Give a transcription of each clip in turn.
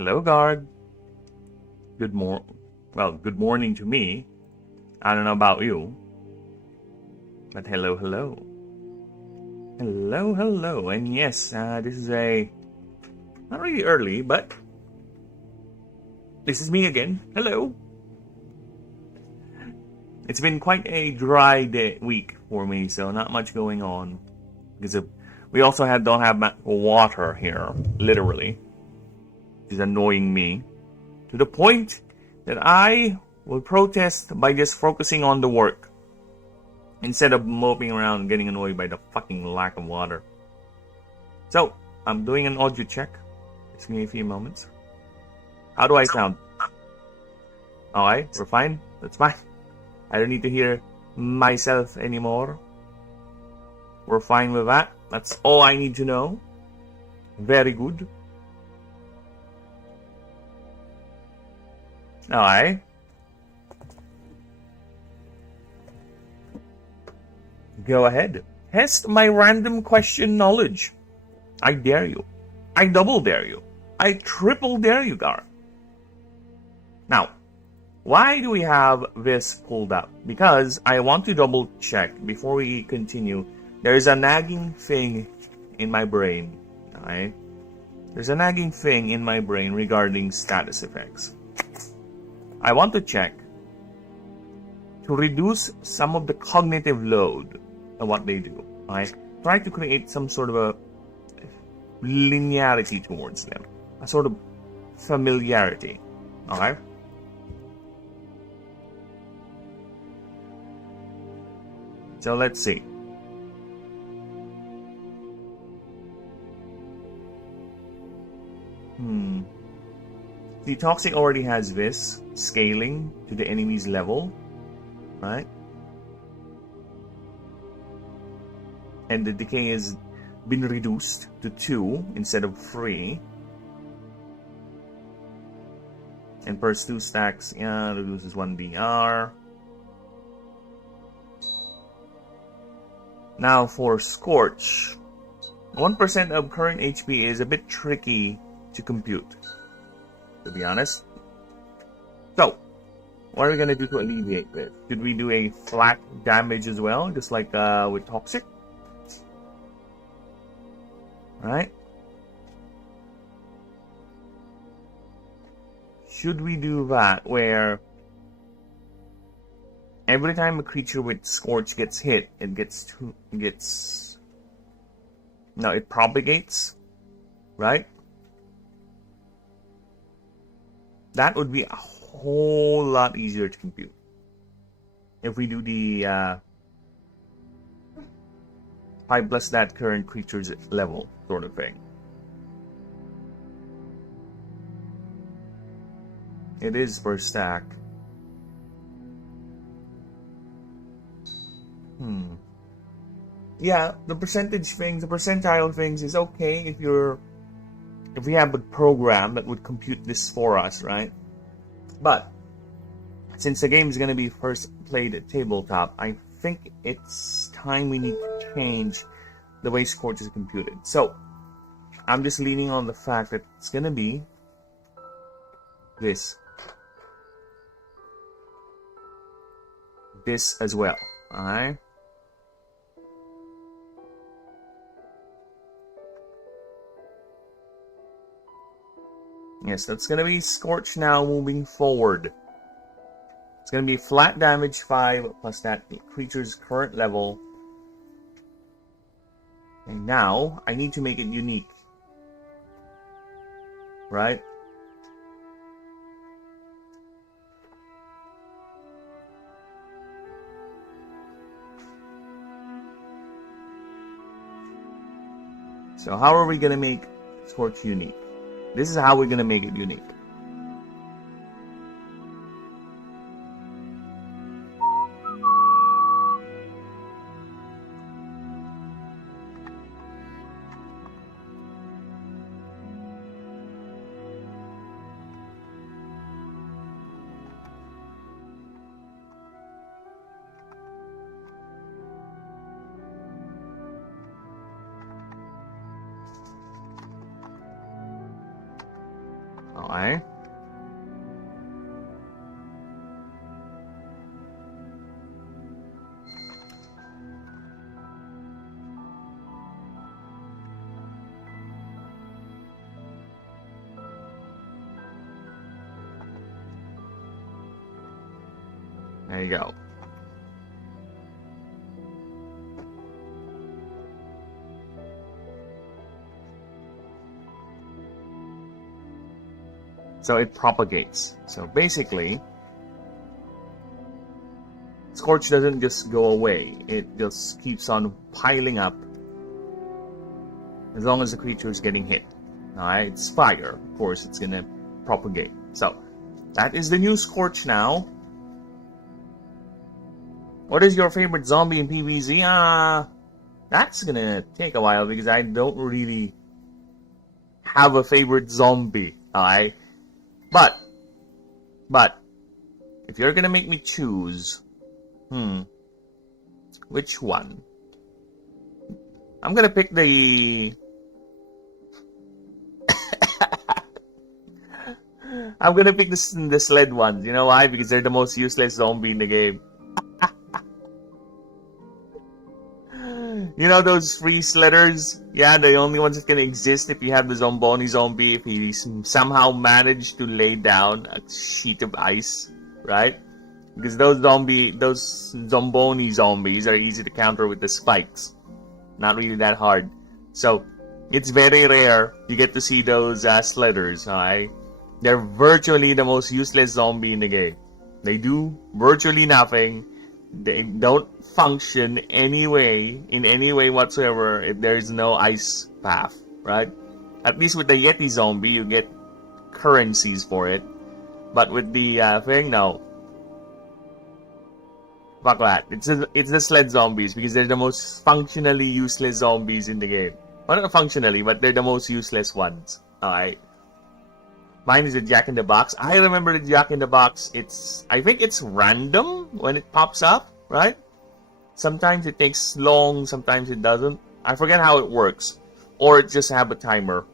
Hello, guard. Good morning to me. I don't know about you, but hello. And yes, this is not really early, but this is me again. Hello. It's been quite a dry week for me, so not much going on. Because we also don't have water here, literally, which is annoying me to the point that I will protest by just focusing on the work instead of moping around and getting annoyed by the fucking lack of water. So, I'm doing an audio check. It's me a few moments. How do I sound? Alright, we're fine. That's fine. I don't need to hear myself anymore. We're fine with that. That's all I need to know. Very good. Alright. Go ahead. Test my random question knowledge. I dare you. I double dare you. I triple dare you, Gar. Now, why do we have this pulled up? Because I want to double check before we continue. There's a nagging thing in my brain. Alright? There's a nagging thing in my brain regarding status effects. I want to check to reduce some of the cognitive load of what they do. Alright? Try to create some sort of a linearity towards them. A sort of familiarity. Alright? So let's see. The Toxic already has this scaling to the enemy's level, right? And the decay has been reduced to 2 instead of 3. And per 2 stacks, reduces 1 BR. Now for Scorch, 1% of current HP is a bit tricky to compute, to be honest. So, what are we going to do to alleviate this? Should we do a flat damage as well, just like with Toxic? Right? Should we do that, where every time a creature with Scorch gets hit, it propagates, right? That would be a whole lot easier to compute if we do the 5 plus that current creature's level sort of thing. It is per stack. Yeah, the percentile things is okay if we have a program that would compute this for us, right? But since the game is going to be first played at tabletop, I think it's time we need to change the way Scorch is computed. So I'm just leaning on the fact that it's going to be this as well. Alright. Yes, that's going to be Scorch now moving forward. It's going to be flat damage 5 plus that creature's current level. And now, I need to make it unique. Right? So how are we going to make Scorch unique? This is how we're going to make it unique. Alright. There you go. So it propagates. So basically, Scorch doesn't just go away. It just keeps on piling up as long as the creature is getting hit. Alright, it's fire. Of course, it's gonna propagate. So, that is the new Scorch now. What is your favorite zombie in PvZ? That's gonna take a while because I don't really have a favorite zombie. Alright? But, if you're gonna make me choose, which one? I'm gonna pick the... I'm gonna pick the sled ones. You know why? Because they're the most useless zombie in the game. You know those free sledders? Yeah, the only ones that can exist if you have the Zomboni zombie, if he somehow managed to lay down a sheet of ice, right? Because those Zomboni zombies are easy to counter with the spikes. Not really that hard. So, it's very rare you get to see those sledders, alright? They're virtually the most useless zombie in the game. They do virtually nothing. They don't function in any way whatsoever if there is no ice path, right? At least with the Yeti zombie, you get currencies for it. But with the thing, no. Fuck that. It's the sled zombies because they're the most functionally useless zombies in the game. Well, not functionally, but they're the most useless ones. Alright. Mine is a Jack in the Box. I remember the Jack in the Box. I think it's random when it pops up, right? Sometimes it takes long, sometimes it doesn't. I forget how it works. Or it just have a timer.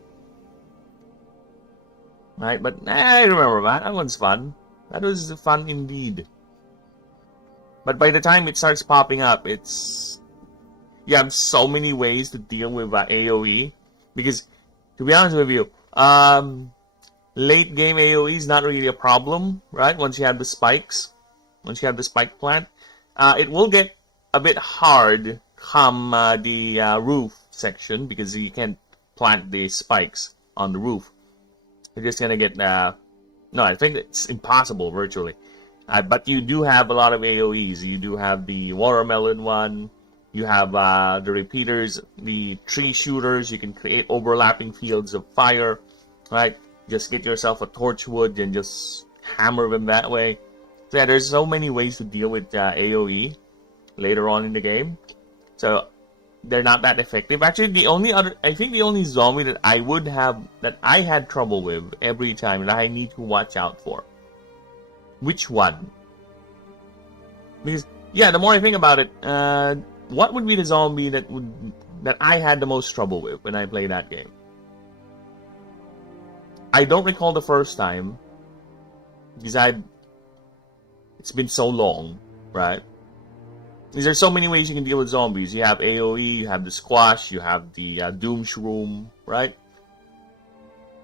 Right, but I remember that. That one's fun. That was fun indeed. But by the time it starts popping up, you have so many ways to deal with AoE. Because, to be honest with you, late game AoE is not really a problem, right? Once you have the spikes, once you have the spike plant, it will get a bit hard come the roof section because you can't plant the spikes on the roof. You're just gonna get no, I think it's impossible virtually. But you do have a lot of AoEs. You do have the watermelon one. You have the repeaters, the tree shooters. You can create overlapping fields of fire, right? Just get yourself a torchwood and just hammer them that way. So yeah, there's so many ways to deal with AoE later on in the game. So they're not that effective. Actually, I think the only zombie that I had trouble with every time that I need to watch out for. Which one? Because yeah, the more I think about it, what would be the zombie that I had the most trouble with when I played that game? I don't recall the first time because it's been so long, right? Because there's so many ways you can deal with zombies. You have AoE, you have the squash, you have the doom shroom, right?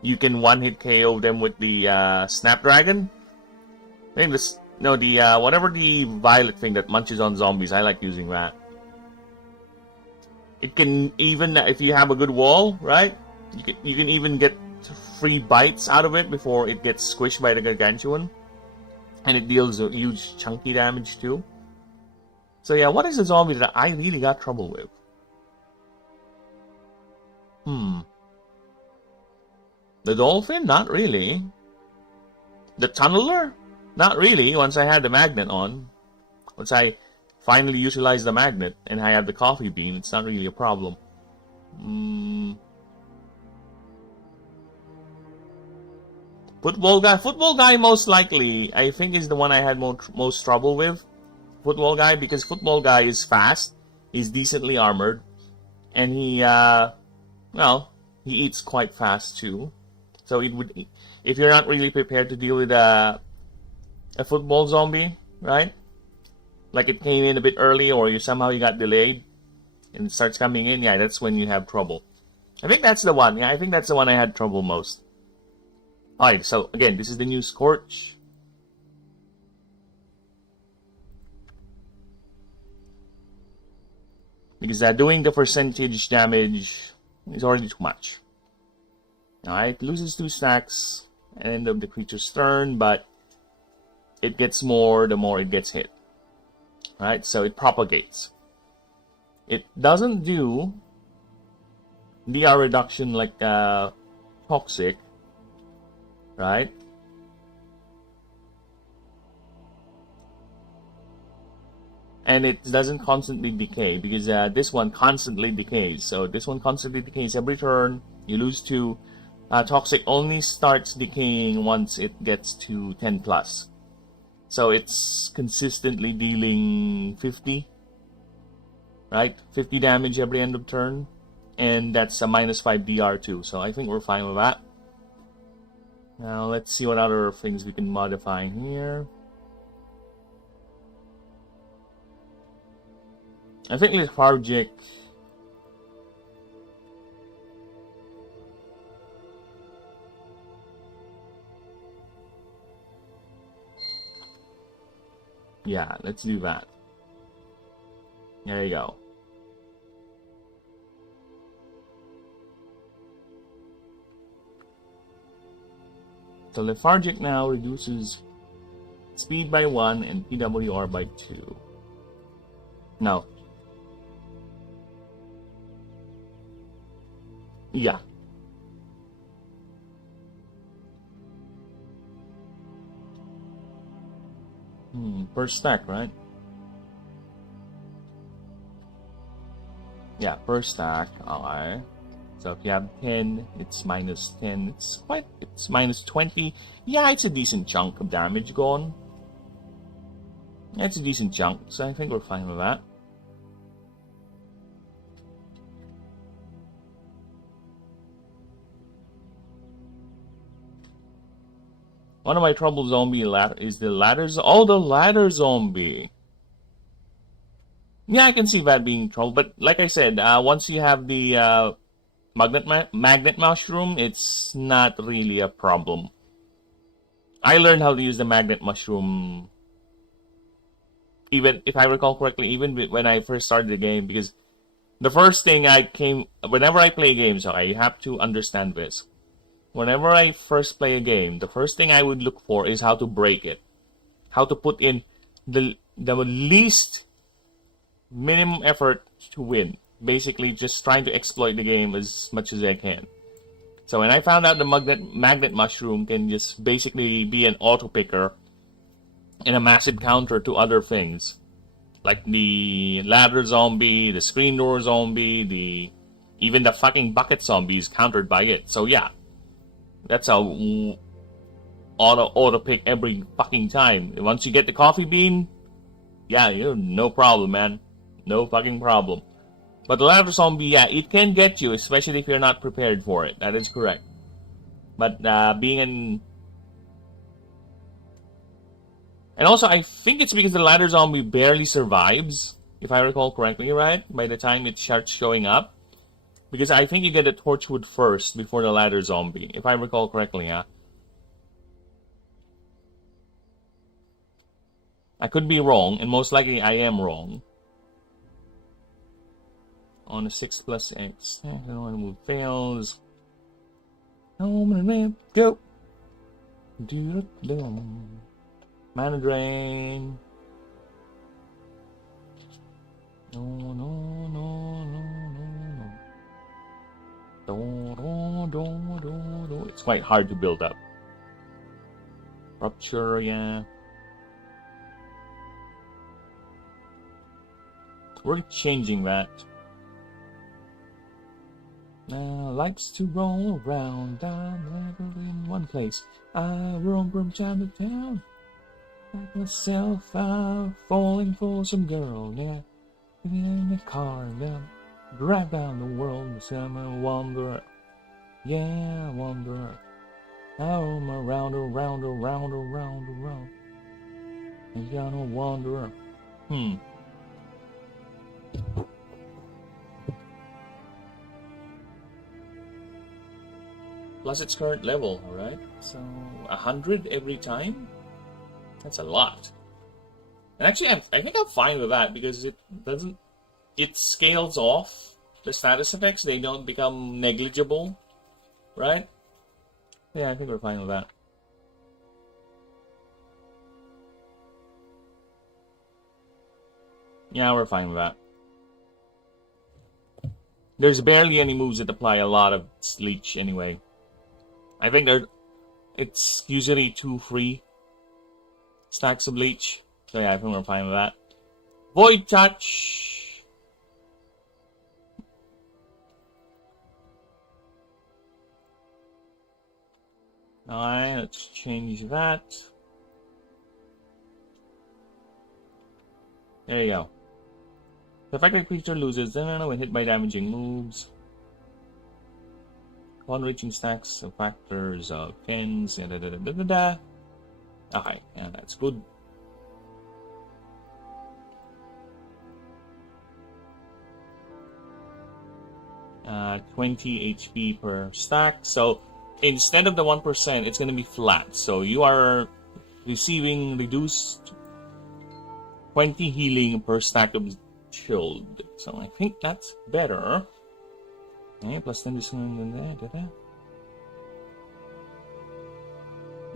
You can one-hit KO them with the snapdragon. I think whatever the violet thing that munches on zombies, I like using that. It can even, if you have a good wall, right? You can even get free bites out of it before it gets squished by the gargantuan. And it deals a huge chunky damage too. So yeah, what is the zombie that I really got trouble with? The dolphin? Not really. The tunneler? Not really, once I had the magnet on. Once I finally utilized the magnet and I had the coffee bean, it's not really a problem. Football guy most likely, I think is the one I had most trouble with. Football guy, because football guy is fast, he's decently armored, and he eats quite fast too. So it would, if you're not really prepared to deal with a football zombie, right? Like it came in a bit early, or you got delayed, and it starts coming in. Yeah, that's when you have trouble. I think that's the one. Yeah, I think that's the one I had trouble most. Alright, so again, this is the new Scorch. Because doing the percentage damage is already too much. Alright, loses 2 stacks at the end of the creature's turn, but it gets more the more it gets hit. Alright, so it propagates. It doesn't do DR reduction like Toxic, right? And it doesn't constantly decay, because this one constantly decays. So this one constantly decays every turn. You lose 2. Toxic only starts decaying once it gets to 10 plus. So it's consistently dealing 50, right? 50 damage every end of turn. And that's a -5 DR too. So I think we're fine with that. Now let's see what other things we can modify here. I think lethargic. Yeah, let's do that. There you go. So lethargic now reduces speed by 1 and PWR by 2. No. Yeah. Per stack, right? Yeah, per stack. Alright. So if you have 10, it's -10. It's -20. Yeah, it's a decent chunk of damage gone. It's a decent chunk, so I think we're fine with that. One of my trouble zombie is the ladders. Oh, the ladder zombie. Yeah, I can see that being trouble, but like I said, once you have the magnet mushroom, it's not really a problem. I learned how to use the magnet mushroom, even if I recall correctly, even when I first started the game, because the first thing whenever I play games, okay, you have to understand this. Whenever I first play a game, the first thing I would look for is how to break it. How to put in the least minimum effort to win. Basically, just trying to exploit the game as much as I can. So when I found out the magnet mushroom can just basically be an auto picker and a massive counter to other things, like the ladder zombie, the screen door zombie, even the fucking bucket zombie is countered by it. So yeah, that's how auto pick every fucking time. Once you get the coffee bean, yeah, no problem, man. No fucking problem. But the ladder zombie, yeah, it can get you, especially if you're not prepared for it. That is correct. But and also, I think it's because the ladder zombie barely survives, if I recall correctly, right? By the time it starts showing up. Because I think you get a torchwood first before the ladder zombie, if I recall correctly, yeah. I could be wrong, and most likely I am wrong. On a 6+X, one move fails. Go. Mana drain. No. It's quite hard to build up. Rupture, yeah. We're changing that. Likes to roll around. I'm never in one place. I roam from town to town. Like myself, falling for some girl. Yeah, in a car, then drive down the world. I'm a wanderer. Yeah, wanderer. around, around, around, around. He's gonna wander. Plus its current level, alright? So, 100 every time? That's a lot. And actually, I think I'm fine with that because it doesn't... It scales off the status effects. They don't become negligible, right? Yeah, I think we're fine with that. Yeah, we're fine with that. There's barely any moves that apply a lot of leech anyway. I think it's usually 2 free stacks of leech. So yeah, I think we're fine with that. Void Touch! Alright, let's change that. There you go. The affected creature loses when hit by damaging moves. Upon reaching stacks of factors of pins. Okay, yeah, that's good. Uh, 20 HP per stack. So instead of the 1%, it's going to be flat. So you are receiving reduced 20 healing per stack of shield. So I think that's better. Okay, plus 10 discount.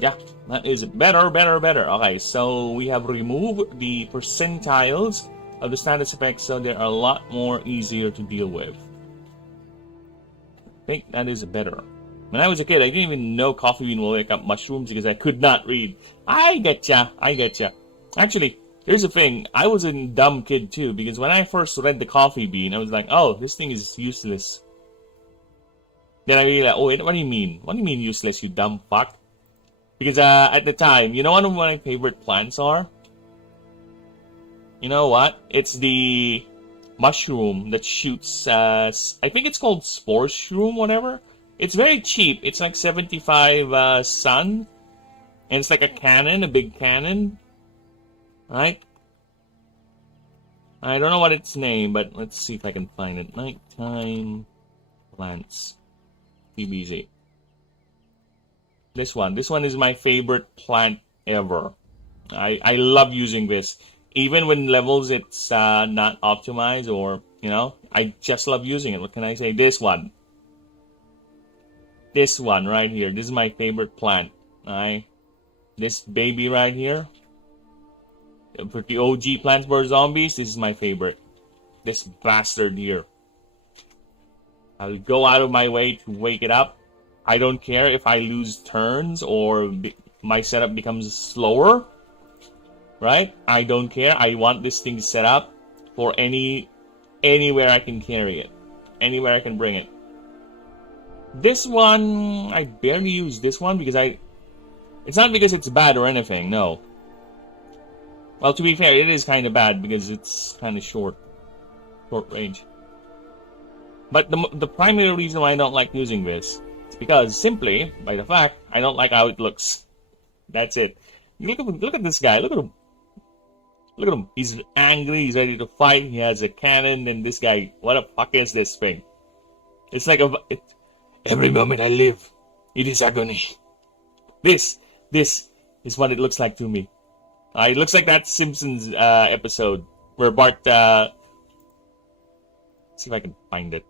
Yeah, that is better. Okay, so we have removed the percentiles of the status effects, so they're a lot more easier to deal with. I think that is better. When I was a kid, I didn't even know coffee bean will wake up mushrooms because I could not read. I getcha. Actually, here's the thing. I was a dumb kid too, because when I first read the coffee bean, I was like, oh, this thing is useless. Then I realized, oh, wait, what do you mean? What do you mean useless, you dumb fuck? Because at the time, you know what my favorite plants are? You know what? It's the mushroom that shoots, I think it's called spore shroom, whatever. It's very cheap. It's like 75 sun. And it's like a cannon, a big cannon. Right? I don't know what its name, but let's see if I can find it. Nighttime plants. TBZ. This one is my favorite plant ever. I love using this. Even when levels it's not optimized or, you know, I just love using it. What can I say? This one. This one right here. This is my favorite plant. This baby right here. For the OG Plants vs. Zombies, this is my favorite. This bastard here. I'll go out of my way to wake it up. I don't care if I lose turns or my setup becomes slower. Right? I don't care. I want this thing set up for anywhere I can carry it. Anywhere I can bring it. This one, I barely use this one because it's not because it's bad or anything, no. Well, to be fair, it is kind of bad because it's kind of short range. But the primary reason why I don't like using this is because simply by the fact I don't like how it looks. That's it. Look at this guy. Look at him. Look at him. He's angry. He's ready to fight. He has a cannon. And this guy, what the fuck is this thing? It's like every moment I live, it is agony. This is what it looks like to me. It looks like that Simpsons episode where Bart. Let's see if I can find it.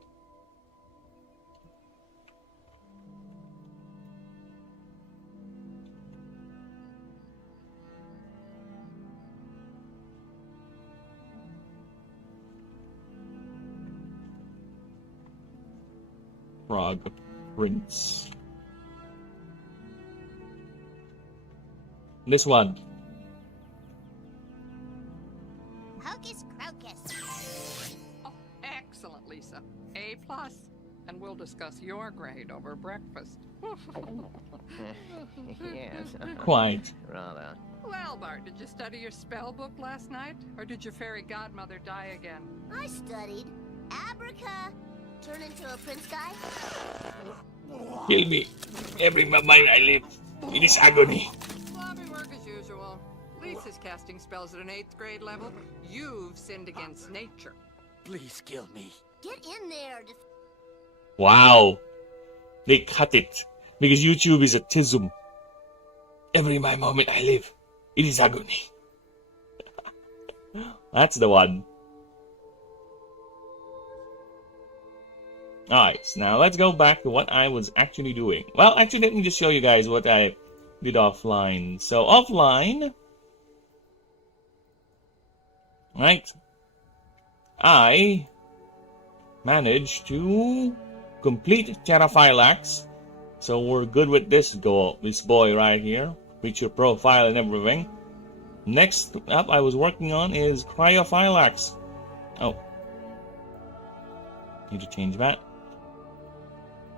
Frog Prince. This one. Hocus Crocus. Oh, excellent, Lisa. A+. And we'll discuss your grade over breakfast. Yes. Quite. Rather. Well, Bart, did you study your spell book last night? Or did your fairy godmother die again? I studied. Abraca. Turn into a prince guy. Kill me. Every moment I live. It is agony. Sloppy work as usual. Lisa's casting spells at an 8th grade level. You've sinned against nature. Please kill me. Get in there. Wow. They cut it. Because YouTube is a tism. Every my moment I live, it is agony. That's the one. Alright, so now let's go back to what I was actually doing. Well, actually, let me just show you guys what I did offline. So, offline, right, I managed to complete Terraphylax. So we're good with this boy right here. Creature profile and everything. Next up I was working on is Cryophylax. Oh. Need to change that.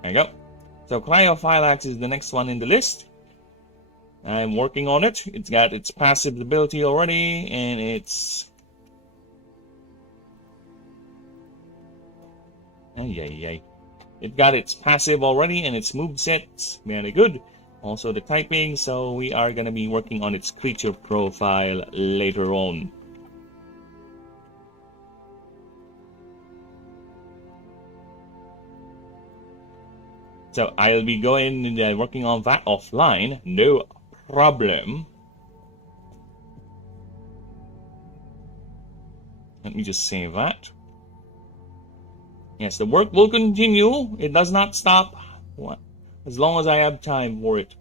There you go. So Cryophylax is the next one in the list. I'm working on it. It's got its passive ability already, and it's... It got its passive already, and its moveset's very good. Also the typing, so we are going to be working on its creature profile later on. So I'll be going and working on that offline, no problem. Let me just save that. Yes, the work will continue. It does not stop. As long as I have time for it.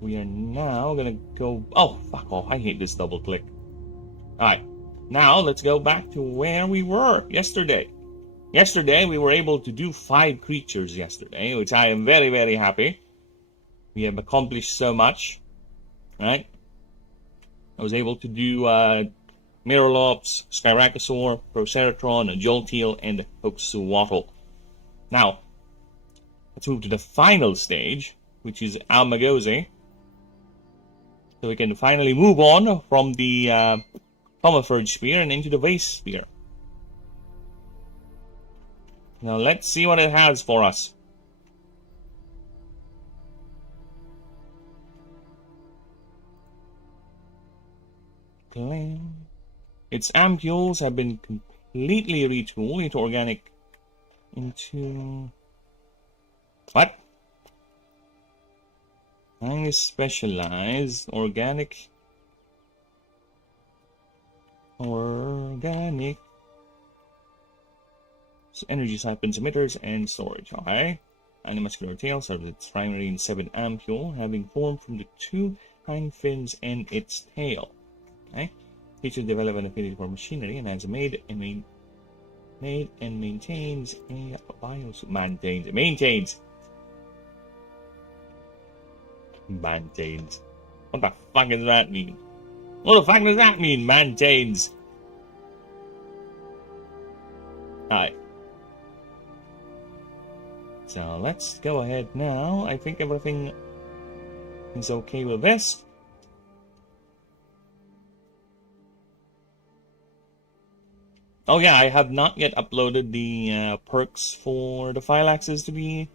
We are now gonna go... Oh, fuck off. I hate this double click. Alright. Now, let's go back to where we were yesterday. Yesterday, we were able to do 5 creatures yesterday, which I am very, very happy. We have accomplished so much. Right? I was able to do Mirrorlops, Skyracosaur, Proceratron, Jolteal, and Hoaxuatl. Now, let's move to the final stage, which is Almagosi. So we can finally move on from the Thaumaturge Spear and into the Vase Spear. Now let's see what it has for us. Its ampules have been completely retooled into organic... What? Highly specialized organic energy siphons, emitters, and storage. Okay. Animuscular tail serves its primary and 7 ampule, having formed from the 2 hind fins and its tail. Okay. Creatures develop an affinity for machinery and has made and maintains a biosuit. Maintains. What the fuck does that mean? What the fuck does that mean? Maintains. Alright. So let's go ahead now. I think everything is okay with this. Oh yeah, I have not yet uploaded the perks for the Phylaxes to the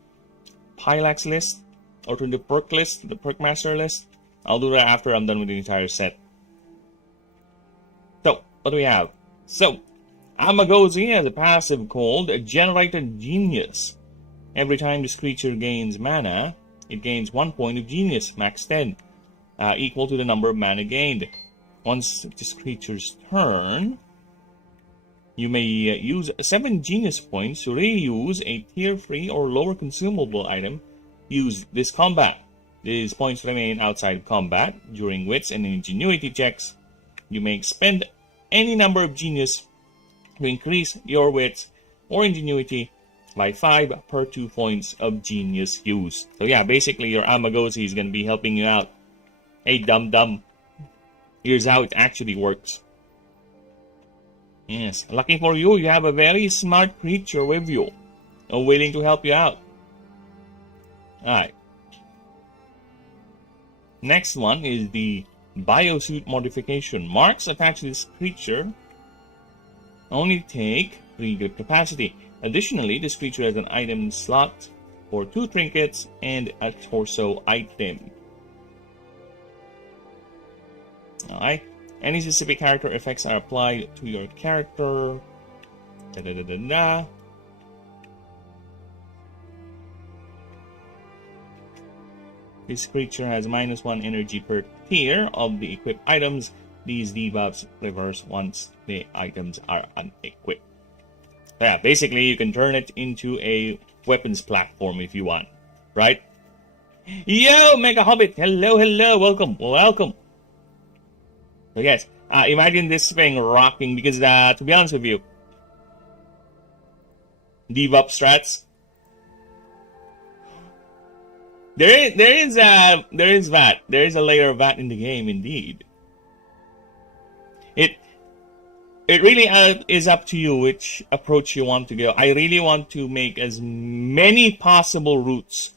Pylax list, or to the perk list, the perk master list. I'll do that after I'm done with the entire set. So, what do we have? So, Almagosi has a passive called Generated Genius. Every time this creature gains mana, it gains 1 point of genius, max 10, equal to the number of mana gained. Once this creature's turn, you may use 7 genius points to reuse a tier 3 or lower consumable item used this combat. These points remain outside combat during wits and ingenuity checks. You may expend any number of genius to increase your wits or ingenuity by 5 per 2 points of genius use. So yeah, basically your Almagosi is going to be helping you out. Hey dum-dum, here's how it actually works. Yes, lucky for you, you have a very smart creature with you, willing to help you out. Alright. Next one is the Biosuit Modification. Marks attached to this creature only take 3 grip capacity. Additionally, this creature has an item slot for 2 trinkets and a torso item. Alright. Any specific character effects are applied to your character. Da-da-da-da-da. This creature has -1 energy per tier of the equipped items. These debuffs reverse once the items are unequipped. Yeah, basically you can turn it into a weapons platform if you want, right? Yo, Mega Hobbit! Hello, hello, welcome, welcome. So yes, imagine this thing rocking because, to be honest with you, debuff strats. There is that. There is a layer of that in the game, indeed. It really is up to you which approach you want to go. I really want to make as many possible routes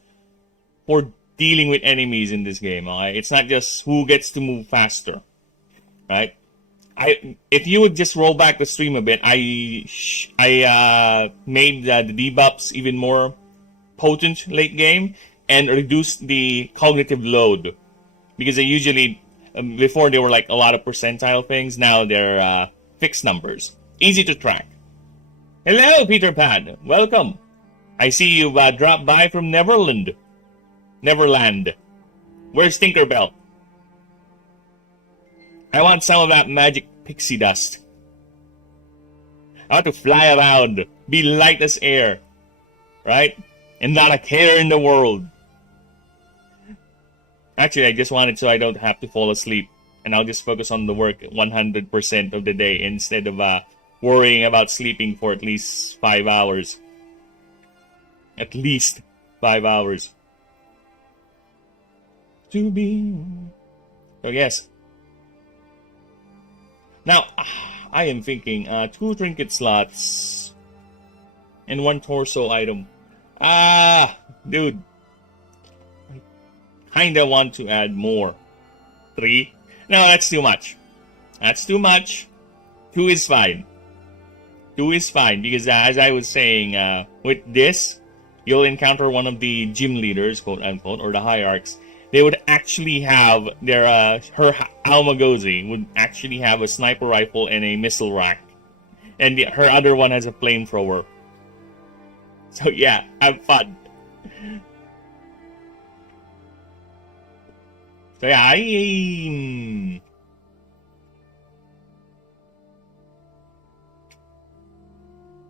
for dealing with enemies in this game. Right? It's not just who gets to move faster, right? If you would just roll back the stream a bit, I made the debuffs even more potent late game and reduced the cognitive load because they usually before they were like a lot of percentile things. Now they're fixed numbers, easy to track. Hello, Peter Pan. Welcome. I see you dropped by from Neverland. Where's Tinkerbell? I want some of that magic pixie dust. I want to fly around, be light as air, right? And not a care in the world. Actually, I just want it so I don't have to fall asleep. And I'll just focus on the work 100% of the day instead of worrying about sleeping for at least 5 hours. At least 5 hours. To be... So yes. Now, I am thinking 2 trinket slots and 1 torso item. Dude. I kinda want to add more. 3? No, that's too much. That's too much. 2 is fine. 2 is fine because as I was saying, with this, you'll encounter one of the gym leaders, quote unquote, or the hierarchs. They would actually have their, her Almagozi would actually have a sniper rifle and a missile rack. And her other one has a flamethrower. So yeah, have fun. So yeah,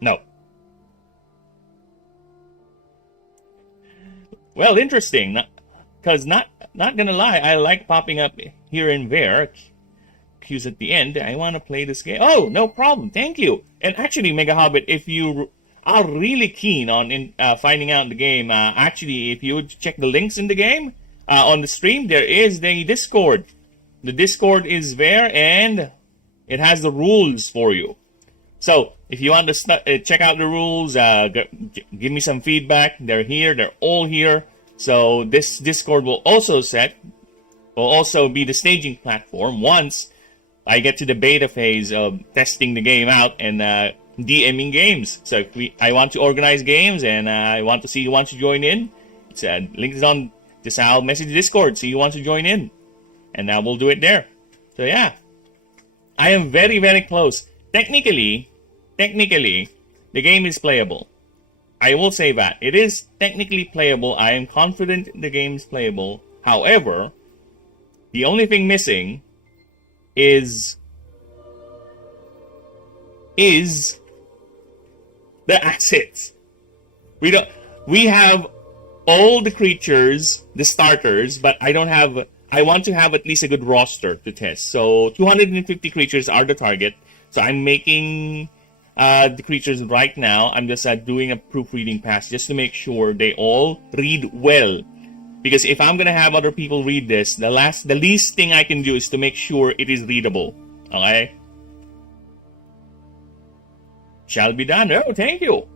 no. Well, interesting. Because not gonna lie, I like popping up here and there. Cues at the end. I want to play this game. Oh, no problem. Thank you. And actually, Mega Hobbit, if you are really keen on finding out the game, actually, if you would check the links in the game, on the stream, there is the Discord. The Discord is there, and it has the rules for you. So, if you want to check out the rules, give me some feedback. They're here. They're all here. So, this Discord will also be the staging platform once I get to the beta phase of testing the game out and DMing games. So, if I want to organize games and I want to see who wants to join in, it's link is on. Just I'll message Discord, see who wants to join in. And now we'll do it there. So yeah. I am very, very close. Technically, the game is playable. I will say that. It is technically playable. I am confident the game is playable. However, the only thing missing is the assets. We have all the creatures, the starters, but I want to have at least a good roster to test. So 250 creatures are the target. So I'm making the creatures right now. I'm just doing a proofreading pass just to make sure they all read well. Because if I'm gonna have other people read this, the least thing I can do is to make sure it is readable. Okay? Shall be done. Oh, thank you.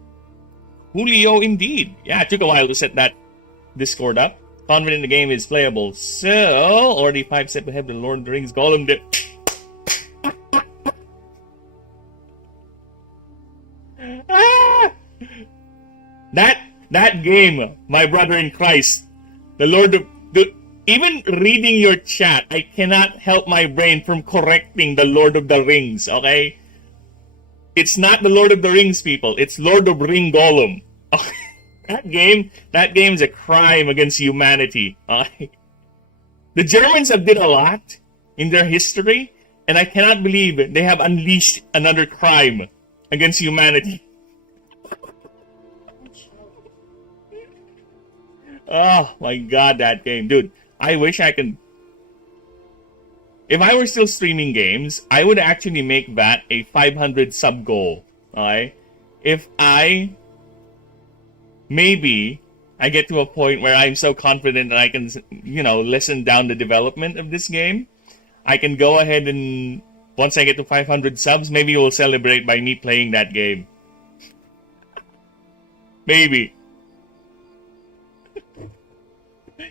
Julio, indeed. Yeah, it took a while to set that Discord up. Confident the game is playable. So, already 5 steps ahead of the Lord of the Rings Golem dip. That game, my brother in Christ, the Lord of the. Even reading your chat, I cannot help my brain from correcting the Lord of the Rings. Okay, it's not the Lord of the Rings, people. It's Lord of Ring Gollum. That game's a crime against humanity. Okay? The Germans have did a lot in their history, and I cannot believe they have unleashed another crime against humanity. Oh my god, that game. Dude, I wish I could... If I were still streaming games, I would actually make that a 500 sub goal. Okay? If maybe I get to a point where I'm so confident that I can, listen down the development of this game, I can go ahead and, once I get to 500 subs, maybe we'll celebrate by me playing that game. Maybe.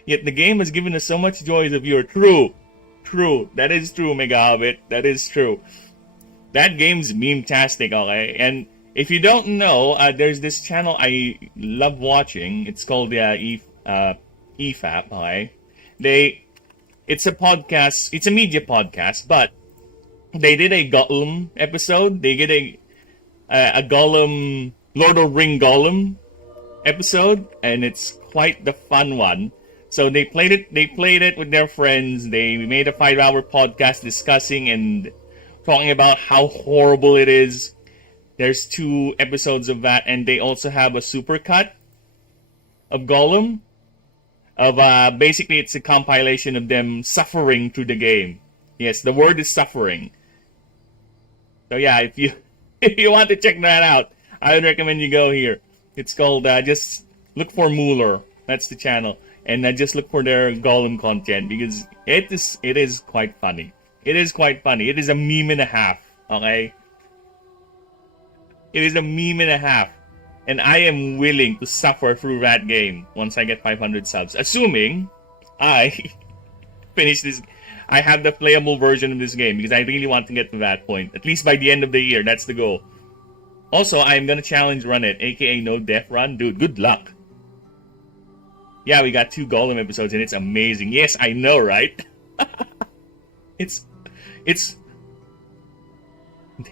Yet the game has given us so much joy as a viewer. True. That is true, Mega Hobbit. That is true. That game's meme-tastic, okay? And if you don't know, there's this channel I love watching. It's called EFAP, okay? It's a podcast. It's a media podcast, but they did a Gollum episode. They did a Gollum, Lord of Ring Gollum episode, and it's quite the fun one. So they played it with their friends. They made a 5-hour podcast discussing and talking about how horrible it is. There's 2 episodes of that, and they also have a supercut of Gollum. Basically, it's a compilation of them suffering through the game. Yes, the word is suffering. So yeah, if you want to check that out, I would recommend you go here. It's called just look for Mueller. That's the channel. And just look for their Gollum content, because it is quite funny. It is quite funny. It is a meme and a half, okay? It is a meme and a half. And I am willing to suffer through that game once I get 500 subs. Assuming I finish this. I have the playable version of this game, because I really want to get to that point. At least by the end of the year. That's the goal. Also, I am going to challenge run it, aka no death run. Dude, good luck. Yeah, we got 2 Gollum episodes and it's amazing. Yes, I know, right? It's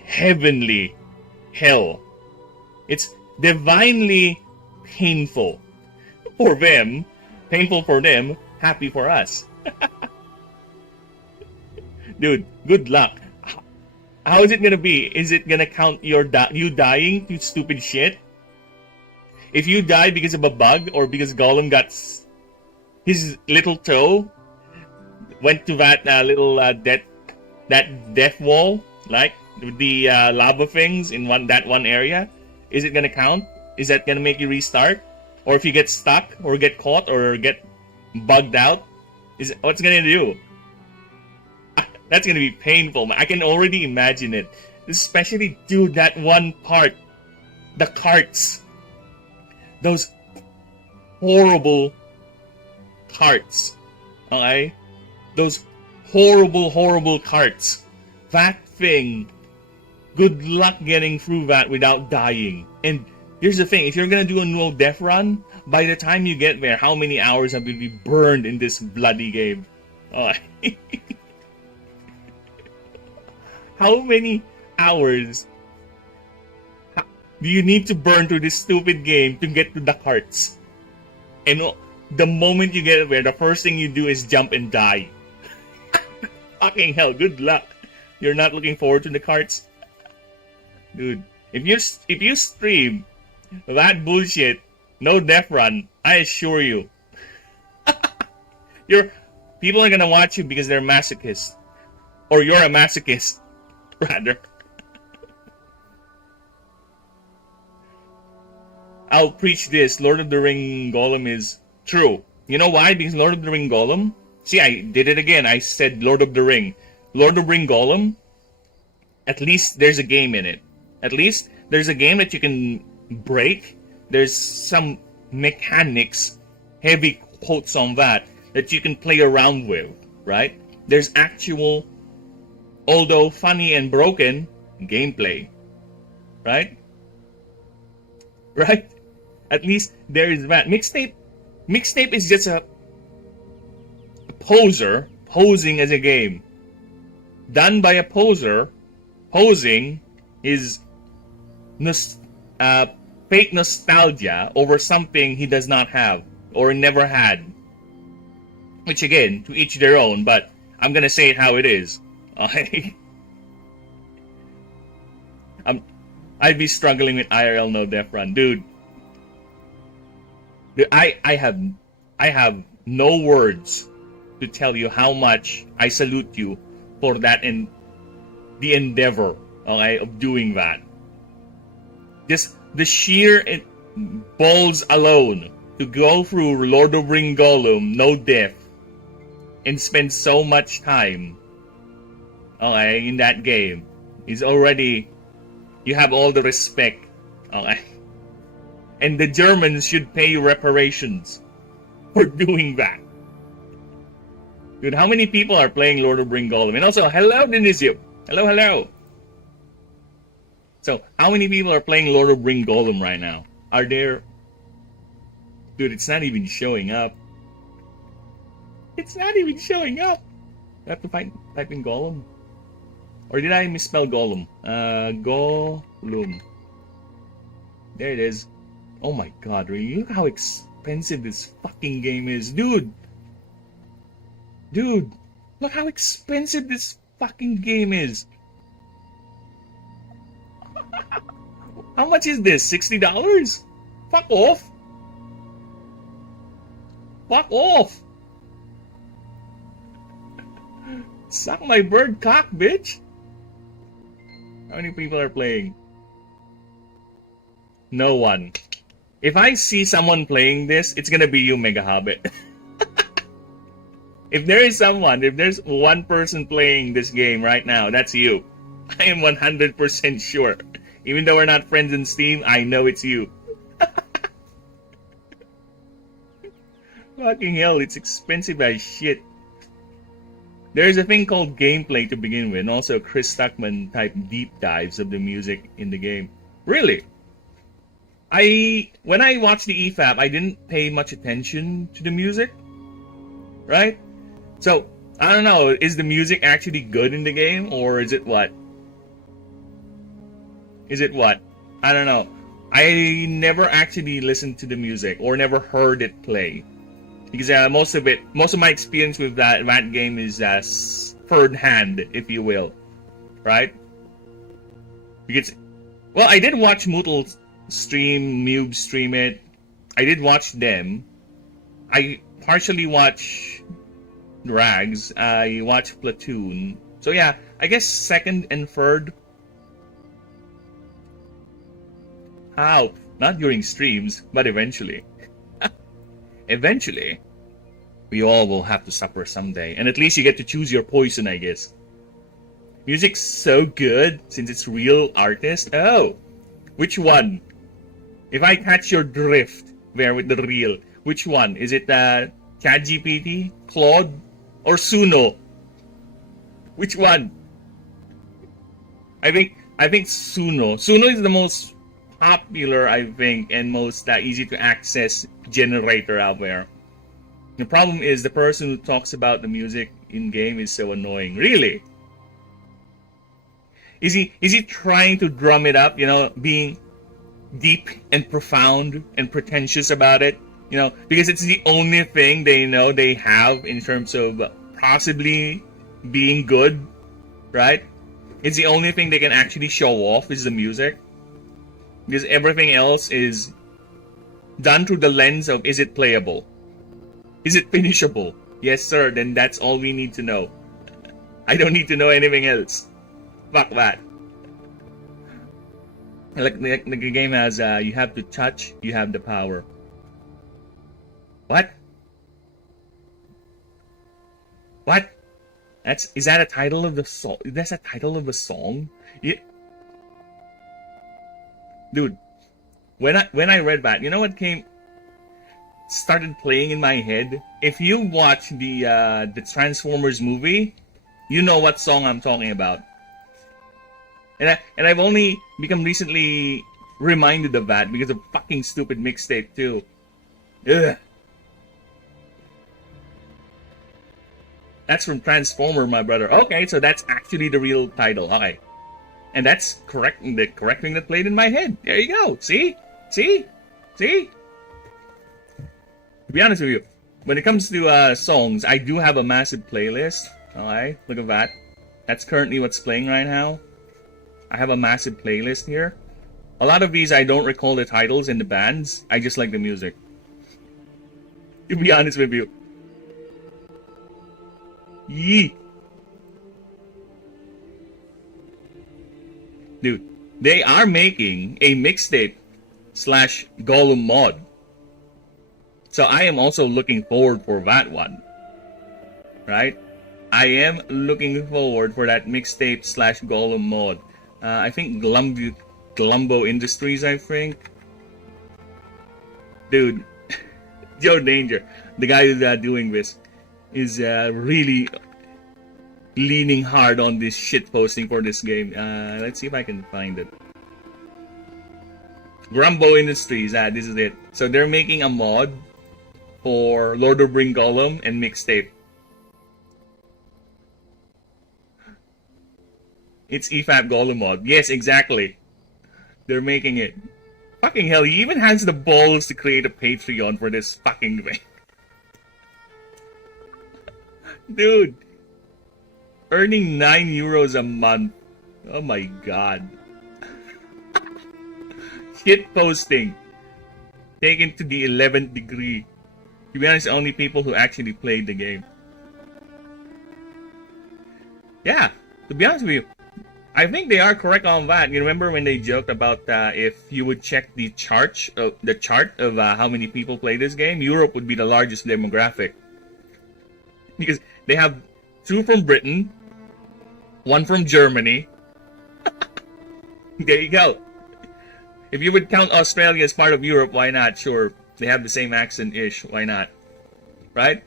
heavenly hell. It's divinely painful for them. Painful for them, happy for us. Dude, good luck. How is it gonna be? Is it gonna count you dying, you stupid shit? If you die because of a bug, or because Gollum got his little toe went to that little death wall, like with the lava things in that one area, is it gonna count? Is that gonna make you restart? Or if you get stuck, or get caught, or get bugged out, what's it gonna do? That's gonna be painful, man. I can already imagine it. Especially, dude, that one part, the carts. Those horrible carts, okay? Those horrible carts. That thing, good luck getting through that without dying. And here's the thing, if you're gonna do a no death run, by the time you get there, how many hours have you been burned in this bloody game? How many hours do you need to burn through this stupid game to get to the carts? And the moment you get there, the first thing you do is jump and die. Fucking hell, good luck. You're not looking forward to the carts? Dude, if you stream that bullshit, no death run, I assure you, people are gonna watch you because they're masochists. Or you're a masochist, rather. I'll preach this. Lord of the Ring Gollum is true. You know why? Because Lord of the Ring Gollum... See, I did it again. I said Lord of the Ring. Lord of the Ring Gollum, at least there's a game in it. At least there's a game that you can break. There's some mechanics, heavy quotes on that you can play around with, right? There's actual, although funny and broken, gameplay. Right? Right? At least there is that. Mixtape is just a poser posing as a game. Done by a poser, posing is fake nostalgia over something he does not have or never had. Which again, to each their own, but I'm gonna say it how it is. I'd be struggling with IRL no def run, dude. I have no words to tell you how much I salute you for that and the endeavor, okay, of doing that. Just the sheer balls alone to go through Lord of Ring Gollum no def and spend so much time, okay, in that game is already, you have all the respect, okay. And the Germans should pay you reparations for doing that. Dude, how many people are playing Lord of Ring Gollum? And also, hello, Denisio. Hello. So, how many people are playing Lord of Ring Gollum right now? Are there... Dude, it's not even showing up. It's not even showing up. I have to type in Gollum. Or did I misspell Gollum? Gollum. There it is. Oh my god, really? Look how expensive this fucking game is. Dude, look how expensive this fucking game is. How much is this? $60? Fuck off. Fuck off. Suck my bird cock, bitch. How many people are playing? No one. If I see someone playing this, it's gonna be you, Mega Hobbit. If there's one person playing this game right now, that's you. I am 100% sure. Even though we're not friends in Steam, I know it's you. Fucking hell, it's expensive as shit. There's a thing called gameplay to begin with, and also Chris Stuckman type deep dives of the music in the game. Really? When I watched the EFAP, I didn't pay much attention to the music, right? So, I don't know, is the music actually good in the game, or is it what? I don't know. I never actually listened to the music, or never heard it play. Because most of my experience with that game is third hand, if you will. Right? Because, well, I did watch Mootle stream, Mube stream it. I did watch them. I partially watch Rags. I watch Platoon. So yeah, I guess second and third. How? Not during streams, but eventually. Eventually. We all will have to suffer someday. And at least you get to choose your poison, I guess. Music's so good, since it's real artists. Oh! Which one? If I catch your drift there with the real, which one? Is it ChatGPT, Claude, or Suno? Which one? I think Suno. Suno is the most popular, I think, and most easy to access generator out there. The problem is the person who talks about the music in game is so annoying. Really? Is he trying to drum it up? You know, being deep and profound and pretentious about it, you know, because it's the only thing they know they have in terms of possibly being good, right? It's the only thing they can actually show off is the music, because everything else is done through the lens of, is it playable? Is it finishable? Yes, sir, then that's all we need to know. I don't need to know anything else. Fuck that. Like the game has, you have to touch, you have the power. What? What? Is that a title of the song? That's a title of a song? Yeah. Dude, when I read that, you know what started playing in my head? If you watch the Transformers movie, you know what song I'm talking about. And I've only become recently reminded of that because of fucking stupid mixtape too. Ugh. That's from Transformer, my brother. Okay, so that's actually the real title. Okay. And that's correct, the correct thing that played in my head. There you go. See? See? See? To be honest with you, when it comes to songs, I do have a massive playlist. Okay, look at that. That's currently what's playing right now. I have a massive playlist here. A lot of these I don't recall the titles and the bands. I just like the music. To be honest with you. Yee. Dude, they are making a mixtape / Gollum mod. So I am also looking forward for that one. Right? I am looking forward for that mixtape / Gollum mod. I think Glumbo Industries, I think. Dude, Joe Danger, the guy who's doing this, is really leaning hard on this shit posting for this game. Let's see if I can find it. Grumbo Industries, this is it. So they're making a mod for Lord of the Rings Gollum and mixtape. It's EFAP Gollum mod. Yes, exactly. They're making it. Fucking hell, he even has the balls to create a Patreon for this fucking thing. Dude. Earning €9 a month. Oh my god. Shit posting. Taken to the 11th degree. To be honest, only people who actually played the game. Yeah, to be honest with you, I think they are correct on that. You remember when they joked about if you would check the chart of how many people play this game, Europe would be the largest demographic. Because they have 2 from Britain, 1 from Germany. There you go. If you would count Australia as part of Europe, why not? Sure, they have the same accent-ish. Why not? Right?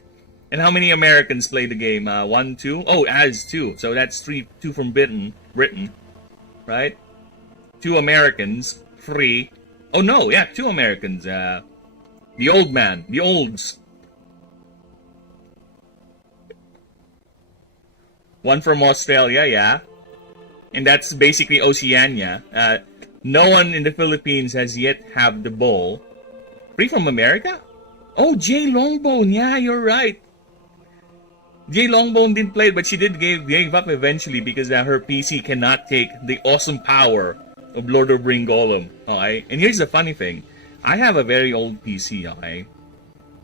And how many Americans play the game? 1, 2? Oh, as 2. So that's 2 from Britain, right? 2 Americans, 3. Oh no, yeah, 2 Americans. The old man, the olds. 1 from Australia, yeah. And that's basically Oceania. No one in the Philippines has yet have the ball. 3 from America? Oh, Jay Longbone, yeah, you're right. Jay Longbone didn't play it, but she did gave up eventually because her PC cannot take the awesome power of Lord of the Rings Gollum. Okay? And here's the funny thing. I have a very old PC, okay?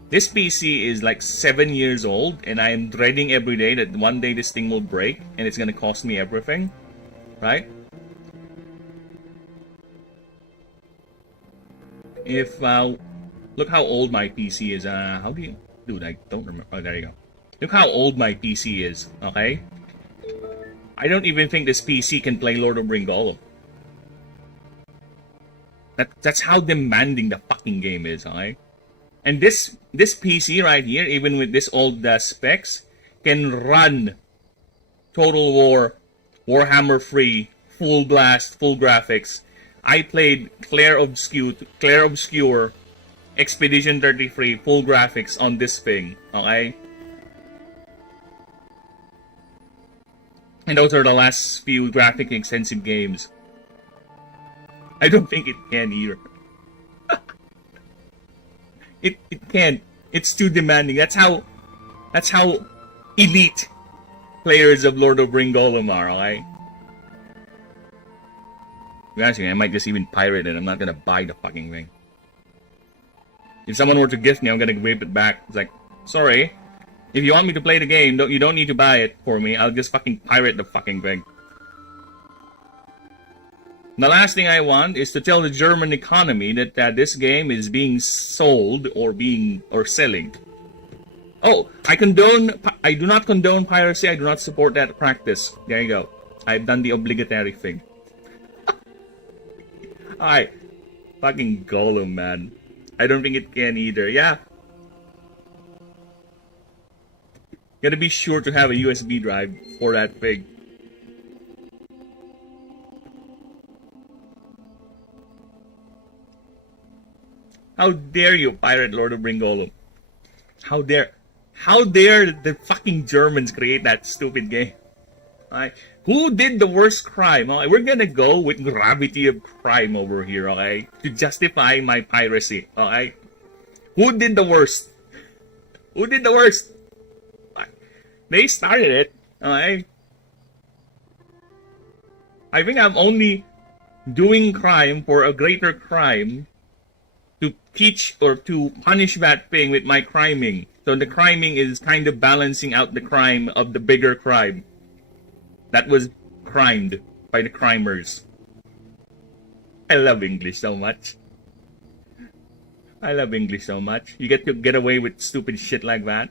This PC is like 7 years old, and I am dreading every day that one day this thing will break, and it's gonna cost me everything. Right? If, look how old my PC is. How do you... Dude, I don't remember. Oh, there you go. Look how old my PC is, okay? I don't even think this PC can play Lord of the Rings Gollum. That's how demanding the fucking game is, okay? And this PC right here, even with this old specs, can run Total War, Warhammer 3, full blast, full graphics. I played Clair Obscure, Expedition 33, full graphics on this thing, okay? And those are the last few graphic intensive games. I don't think it can either. it can't. It's too demanding. That's how elite players of Lord of the Rings Gollum are, okay? Actually, I might just even pirate it. I'm not gonna buy the fucking thing. If someone were to gift me, I'm gonna whip it back. It's like, sorry. If you want me to play the game, you don't need to buy it for me. I'll just fucking pirate the fucking thing. The last thing I want is to tell the German economy that this game is being sold or selling. Oh, I do not condone piracy. I do not support that practice. There you go. I've done the obligatory thing. Alright. Fucking Gollum, man. I don't think it can either. Yeah. Gotta be sure to have a USB drive for that thing. How dare you, Pirate Lord of Bringolum? How dare the fucking Germans create that stupid game? Alright? Who did the worst crime? Alright, we're gonna go with gravity of crime over here, okay? To justify my piracy, alright? Who did the worst? Who did the worst? They started it, alright? I think I'm only doing crime for a greater crime to teach or to punish that thing with my criming. So the criming is kind of balancing out the crime of the bigger crime that was crimed by the crimers. I love English so much. I love English so much. You get to get away with stupid shit like that.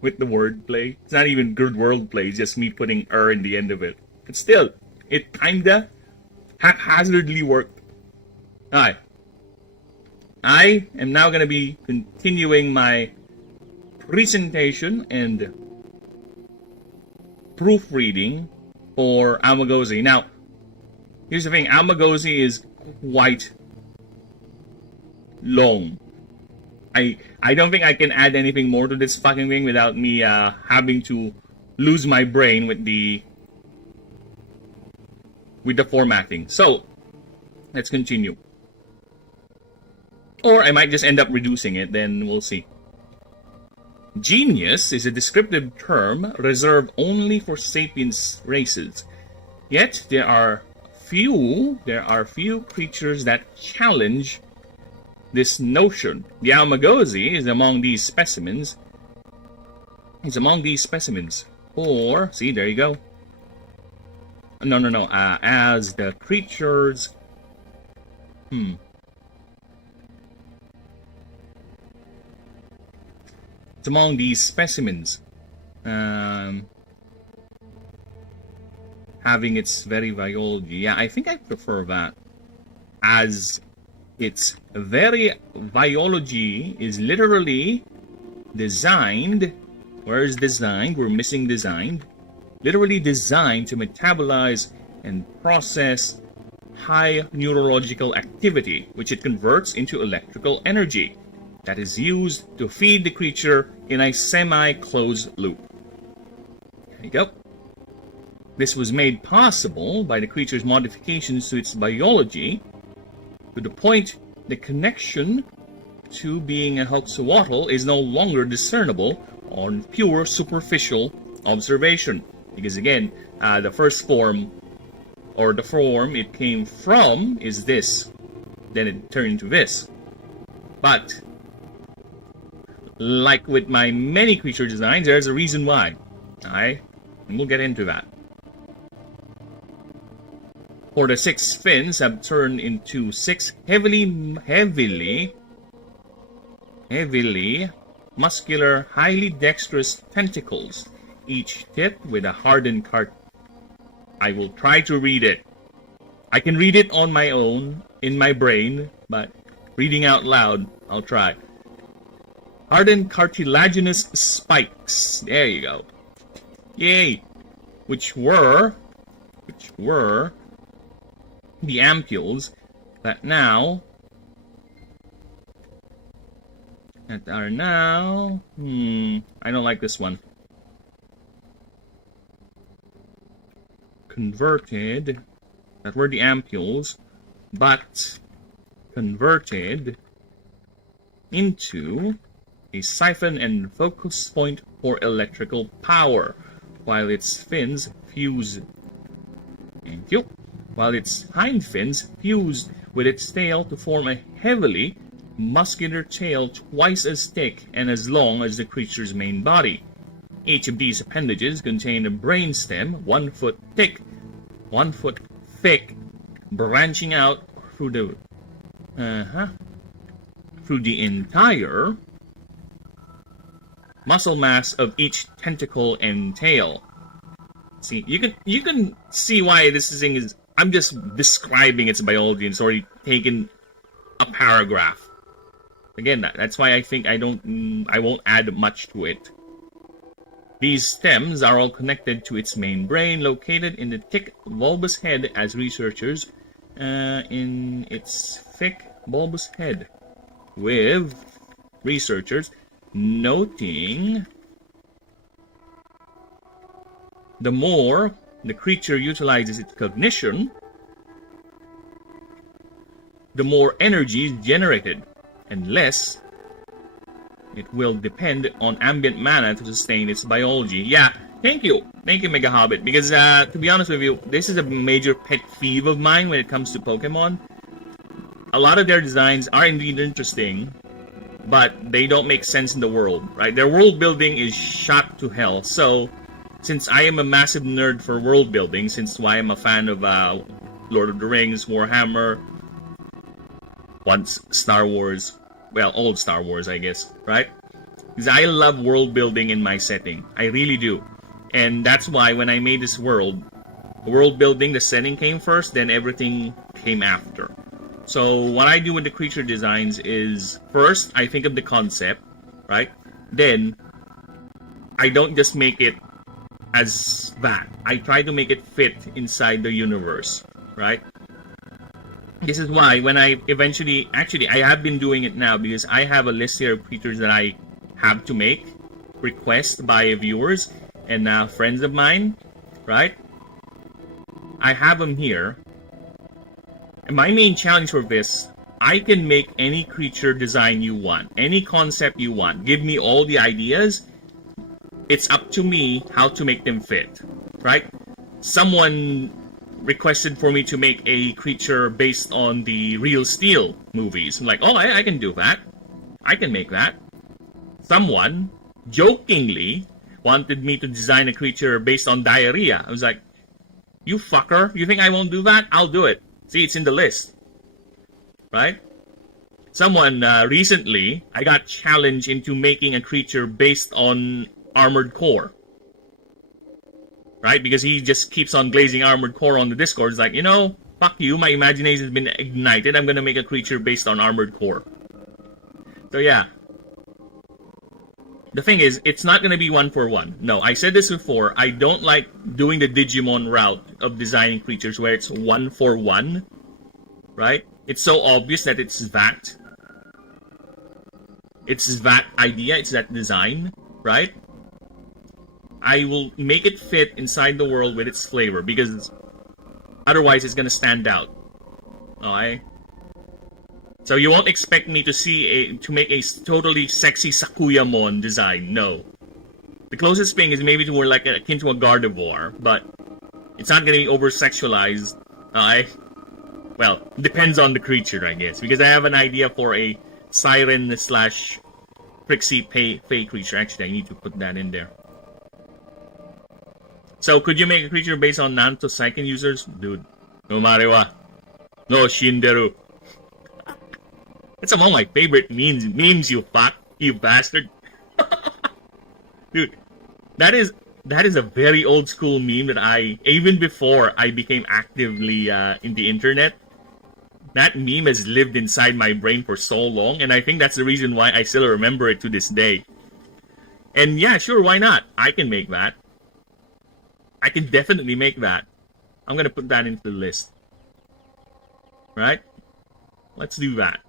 With the wordplay. It's not even good wordplay, it's just me putting in the end of it. But still, it kinda haphazardly worked. Alright. I am now gonna be continuing my presentation and proofreading for Amagosi. Now, here's the thing. Amagosi is quite long. I don't think I can add anything more to this fucking thing without me having to lose my brain with the formatting. So, let's continue. Or I might just end up reducing it, then we'll see. Genius is a descriptive term reserved only for sapiens races. Yet there are few creatures that challenge this notion. The Almagosi is among these specimens. Or, see, there you go. No. As the creatures... It's among these specimens. Having its very biology. Yeah, I think I prefer that. As its very biology is literally designed. Where's designed? We're missing designed. Literally designed to metabolize and process high neurological activity, which it converts into electrical energy that is used to feed the creature in a semi-closed loop. There you go. This was made possible by the creature's modifications to its biology, to the point the connection to being a Hoxawatl is no longer discernible on pure superficial observation. Because again, the first form, or the form it came from, is this. Then it turned into this. But, like with my many creature designs, there's a reason why. Alright? And we'll get into that. For the 6 fins have turned into 6 heavily muscular, highly dexterous tentacles, each tipped with a hardened I will try to read it. I can read it on my own, in my brain, but reading out loud, I'll try. Hardened cartilaginous spikes. There you go. Yay! Which were the ampules that are now I don't like this one. Converted, that were the ampules, but converted into a siphon and focus point for electrical power, while its fins fuse. Thank you. While its hind fins fused with its tail to form a heavily muscular tail twice as thick and as long as the creature's main body. Each of these appendages contain a brain stem 1 foot thick, branching out through the entire muscle mass of each tentacle and tail. See, you can see why this thing is. I'm just describing its biology and it's already taken a paragraph. Again, that's why I think I won't add much to it. These stems are all connected to its main brain, located in the thick bulbous head, as researchers in its thick bulbous head. with researchers noting the more the creature utilizes its cognition, the more energy is generated, and less it will depend on ambient mana to sustain its biology. Yeah, thank you, Mega Hobbit, because to be honest with you, this is a major pet peeve of mine when it comes to Pokemon. A lot of their designs are indeed interesting, but they don't make sense in the world, right? Their world building is shot to hell. So, since I am a massive nerd for world building, since I am a fan of Lord of the Rings, Warhammer, once Star Wars, well, old Star Wars, I guess, right? Because I love world building in my setting. I really do. And that's why when I made this world building, the setting came first, then everything came after. So what I do with the creature designs is, first, I think of the concept, right? Then, I don't just make it as that. I try to make it fit inside the universe, right? This is why when I eventually, actually, I have been doing it now because I have a list here of creatures that I have to make, requests by viewers and friends of mine, right? I have them here. And my main challenge for this, I can make any creature design you want, any concept you want. Give me all the ideas. It's up to me how to make them fit, right? Someone requested for me to make a creature based on the Real Steel movies. I'm like, oh, I can do that. I can make that. Someone jokingly wanted me to design a creature based on diarrhea. I was like, you fucker, you think I won't do that? I'll do it. See, it's in the list, right? Someone recently, I got challenged into making a creature based on Armored Core, right? Because he just keeps on glazing Armored Core on the Discord. It's like, you know, fuck you, my imagination has been ignited. I'm gonna make a creature based on Armored Core. So yeah. The thing is, it's not gonna be one for one. No, I said this before, I don't like doing the Digimon route of designing creatures where it's one for one, right? It's so obvious that it's that. It's that idea, it's that design, right? I will make it fit inside the world with its flavor, because otherwise it's gonna stand out. Okay? So you won't expect me to make a totally sexy Sakuyamon design. No. The closest thing is maybe to more like akin to a Gardevoir, but it's not gonna be over-sexualized. Well, depends on the creature, I guess, because I have an idea for a Siren slash Prixie Fey creature. Actually, I need to put that in there. So, could you make a creature based on Nanto-Psyken users? Dude, no marewa. No Shinderu. That's among my favorite memes, you fuck, you bastard. Dude, that is a very old school meme that even before I became actively in the internet, that meme has lived inside my brain for so long, and I think that's the reason why I still remember it to this day. And yeah, sure, why not? I can make that. I can definitely make that. I'm gonna put that into the list. Right? Let's do that.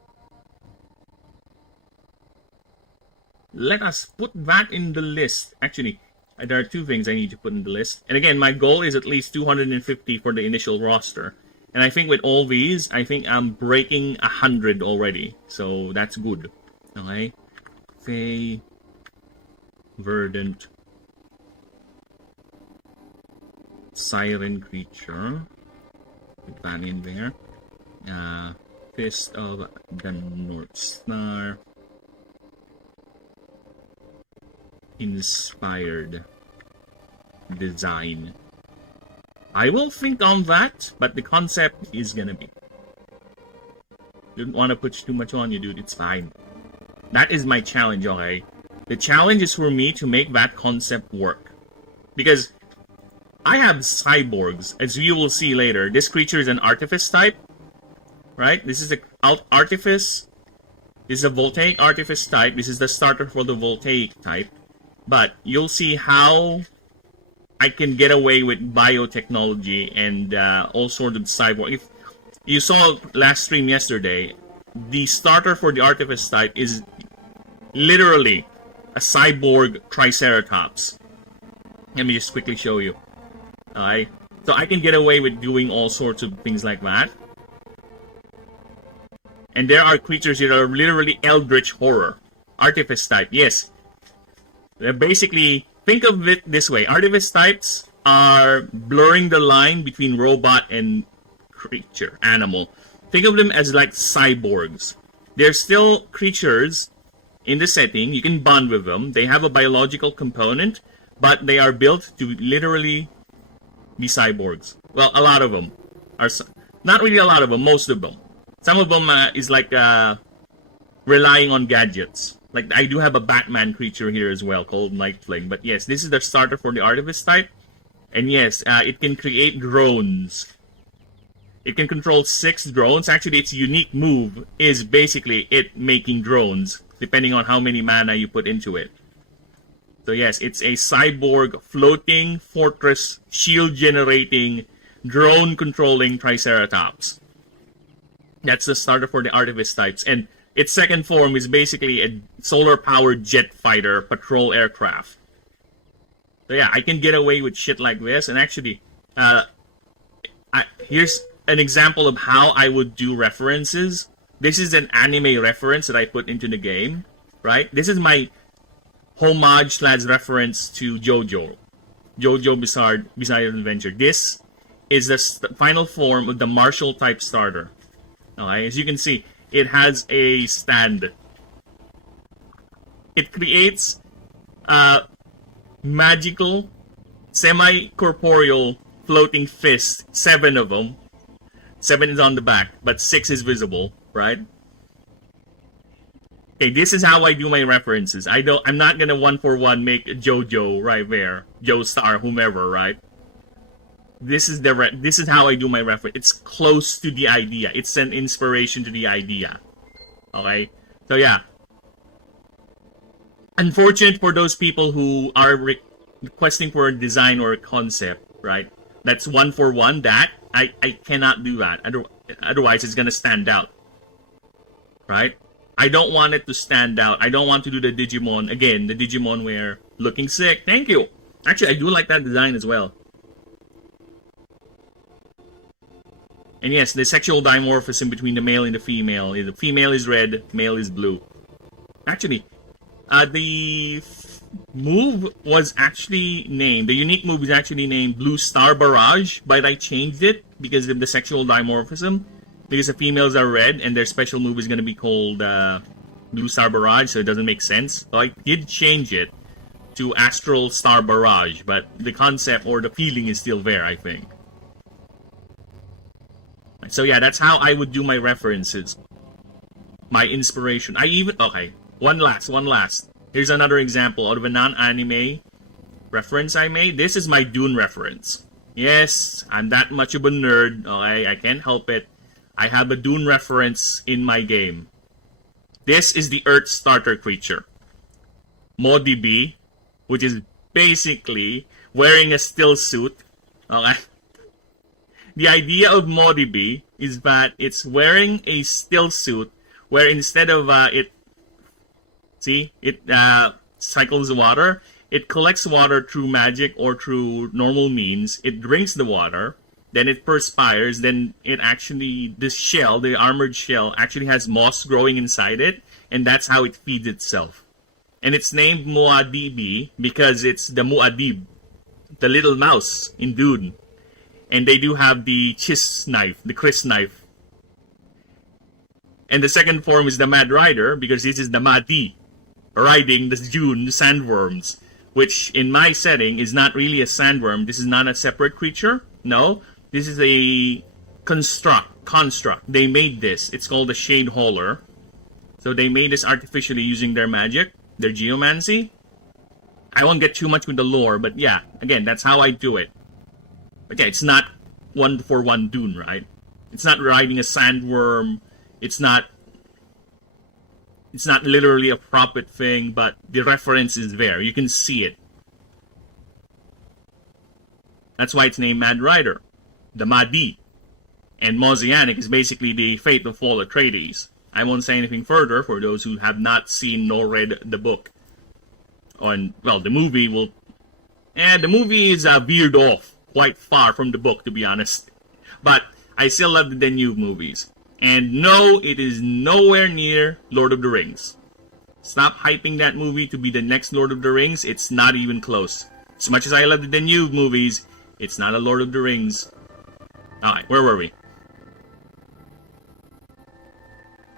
Let us put that in the list. Actually, there are two things I need to put in the list. And again, my goal is at least 250 for the initial roster. And I think with all these, I think I'm breaking 100 already. So that's good. Okay? Fey, Verdant, Siren creature. Put that in there. Fist of the North Star. Inspired design. I will think on that, but the concept is gonna be. Didn't want to put too much on you, dude. It's fine. That is my challenge, okay? The challenge is for me to make that concept work. Because I have cyborgs, as you will see later. This creature is an artifice type, right? This is the artifice. This is a voltaic artifice type. This is the starter for the voltaic type. But you'll see how I can get away with biotechnology and all sorts of cyborg. If you saw last stream yesterday, the starter for the Artifice type is literally a cyborg Triceratops. Let me just quickly show you. Alright, so I can get away with doing all sorts of things like that. And there are creatures that are literally eldritch horror. Artifice type, yes. They're basically, think of it this way. Artifice types are blurring the line between robot and creature, animal. Think of them as like cyborgs. They're still creatures in the setting. You can bond with them. They have a biological component, but they are built to literally be cyborgs. Well, a lot of them are, not really a lot of them, most of them. Some of them is like relying on gadgets. Like I do have a Batman creature here as well called Nightfling. But yes, this is the starter for the Artifice type. And yes, it can create drones. It can control 6 drones. Actually, its unique move is basically it making drones, depending on how many mana you put into it. So yes, it's a cyborg floating fortress shield generating drone controlling Triceratops. That's the starter for the Artifice types. And its second form is basically a solar powered jet fighter patrol aircraft. So yeah, I can get away with shit like this. And actually, here's an example of how I would do references. This is an anime reference that I put into the game, right? This is my homage / reference to JoJo Bizarre Adventure. This is the final form of the martial type starter. Okay, as you can see, it has a stand. It creates magical, semi-corporeal floating fist, 7 of them. 7 is on the back, but 6 is visible, right? Okay, this is how I do my references. I'm not gonna 1-for-1 make JoJo right there, Joestar, whomever, right? This is how I do my reference. It's close to the idea. It's an inspiration to the idea. Okay, so yeah. Unfortunate for those people who are requesting for a design or a concept, right? That's 1-for-1. That I cannot do that. Otherwise, it's gonna stand out, right? I don't want it to stand out. I don't want to do the Digimon again. The Digimon where looking sick. Thank you. Actually, I do like that design as well. And yes, the sexual dimorphism between the male and the female. The female is red, male is blue. Actually, the move was actually named, the unique move is actually named Blue Star Barrage, but I changed it because of the sexual dimorphism. Because the females are red and their special move is going to be called Blue Star Barrage, so it doesn't make sense. So I did change it to Astral Star Barrage, but the concept or the feeling is still there, I think. So yeah, that's how I would do my references. My inspiration. Okay, one last. Here's another example out of a non-anime reference I made. This is my Dune reference. Yes, I'm that much of a nerd. Okay, I can't help it. I have a Dune reference in my game. This is the Earth starter creature. Modibi, which is basically wearing a still suit. Okay. The idea of Modibi is that it's wearing a still suit where instead of it cycles water, it collects water through magic or through normal means. It drinks the water, then it perspires, then it actually, this shell, the armored shell, actually has moss growing inside it, and that's how it feeds itself. And it's named Muad'Dib because it's the Muad'Dib, the little mouse in Dune. And they do have the Chiss knife, the Chris knife. And the second form is the Mad Rider, because this is the Madi, riding the Dune sandworms, which in my setting is not really a sandworm. This is not a separate creature. No, this is a construct. They made this. It's called a Shade Hauler. So they made this artificially using their magic, their geomancy. I won't get too much with the lore, but yeah, again, that's how I do it. But yeah, it's not 1-for-1 Dune, right? It's not riding a sandworm. It's not literally a profit thing, but the reference is there. You can see it. That's why it's named Mad Rider, the Mahdi. And Mosianic is basically the fate of Fall Atreides. I won't say anything further for those who have not seen nor read the book. Well, the movie will... the movie is veered off quite far from the book, to be honest. But I still love the Danube movies. And no, it is nowhere near Lord of the Rings. Stop hyping that movie to be the next Lord of the Rings. It's not even close. As much as I love the Danube movies, it's not a Lord of the Rings. Alright, where were we?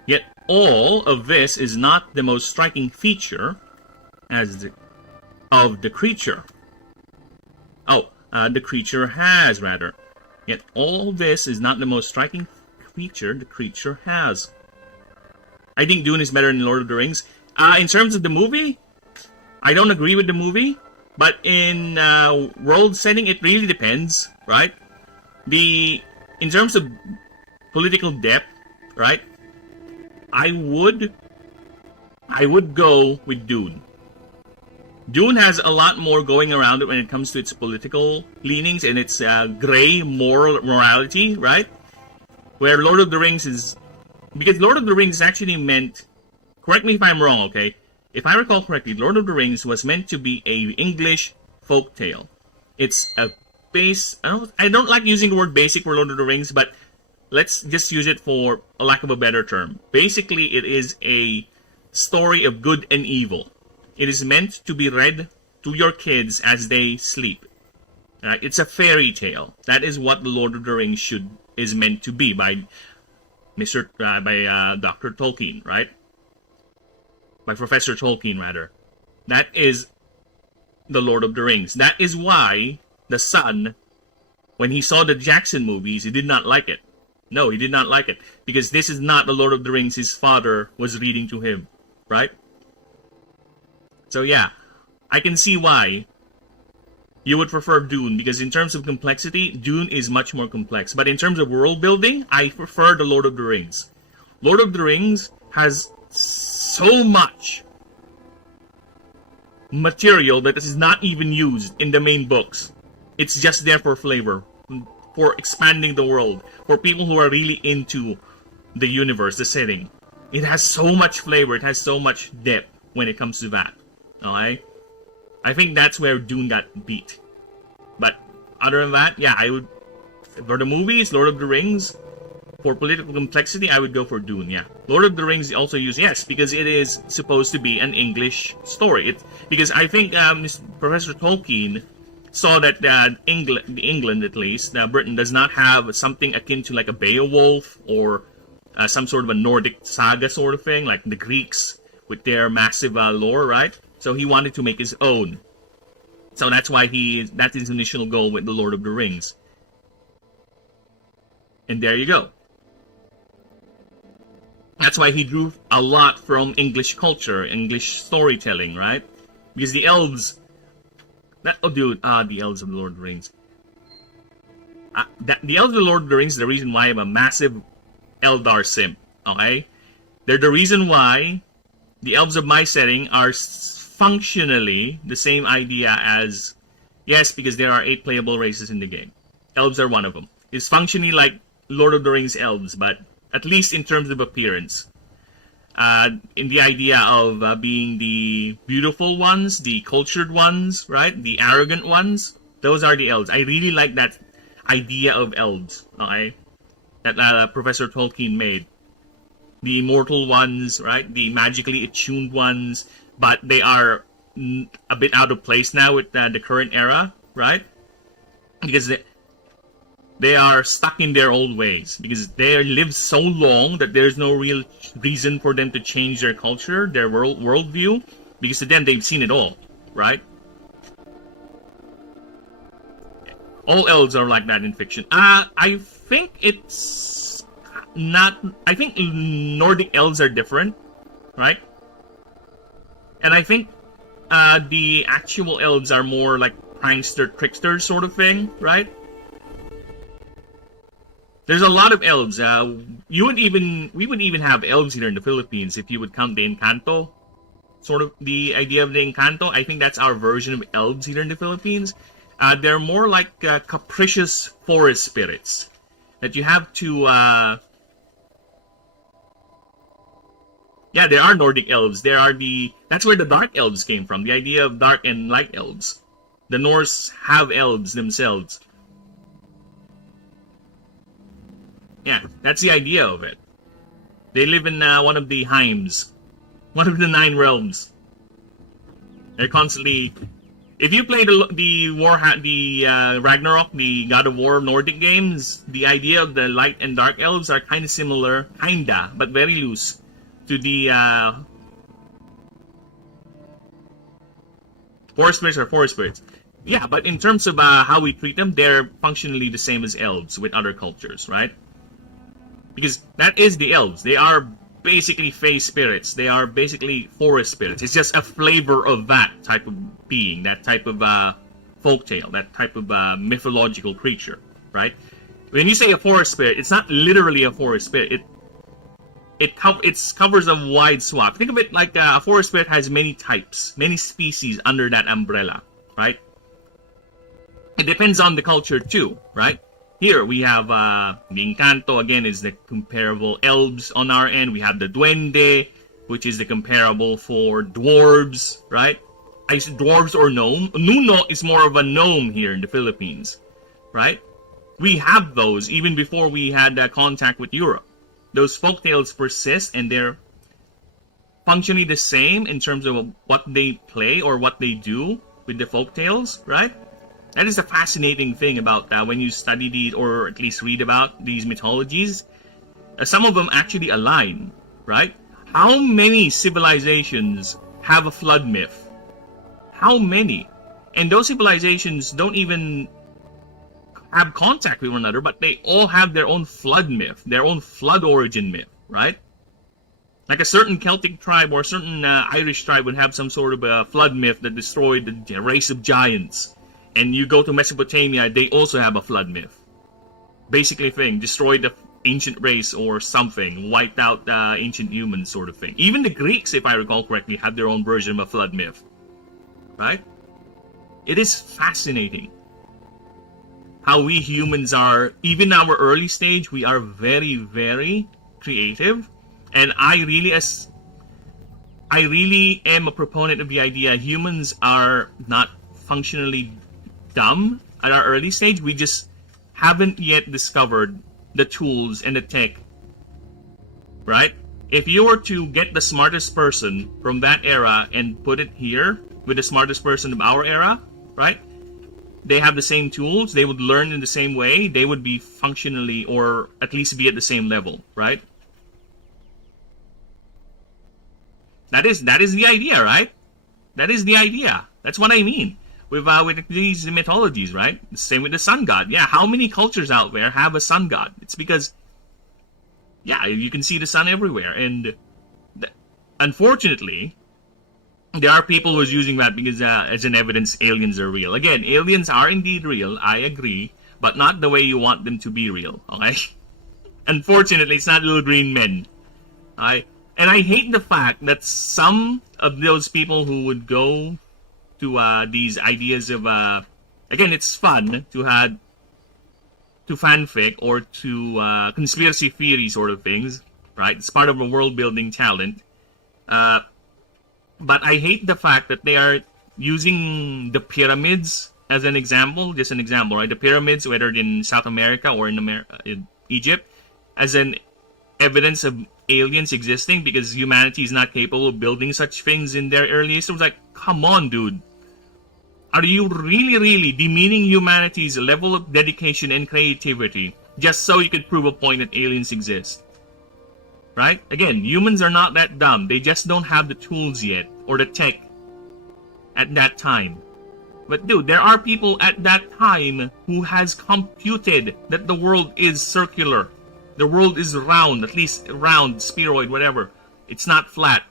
Yet all of this is not the most striking feature of the creature. The creature has, rather. Yet all this is not the most striking feature the creature has. I think Dune is better than Lord of the Rings. In terms of the movie, I don't agree with the movie. But in world setting, it really depends, right? In terms of political depth, right? I would go with Dune. Dune has a lot more going around it when it comes to its political leanings and its gray morality, right? Where Lord of the Rings is... Because Lord of the Rings actually meant... Correct me if I'm wrong, okay? If I recall correctly, Lord of the Rings was meant to be a English folk tale. It's a base... I don't like using the word basic for Lord of the Rings, but let's just use it for a lack of a better term. Basically, it is a story of good and evil. It is meant to be read to your kids as they sleep. It's a fairy tale. That is what the Lord of the Rings is meant to be by Dr. Tolkien, right? By Professor Tolkien, rather. That is the Lord of the Rings. That is why the son, when he saw the Jackson movies, he did not like it. No, he did not like it. Because this is not the Lord of the Rings his father was reading to him, right? So yeah, I can see why you would prefer Dune, because in terms of complexity, Dune is much more complex. But in terms of world building, I prefer the Lord of the Rings. Lord of the Rings has so much material that is not even used in the main books. It's just there for flavor, for expanding the world, for people who are really into the universe, the setting. It has so much flavor, it has so much depth when it comes to that. Okay? I think that's where Dune got beat. But other than that, yeah, I would... For the movies, Lord of the Rings, for political complexity, I would go for Dune, yeah. Lord of the Rings also use, yes, because it is supposed to be an English story. Because I think Professor Tolkien saw that England at least, Britain, does not have something akin to like a Beowulf or some sort of a Nordic saga sort of thing, like the Greeks with their massive lore, right? So he wanted to make his own. So that's why that's his initial goal with the Lord of the Rings. And there you go. That's why he drew a lot from English culture, English storytelling, right? Because the elves... the elves of the Lord of the Rings. The elves of the Lord of the Rings is the reason why I'm a massive Eldar simp, okay? They're the reason why the elves of my setting are functionally the same idea as... Yes, because there are 8 playable races in the game. Elves are one of them. It's functionally like Lord of the Rings elves, but at least in terms of appearance. In the idea of being the beautiful ones, the cultured ones, right? The arrogant ones. Those are the elves. I really like that idea of elves, okay? That Professor Tolkien made. The immortal ones, right? The magically attuned ones. But they are a bit out of place now with the current era, right? Because they are stuck in their old ways. Because they lived so long that there's no real reason for them to change their culture, their worldview. Because to them, they've seen it all, right? All elves are like that in fiction. I think it's not... I think Nordic elves are different, right? And I think the actual elves are more like prankster, trickster sort of thing, right? There's a lot of elves. We would even have elves here in the Philippines if you would count the Encanto. Sort of the idea of the Encanto. I think that's our version of elves here in the Philippines. They're more like capricious forest spirits that you have to Yeah, there are Nordic elves. That's where the dark elves came from. The idea of dark and light elves. The Norse have elves themselves. Yeah, that's the idea of it. They live in one of the Heims, one of the 9 realms. They're constantly. If you play the Ragnarok, the God of War Nordic games, the idea of the light and dark elves are kind of similar, but very loose, to the forest spirits or forest spirits. Yeah, but in terms of how we treat them, they're functionally the same as elves with other cultures, right? Because that is the elves. They are basically fey spirits. They are basically forest spirits. It's just a flavor of that type of being, that type of folktale, that type of mythological creature, right? When you say a forest spirit, it's not literally a forest spirit. It covers a wide swath. Think of it like a forest spirit has many types, many species under that umbrella, right? It depends on the culture too, right? Here we have the Encanto, again, is the comparable elves on our end. We have the Duende, which is the comparable for dwarves, right? I said dwarves or gnome. Nuno is more of a gnome here in the Philippines, right? We have those even before we had contact with Europe. Those folktales persist, and they're functionally the same in terms of what they play or what they do with the folktales, right? That is the fascinating thing about when you study these, or at least read about these mythologies. Some of them actually align, right? How many civilizations have a flood myth? How many? And those civilizations don't even have contact with one another, but they all have their own flood myth, their own flood origin myth, right? Like a certain Celtic tribe or a certain Irish tribe would have some sort of a flood myth that destroyed the race of giants. And you go to Mesopotamia, they also have a flood myth. Basically destroyed the ancient race or something, wiped out ancient humans sort of thing. Even the Greeks, if I recall correctly, have their own version of a flood myth. Right? It is fascinating how we humans are, even our early stage, we are very, very creative. And I really am a proponent of the idea humans are not functionally dumb at our early stage. We just haven't yet discovered the tools and the tech, right? If you were to get the smartest person from that era and put it here with the smartest person of our era, right? They have the same tools, they would learn in the same way, they would be functionally, or at least be at the same level, right? That is the idea, right? That is the idea. That's what I mean with these mythologies, right? The same with the sun god. Yeah, how many cultures out there have a sun god? It's because, yeah, you can see the sun everywhere. And unfortunately, there are people who's using that because as an evidence aliens are real. Again, aliens are indeed real, I agree, but not the way you want them to be real, okay? Unfortunately, it's not little green men. And I hate the fact that some of those people who would go to these ideas of again, it's fun to fanfic or to conspiracy theory sort of things, right? It's part of a world building talent. But I hate the fact that they are using the pyramids as an example, just an example, right? The pyramids, whether in South America or in Egypt, as an evidence of aliens existing because humanity is not capable of building such things in their earliest. It was like, come on, dude. Are you really demeaning humanity's level of dedication and creativity just so you could prove a point that aliens exist? Right? Again, humans are not that dumb. They just don't have the tools yet or the tech at that time. But dude, there are people at that time who has computed that the world is circular. The world is round, at least round, spheroid, whatever. It's not flat.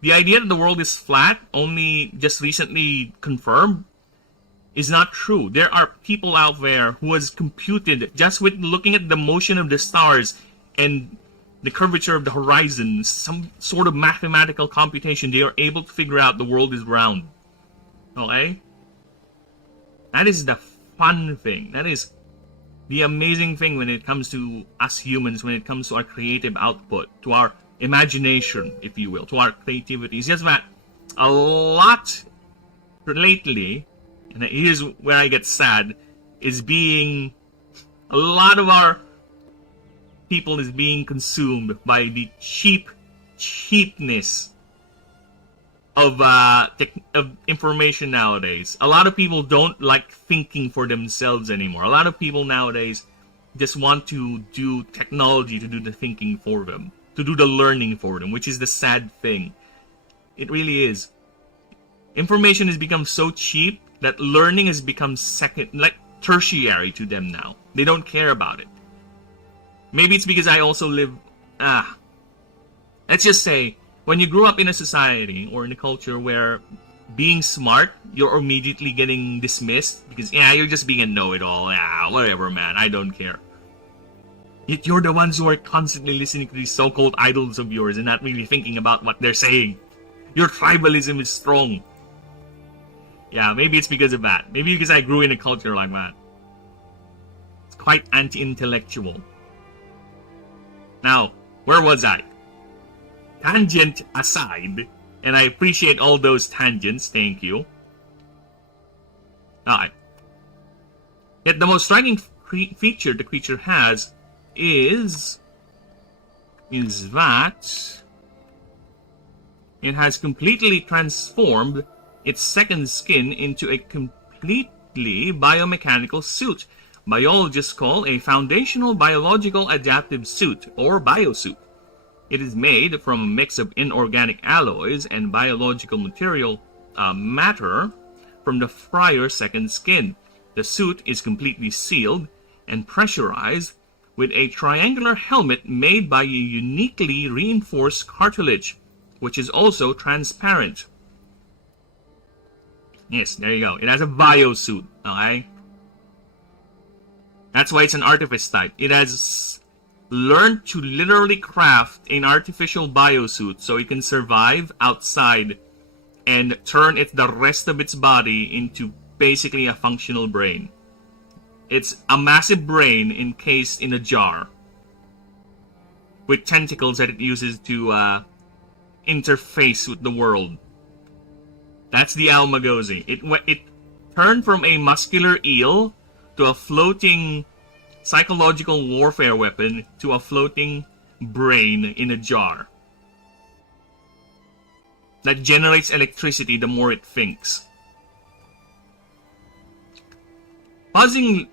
The idea that the world is flat, only just recently confirmed, is not true. There are people out there who has computed, just with looking at the motion of the stars and the curvature of the horizon, some sort of mathematical computation, they are able to figure out the world is round. Okay? That is the fun thing. That is the amazing thing when it comes to us humans, when it comes to our creative output, to our imagination, if you will, to our creativity. It's just that a lot lately, and here's where I get sad, is being a lot of our people is being consumed by the cheapness of information nowadays. A lot of people don't like thinking for themselves anymore. A lot of people nowadays just want to do technology to do the thinking for them, to do the learning for them, which is the sad thing. It really is. Information has become so cheap that learning has become tertiary to them now. They don't care about it. Maybe it's because I also live... let's just say, when you grew up in a society or in a culture where being smart, you're immediately getting dismissed because, you're just being a know-it-all. Whatever, man. I don't care. Yet you're the ones who are constantly listening to these so-called idols of yours and not really thinking about what they're saying. Your tribalism is strong. Yeah, maybe it's because of that. Maybe because I grew in a culture like that. It's quite anti-intellectual. Now, where was I? Tangent aside, and I appreciate all those tangents, thank you. Alright. Yet the most striking feature the creature has is that it has completely transformed its second skin into a completely biomechanical suit. Biologists call a foundational biological adaptive suit, or biosuit. It is made from a mix of inorganic alloys and biological matter from the prior second skin. The suit is completely sealed and pressurized with a triangular helmet made by a uniquely reinforced cartilage, which is also transparent. Yes, there you go. It has a biosuit, okay? That's why it's an artifice type. It has learned to literally craft an artificial biosuit so it can survive outside and turn the rest of its body into basically a functional brain. It's a massive brain encased in a jar with tentacles that it uses to interface with the world. That's the Almagosi. It turned from a muscular eel to a floating psychological warfare weapon to a floating brain in a jar that generates electricity the more it thinks. Puzzlingly,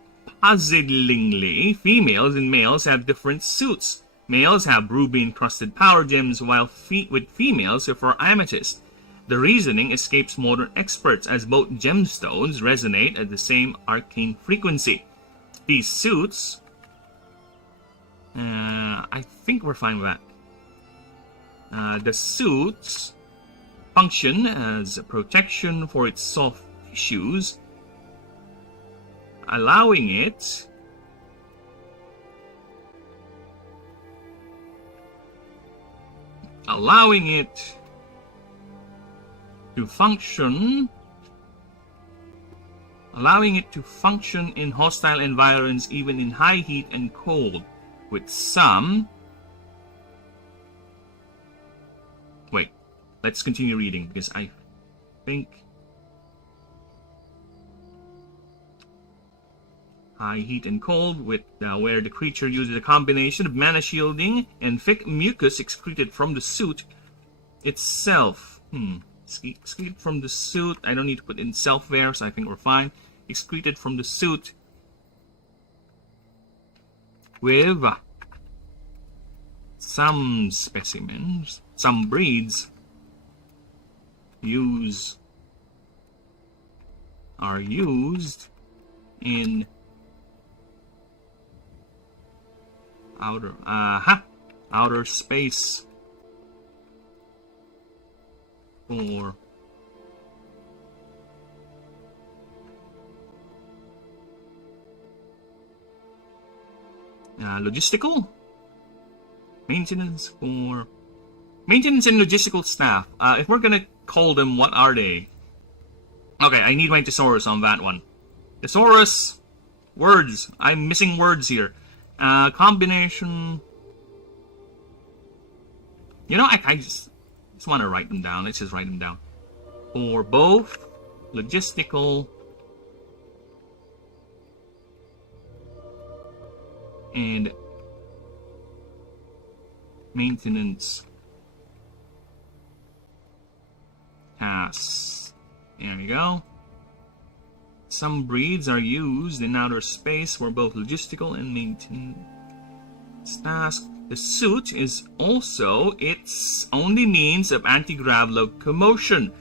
females and males have different suits. Males have ruby-encrusted power gems, while with females prefer amethyst. The reasoning escapes modern experts, as both gemstones resonate at the same arcane frequency. These suits... I think we're fine with that. The suits function as a protection for its soft tissues, allowing it to function in hostile environments, even in high heat and cold, with some... Wait, let's continue reading, because I think... High heat and cold, with where the creature uses a combination of mana shielding and thick mucus excreted from the suit itself. Excreted from the suit. I don't need to put in self there, so I think we're fine. Excreted from the suit with some specimens, some breeds are used in outer space for logistical maintenance and logistical staff. If we're gonna call them, what are they? Okay, I need my thesaurus on that one. Thesaurus, words. I'm missing words here. Combination. You know, I just want to write them down. Let's just write them down. For both logistical and maintenance tasks. There we go. Some breeds are used in outer space for both logistical and maintenance tasks. The suit is also its only means of anti-grav locomotion.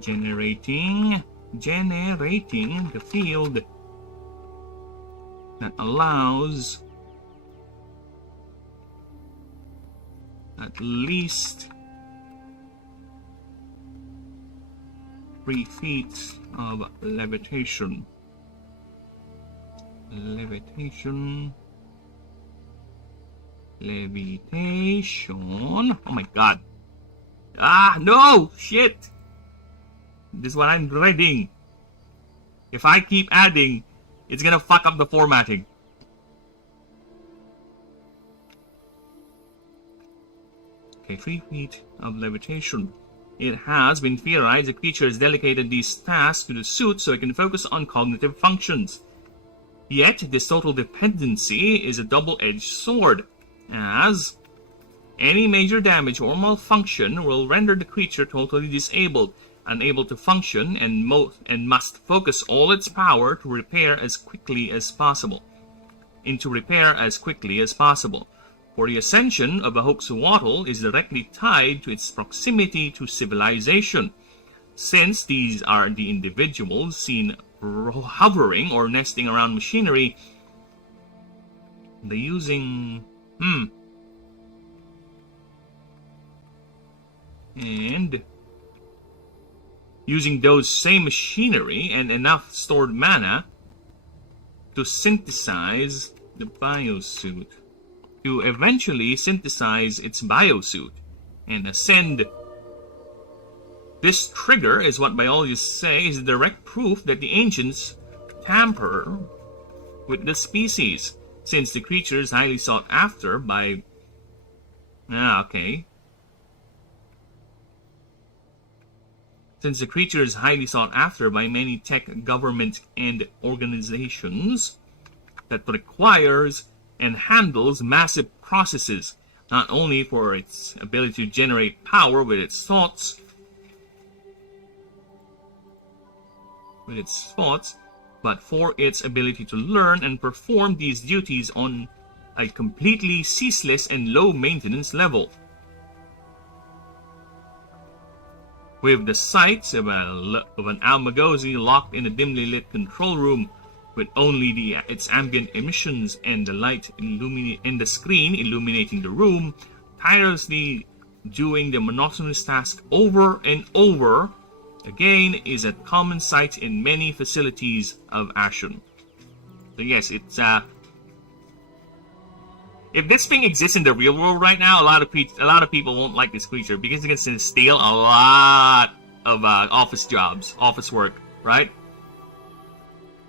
Generating the field that allows at least 3 feet of levitation. Levitation. Oh my god. Ah, no! Shit! This is what I'm dreading. If I keep adding, it's gonna fuck up the formatting. Okay, 3 feet of levitation. It has been theorized the creature has delegated these tasks to the suit so it can focus on cognitive functions. Yet, this total dependency is a double-edged sword, as any major damage or malfunction will render the creature totally disabled, unable to function, and must focus all its power to repair as quickly as possible. For the ascension of a Hoaxawattle is directly tied to its proximity to civilization, since these are the individuals seen hovering or nesting around machinery. And using those same machinery and enough stored mana to synthesize the biosuit. To eventually synthesize its biosuit and ascend. This trigger is what biologists say is direct proof that the ancients tamper with the species, since the creature is highly sought after by... Since the creature is highly sought after by many tech, government, and organizations that requires and handles massive processes, not only for its ability to generate power with its thoughts, but for its ability to learn and perform these duties on a completely ceaseless and low-maintenance level. With the sights of an Almagozi locked in a dimly lit control room, with only its ambient emissions and the light and the screen illuminating the room, tirelessly doing the monotonous task over and over again is a common sight in many facilities of Ashen. So yes, it's if this thing exists in the real world right now, a lot of people won't like this creature because it's going to steal a lot of office jobs, office work, right?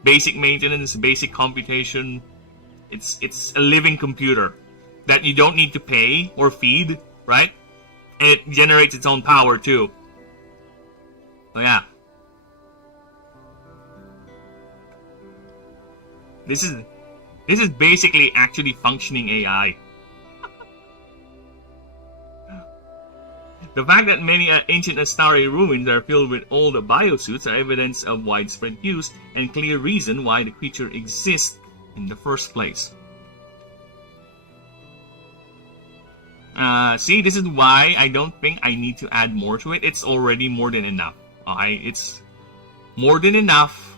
Basic maintenance, basic computation. It's a living computer that you don't need to pay or feed, right? And it generates its own power too. So yeah. This is basically actually functioning AI. The fact that many ancient Astari ruins are filled with old biosuits are evidence of widespread use and clear reason why the creature exists in the first place. See, this is why I don't think I need to add more to it. It's already more than enough. It's more than enough.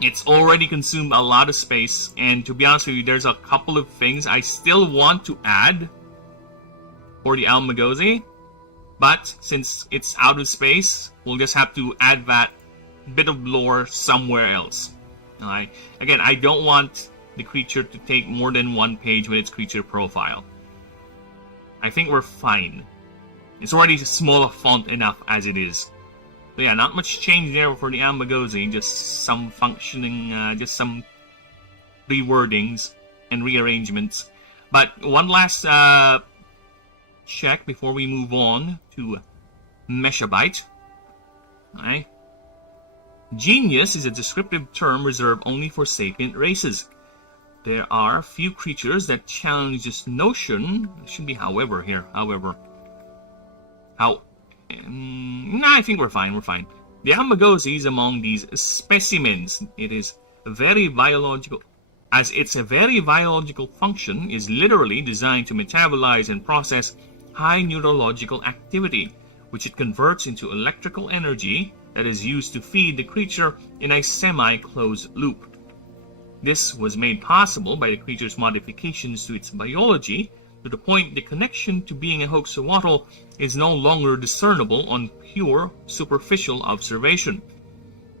It's already consumed a lot of space, and to be honest with you, there's a couple of things I still want to add for the Almagozi, but since it's out of space, we'll just have to add that bit of lore somewhere else. Again, I don't want the creature to take more than 1 page with its creature profile. I think we're fine. It's already small font enough as it is. So yeah, not much change there for the Ambagosi, just some functioning, just some rewordings and rearrangements. But one last check before we move on to Meshabyte. Alright. Genius is a descriptive term reserved only for sapient races. There are few creatures that challenge this notion. It should be however here. However. Nah, I think we're fine. We're fine. The Ambagosi is among these specimens. It is very biological. As its a very biological function is literally designed to metabolize and process high neurological activity, which it converts into electrical energy that is used to feed the creature in a semi-closed loop. This was made possible by the creature's modifications to its biology, to the point the connection to being a Hoaxawattle is no longer discernible on pure, superficial observation.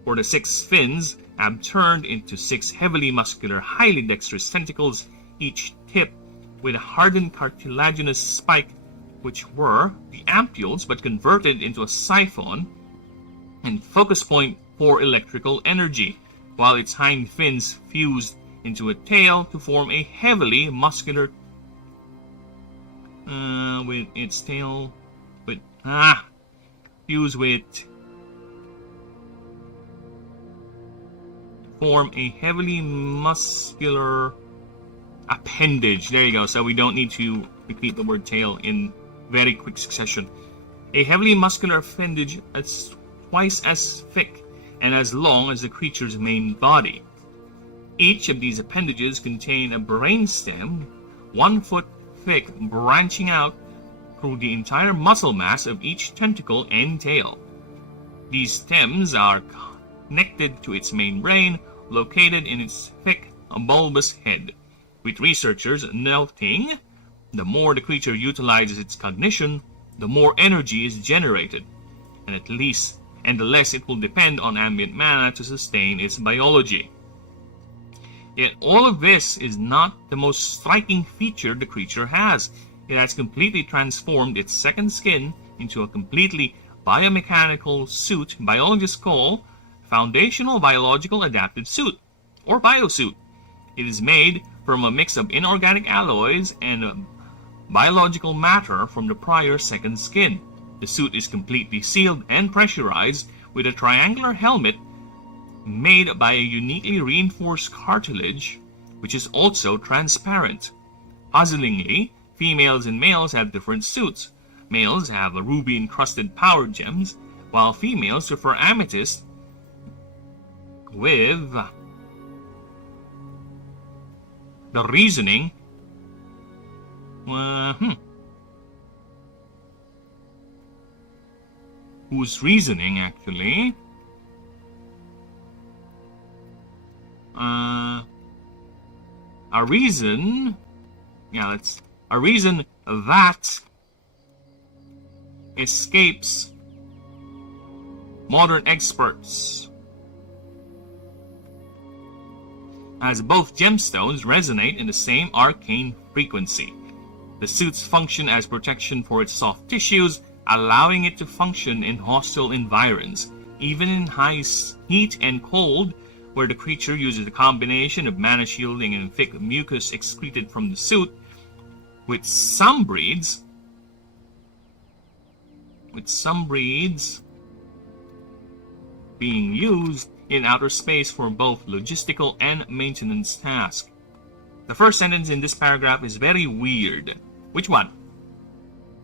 For the 6 fins have turned into 6 heavily muscular, highly dexterous tentacles, each tipped with a hardened cartilaginous spike, which were the ampules but converted into a siphon and focus point for electrical energy, while its hind fins fused into a tail to form a heavily muscular with its tail fused with form a heavily muscular appendage. There you go. So we don't need to repeat the word tail in very quick succession. A heavily muscular appendage that's twice as thick and as long as the creature's main body. Each of these appendages contain a brainstem 1 foot thick, branching out through the entire muscle mass of each tentacle and tail. These stems are connected to its main brain, located in its thick, bulbous head, with researchers noting the more the creature utilizes its cognition, the more energy is generated, and the less it will depend on ambient mana to sustain its biology. Yet all of this is not the most striking feature the creature has. It has completely transformed its second skin into a completely biomechanical suit biologists call Foundational Biological Adapted Suit, or Biosuit. It is made from a mix of inorganic alloys and biological matter from the prior second skin. The suit is completely sealed and pressurized with a triangular helmet made by a uniquely reinforced cartilage, which is also transparent. Puzzlingly, females and males have different suits. Males have ruby-encrusted power gems, while females prefer amethyst with the reasoning whose reasoning actually a reason that escapes modern experts, as both gemstones resonate in the same arcane frequency. The suits function as protection for its soft tissues, allowing it to function in hostile environs, even in high heat and cold, where the creature uses a combination of mana shielding and thick mucus excreted from the suit, with some breeds being used in outer space for both logistical and maintenance tasks. The first sentence in this paragraph is very weird. Which one?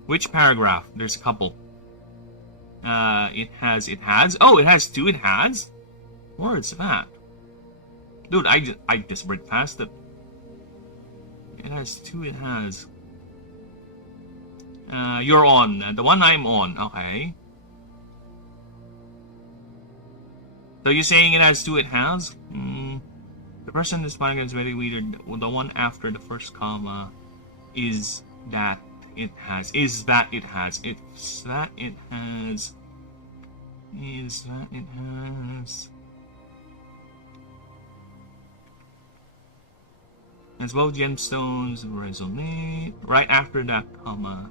Which paragraph? There's a couple. It has. Oh, it has 2 it has? Where's that? Dude, I just read past it. It has 2 it has. You're on. The one I'm on. Okay. So you're saying it has 2 it has? The person in this paragraph is very weird. Well, the one after the first comma is that it has. Is that it has. It's that it has. Is that it has. As both gemstones resonate. Right after that comma.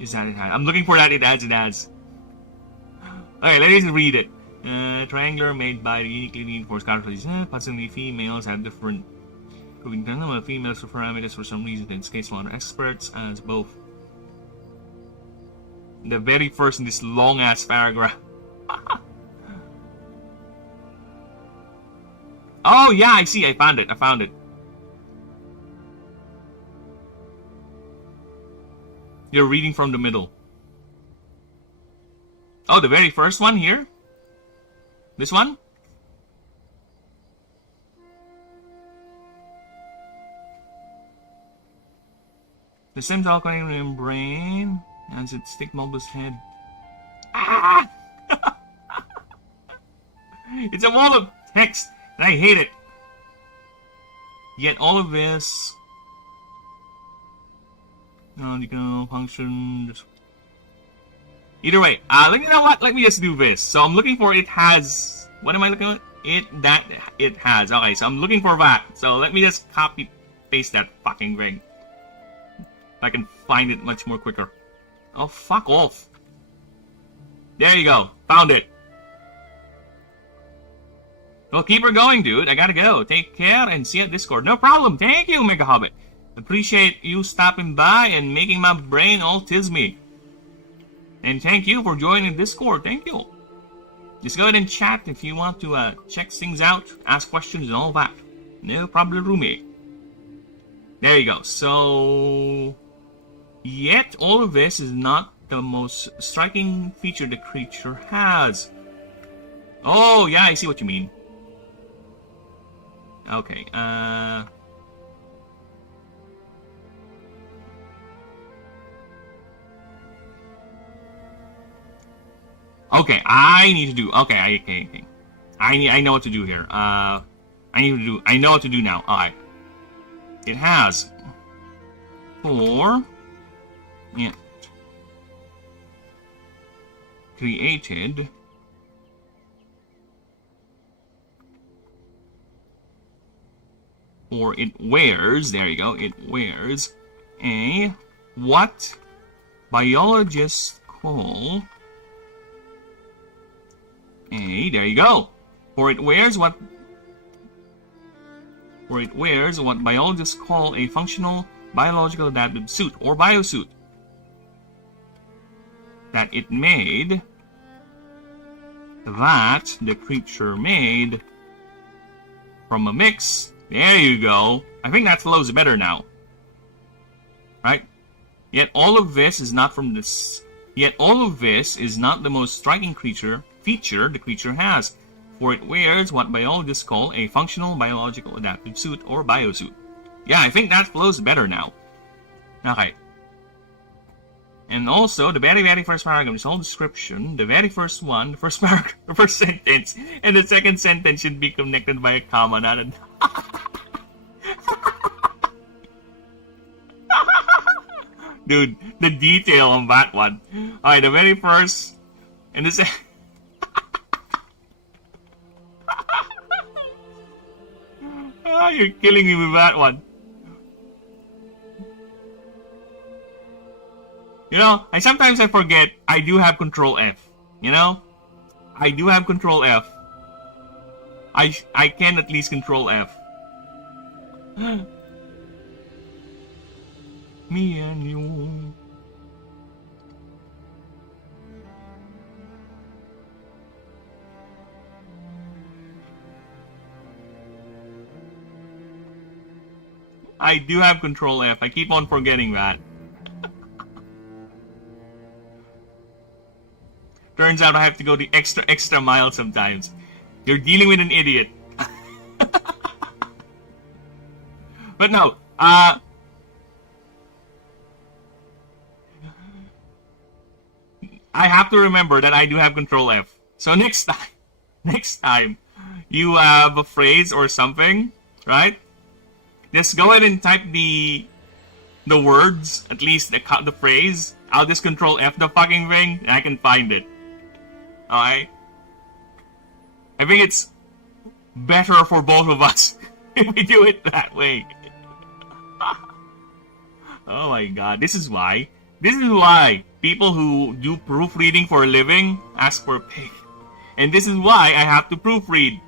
Is that it has. I'm looking for that it has. Okay, let's read it. Triangular made by the uniquely reinforced cartridges. Possibly females have different cooking terms. Females prefer parameters for some reason. In this case, modern experts as both. The very first in this long ass paragraph. Oh yeah, I see. I found it. You're reading from the middle. Oh, the very first one here? This one? The central cranial brain as its thick bulbous head. Ah! It's a wall of text, and I hate it. Yet all of this logical function. Either way, you know what? Let me just do this. So I'm looking for it has. What am I looking at? It has. Okay, so I'm looking for that. So let me just copy paste that fucking thing. I can find it much more quicker. Oh, fuck off. There you go. Found it. Well, keep her going, dude. I gotta go. Take care and see you at Discord. No problem. Thank you, Mega Hobbit. Appreciate you stopping by and making my brain all tismy. And thank you for joining Discord. Thank you. Just go ahead and chat if you want to check things out, ask questions and all that. No problem, Rumi. There you go. So, yet all of this is not the most striking feature the creature has. Oh, yeah, I see what you mean. Okay, okay, I need to do. Okay, okay. I know what to do here. I know what to do now. Alright. It has 4. Yeah. Created. Or it wears. There you go. It wears a what biologists call. There you go. For it wears what biologists call a functional biological adaptive suit or biosuit that it made, that the creature made from a mix. There you go. I think that flows better now. Right? Yet all of this is not from this. Yet all of this is not the most striking feature the creature has, for it wears what biologists call a functional biological adaptive suit or biosuit. Yeah, I think that flows better now. Okay. And also, the very, very first paragraph is all description. The very first one, the first paragraph, the first sentence, and the second sentence should be connected by a comma, not a... Dude, the detail on that one. Alright, the very first, and the second... Oh, you're killing me with that one. You know, sometimes I forget I do have Control F. You know? I do have Control F. I can at least Control F. Me and you. I do have Control F. I keep on forgetting that. Turns out I have to go the extra mile sometimes. You're dealing with an idiot. But no, I have to remember that I do have Control F. So next time you have a phrase or something, right? Just go ahead and type the words, at least the phrase. I'll just Control F the fucking thing, and I can find it. Alright? I think it's better for both of us if we do it that way. Oh my god, this is why. This is why people who do proofreading for a living ask for a pig. And this is why I have to proofread.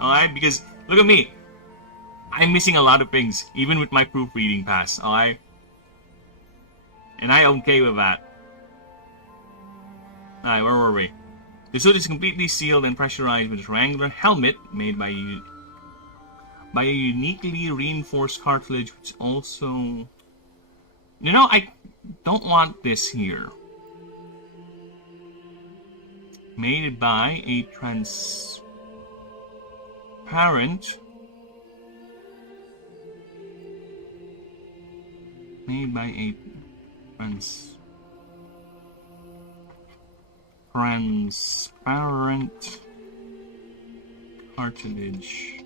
Alright? Because, look at me. I'm missing a lot of things, even with my proofreading pass. Alright? And I'm okay with that. Alright, where were we? The suit is completely sealed and pressurized with a triangular helmet made by a uniquely reinforced cartilage, which also... You know, I don't want this here. Made by a transparent... Made by a transparent cartilage.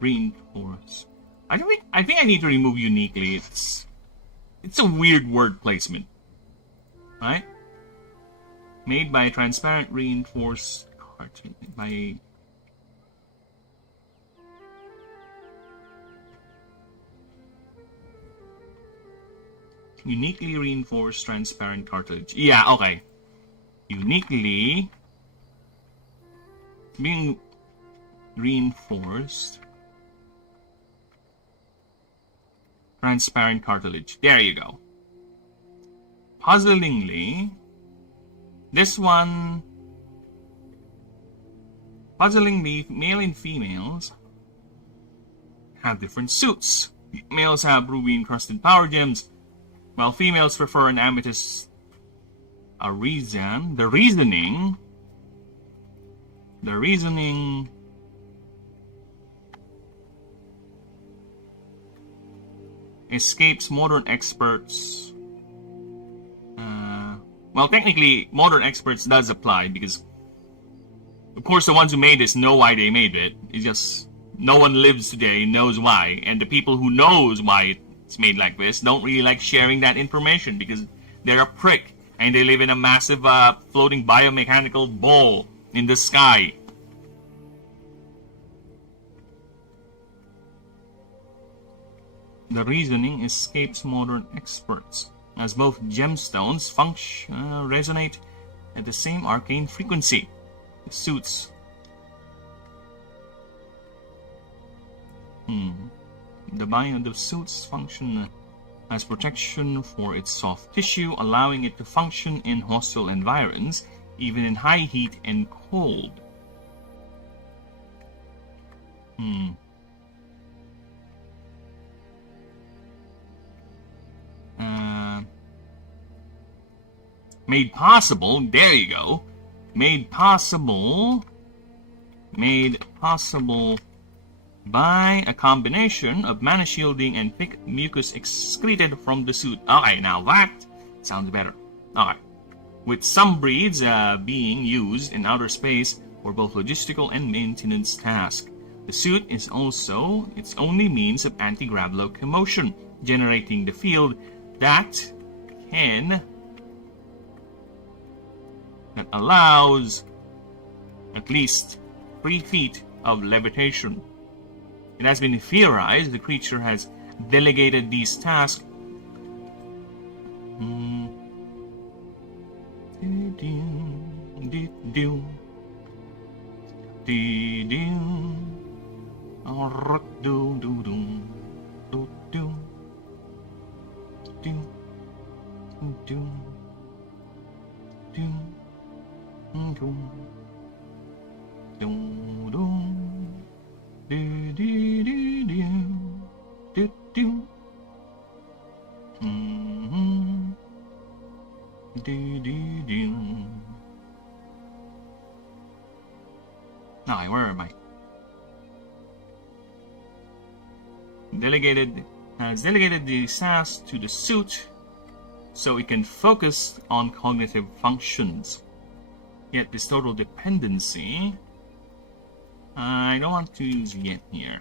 Reinforced. I think I need to remove uniquely. It's a weird word placement. Right? Made by a transparent reinforced cartilage by uniquely reinforced transparent cartilage. Yeah, okay. Uniquely being reinforced transparent cartilage. There you go. Puzzlingly, this one... Puzzlingly, male and females have different suits. Males have ruby-encrusted power gems, while females prefer an amethyst reason. The reasoning escapes modern experts. Well, technically, modern experts does apply because, of course, the ones who made this know why they made it. It's just no one lives today knows why, and the people who knows why it's made like this don't really like sharing that information because they're a prick and they live in a massive floating biomechanical ball in the sky. The reasoning escapes modern experts, as both gemstones resonate at the same arcane frequency. The suits. The suits function as protection for its soft tissue, allowing it to function in hostile environs, even in high heat and cold. Made possible, there you go. Made possible by a combination of mana shielding and thick mucus excreted from the suit. Okay, now that sounds better. Alright. With some breeds being used in outer space for both logistical and maintenance tasks. The suit is also its only means of anti-grav locomotion, generating the field that allows at least 3 feet of levitation. It has been theorized the creature has delegated these tasks Now, where am I? Has delegated the SAS to the suit so it can focus on cognitive functions. Yet this total dependency, I don't want to use yet here.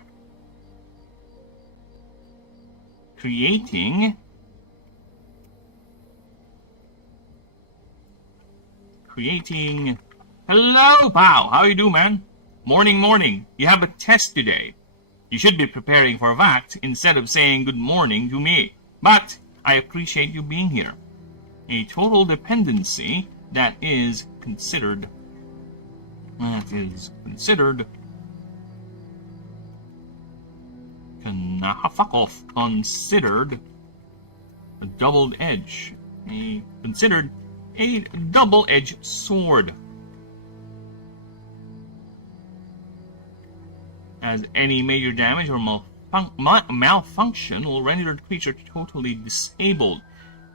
Creating hello, pal. How you doing, man? Morning. You have a test today. You should be preparing for that instead of saying good morning to me. But I appreciate you being here. A total dependency that is considered... fuck off. Considered a doubled edge. Considered a double-edged sword. As any major damage or malfunction will render the creature totally disabled,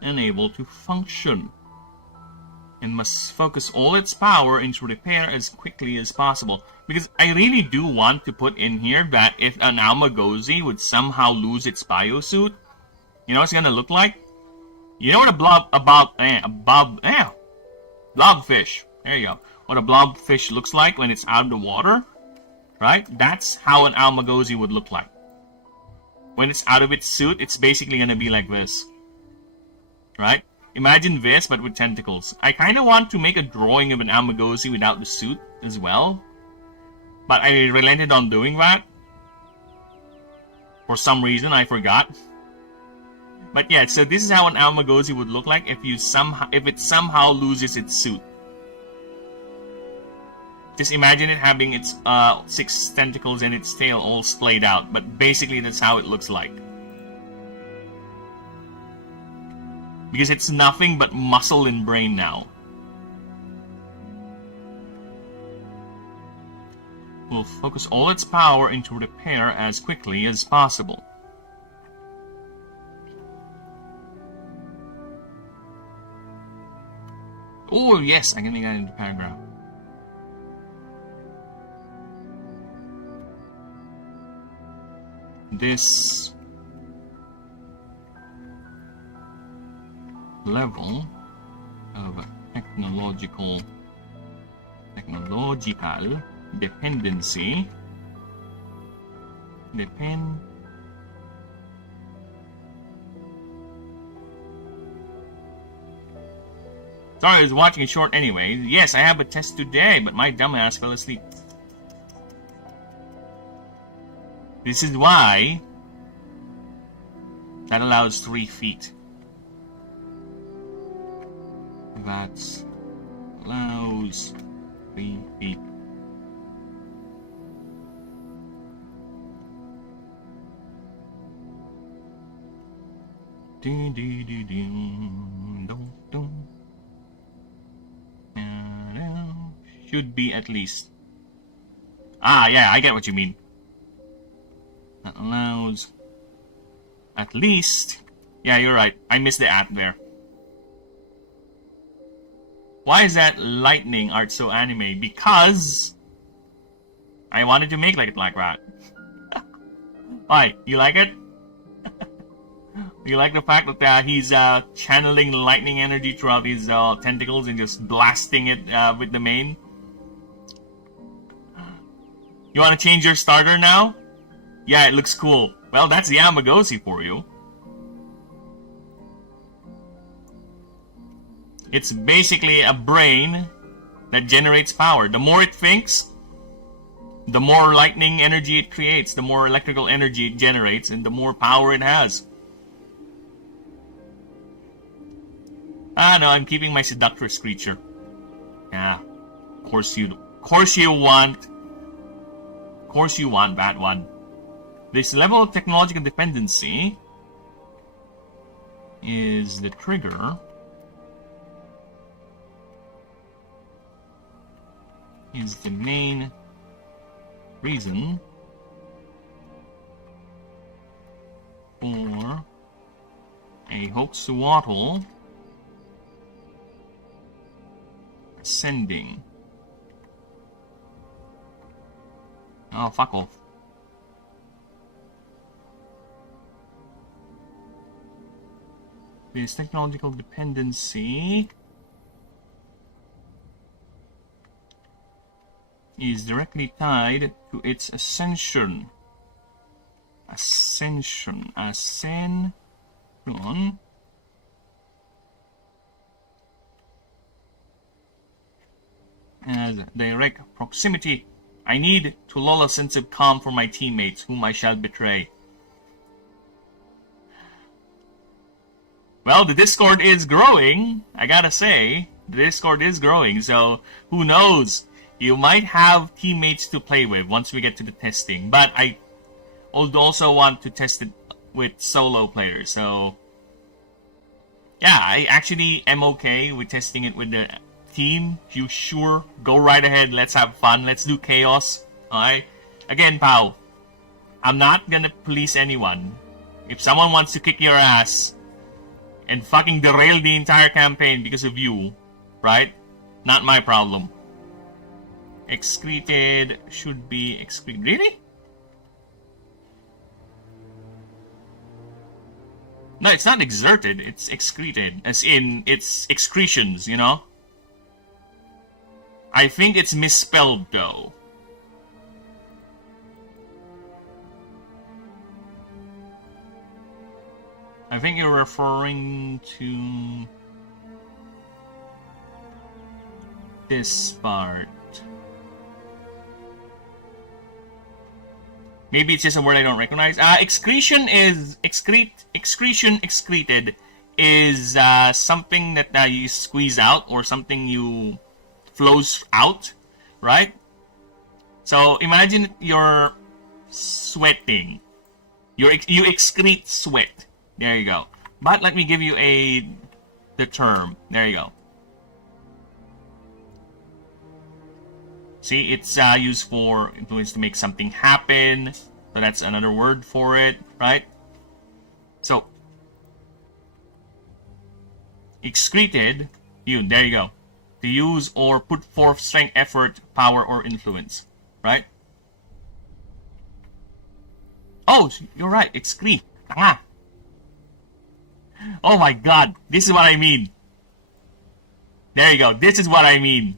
unable to function, and must focus all its power into repair as quickly as possible. Because I really do want to put in here that if an Almagozi would somehow lose its biosuit, you know what it's gonna look like? You know what blobfish. There you go. What a blobfish looks like when it's out of the water, right? That's how an Almagozi would look like. When it's out of its suit, it's basically gonna be like this, right? Imagine this, but with tentacles. I kind of want to make a drawing of an Almagozi without the suit as well, but I relented on doing that. For some reason, I forgot. But yeah, so this is how an Almagozi would look like if it somehow loses its suit. Just imagine it having its 6 tentacles and its tail all splayed out. But basically, that's how it looks like. Because it's nothing but muscle and brain now. Will focus all its power into repair as quickly as possible. Oh yes, I can make that into paragraph. This level of technological dependency Sorry, I was watching a short anyway. Yes, I have a test today, but my dumbass fell asleep. This is why that allows 3 feet. That allows 3 feet. Should be at least. Ah, yeah, I get what you mean. That allows at least. Yeah, you're right. I missed the at there. Why is that lightning art so anime? Because I wanted to make it like that. Why? You like it? You like the fact that he's channeling lightning energy throughout his tentacles and just blasting it with the mane? You want to change your starter now? Yeah, it looks cool. Well, that's the Almagozi for you. It's basically a brain that generates power. The more it thinks, the more lightning energy it creates, the more electrical energy it generates, and the more power it has. Ah, no, I'm keeping my seductress creature. Yeah, of course you want that one. This level of technological dependency is the trigger. Is the main reason for a Hoaxwaddle ascending. Oh, fuck off. This technological dependency is directly tied to its ascension. Ascension. As direct proximity. I need to lull a sense of calm for my teammates, whom I shall betray. Well, the Discord is growing. I gotta say, the Discord is growing. So who knows? You might have teammates to play with once we get to the testing. But I would also want to test it with solo players. So yeah, I actually am okay with testing it with the team. You sure? Go right ahead. Let's have fun. Let's do chaos. Alright? Again, pal, I'm not gonna police anyone. If someone wants to kick your ass and fucking derail the entire campaign because of you, right? Not my problem. Excreted should be excreted. Really? No, it's not exerted, it's excreted. As in, it's excretions, you know? I think it's misspelled, though. I think you're referring to this part. Maybe it's just a word I don't recognize. Excretion is excretion excreted is something that you squeeze out or something you flows out, right? So imagine you're sweating. You excrete sweat. There you go. But let me give you the term. There you go. See, it's used for influence to make something happen. So that's another word for it, right? So, excreted, there you go. To use or put forth strength, effort, power, or influence, right? Oh, you're right, excrete. Ah. Oh my god, this is what I mean. There you go, this is what I mean.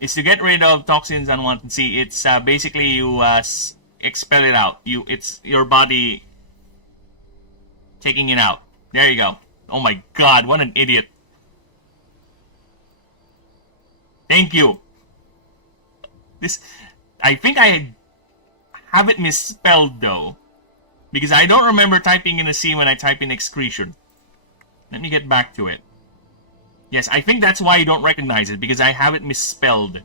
It's to get rid of toxins unwanted. See, it's basically you expel it out. It's your body taking it out. There you go. Oh my god, what an idiot. Thank you. I think I have it misspelled though. Because I don't remember typing in a C when I type in excretion. Let me get back to it. Yes, I think that's why you don't recognize it, because I have it misspelled.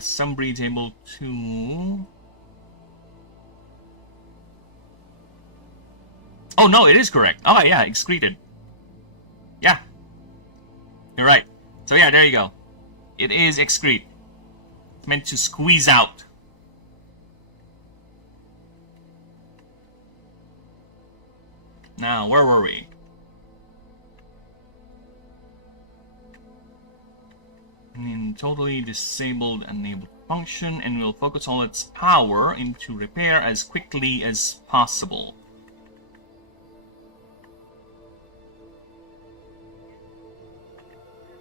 Some breeds able to... Oh, no, it is correct. Oh, yeah, excreted. Yeah. You're right. So, yeah, there you go. It is excrete. It's meant to squeeze out. Now, where were we? Totally disabled unable to function, and will focus all its power into repair as quickly as possible.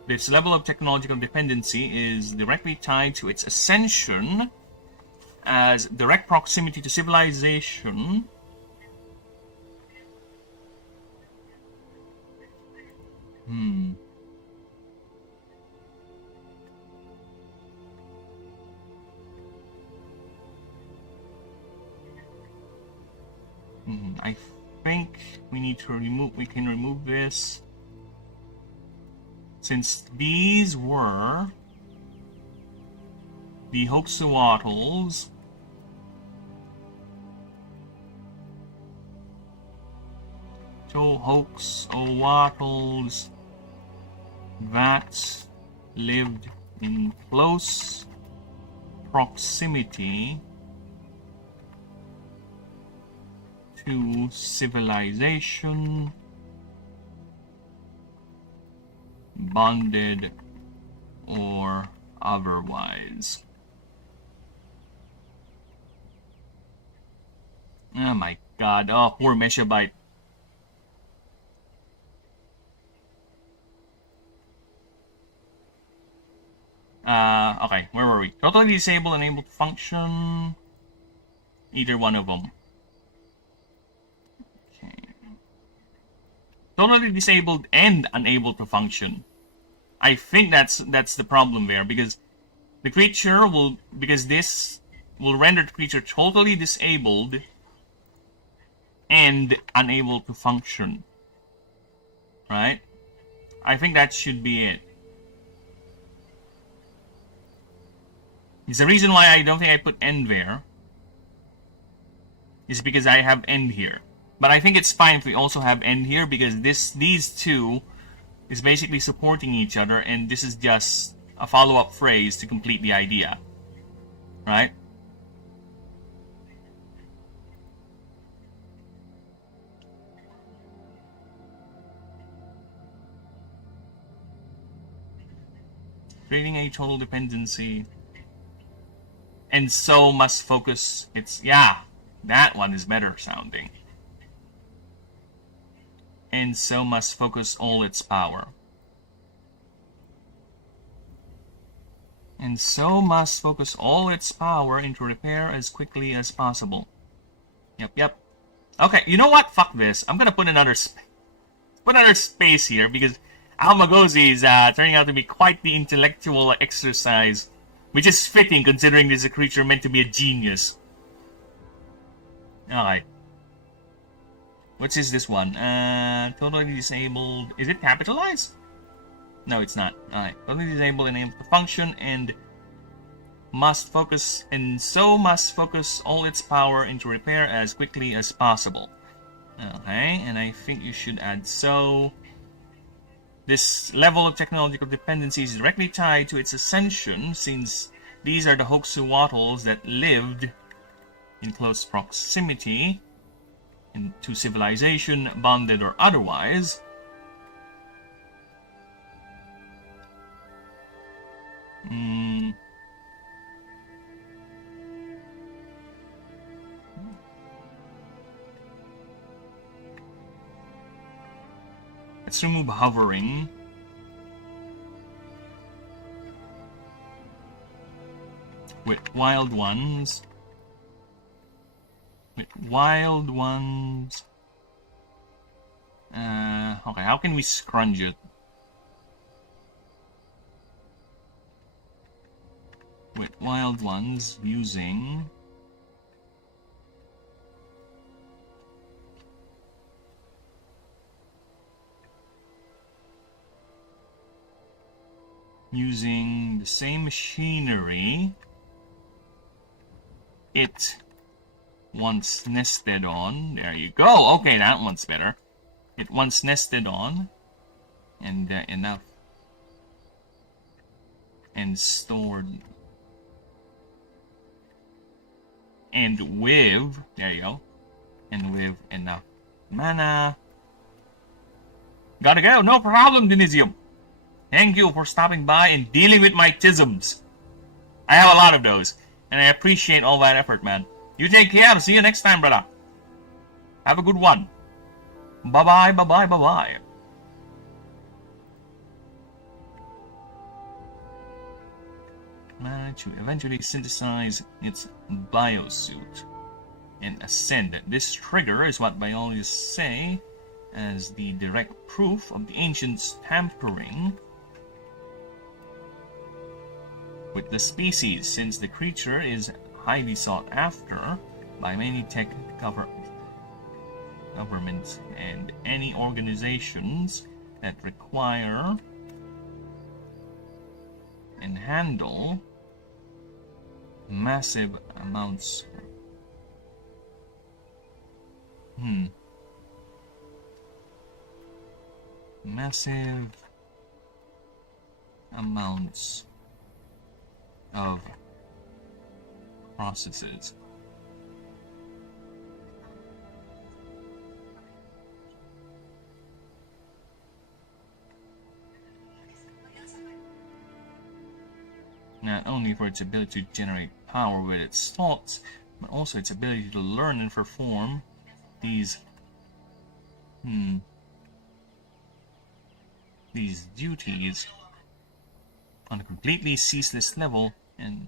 This level of technological dependency is directly tied to its ascension as direct proximity to civilization. I think we need to we can remove this. Since these were the hoaxawattles, so hoaxawattles that lived in close proximity to civilization, bonded or otherwise. Oh my god, oh poor Meshabyte. Okay, where were we? Totally disabled, unable to function. Either one of them. Okay. Totally disabled and unable to function. I think that's the problem there, because the creature will, because this will render the creature totally disabled and unable to function. Right? I think that should be it. It's the reason why I don't think I put end there is because I have end here. But I think it's fine if we also have end here because these two is basically supporting each other, and this is just a follow-up phrase to complete the idea. Right? Creating a total dependency. And so must focus. It's, yeah, that one is better sounding. And so must focus all its power. And so must focus all its power into repair as quickly as possible. Yep. Okay, you know what? Fuck this. I'm gonna put another space here because Almagozi is turning out to be quite the intellectual exercise, which is fitting considering this is a creature meant to be a genius. Alright. What is this one? Totally disabled. Is it capitalized? No, it's not. Alright. Totally disabled and able to function and must focus, and so must focus all its power into repair as quickly as possible. Okay, and I think you should add so. This level of technological dependency is directly tied to its ascension, since these are the Hoaxuatls that lived in close proximity to civilization, bonded or otherwise. Let's remove hovering. With wild ones. Okay, how can we scrunch it? With wild ones using the same machinery it once nested on. There you go. Okay, that one's better. It once nested on, and enough, and stored, and with, there you go, and with enough mana. Gotta go. No problem, Denisium. Thank you for stopping by and dealing with my tisms. I have a lot of those, and I appreciate all that effort, man. You take care. See you next time, brother. Have a good one. Bye-bye, bye-bye, bye-bye. To eventually synthesize its biosuit and ascend. This trigger is what biologists say as the direct proof of the ancients' tampering with the species, since the creature is highly sought after by many tech governments and any organizations that require and handle massive amounts massive amounts of processes. Not only for its ability to generate power with its thoughts, but also its ability to learn and perform these duties on a completely ceaseless level and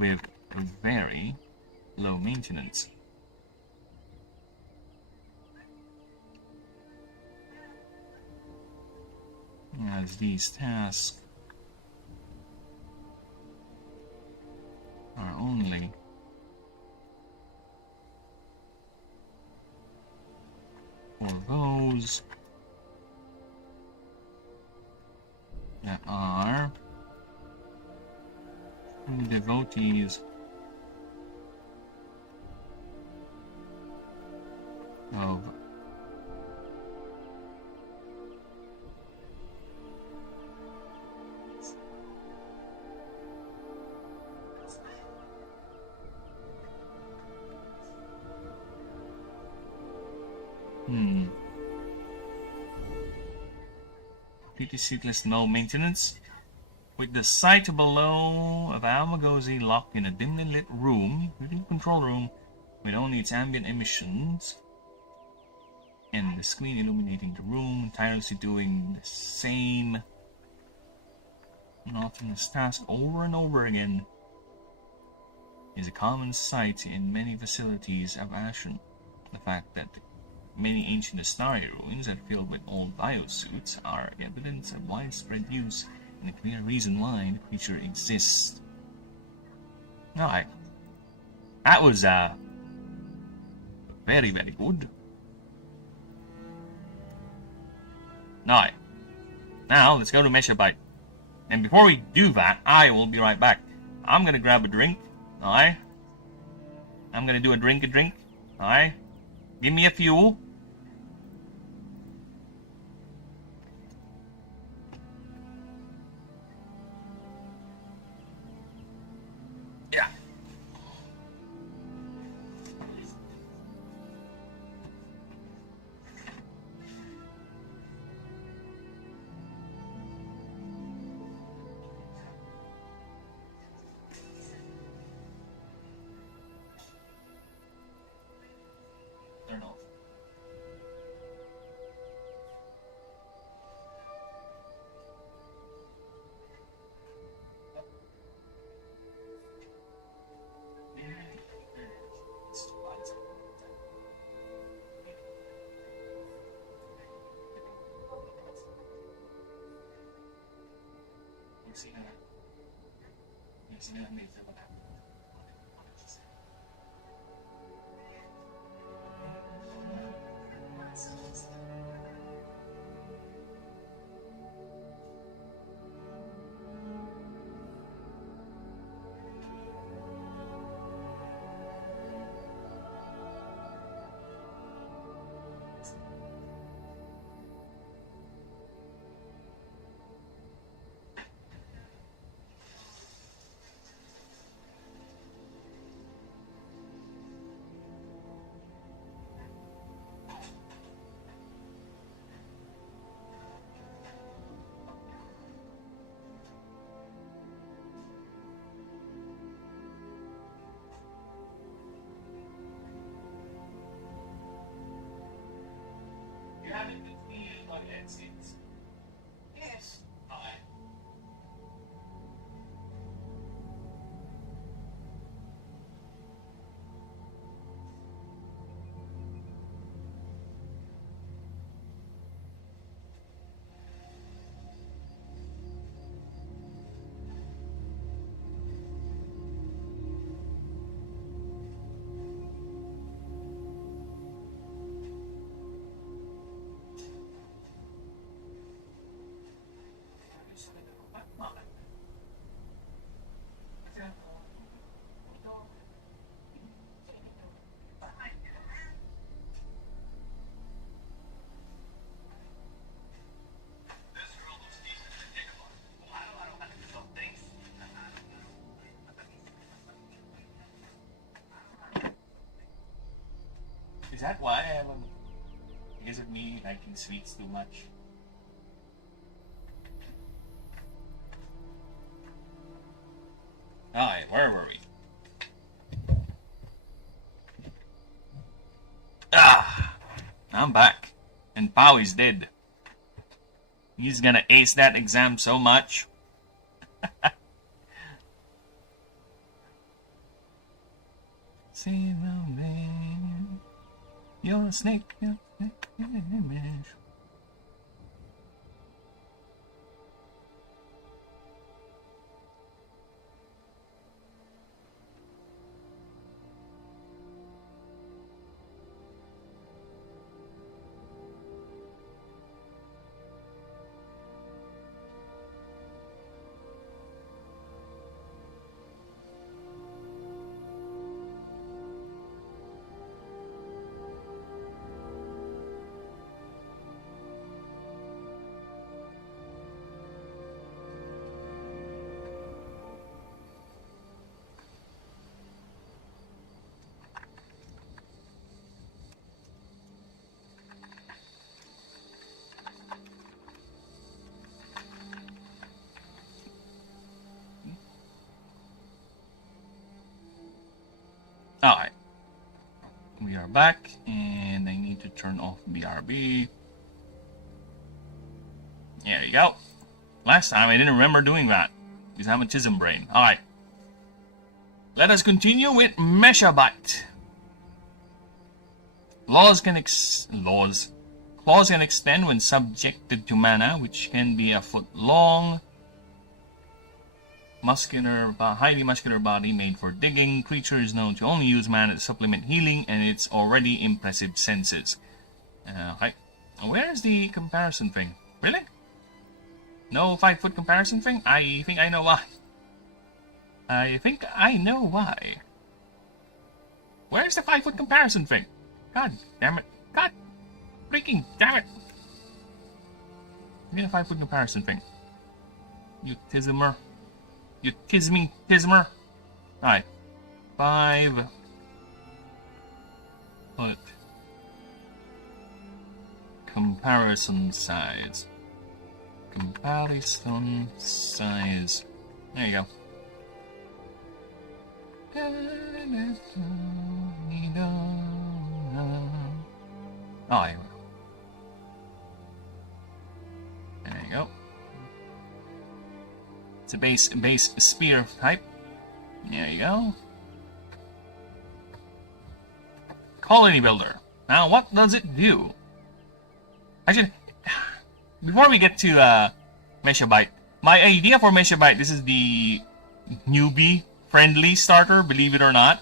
with very low maintenance. As these tasks are only those that are devotees of pretty seatless, no maintenance. With the site below of Almagosi locked in a dimly lit room, control room, with only its ambient emissions, and the screen illuminating the room, tirelessly doing the same monotonous task over and over again, is a common sight in many facilities of Ashen. The fact that many ancient Astari ruins are filled with old biosuits are evidence of widespread use and a clear reason why the creature exists. Alright. That was very, very good. Alright. Now, let's go to Meshabite. And before we do that, I will be right back. I'm gonna grab a drink. Alright? I'm gonna do a drink. Alright? Give me a fuel. Yeah. Turn off. You haven't been cleared by exits. Yes, I. Is that why I haven't? Is it me liking sweets too much? Alright, where were we? I'm back. And Pao is dead. He's gonna ace that exam so much. See the man. You're a snake. You're a snake. Alright. We are back, and I need to turn off BRB. There you go. Last time I didn't remember doing that, because I'm a Chism brain. Alright. Let us continue with Meshabite. Claws can extend when subjected to mana, which can be a foot long. Highly muscular body made for digging. Creature is known to only use mana to supplement healing and its already impressive senses. Okay. Where's the comparison thing? Really? No 5-foot comparison thing? I think I know why. Where's the 5-foot comparison thing? God damn it. God freaking damn it. Give me the 5-foot comparison thing. You tismer. You tismer. Alright. 5 foot comparison size. Comparison size. There you go. Oh, here we go. There you go. It's a base spear type. There you go. Colony builder. Now, what does it do? Before we get to Meshabite, my idea for Meshabite, this is the newbie friendly starter, believe it or not.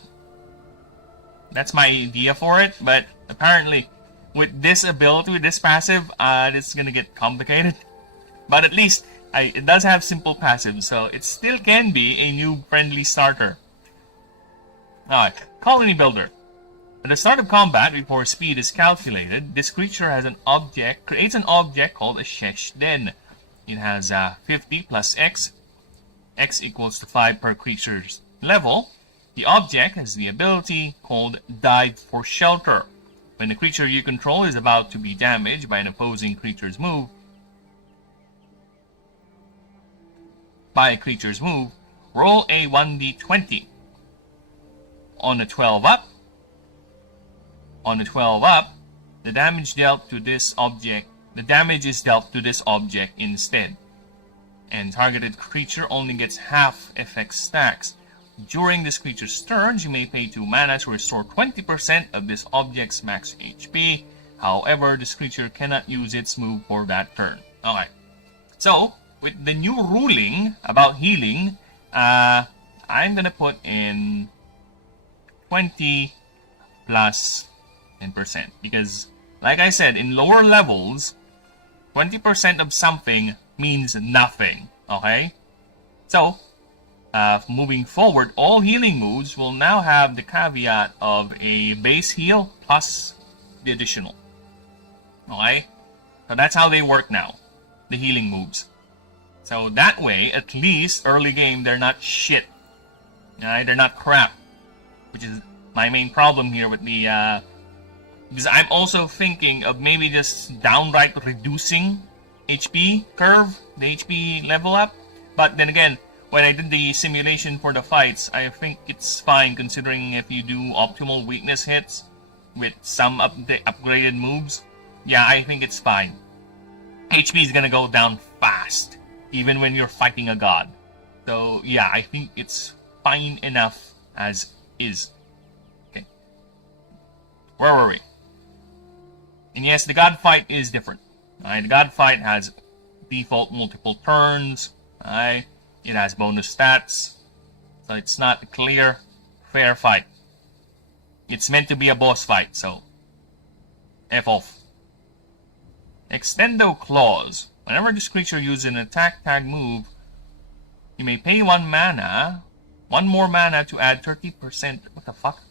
That's my idea for it, but apparently with this ability, with this passive, it's gonna get complicated. But at least it does have simple passive, so it still can be a new friendly starter. Alright, Colony Builder. At the start of combat, before speed is calculated, this creature creates an object called a Shesh Den. It has 50 plus X. X equals to 5 per creature's level. The object has the ability called Dive for Shelter. When the creature you control is about to be damaged by an opposing creature's move, roll a 1d20. On a 12 up, the damage is dealt to this object instead. And targeted creature only gets half effect stacks. During this creature's turns, you may pay 2 mana to restore 20% of this object's max HP. However, this creature cannot use its move for that turn. Okay. So, with the new ruling about healing, I'm gonna put in 20 plus 10%. Because, like I said, in lower levels, 20% of something means nothing. Okay? So, moving forward, all healing moves will now have the caveat of a base heal plus the additional. Okay? So that's how they work now. The healing moves. So that way, at least, early game, they're not shit. Alright? They're not crap. Which is my main problem here with the, because I'm also thinking of maybe just downright reducing HP curve, the HP level up. But then again, when I did the simulation for the fights, I think it's fine considering if you do optimal weakness hits with some upgraded moves. Yeah, I think it's fine. HP is gonna go down fast, even when you're fighting a god. So yeah, I think it's fine enough as is. Okay. Where were we? And yes, the god fight is different. The god fight has default multiple turns. It has bonus stats. So it's not a clear, fair fight. It's meant to be a boss fight, so F off. Extendo Claws. Whenever this creature uses an attack tag move, you may pay 1 more mana to add 30%. What the fuck?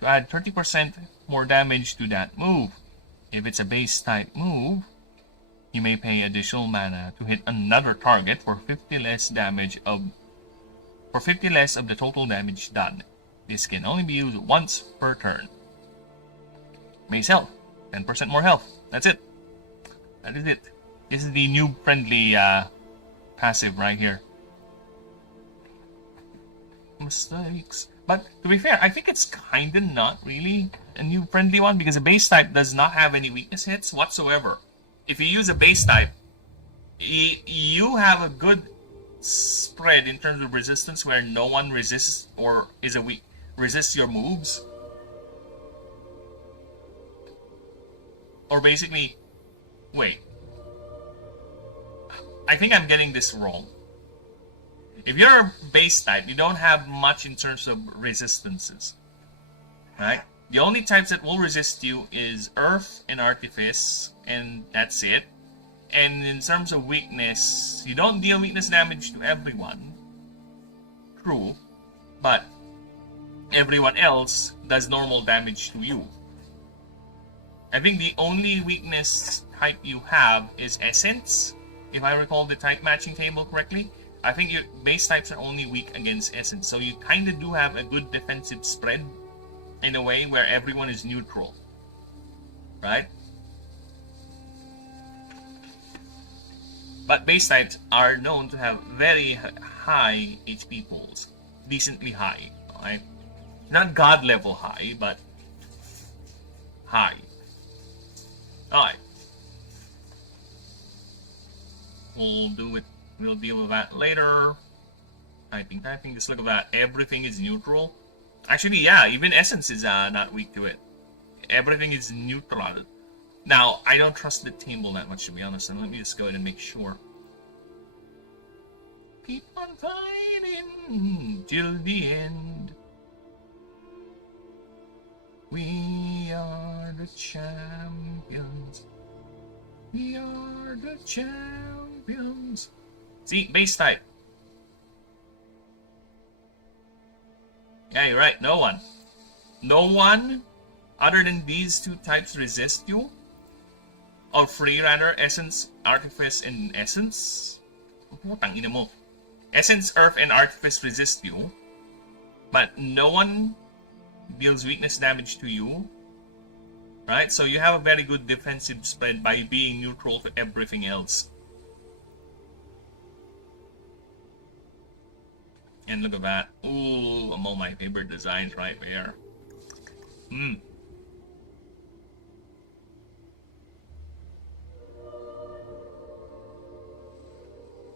To add 30% more damage to that move. If it's a base type move, you may pay additional mana to hit another target for 50 less of the total damage done. This can only be used once per turn. Base health, 10% more health. That's it. That is it. This is the new friendly passive right here. mistakes. But to be fair, I think it's kinda not really a new friendly one because a base type does not have any weakness hits whatsoever. If you use a base type, you have a good spread in terms of resistance where no one resists or resists your moves. Or basically, wait. I think I'm getting this wrong. If you're a base type, you don't have much in terms of resistances, right? The only types that will resist you is Earth and Artifice, and that's it. And in terms of weakness, you don't deal weakness damage to everyone. True, but everyone else does normal damage to you. I think the only weakness type you have is Essence, if I recall the type matching table correctly. I think your base types are only weak against Essence, so you kinda do have a good defensive spread in a way where everyone is neutral, right? But base types are known to have very high HP pools, decently high, right? Not god level high, but high. Alright. We'll deal with that later. Typing. Just look at that. Everything is neutral. Actually, yeah, even Essence is not weak to it. Everything is neutral. Now, I don't trust the table that much, to be honest, and let me just go ahead and make sure. Keep on fighting till the end. We are the champions. We are the champions. See, base type. Yeah, you're right. No one. No one other than these two types resist you. Or free rather, Essence, Artifice, and Essence. Putang ina mo. Essence, Earth, and Artifice resist you. But no one deals weakness damage to you. Right? So you have a very good defensive spread by being neutral to everything else. And look at that. Ooh, among my favorite designs right there.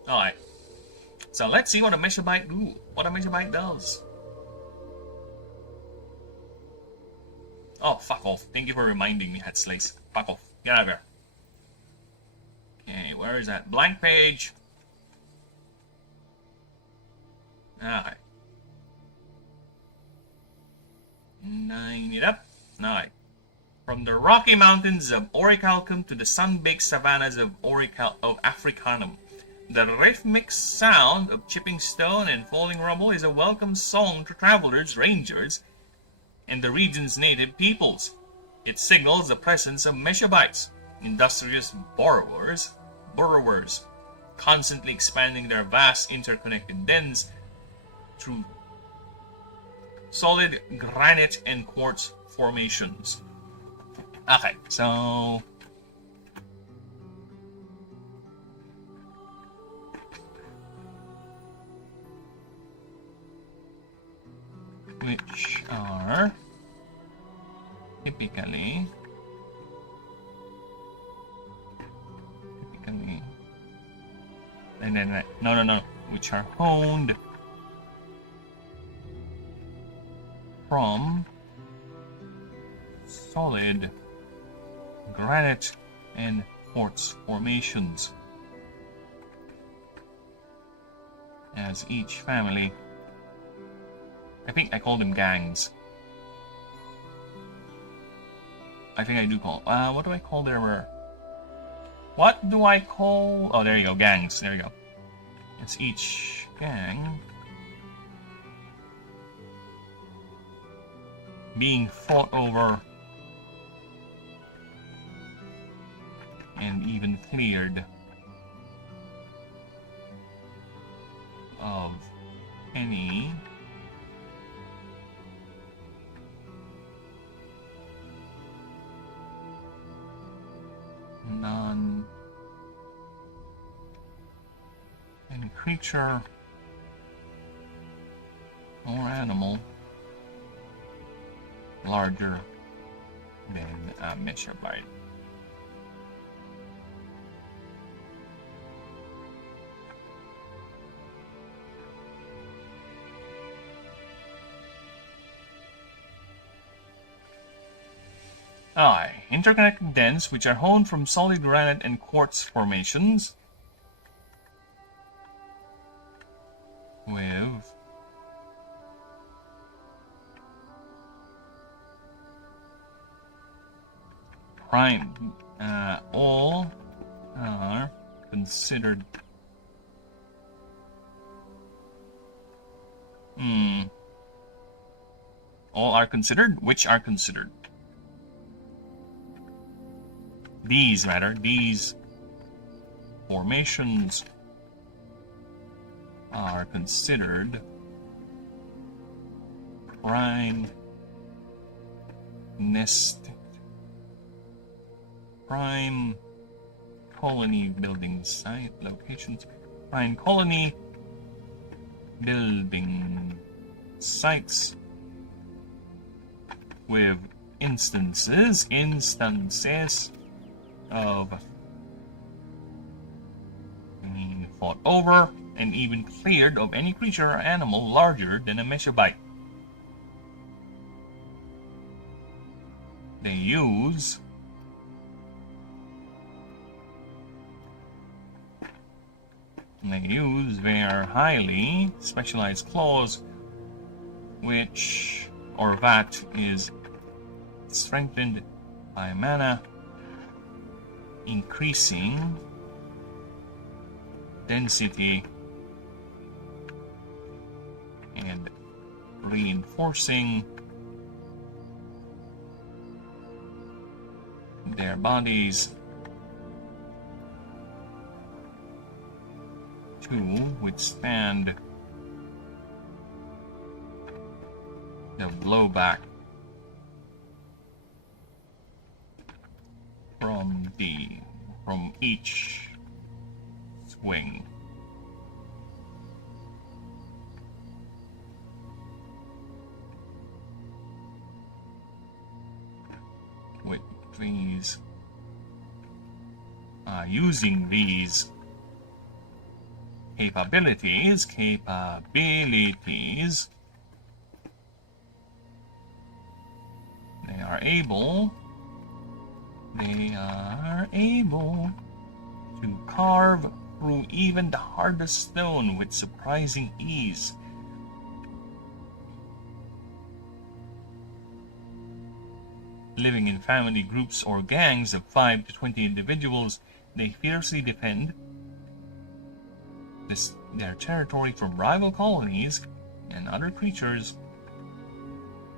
Alright. So let's see what a Mechabyte do. What a Mechabyte does. Oh, fuck off. Thank you for reminding me, Headslice. Fuck off. Get out of here. Okay, where is that? Blank page. Alright. 9 it up. Alright. From the Rocky Mountains of Orichalcum to the sun-baked savannas of Africanum, the rhythmic sound of chipping stone and falling rubble is a welcome song to travelers, rangers, and the region's native peoples. It signals the presence of Mechabytes, industrious burrowers, constantly expanding their vast interconnected dens through solid granite and quartz formations. Okay, so which are typically and then no, which are honed from solid granite and quartz formations, as each family, I think I call them gangs. I think I do call, what do I call their, what do I call, oh there you go, gangs, there you go. It's each gang being fought over and even cleared of any any creature or animal larger than a megabyte. Interconnected dens which are honed from solid granite and quartz formations with prime. All are considered. All are considered? Which are considered? These matter. These formations are considered prime nest, prime colony building site locations, prime colony building sites with instances of being fought over and even cleared of any creature or animal larger than a megabyte. They use their highly specialized claws, that is strengthened by mana, increasing density and reinforcing their bodies to withstand the blowback from each swing. With these, using these capabilities, they are able to carve through even the hardest stone with surprising ease. Living in family groups or gangs of 5 to 20 individuals, they fiercely defend their territory from rival colonies and other creatures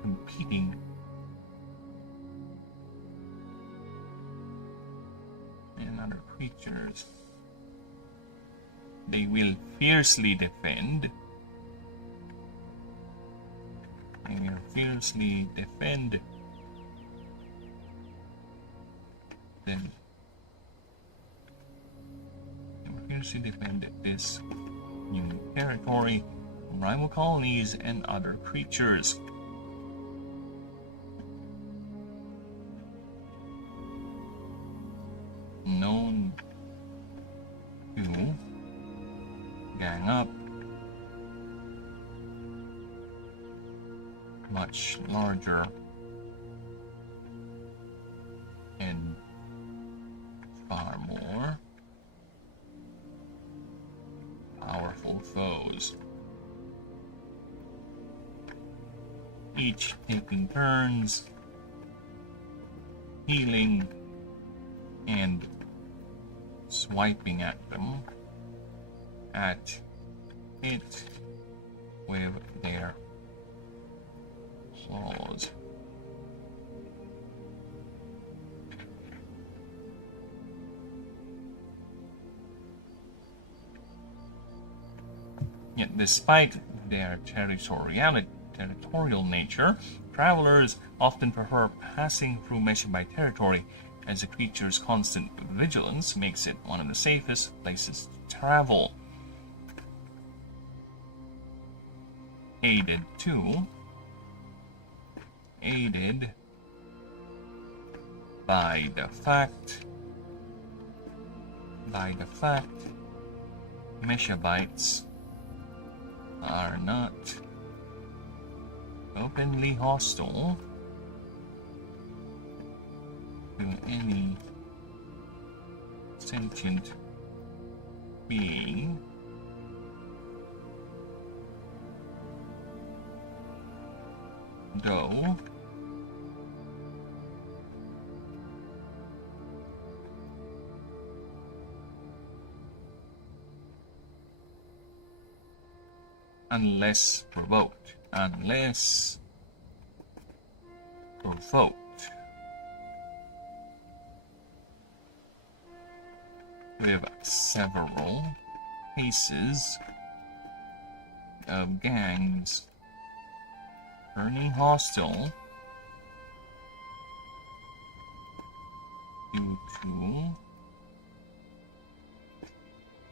competing. They will fiercely defend. Them. They will fiercely defend this new territory from rival colonies and other creatures. Known to gang up much larger and far more powerful foes, each taking turns healing and swiping at it with their claws. Yet despite their territorial nature, travelers often prefer passing through megabyte territory, as the creature's constant vigilance makes it one of the safest places to travel. aided too. Aided by the fact Meshabites are not openly hostile to any sentient being, though unless provoked. We have several cases of gangs turning hostile due to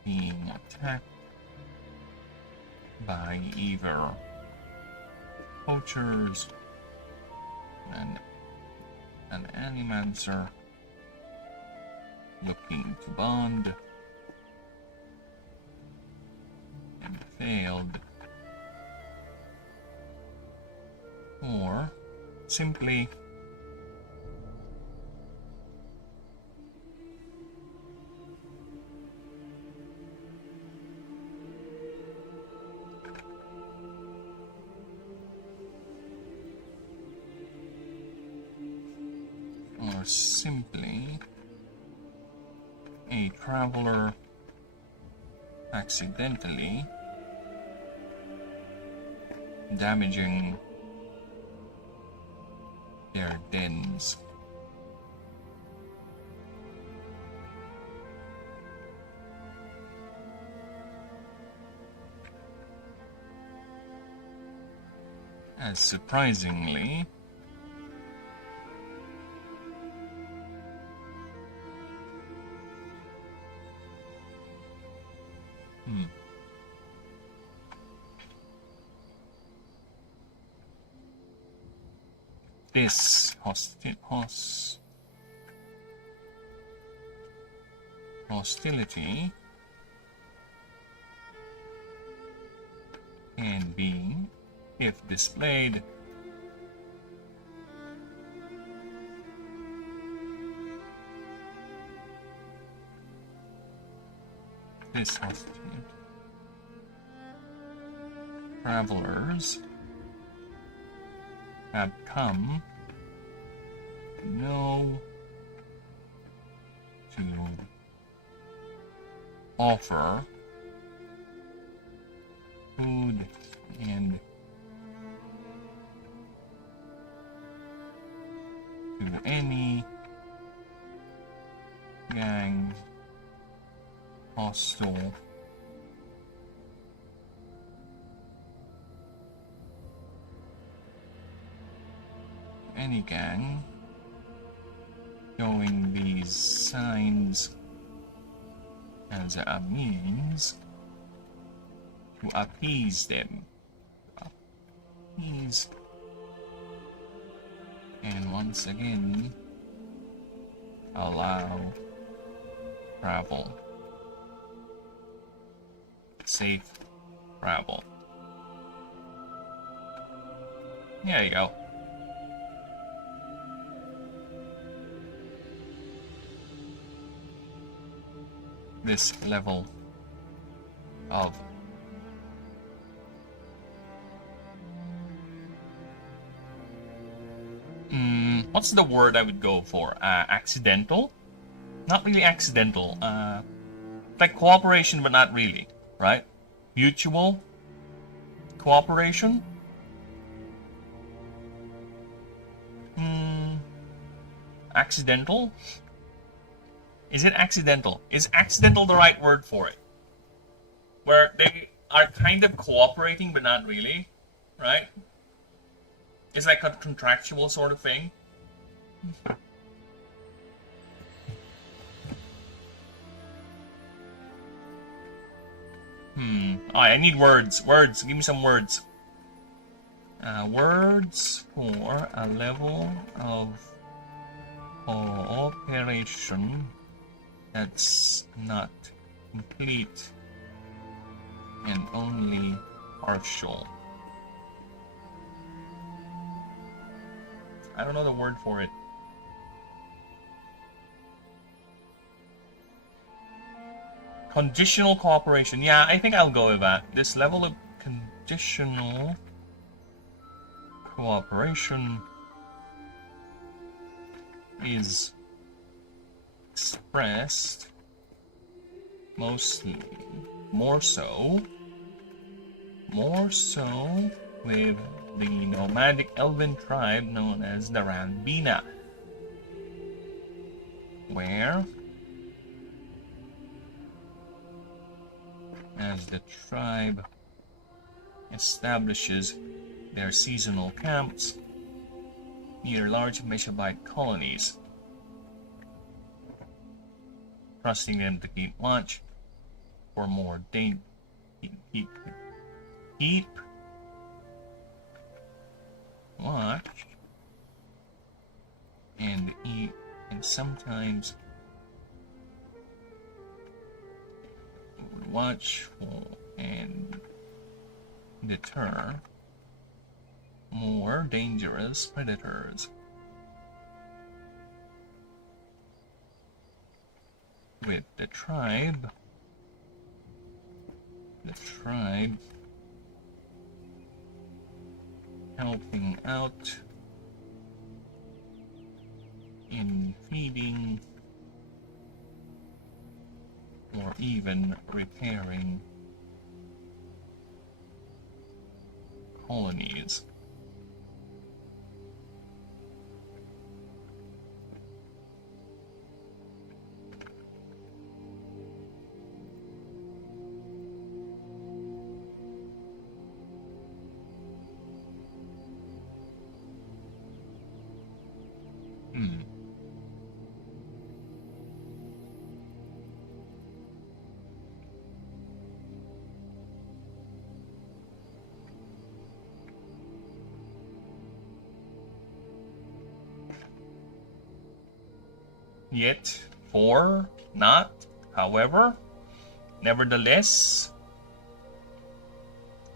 being attacked by either poachers and an animancer looking to bond and failed, or simply a traveler accidentally damaging their dens. As surprisingly, this hostility can be, if displayed, this hostility. Travelers have come to know to offer food and to any gang hostile any gang showing these signs as a means to appease them. Appease. And once again, allow travel. Safe travel. There you go. This level of what's the word I would go for? Accidental? Not really accidental. Like cooperation, but not really, right? Mutual cooperation? Accidental? Is it accidental? Is accidental the right word for it? Where they are kind of cooperating, but not really, right? It's like a contractual sort of thing. Oh, I need words. Words. Give me some words. Words for a level of cooperation that's not complete and only partial. I don't know the word for it. Conditional cooperation. Yeah, I think I'll go with that. This level of conditional cooperation is expressed mostly more so with the nomadic elven tribe known as the Ranbina, where as the tribe establishes their seasonal camps near large Meshavite colonies, trusting them to keep watch for more keep watch and eat, and sometimes watch for and deter more dangerous predators. With the tribe helping out in feeding or even repairing colonies. Yet, for, not, however, nevertheless.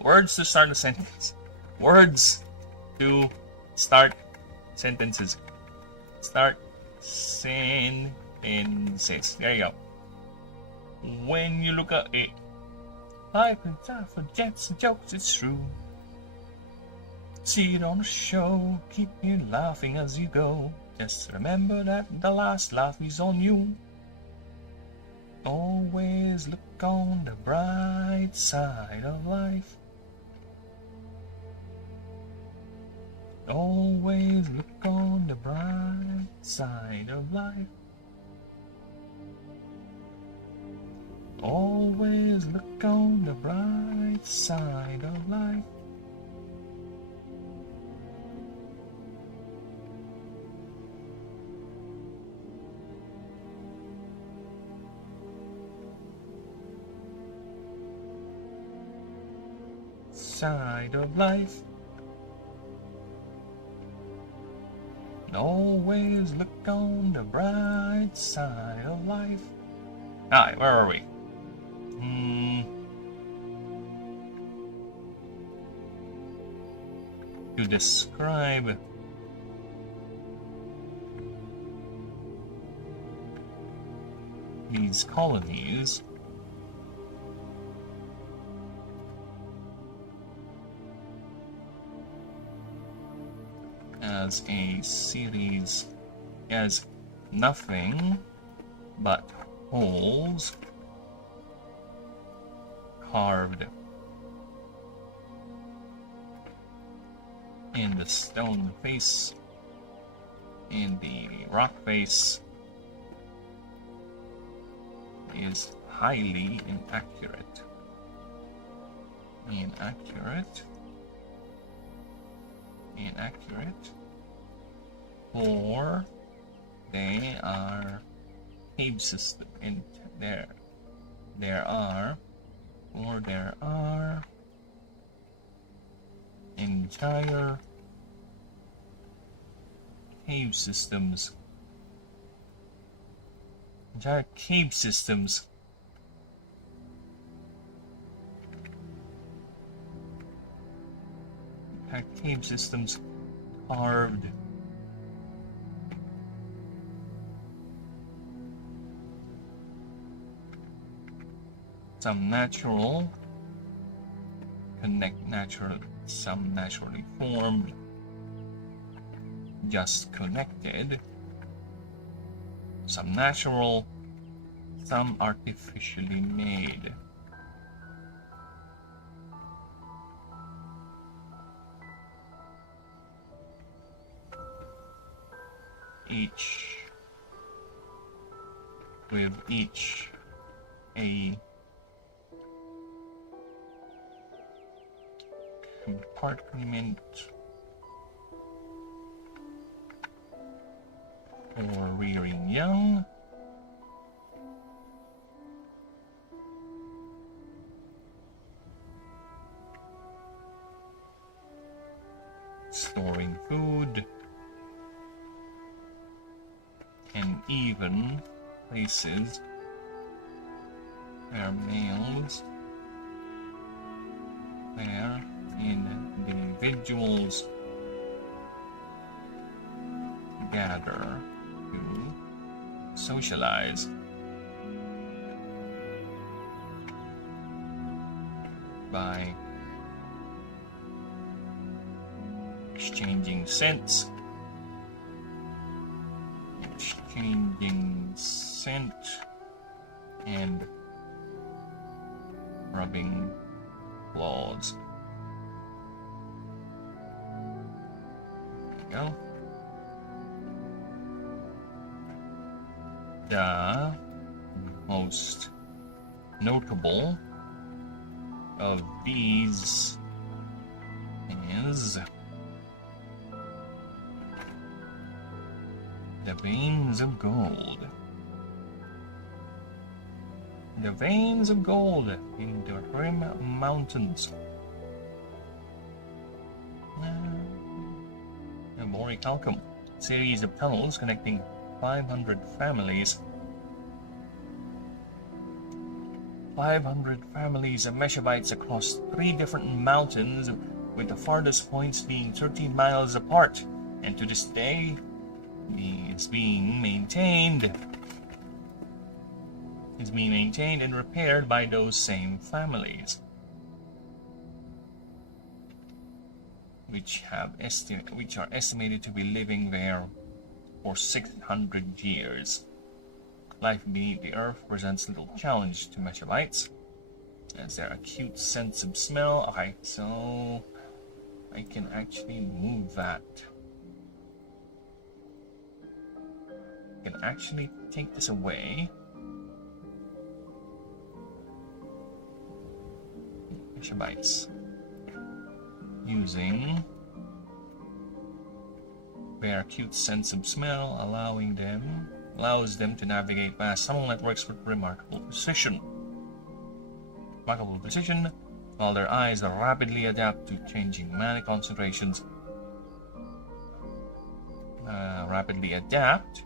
Words to start a sentence. Words to start sentences. Start sentences. There you go. When you look at it, life and time for jets and jokes, it's true. See it on the show, keep you laughing as you go. Just remember that the last laugh is on you. Always look on the bright side of life. Always look on the bright side of life. Always look on the bright side of life. Side of life. Always look on the bright side of life. Alright, where are we? To describe these colonies, as a series as nothing but holes carved in the stone face, in the rock face, is highly inaccurate. Inaccurate, or they are cave system, and there are entire cave systems. Entire cave systems. Entire cave systems carved. Some natural, some naturally formed, just connected, some natural, some artificially made. With each a compartment for rearing young, storing food, and even places where males, where individuals gather to socialize by exchanging scent and rubbing claws. There you go. The most notable of these is the veins of gold. The veins of gold in the Rim Mountains. Boricalcum, series of tunnels connecting 500 families. 500 families of Meshavites across 3 different mountains, with the farthest points being 30 miles apart, and to this day is being maintained and repaired by those same families, which are estimated to be living there for 600 years. Life beneath the earth presents little challenge to Meshavites, as their acute sense of smell. Okay, so I can actually move that. I can actually take this away. Meshavites using their acute sense of smell, allows them to navigate vast tunnel networks with remarkable precision. While their eyes rapidly adapt to changing mana concentrations. Rapidly adapt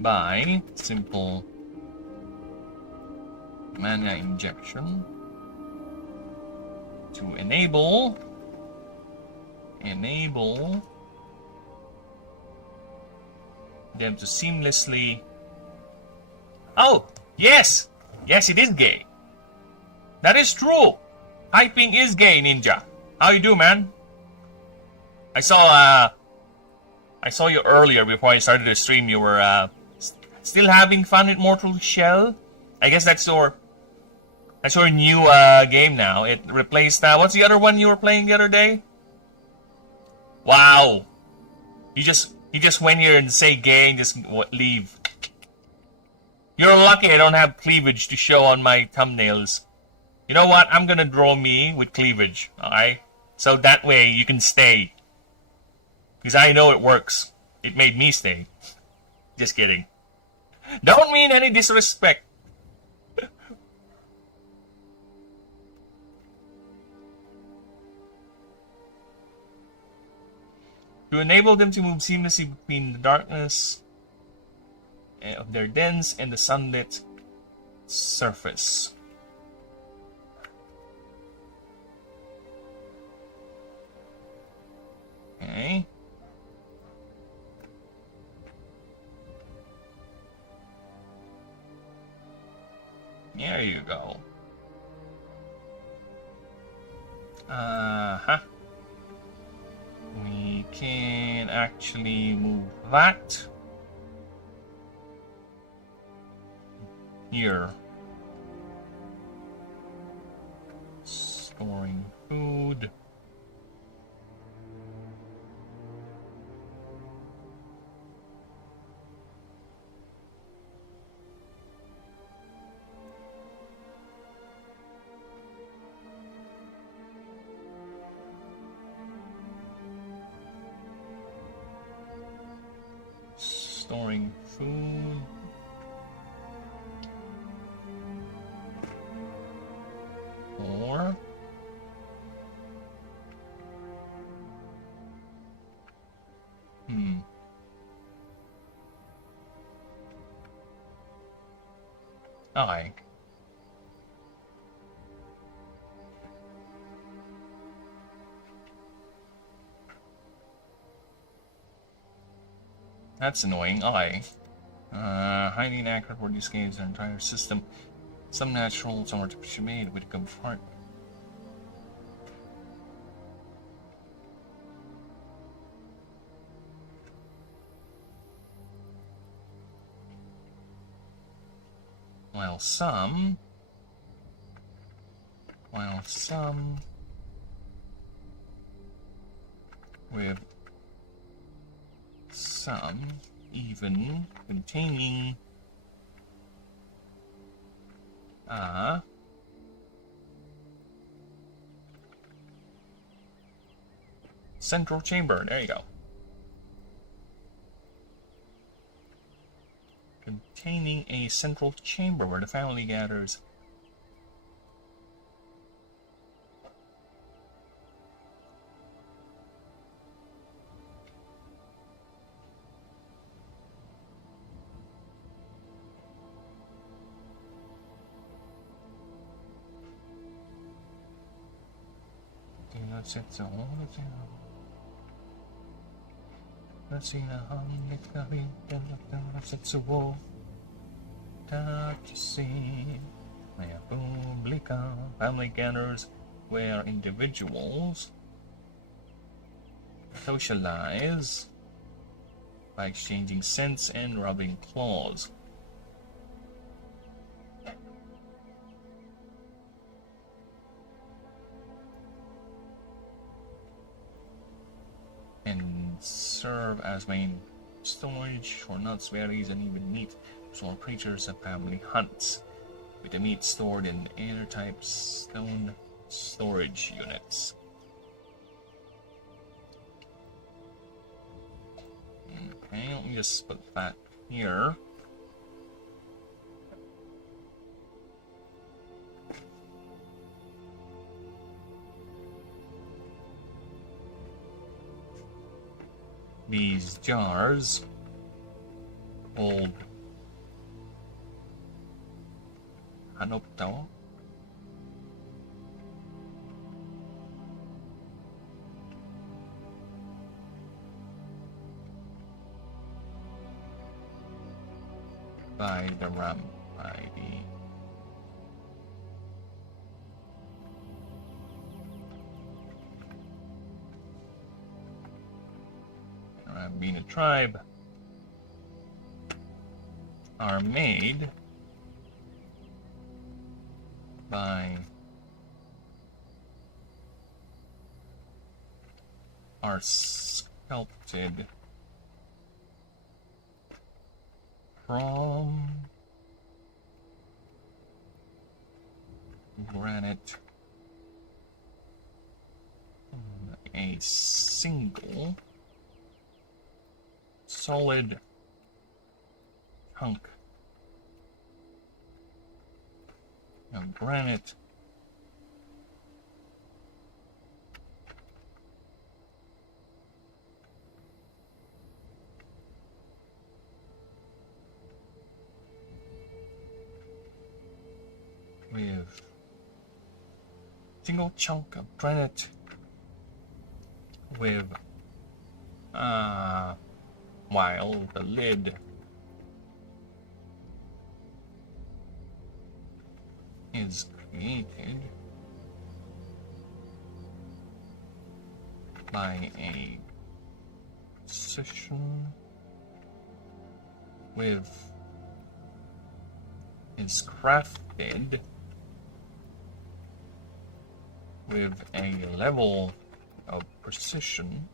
by simple mana injection to enable them to seamlessly. Oh, yes, it is gay. That is true. Typing is gay, Ninja. How you do, man? I saw you earlier before I started the stream. You were still having fun with Mortal Shell. I guess that's your new game now. It replaced what's the other one you were playing the other day? Wow, you just went here and say gay and just leave. You're lucky I don't have cleavage to show on my thumbnails. You know what? I'm gonna draw me with cleavage, alright? So that way you can stay. Because I know it works. It made me stay. Just kidding. Don't mean any disrespect To enable them to move seamlessly between the darkness of their dens and the sunlit surface. Okay. There you go. Uh-huh. We can actually move that here. Storing food. Storing food. Or I. That's annoying. Highly inaccurate for these games, their entire system. Some natural, some artificially made with good heart. While some with some even containing central chamber. There you go. Containing a central chamber where the family gathers. Family gatherers where individuals socialize by exchanging scents and rubbing claws. And serve as main storage for nuts, berries, and even meat. Small creatures and family hunts, with the meat stored in airtight stone storage units. Okay, let me just put that here. These jars hold hanop to. By the RAM ID. Being a tribe are made by are sculpted from granite, a single solid chunk of granite with single chunk of granite with while the lid is created by a precision with is crafted with a level of precision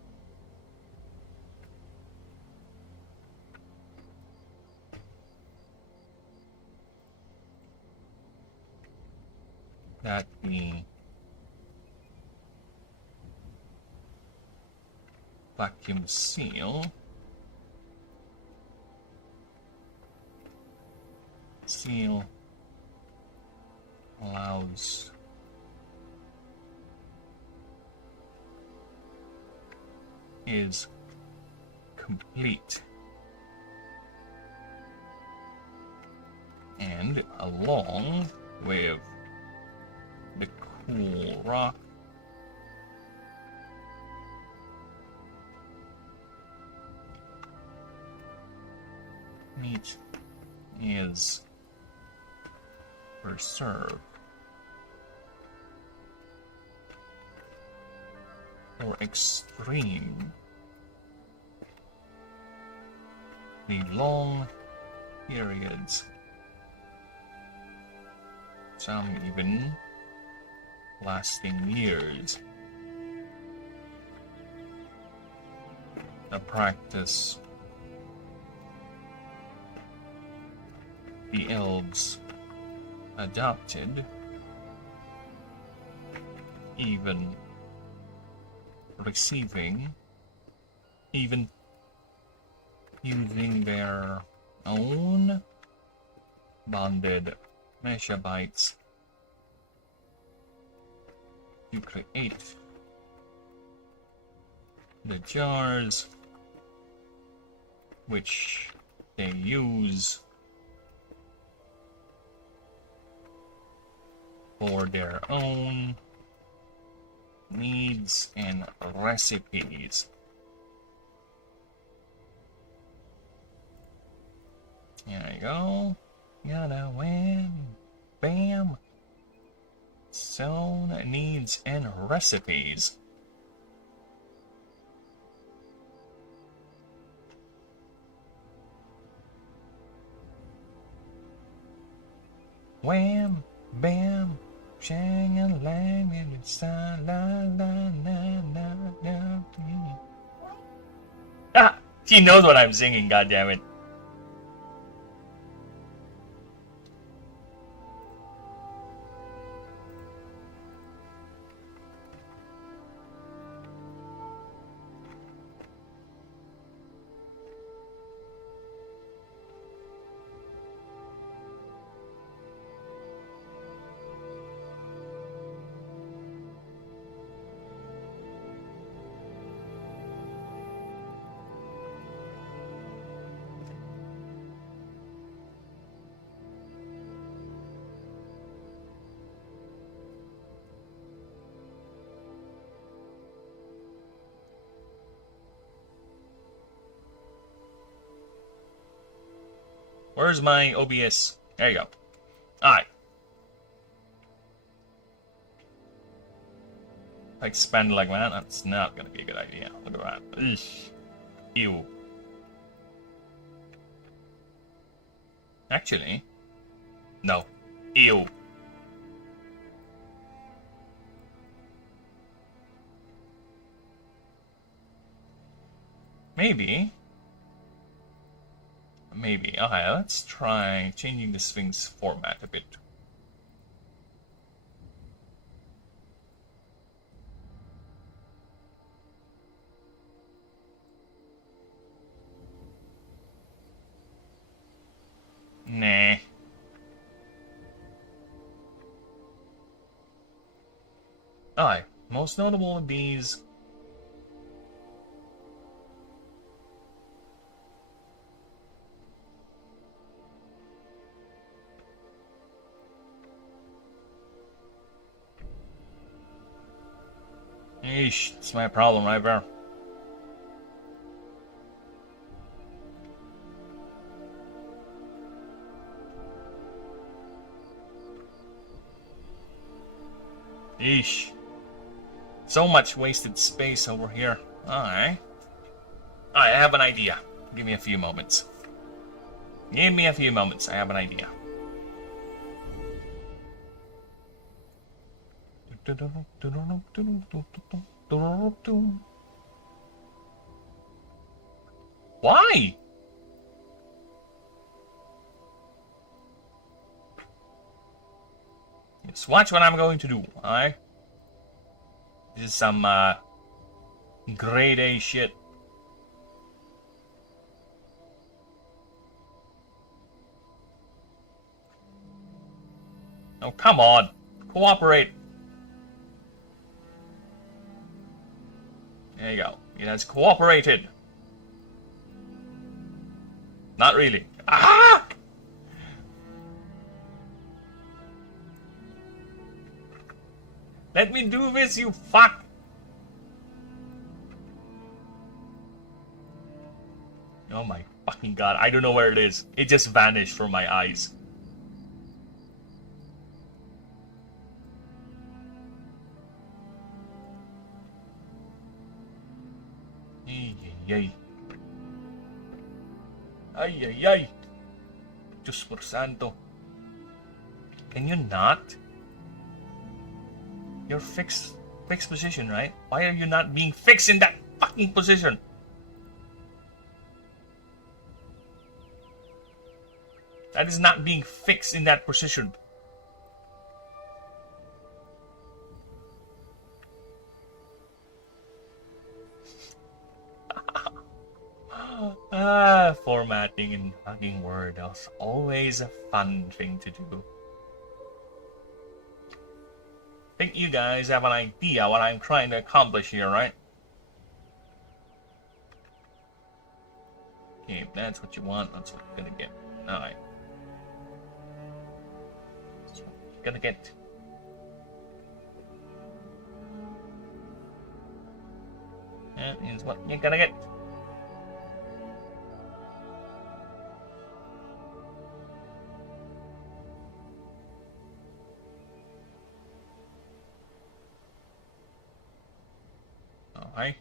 that the vacuum seal allows is complete, and along with the cool rock meat is preserved for extreme the long periods, some even lasting years. The practice the elves adopted, even using their own bonded megabytes to create the jars which they use for their own needs and recipes. There you go. Gotta win. Bam. Zone needs and recipes. Wham, bam, shang a lang and it's la la la la la. Ah, she knows what I'm singing. God damn it. Where's my OBS? There you go. Alright. Expand like that? That's not gonna be a good idea. Look at that. Ugh. Ew. Actually, no. Ew. Maybe. Okay, let's try changing the Sphinx format a bit. Nah. Alright, most notable of these. Eesh, that's my problem right there. Eesh. So much wasted space over here. Alright. I have an idea. Give me a few moments. Give me a few moments. I have an idea. Why? Just watch what I'm going to do, alright? This is some grade A shit. Oh, come on. Cooperate. There you go. It has cooperated. Not really. Ah! Let me do this, you fuck! Oh my fucking god, I don't know where it is. It just vanished from my eyes. Ay, ay, ay. Ay, ay, ay. Diyos por santo. Can you not? You're fixed position, right? Why are you not being fixed in that fucking position? That is not being fixed in that position. Formatting in fucking Word is always a fun thing to do. I think you guys have an idea what I'm trying to accomplish here, right? Okay, if that's what you want, that's what you're gonna get. Alright. That's what you're gonna get. That is what you're gonna get. Alright.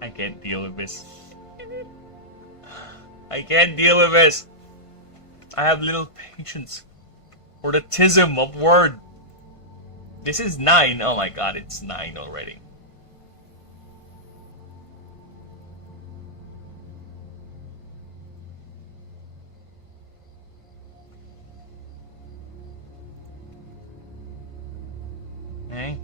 I can't deal with this. I can't deal with this. I have little patience for the tism of Word. This is 9. Oh my god, it's 9 already. Okay.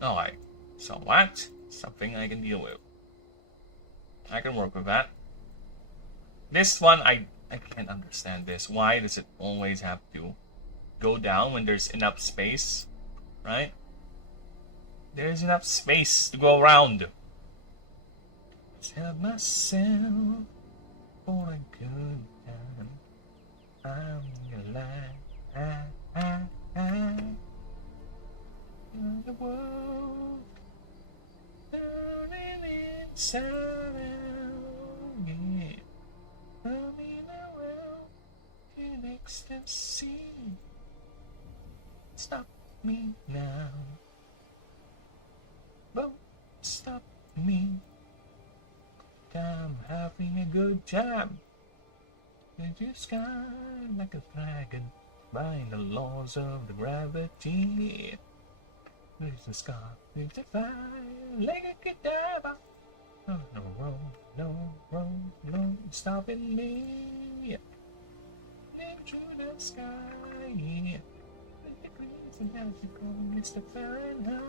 Alright. So what? Something I can deal with. I can work with that. This one, I can't understand this. Why does it always have to go down when there's enough space? Right? There's enough space to go around. Tell myself for a good time. I'm alive. In the world turning inside out. Yeah. Running around in ecstasy. Stop me now. Don't stop me. I'm having a good time. In the sky like a dragon, by the laws of the gravity. There's the sky, there's the fire, like a cadaver. Oh, no road, no stopping me. Into the sky, yeah. The degrees and magical, Mr. Fahrenheit.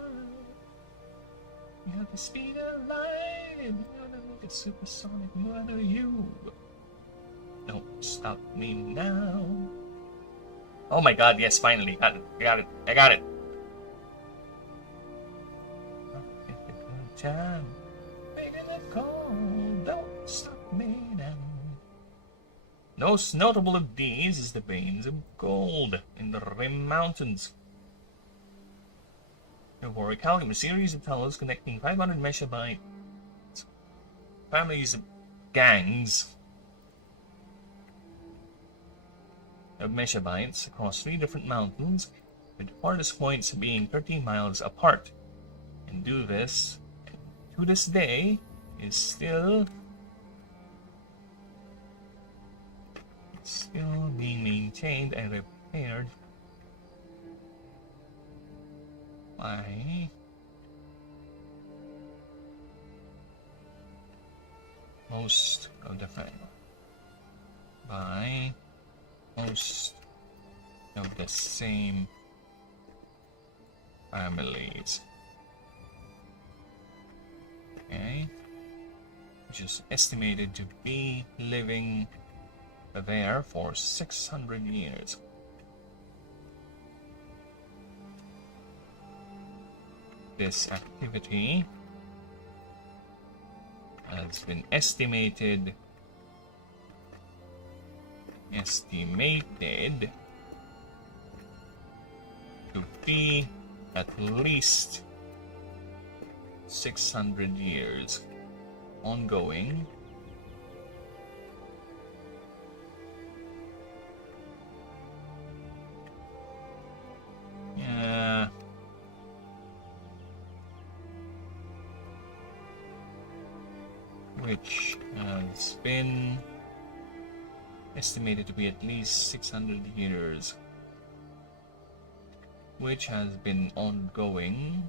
You have the speed of light, and you wanna make it supersonic. What are you? Don't stop me now. Oh my god, yes, finally. Got it. I got it. I got it. Time. Making a call. Don't stop me now. Most notable of these is the veins of gold in the Rim Mountains. Therefore, a calculum, a series of tunnels connecting 500 megabyte families of gangs of megabytes across 3 different mountains, with the farthest points being 13 miles apart. And do this, to this day, is still being maintained and repaired by most of the same families. Okay, which is estimated to be living there for 600 years. This activity has been estimated to be at least 600 years ongoing. Which has been estimated to be at least 600 years, which has been ongoing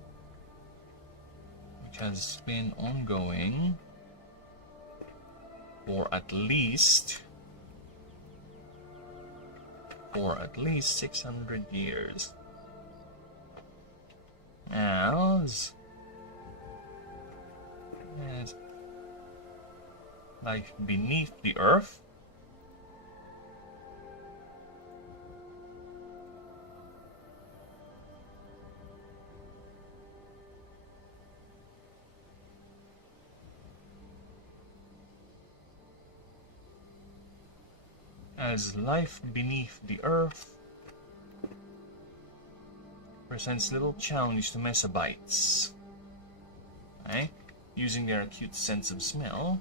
for at least 600 years. As life beneath the earth presents little challenge to mesobites. Okay? Using their acute sense of smell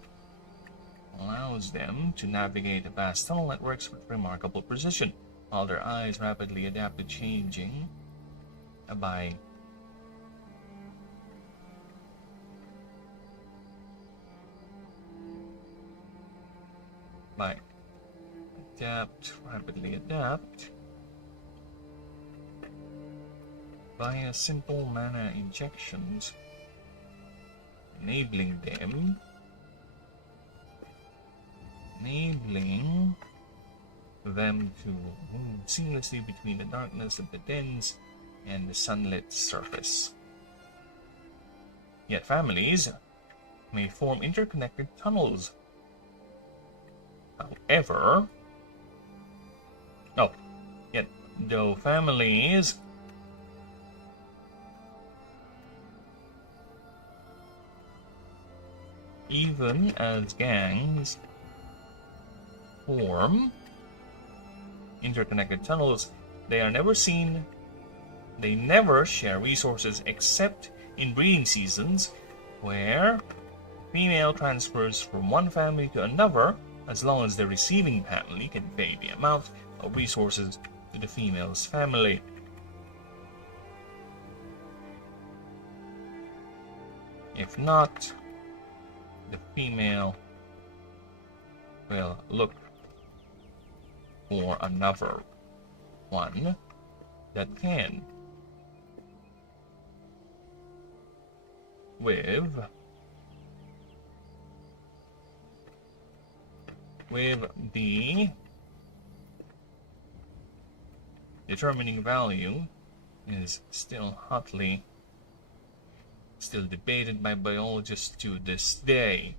allows them to navigate the vast tunnel networks with remarkable precision, while their eyes rapidly adapt to changing by adapt via simple mana injections, enabling them to move seamlessly between the darkness of the dens and the sunlit surface. Yet families may form interconnected tunnels. Though families even as gangs form interconnected tunnels, they never share resources except in breeding seasons, where female transfers from one family to another as long as the receiving family can pay the amount of resources to the female's family. If not, the female will look for another one that can, with the determining value is still hotly still debated by biologists to this day.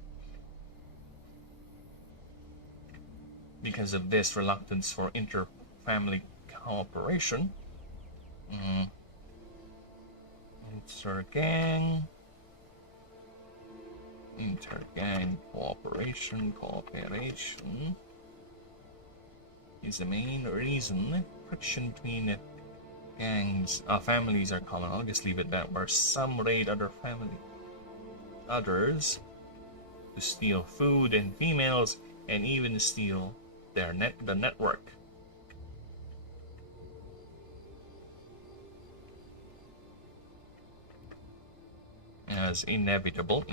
Because of this reluctance for inter-family cooperation. Inter-gang cooperation is the main reason friction between families are common. I'll just leave it that, where some raid other others to steal food and females, and even steal the network. As inevitable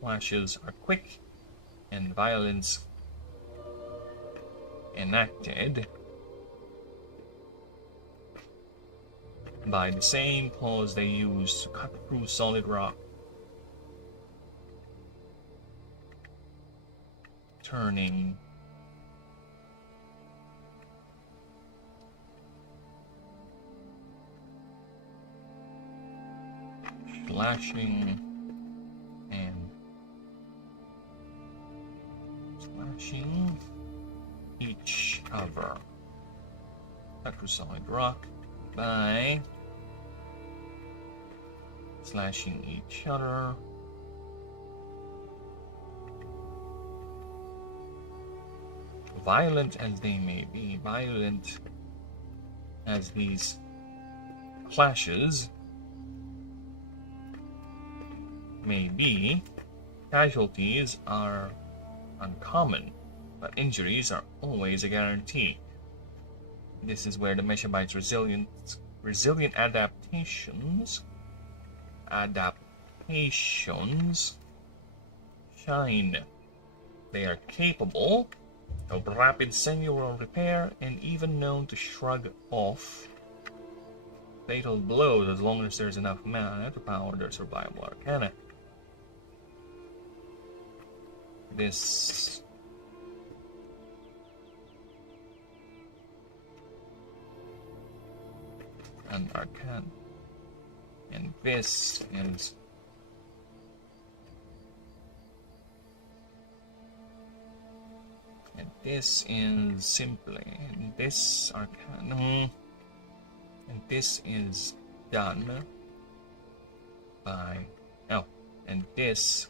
flashes are quick and violence enacted by the same claws they use to cut through solid rock, turning slashing each other. Cut through solid rock by slashing each other. Violent as they may be, violent as these clashes may be, casualties are uncommon, but injuries are always a guarantee. This is where the Mechabytes' resilient adaptations shine. They are capable of rapid cellular repair and even known to shrug off fatal blows as long as there's enough mana to power their survival arcana. This an arcana, and this is simply this arcana, and this is done by and this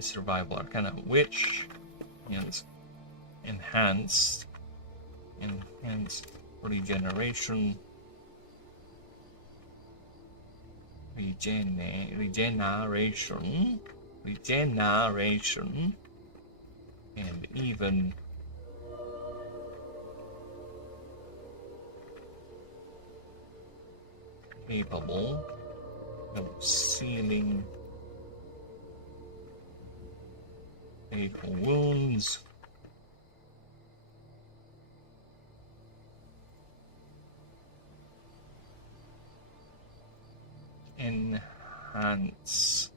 survival arcana, which is enhanced regeneration, and even capable of sealing fatal wounds, enhance,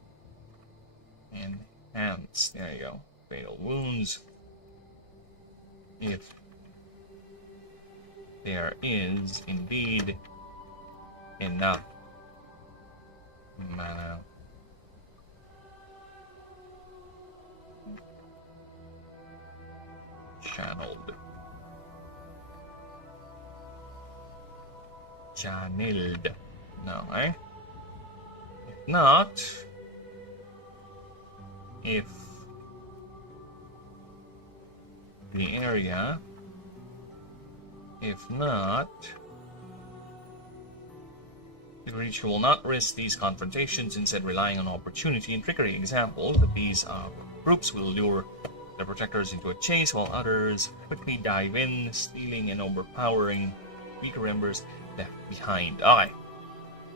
there you go, fatal wounds, if there is indeed enough mana channeled. No, eh? If not, if the area, the creature will not risk these confrontations, instead relying on opportunity and trickery. Examples of these groups will lure the protectors into a chase, while others quickly dive in, stealing and overpowering weaker members left behind. Alright,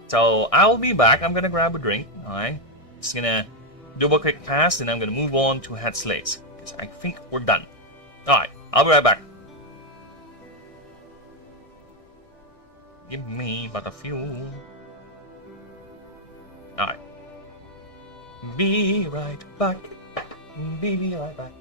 so I'll be back. I'm gonna grab a drink. Alright, just gonna do a quick cast, and I'm gonna move on to Hat Slates, because I think we're done. Alright, I'll be right back. Give me but a few. Alright. Be right back. Be right back.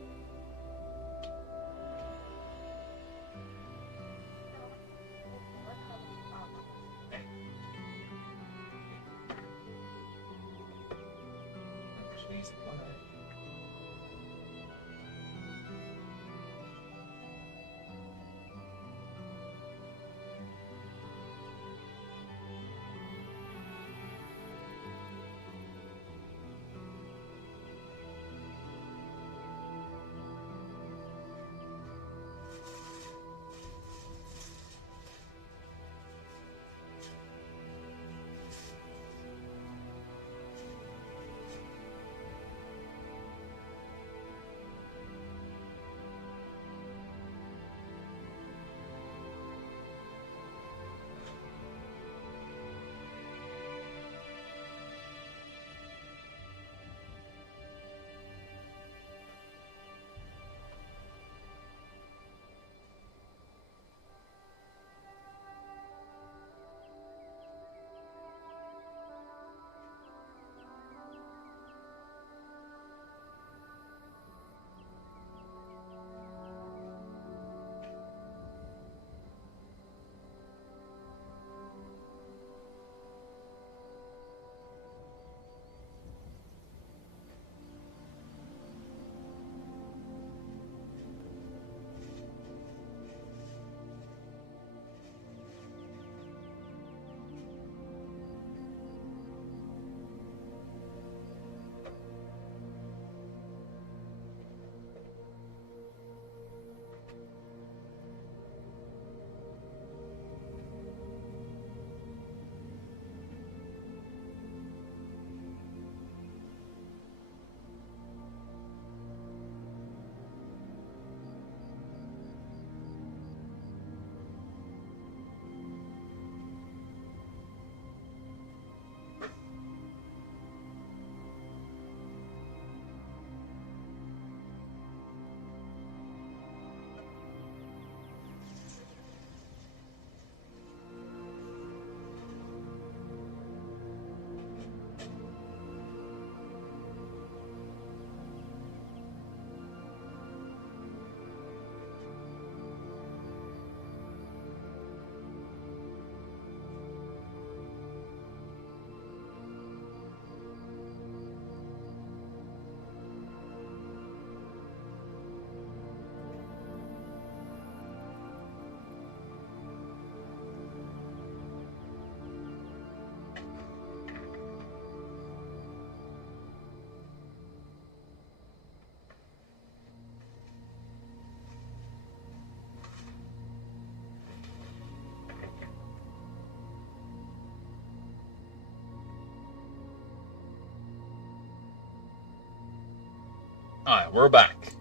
Alright, we're back.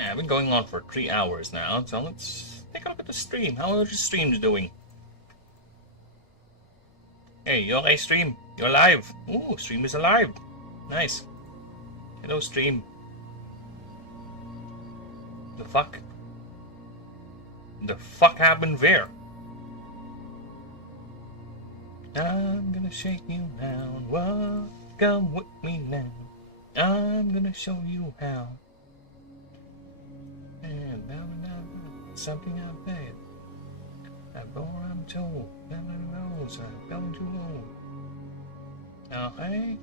Yeah, I've been going on for 3 hours now, so let's take a look at the stream. How are the streams doing? Hey, you okay, stream? You're alive. Ooh, stream is alive. Nice. Hello, stream. The fuck? The fuck happened there? I'm gonna shake you down. Welcome with me now. I'm gonna show you how. And something out there. Before I'm told, never knows I'm going too low. Okay.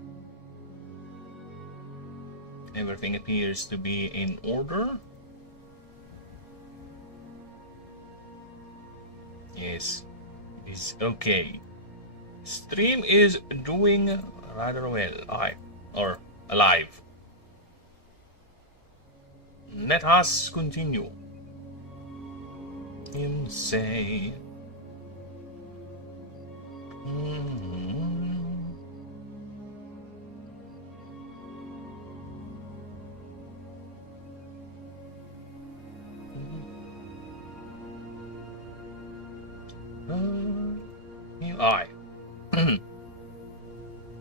Everything appears to be in order. Yes, it is okay. Stream is doing rather well. Or alive. Let us continue. Insane.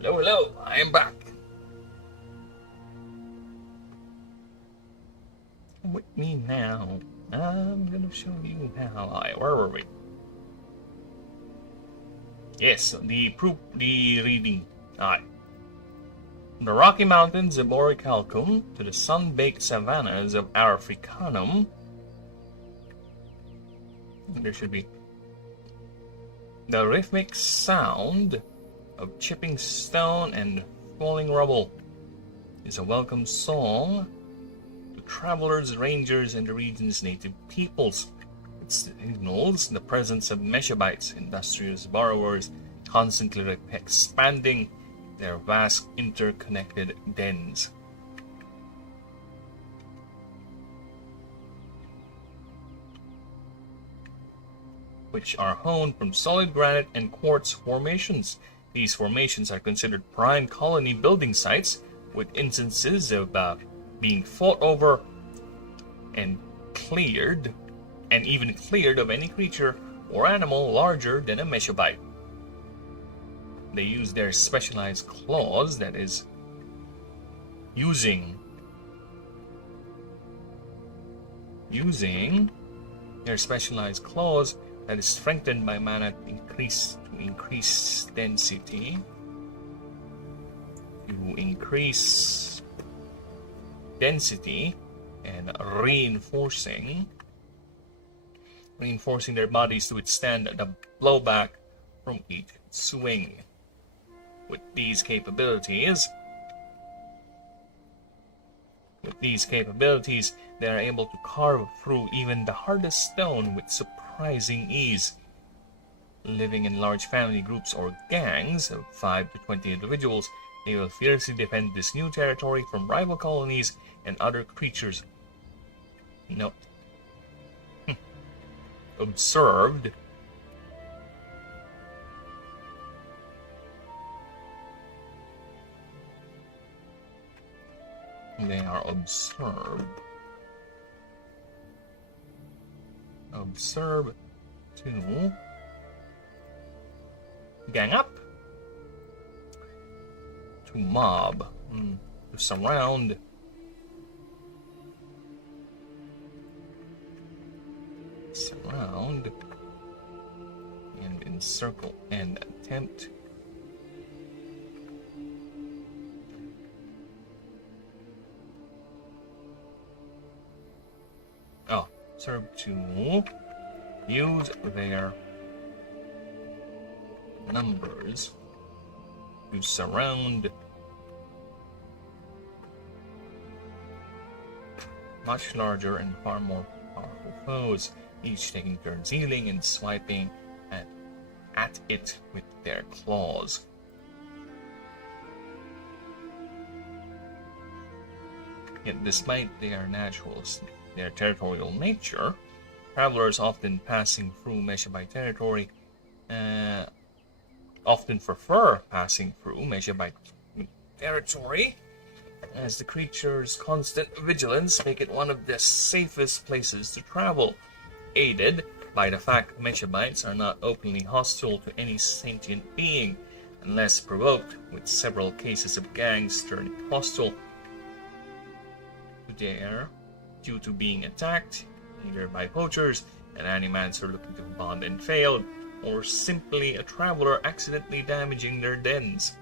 Hello, I am back. With me now. I'm gonna show you how. Where were we? Yes, the reading. The Rocky Mountains of Orichalcum to the sun-baked savannas of Africanum. There should be. The rhythmic sound of chipping stone and falling rubble is a welcome song to travelers, rangers, and the region's native peoples. It signals the presence of Meshabites, industrious borrowers, constantly expanding their vast interconnected dens. Which are honed from solid granite and quartz formations. These formations are considered prime colony building sites, with instances of being fought over and cleared, and even cleared of any creature or animal larger than a Meshabite. They use their specialized claws, that is, using their specialized claws that is strengthened by mana to increase density. To increase density and reinforcing their bodies to withstand the blowback from each swing. With these capabilities, they are able to carve through even the hardest stone with surprising ease. Living in large family groups or gangs of 5 to 20 individuals, they will fiercely defend this new territory from rival colonies and other creatures. No. Observed. They are observed. Observe to gang up, to mob, to surround, and encircle and attempt. Serve to use their numbers to surround much larger and far more powerful foes, each taking turns healing and swiping at it with their claws. Yet despite their territorial nature, travelers often passing through Meshabite territory often prefer passing through Meshabite territory, as the creature's constant vigilance make it one of the safest places to travel, aided by the fact Meshabites are not openly hostile to any sentient being, unless provoked, with several cases of gangs turning hostile to their due to being attacked, either by poachers, an animancer looking to bond and failed, or simply a traveler accidentally damaging their dens.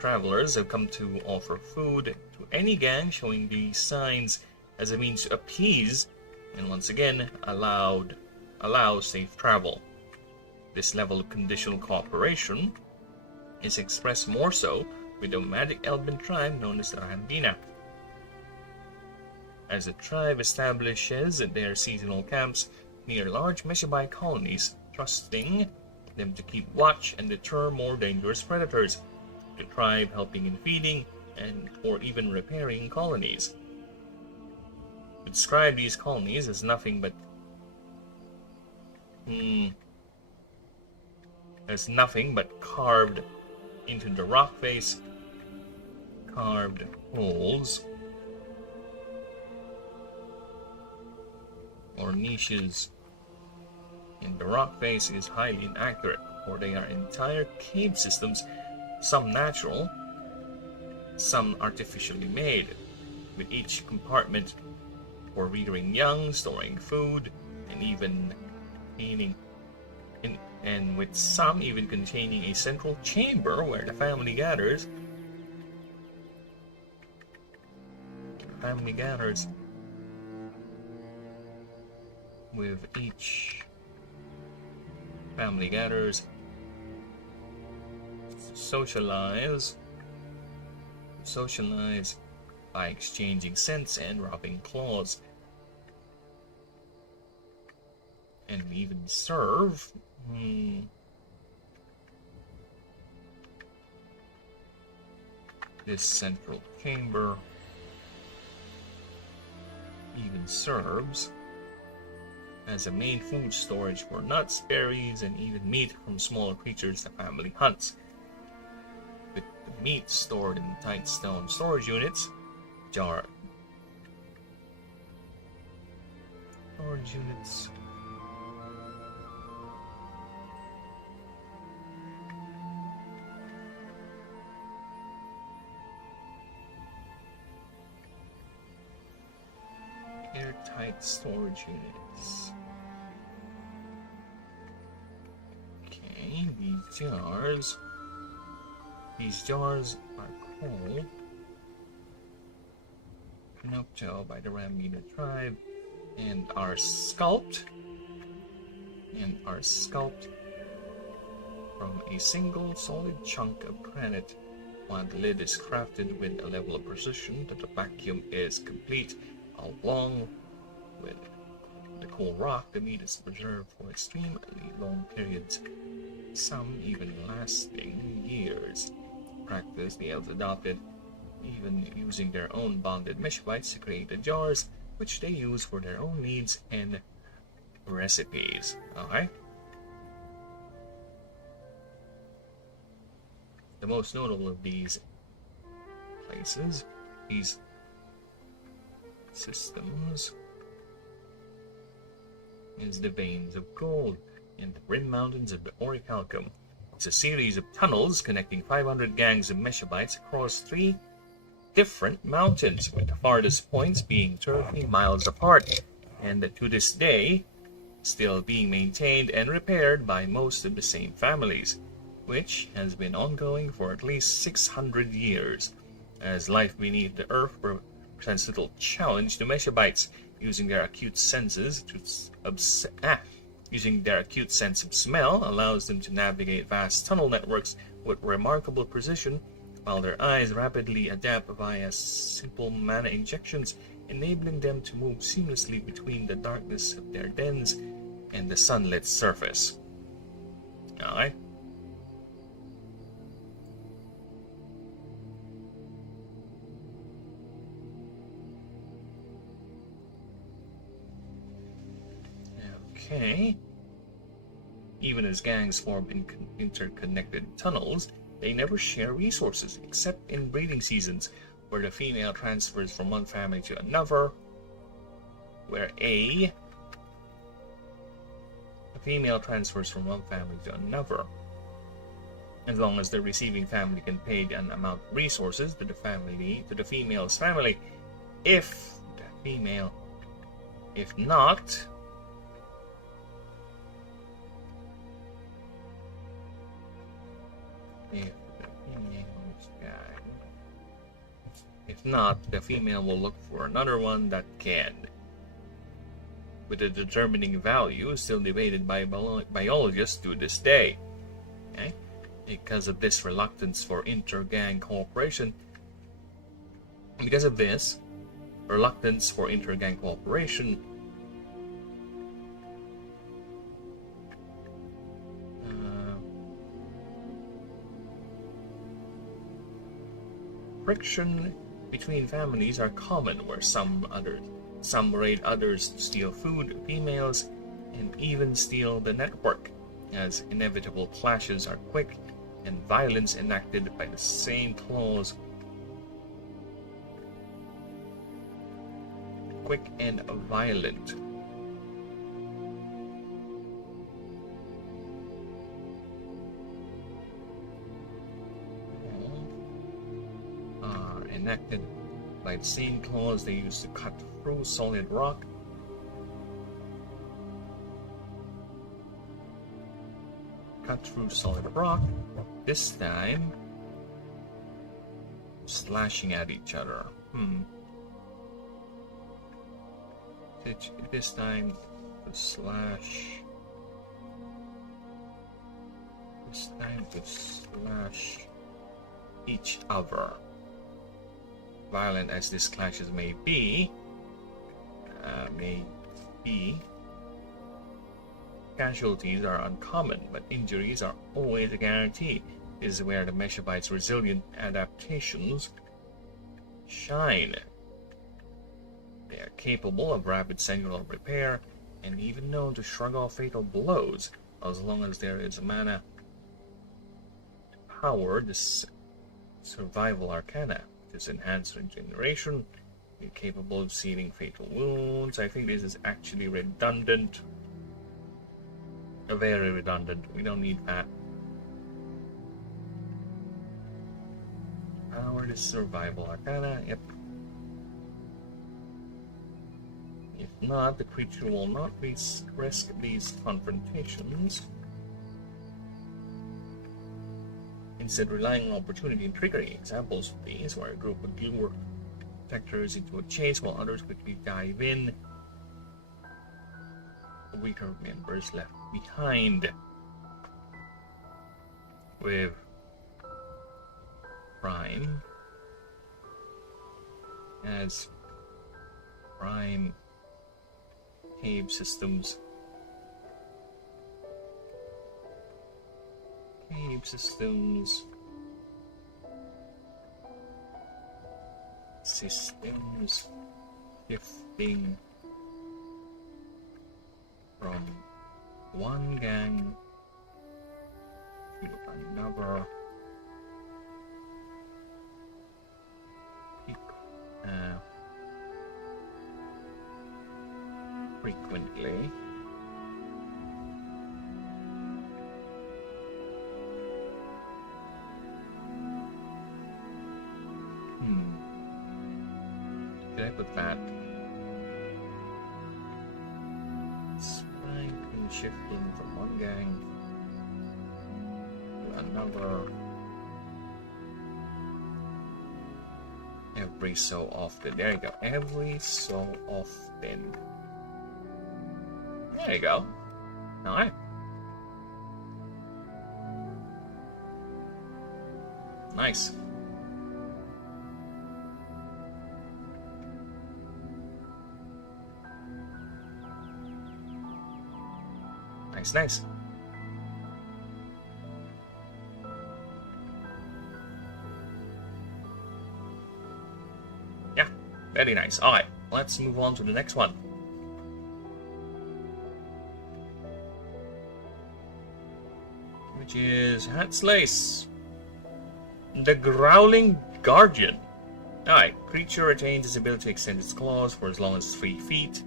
Travelers have come to offer food to any gang showing these signs as a means to appease and once again allow safe travel. This level of conditional cooperation is expressed more so with the nomadic Elven tribe known as the Rambina. As the tribe establishes their seasonal camps near large Meshabite colonies, trusting them to keep watch and deter more dangerous predators, the tribe helping in feeding and or even repairing colonies. We describe these colonies as nothing but carved into the rock face, carved holes or niches in the rock face is highly inaccurate, for they are entire cave systems, some natural, some artificially made, with each compartment for rearing young, storing food, and even cleaning, and with some even containing a central chamber where the family gathers. With each family gathers, socialize by exchanging scents and rubbing claws, and even serve. This central chamber even serves as a main food storage for nuts, berries, and even meat from smaller creatures the family hunts. With the meat stored in tight stone storage units, airtight storage units. Okay, these jars are called Pinocchio by the Ramina tribe and are sculpted from a single solid chunk of granite, while the lid is crafted with a level of precision that the vacuum is complete. Along with the cool rock, the meat is preserved for extremely long periods, some even lasting years. Practice the elves adopted, even using their own bonded Meshabites to create the jars, which they use for their own needs and recipes. Okay? The most notable of these places, these systems, is the Veins of Gold in the Rim Mountains of the Orichalcum. It's a series of tunnels connecting 500 gangs of Meshabites across 3 different mountains, with the farthest points being 30 miles apart, and to this day still being maintained and repaired by most of the same families, which has been ongoing for at least 600 years, as life beneath the earth presents little challenge to Meshabites, using their acute sense of smell allows them to navigate vast tunnel networks with remarkable precision, while their eyes rapidly adapt via simple mana injections, enabling them to move seamlessly between the darkness of their dens and the sunlit surface. Alright. Okay. Even as gangs form in interconnected tunnels, They never share resources, except in breeding seasons, where the female transfers from one family to another, where the female transfers from one family to another. As long as the receiving family can pay an amount of resources to the female's family. If not, the female will look for another one that can. With the determining value still debated by biologists to this day. Okay? Because of this reluctance for inter-gang cooperation, friction between families are common, where some raid others to steal food, females, and even steal the network, as inevitable clashes are quick and violence enacted by the same clause. Quick and violent. Are enacted by the same clause they used to cut through solid rock. This time slashing at each other. This time to slash. Each other. Violent as these clashes may be, casualties are uncommon, but injuries are always a guarantee. This is where the Meshabite's resilient adaptations shine. They are capable of rapid cellular repair and even known to shrug off fatal blows, as long as there is mana to power this survival arcana. This enhanced regeneration, capable of sealing fatal wounds. I think this is actually redundant. Very redundant. We don't need that. Power this survival arcana. Yep. If not, the creature will not risk these confrontations. Instead, relying on opportunity and triggering. Examples of these where a group would lure protectors into a chase while others quickly dive in. The weaker members left behind. With Prime as Prime cave systems. Systems shifting from one gang to another. Frequently. Did I put that? Spike and shifting from one gang to another every so often. There you go. Every so often. There you go. Alright. Nice. Nice. Yeah, very nice. Alright, let's move on to the next one. Which is Hat's Lace. The Growling Guardian. Alright, creature retains its ability to extend its claws for as long as 3 feet.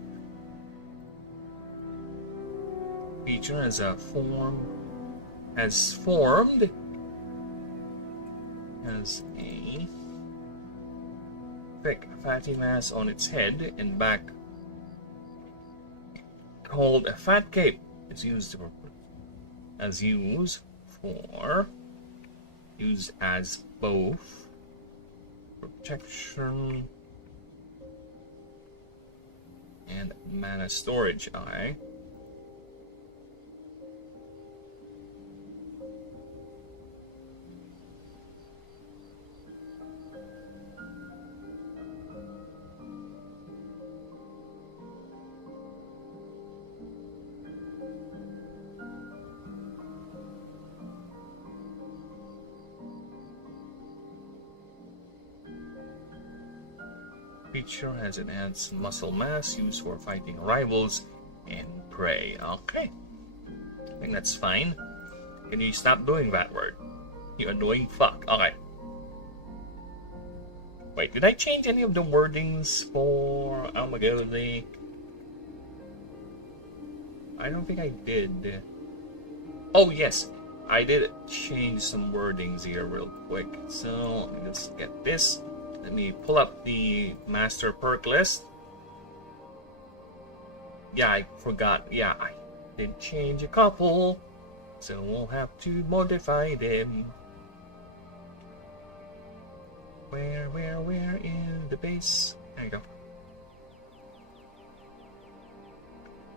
Creature has formed as a thick fatty mass on its head and back called a fat cape. It's used as both protection and mana storage. Aye. Creature has enhanced muscle mass used for fighting rivals and prey. Okay. I think that's fine. Can you stop doing that word? You annoying fuck. Okay. Wait, did I change any of the wordings for Almagoli? I don't think I did. Oh yes, I did change some wordings here real quick. So let me just get this. Let me pull up the master perk list. Yeah, I forgot. Yeah, I did change a couple. So we'll have to modify them. Where is the base? There you go.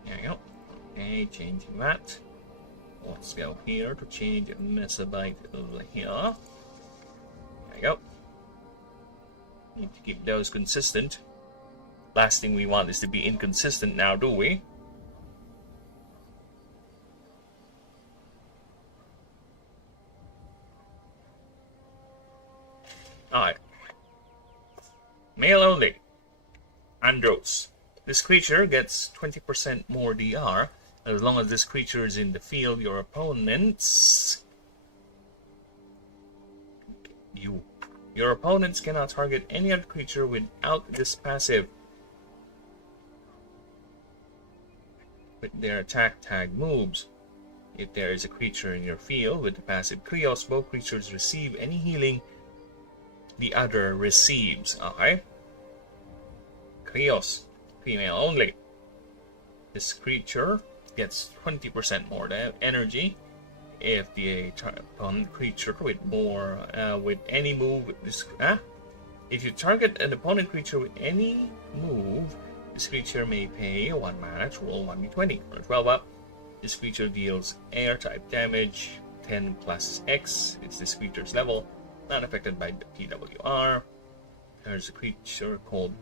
There you go. Okay, changing that. Let's go here to change Mesobyte over here. There you go. Need to keep those consistent. Last thing we want is to be inconsistent now, do we? Alright. Male only. Andros. This creature gets 20% more DR. As long as this creature is in the field, your opponents... Your opponents cannot target any other creature without this passive. With their attack tag moves. If there is a creature in your field with the passive Krios, both creatures receive any healing the other receives. Okay? Krios. Female only. This creature gets 20% more energy. If the opponent creature with more with any move if you target an opponent creature with any move, this creature may pay 1 mana to roll 1d20 or 12 up. This creature deals air type damage 10 plus X. It's this creature's level, not affected by the PWR. There's a creature called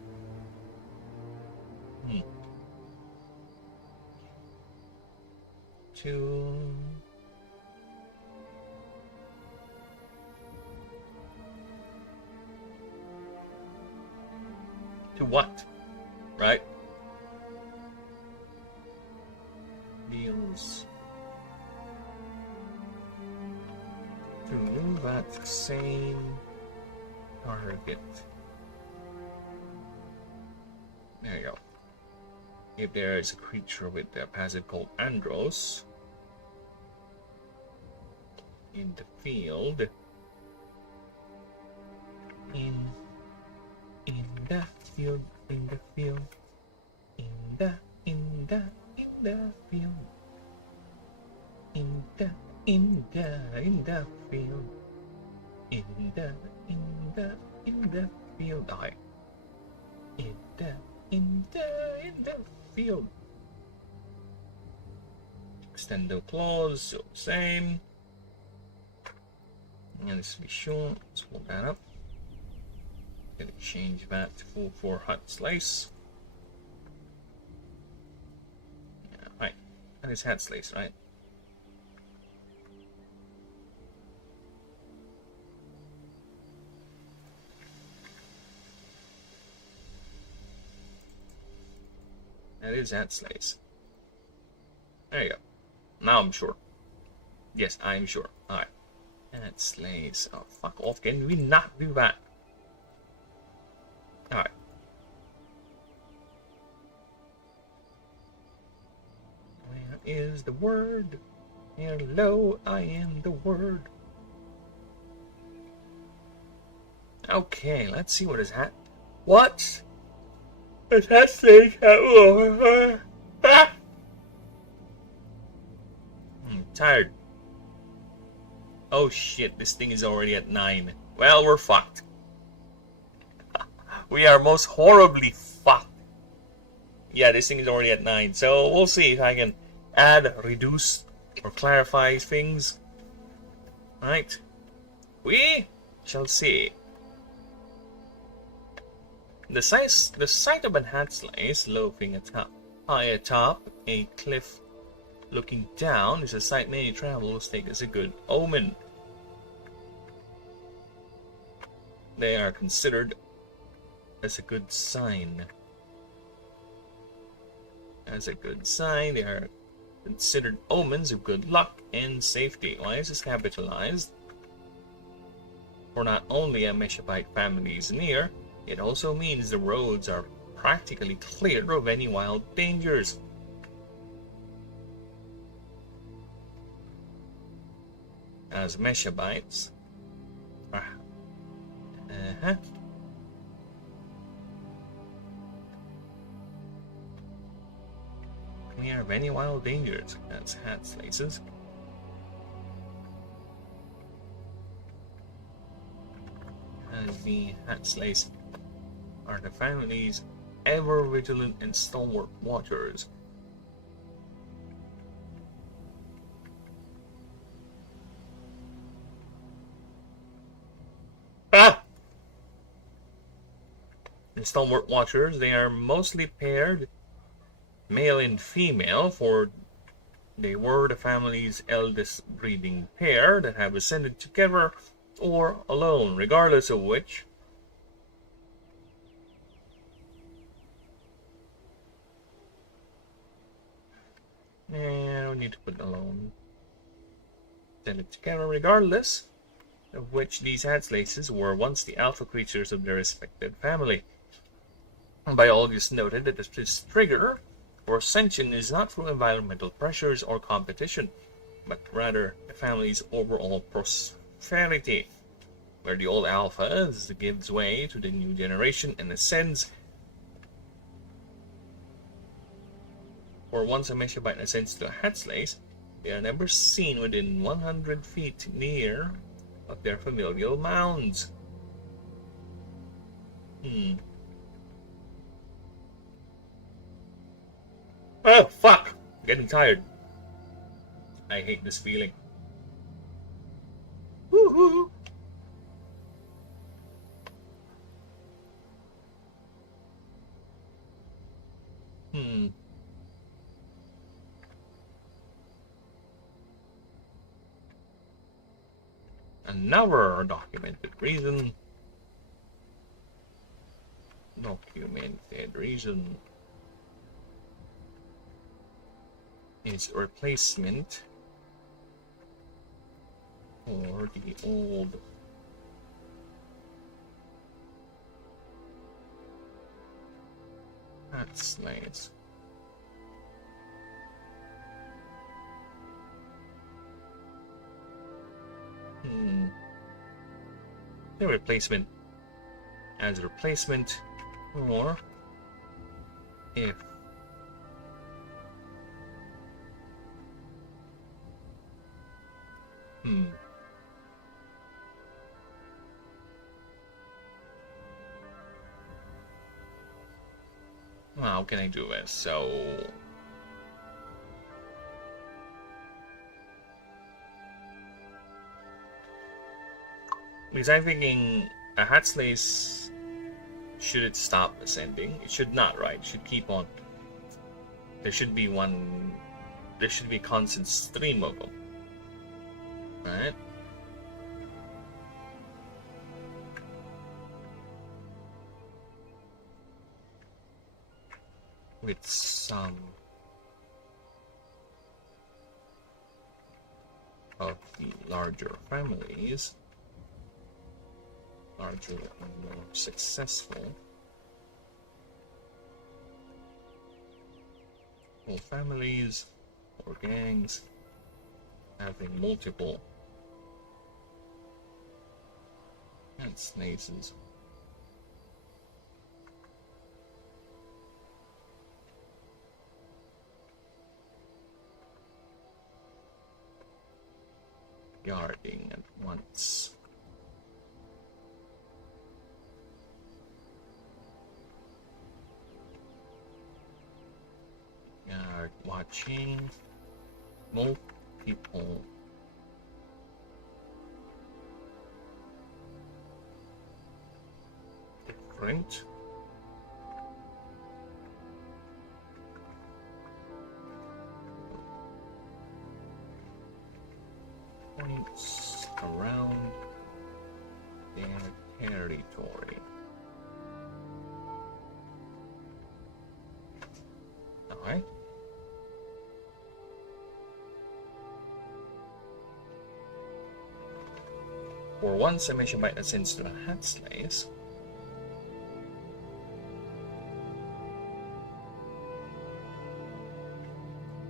to what? Right? Deals to that same target. There you go. If there is a creature with a passive called Andros in the field, in the field, in the field, in the field, in the field, in the field, alright. In the field. Extend the claws, so same. And let's be sure, let's pull that up. Gonna change that to full 4 hot slice. Yeah, right. That is hat slice, right? That is hat slice. There you go. Now I'm sure. Yes, I'm sure. Alright. Cat slays. Oh, fuck off. Can we not do that? Alright. Where is the word? Hello, I am the word. Okay, let's see what is that. What? Is that thing? I'm tired. Oh shit, this thing is already at 9. Well, we're fucked. We are most horribly fucked. Yeah, this thing is already at 9. So we'll see if I can add, reduce, or clarify things. Right? We shall see. The sight of an Hatslace loafing high atop a cliff looking down is a sight many travelers take as a good omen. They are considered as a good sign. As a good sign, they are considered omens of good luck and safety. Why is this capitalized? For not only a Meshabite family is near, it also means the roads are practically clear of any wild dangers. As Meshabites, clear of any wild dangers. That's Hatslaces. As the Hatslace are the family's ever vigilant and stalwart watchers. The stalwart watchers, they are mostly paired, male and female, for they were the family's eldest breeding pair that have ascended together or alone, regardless of which. I don't need to put alone. Ascended together, regardless of which these Hatslaces were once the alpha creatures of their respected family. Biologists noted that this trigger for ascension is not through environmental pressures or competition, but rather the family's overall prosperity, where the old alpha gives way to the new generation and ascends. For once a Meshabite ascends to a Hatslace, they are never seen within 100 feet near of their familial mounds. Oh, fuck! I'm getting tired. I hate this feeling. Woohoo! Another documented reason. Documented reason is replacement for the old Hatslace. The replacement as a replacement, or if well, how can I do this? So because I'm thinking a Hatslace, should it stop ascending? It should not, right? It should keep on. There should be a constant stream of them. Right? With some of the larger families, larger and more successful, whole families or gangs having multiple snaces. Guarding at once. Guard watching multiple different points around their territory. Alright. For one summation bite ascends to the hat slays.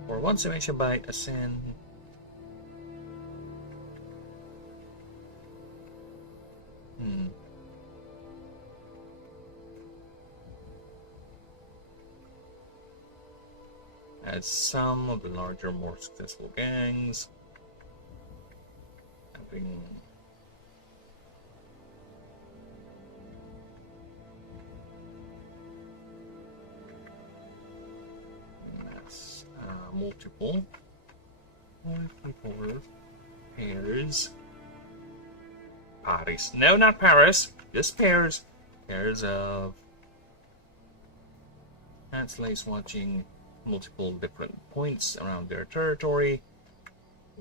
For one summation bite ascend as some of the larger, more successful gangs having multiple pairs. Paris. No, not Paris. Just pairs. Pairs of ant-slays watching multiple different points around their territory.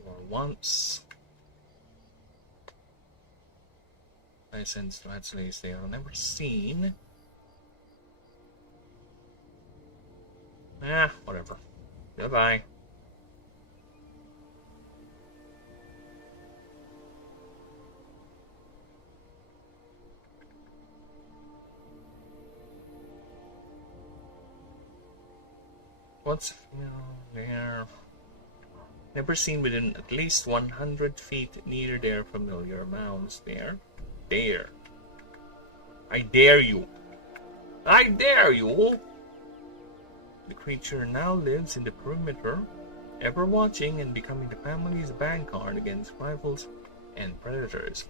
Or once. Licensed ant-slays they are never seen. Whatever. Goodbye. What's there? Never seen within at least 100 feet near their familiar mounds there. Dare. I dare you. I dare you! The creature now lives in the perimeter, ever watching and becoming the family's vanguard against rivals and predators.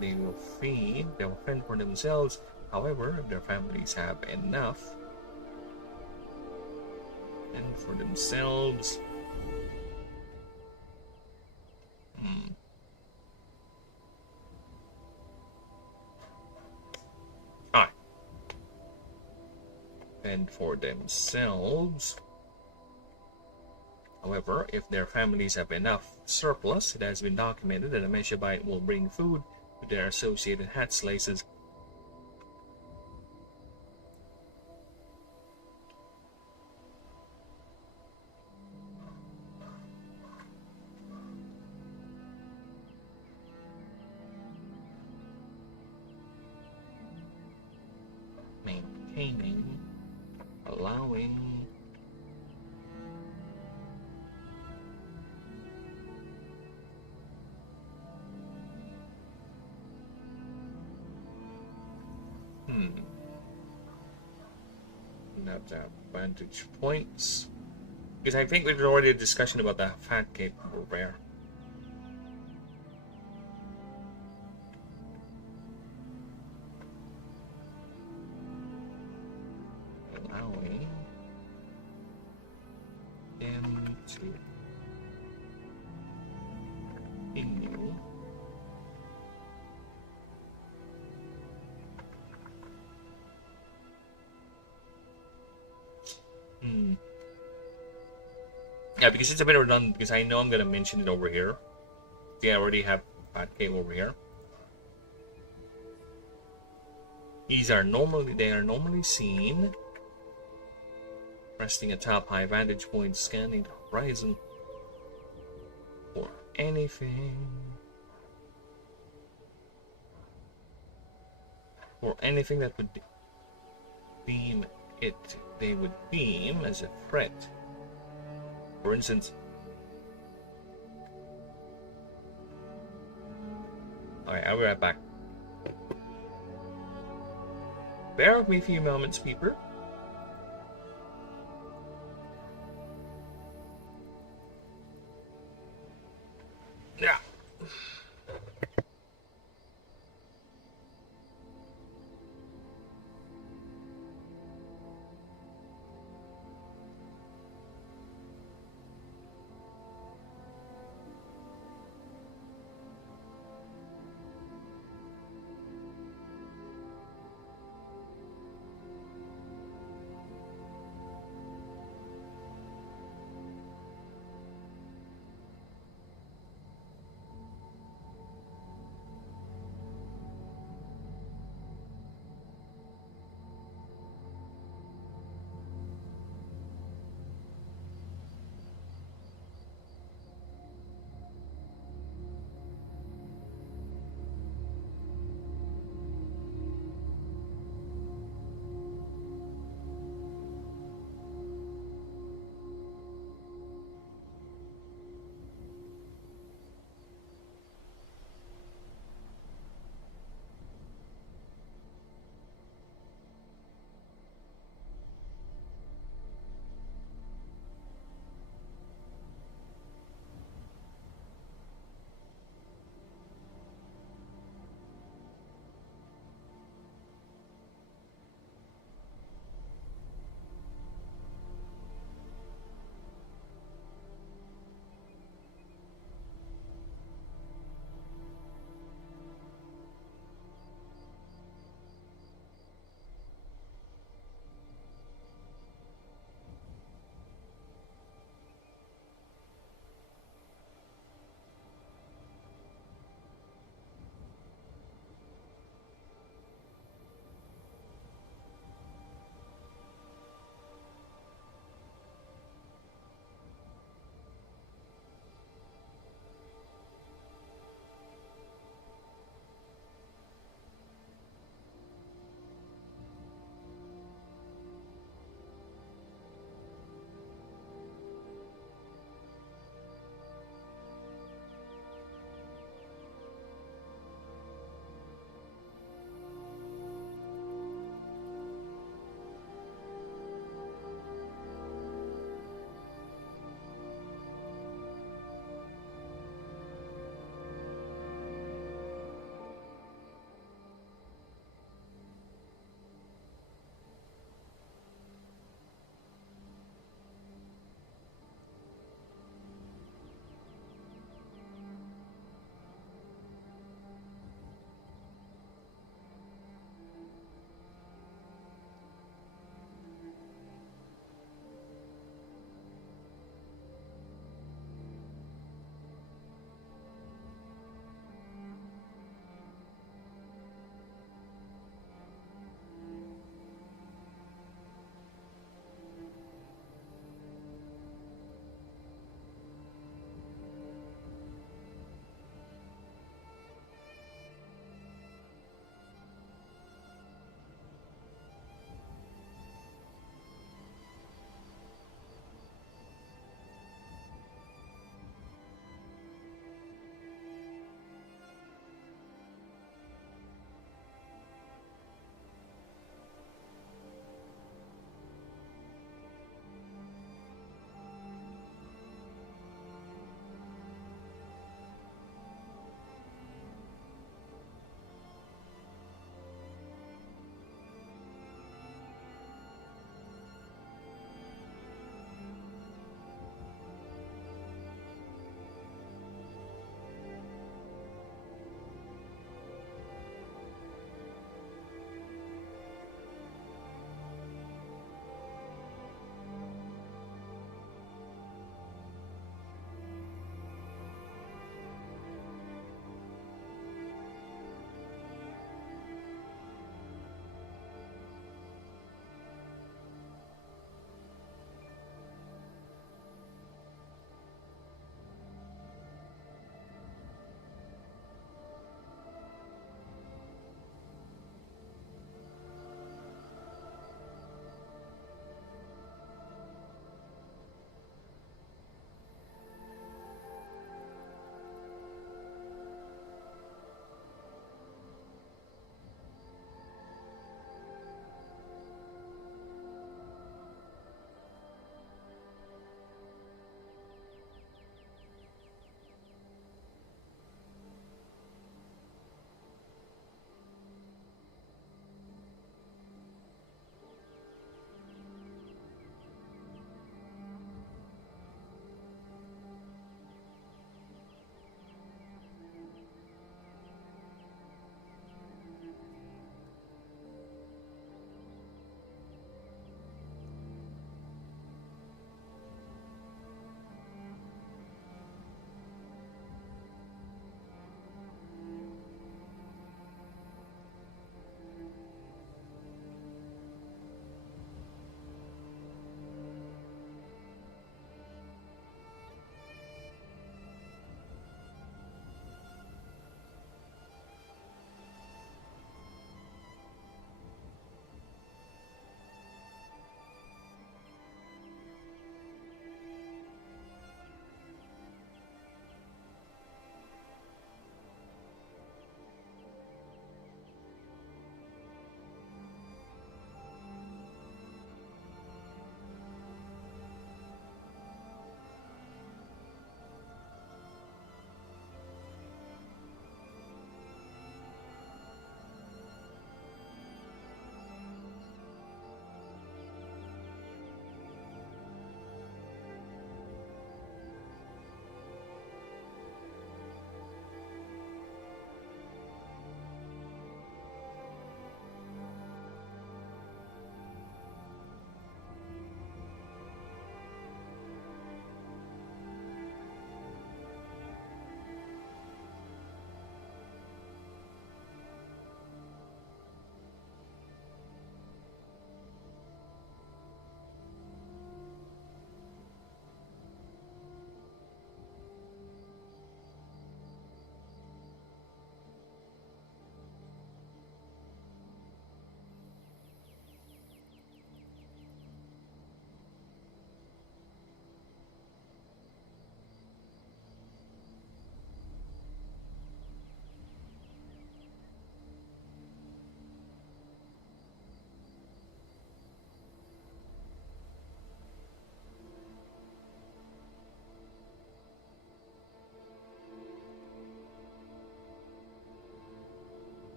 They will feed, they will fend for themselves. However, if their families have enough, fend for themselves. Fend for themselves. However, if their families have enough surplus, it has been documented that a Meshabite will bring food to their associated hat slices. Maintaining, allowing not that vantage points, because I think there's already a discussion about the fat cape over there. Allowing them to continue yeah, because it's a bit redundant, because I know I'm gonna mention it over here. See, I already have fat cape over here. They are normally seen resting atop high vantage points, scanning horizon or anything. Or anything that would deem it, they would deem as a threat. For instance, alright, I'll be right back. Bear with me a few moments, people. Yeah.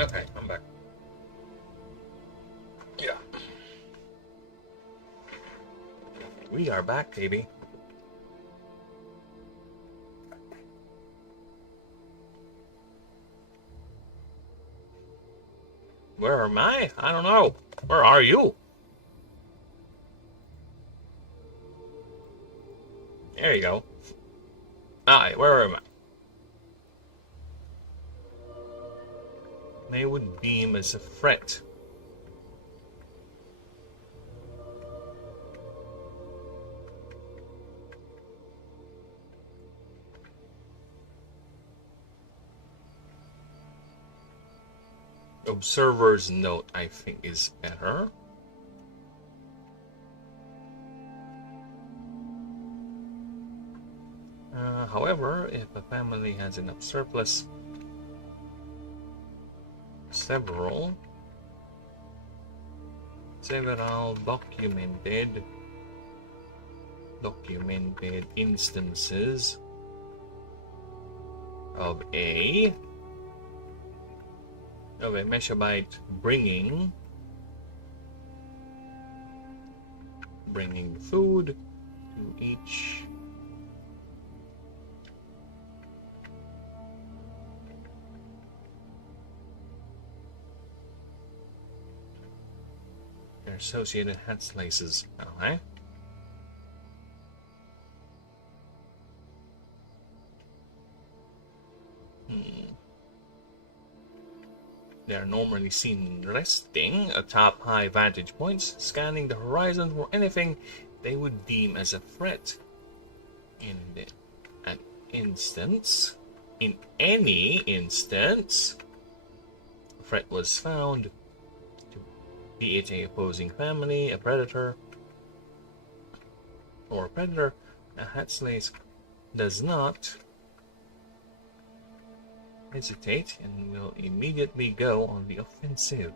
Okay, I'm back. Yeah. We are back, baby. Where am I? I don't know. Where are you? There you go. Alright, where am I? They would beam as a threat. Observer's note, I think, is better. However, if a family has enough surplus, several documented instances of a megabyte bringing food to each their associated hat slices. Okay. They are normally seen resting atop high vantage points, scanning the horizon for anything they would deem as a threat. In any instance, a threat was found, be it a opposing family, a predator, a hat slice does not hesitate and will immediately go on the offensive.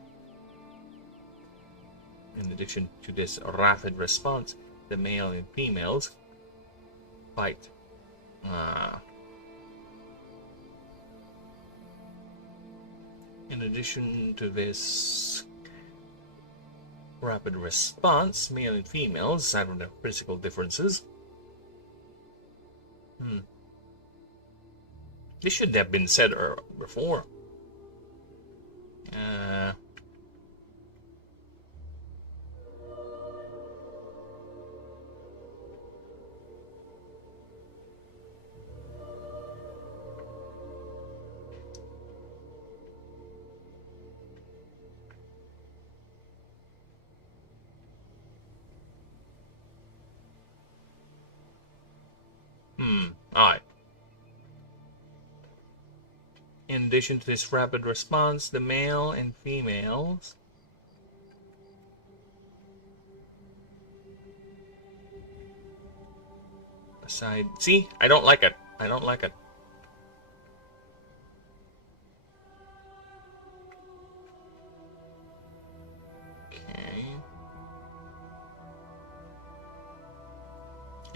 In addition to this rapid response, the male and females fight. In addition to this rapid response, male and females, aside from their physical differences, this should have been said before. Alright. In addition to this rapid response, the male and females aside. See, I don't like it. I don't like it. Okay.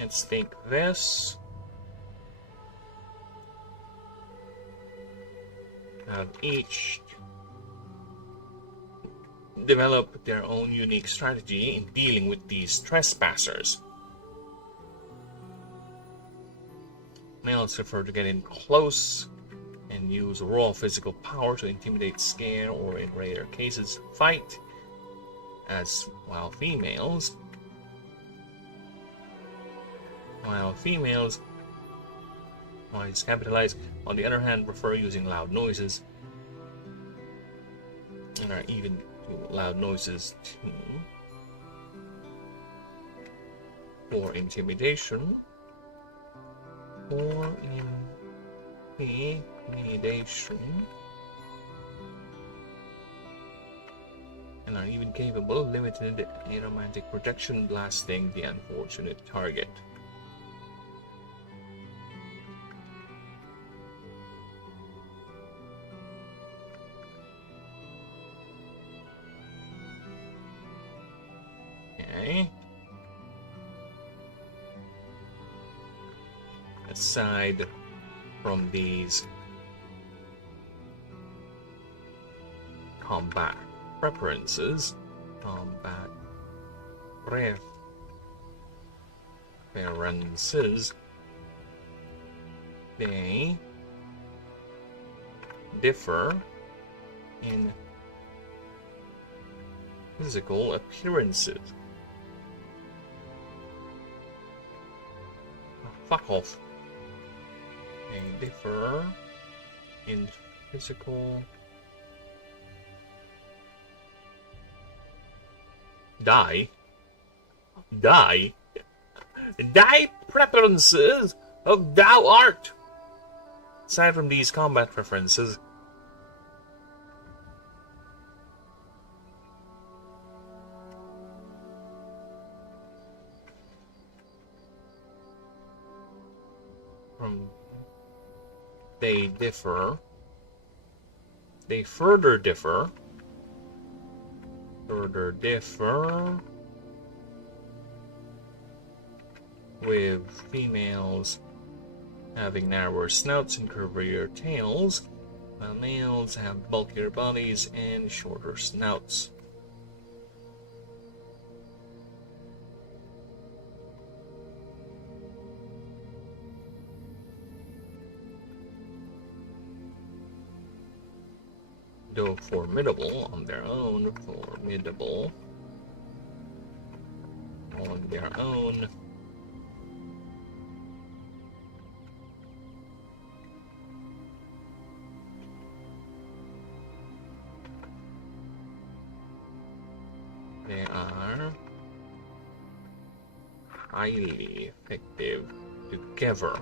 Let's think this. Have each develop their own unique strategy in dealing with these trespassers. Males prefer to get in close and use raw physical power to intimidate, scare, or in rare cases, fight, while females capitalize, on the other hand, prefer using loud noises and are even to loud noises too for intimidation and are even capable of limited aromatic projection, blasting the unfortunate target. Okay. Aside from these combat preferences. Combat preferences. They differ in physical appearances. Oh, fuck off. They differ in physical die preferences of thou art. Aside from these combat preferences, they further differ with females having narrower snouts and curvier tails, while males have bulkier bodies and shorter snouts. Though formidable on their own, they are highly effective together.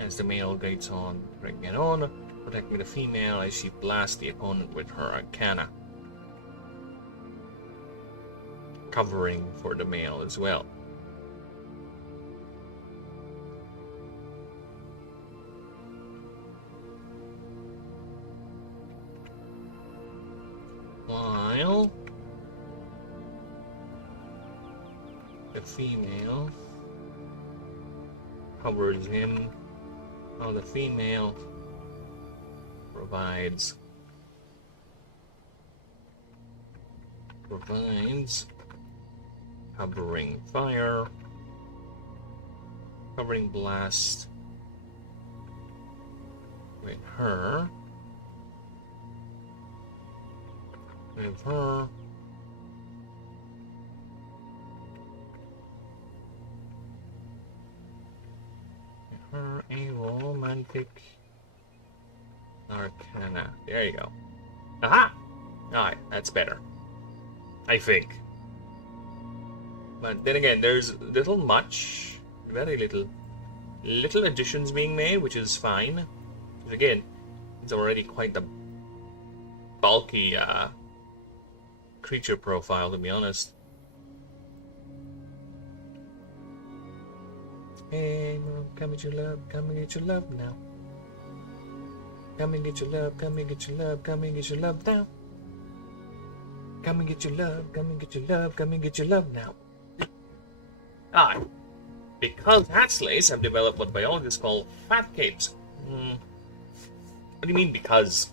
As the male gates on, bringing on, protecting the female as she blasts the opponent with her arcana, covering for the male as well. While the female covers him, while the female provides covering fire, covering blast with her, a romantic arcana. There you go. Aha! Alright, that's better. I think. But then again, there's very little additions being made, which is fine. Because again, it's already quite the bulky creature profile, to be honest. Hey, Mom, come and get your love now. Come and get your love, come and get your love, come and get your love now. Come and get your love, come and get your love, come and get your love now. Alright. Because hat slaves have developed what biologists call fat capes. What do you mean because?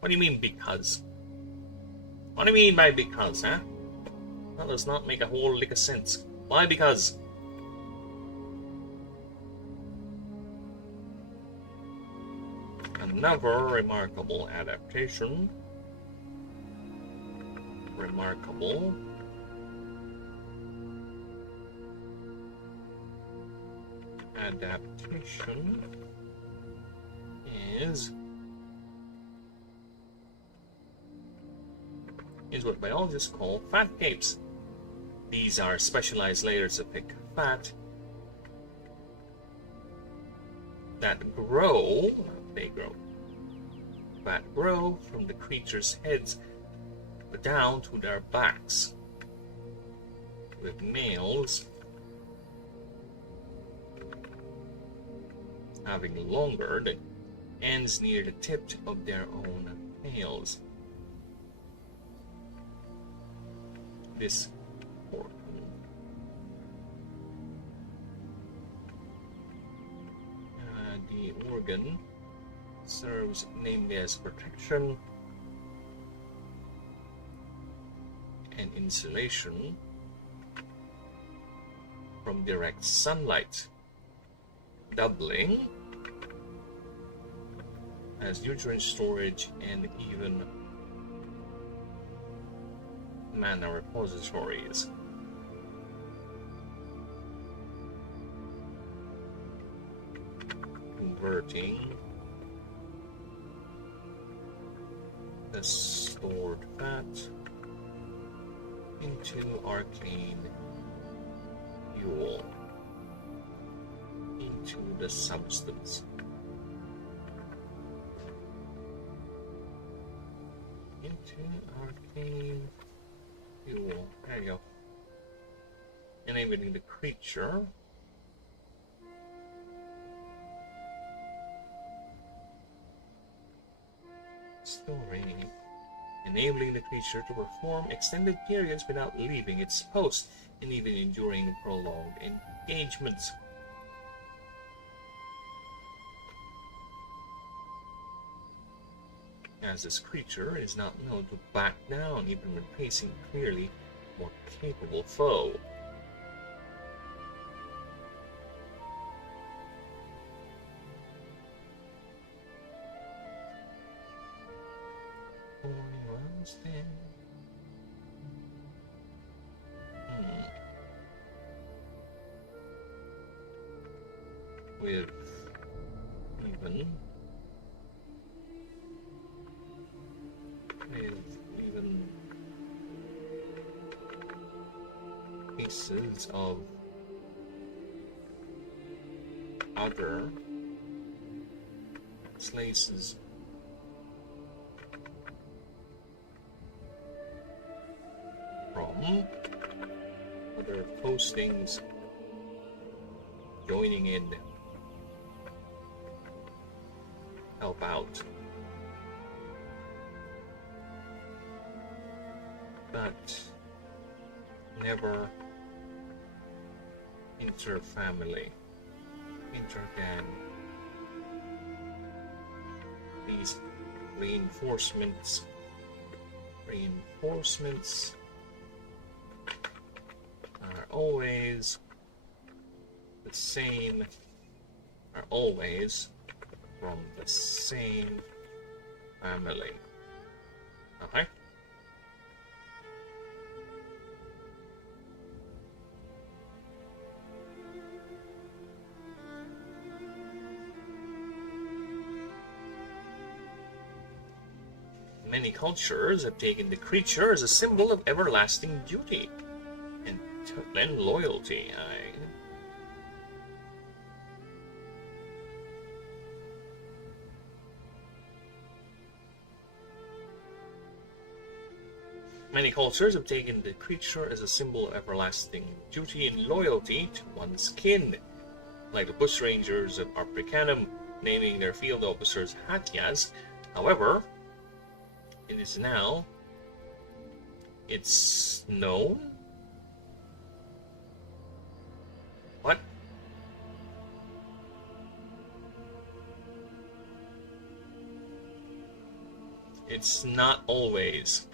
What do you mean because? What do you mean by because, huh? That does not make a whole lick of sense. Why because? Another remarkable adaptation. Is what biologists call fat capes. These are specialized layers of thick fat that grow from the creature's heads down to their backs, with males having longer the ends near the tip of their own tails. This The organ serves namely as protection and insulation from direct sunlight, doubling as nutrient storage and even mana repositories. Converting the stored fat into arcane fuel, into the substance. Into arcane fuel. There you go. Enabling the creature storing. Enabling the creature to perform extended periods without leaving its post, and even enduring prolonged engagements. As this creature is not known to back down even when facing clearly more capable foe. With even pieces of other slices from other postings joining in help out, but never inter-family, inter-gang. These reinforcements are always the same, are always from the same family. Okay? Many cultures have taken the creature as a symbol of everlasting duty and loyalty. Many cultures have taken the creature as a symbol of everlasting duty and loyalty to one's kin, like the bushrangers of Africanum naming their field officers Hatias. However, it's known. What? It's not always.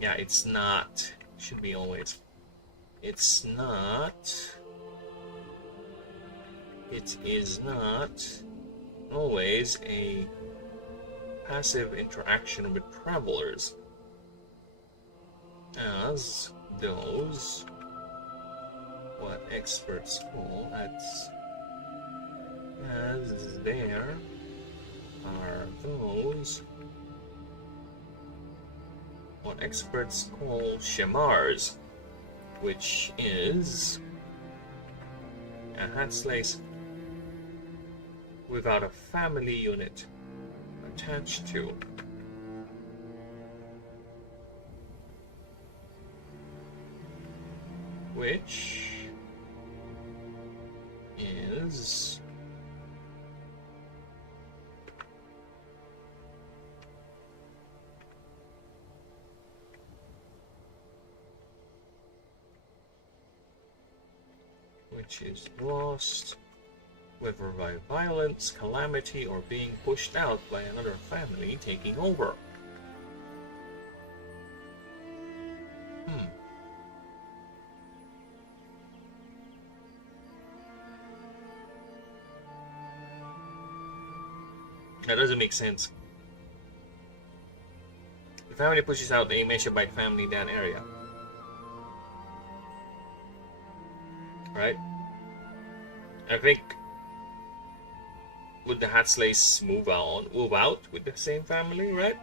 Yeah, it's not. Should be always. It's not. It is not always a passive interaction with travelers, as those what experts call as there are those what experts call shamars, which is a hat slice without a family unit attached to. Which is lost whether by violence, calamity, or being pushed out by another family taking over. That doesn't make sense. The family pushes out a Meshabite family in that area. Right? I think would the Hatslays move out with the same family, right?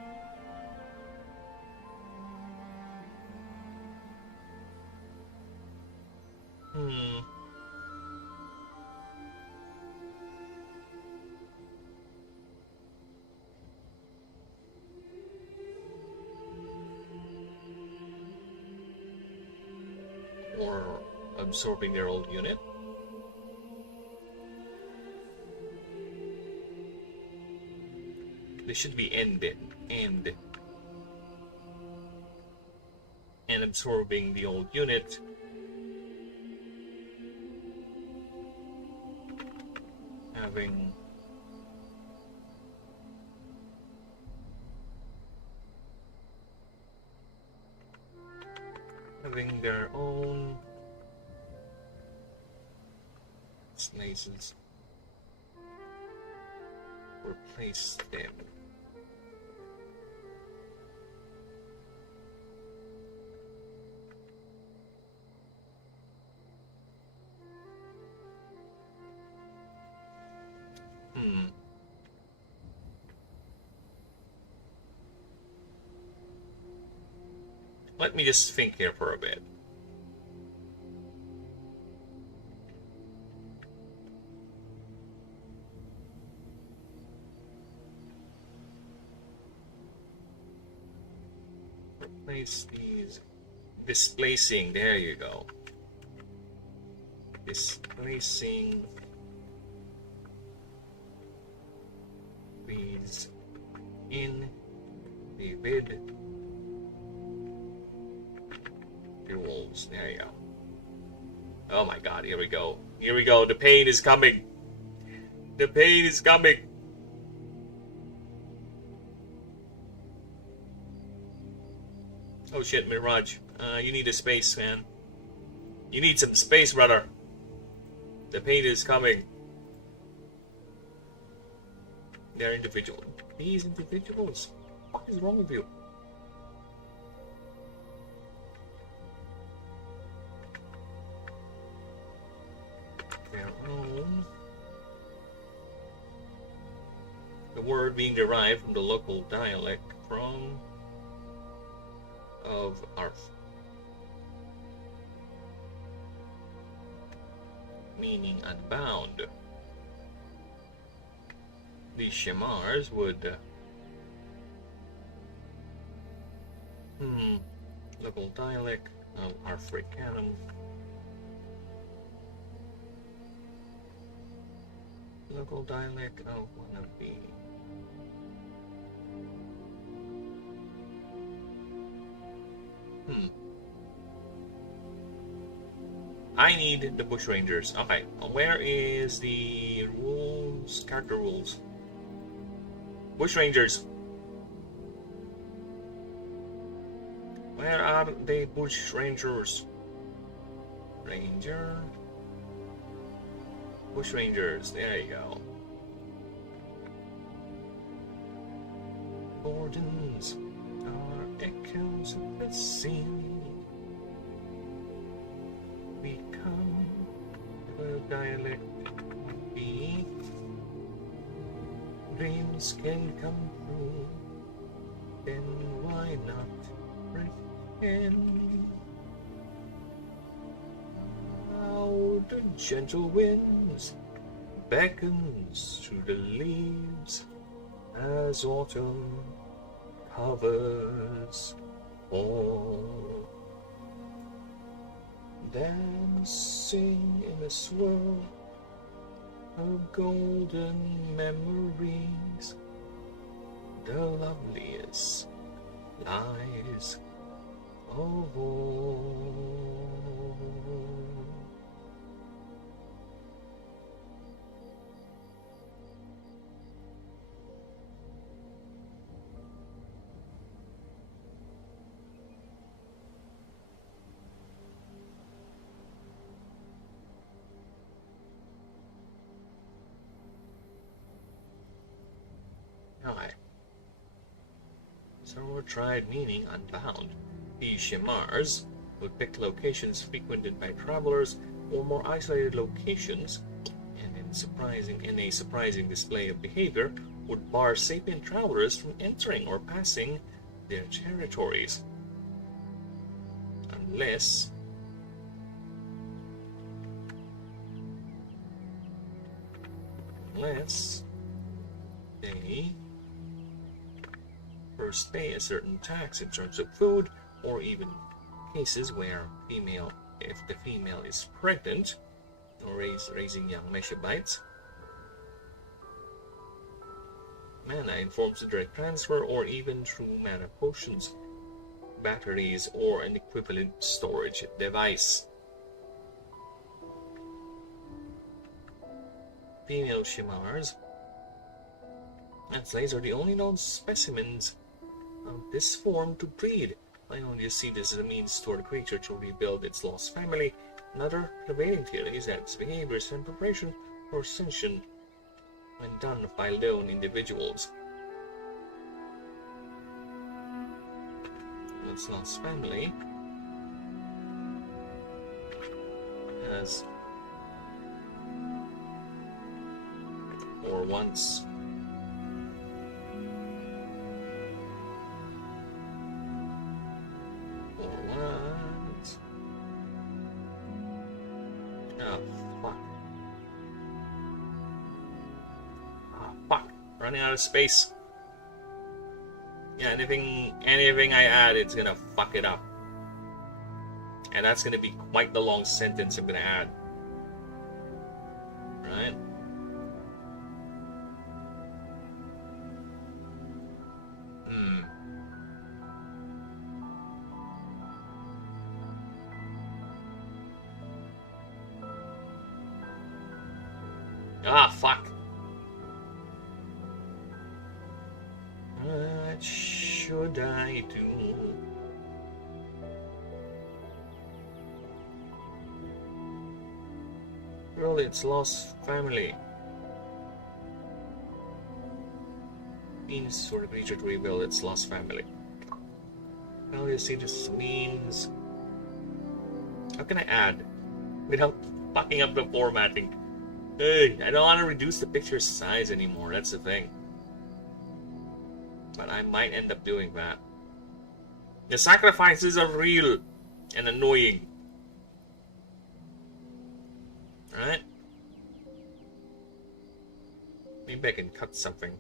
Or absorbing their old unit. This should be ended. And absorbing the old unit. Having their own places. Replace them. Let me just think here for a bit. Replace these. Displacing, there you go. Displacing these in the bid. Rules. There you go. Oh my god, here we go. Here we go. The pain is coming. The pain is coming. Oh shit, Mirage. You need a space, man. You need some space, brother. The pain is coming. They're individual. These individuals. What is wrong with you? The word being derived from the local dialect of Arth, meaning unbound. The Shamars would local dialect of Africanum. Local dialect of one of the I need the Bush Rangers. Okay, where is the rules? Character rules. Bush Rangers. Where are the Bush Rangers? Ranger. Bush Rangers. There you go. Gordons are echoes of the scene. Become the dialect be. Dreams can come true. Then why not pretend? How the gentle winds beckons through the leaves as autumn covers all. Dancing in a swirl of golden memories, the loveliest lies of all. Okay. Server tried meaning unbound. These Shamars would pick locations frequented by travelers or more isolated locations, and in a surprising display of behavior, would bar sapient travelers from entering or passing their territories. Unless they first pay a certain tax in terms of food, or even cases where if the female is pregnant or raising young Meshabites. Mana informs the direct transfer, or even through mana potions, batteries, or an equivalent storage device. Female Shimars and slaves are the only known specimens of this form to breed. Pioneers see this as a means for the creature to rebuild its lost family. Another prevailing theory is that its behaviors and preparation for ascension when done by lone individuals. Its lost family has or once running out of space. Yeah, anything I add, it's gonna fuck it up. And that's gonna be quite the long sentence I'm gonna add. Right? Ah, fuck. What should I do? Well, it's lost family. Means for the creature to rebuild its lost family. Well, you see, this means... How can I add without fucking up the formatting? Hey, I don't want to reduce the picture size anymore, that's the thing. But I might end up doing that. The sacrifices are real and annoying. Alright? Maybe I can cut something.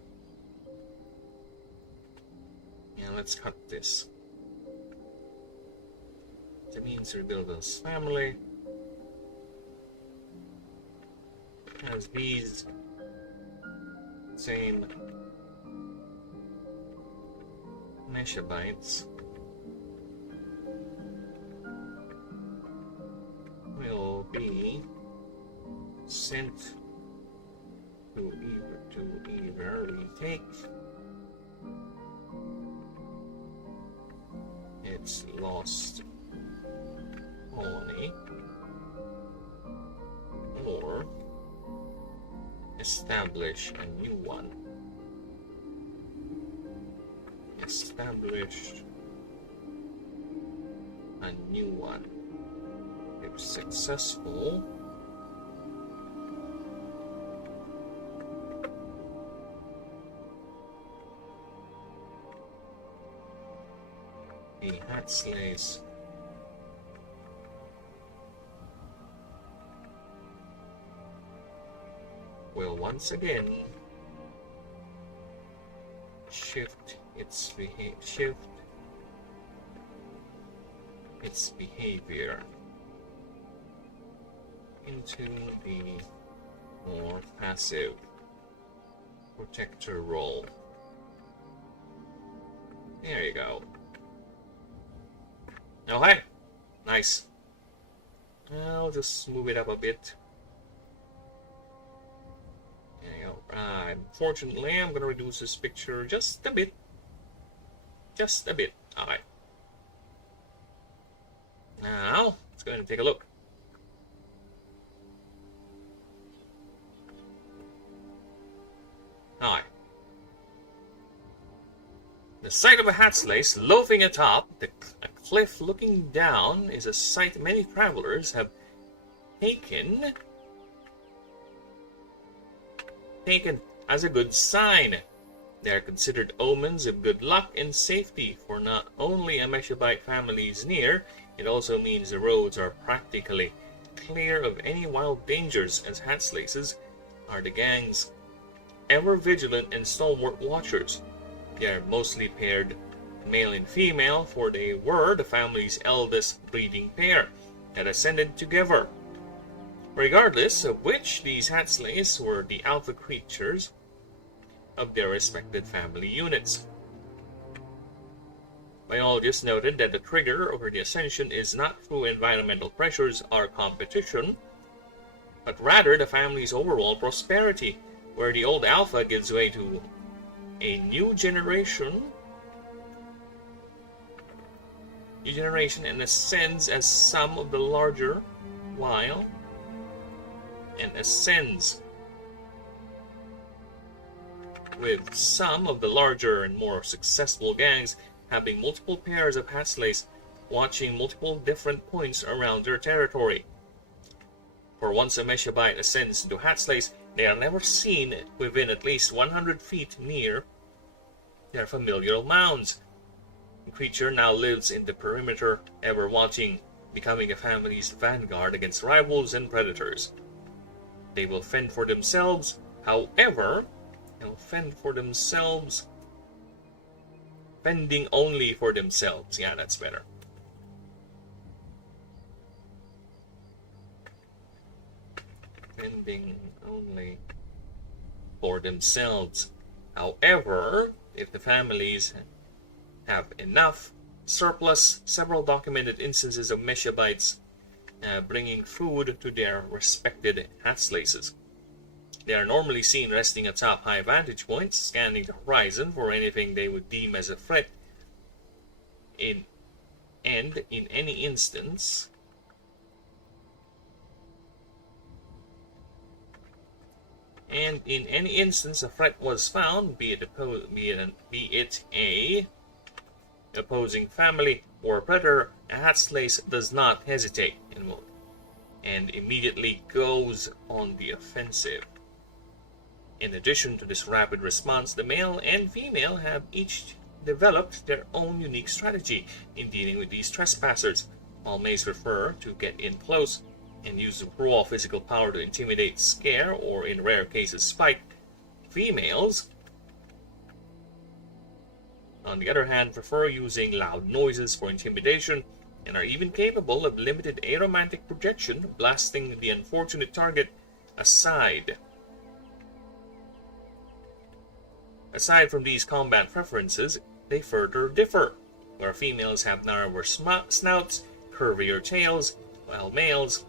Yeah, let's cut this. That means rebuild his family. Has these same Meshabites will be sent to either retake its lost colony or establish a new one. Establish a new one. If successful, the hat slaves will once again shift its behavior into the more passive protector role. There you go. Okay, nice. I'll just move it up a bit. There you go. Unfortunately, I'm gonna reduce this picture just a bit. Just a bit. Alright. Now, let's go ahead and take a look. Alright. The sight of a Hatslace loafing atop a cliff looking down is a sight many travelers have taken as a good sign. They are considered omens of good luck and safety for not only Ameshabite families near, it also means the roads are practically clear of any wild dangers, as Hatslaces are the gang's ever vigilant and stalwart watchers. They are mostly paired male and female, for they were the family's eldest breeding pair that ascended together. Regardless of which, these Hatslaces were the alpha creatures of their respective family units. Biologists noted that the trigger over the ascension is not through environmental pressures or competition, but rather the family's overall prosperity, where the old alpha gives way to a new generation and ascends as some of the larger with some of the larger and more successful gangs having multiple pairs of Hatslace watching multiple different points around their territory. For once a Meshabite ascends into Hatslace, they are never seen within at least 100 feet near their familiar mounds. The creature now lives in the perimeter, ever watching, becoming a family's vanguard against rivals and predators. They will fend for themselves, however, fending only for themselves. Yeah, that's better. Fending only for themselves. However, if the families have enough surplus, several documented instances of Meshabites bringing food to their respected Hatslaces. They are normally seen resting atop high vantage points, scanning the horizon for anything they would deem as a threat. In any instance, a threat was found, be it a opposing family or predator, a Hatslace does not hesitate and immediately goes on the offensive. In addition to this rapid response, the male and female have each developed their own unique strategy in dealing with these trespassers. While males prefer to get in close and use raw physical power to intimidate, scare, or in rare cases fight, females, on the other hand, prefer using loud noises for intimidation and are even capable of limited aromantic projection, blasting the unfortunate target aside. Aside from these combat preferences, they further differ, where females have narrower snouts, curvier tails, while males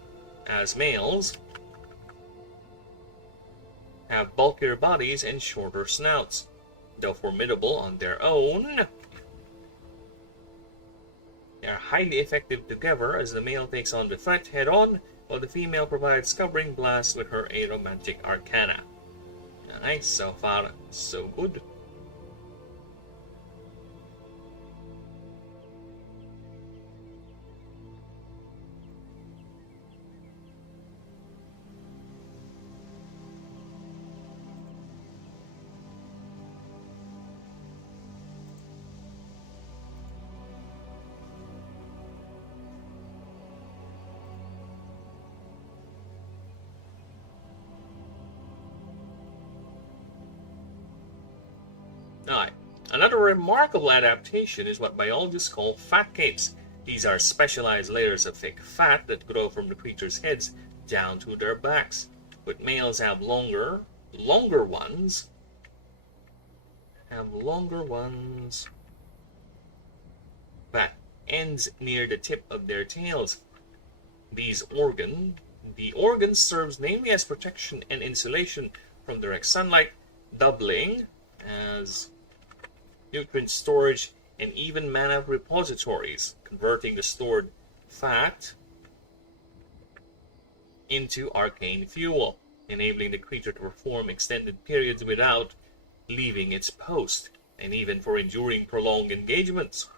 have bulkier bodies and shorter snouts. Though formidable on their own, they are highly effective together, as the male takes on the threat head-on, while the female provides covering blasts with her aromantic arcana. Nice, so far so good. Alright, another remarkable adaptation is what biologists call fat capes. These are specialized layers of thick fat that grow from the creature's heads down to their backs. With males have longer ones that ends near the tip of their tails. The organ serves mainly as protection and insulation from direct sunlight, doubling as nutrient storage and even mana repositories, converting the stored fat into arcane fuel, enabling the creature to perform extended periods without leaving its post. and even for enduring prolonged engagements,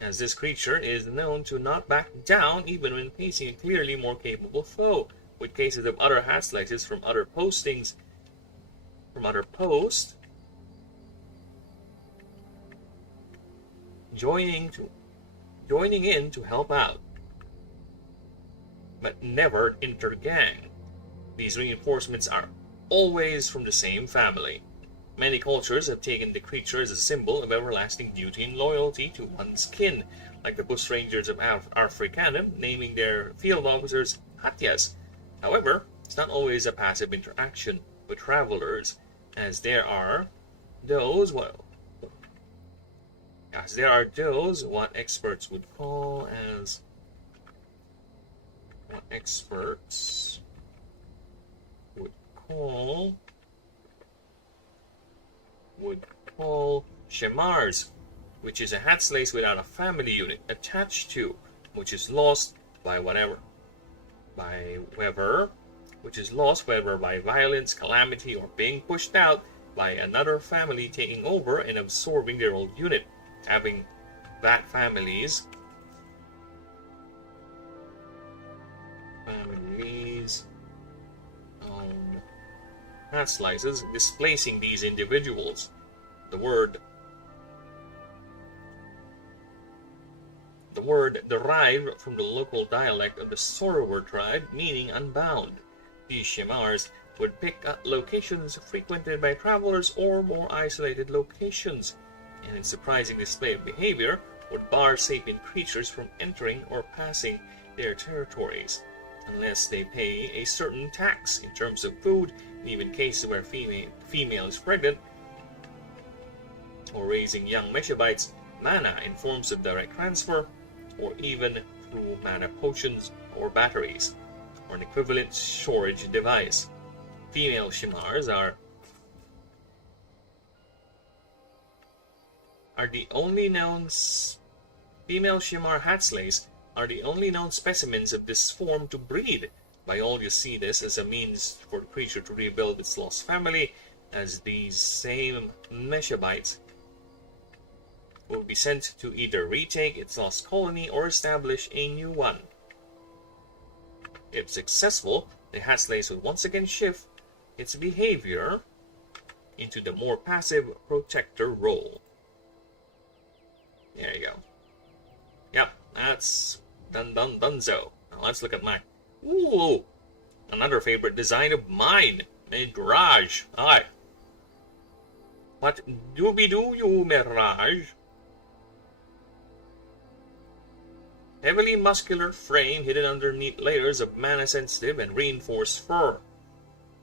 as this creature is known to not back down even when facing a clearly more capable foe, with cases of other hat slices from other posts joining in to help out, but never inter-gang. These reinforcements are always from the same family. Many cultures have taken the creature as a symbol of everlasting duty and loyalty to one's kin, like the Bushrangers of Africanum naming their field officers Hatyas. However, it's not always a passive interaction with travelers, as there are those what experts would call Shemars, which is a hat slice without a family unit attached to, which is lost whether by violence, calamity, or being pushed out by another family taking over and absorbing their old unit, having that family's own hat slices, displacing these individuals. The word derived from the local dialect of the Sorrower tribe, meaning unbound. These Shemars would pick up locations frequented by travelers or more isolated locations, and in surprising display of behavior, would bar sapient creatures from entering or passing their territories, unless they pay a certain tax in terms of food, and even cases where female is pregnant, or raising young Meshabites, mana in forms of direct transfer, or even through mana potions or batteries, or an equivalent storage device. Female Shemars female Shemar Hatslays are the only known specimens of this form to breed. Biologists see this as a means for the creature to rebuild its lost family, as these same Meshabites will be sent to either retake its lost colony or establish a new one. If successful, the Hatslays would once again shift its behavior into the more passive protector role. There you go. Yep, that's donezo. Now let's look at my... Ooh! Another favorite design of mine. Mirage. Hi. What dooby-doo you, Mirage? Heavily muscular frame hidden underneath layers of mana-sensitive and reinforced fur.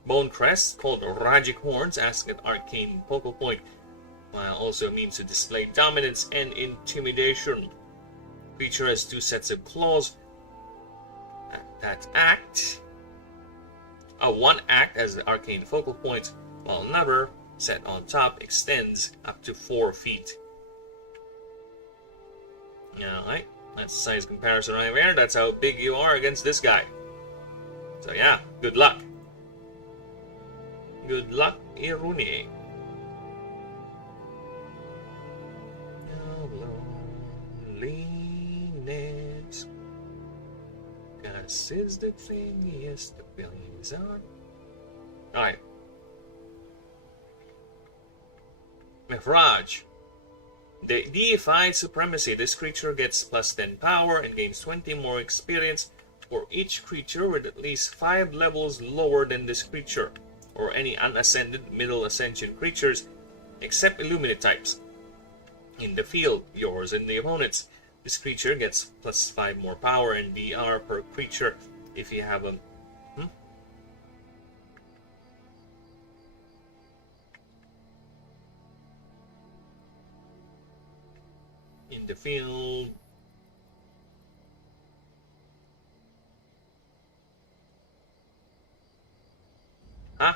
Bone crests called Ragic horns act at arcane focal point, while also means to display dominance and intimidation. Creature has two sets of claws that act. One act as the arcane focal point, while another set on top extends up to 4 feet. Alright, that's a size comparison right there. That's how big you are against this guy. So yeah, good luck. Good luck, Irune. Loneliness, 'cause it's the thing yes the feelings on. Alright. Mihraj. The deified supremacy. This creature gets plus 10 power and gains 20 more experience for each creature with at least 5 levels lower than this creature, or any unascended middle ascension creatures, except Illuminate types. In the field, yours and the opponent's. This creature gets plus 5 more power and DR per creature if you have a... In the field... Huh?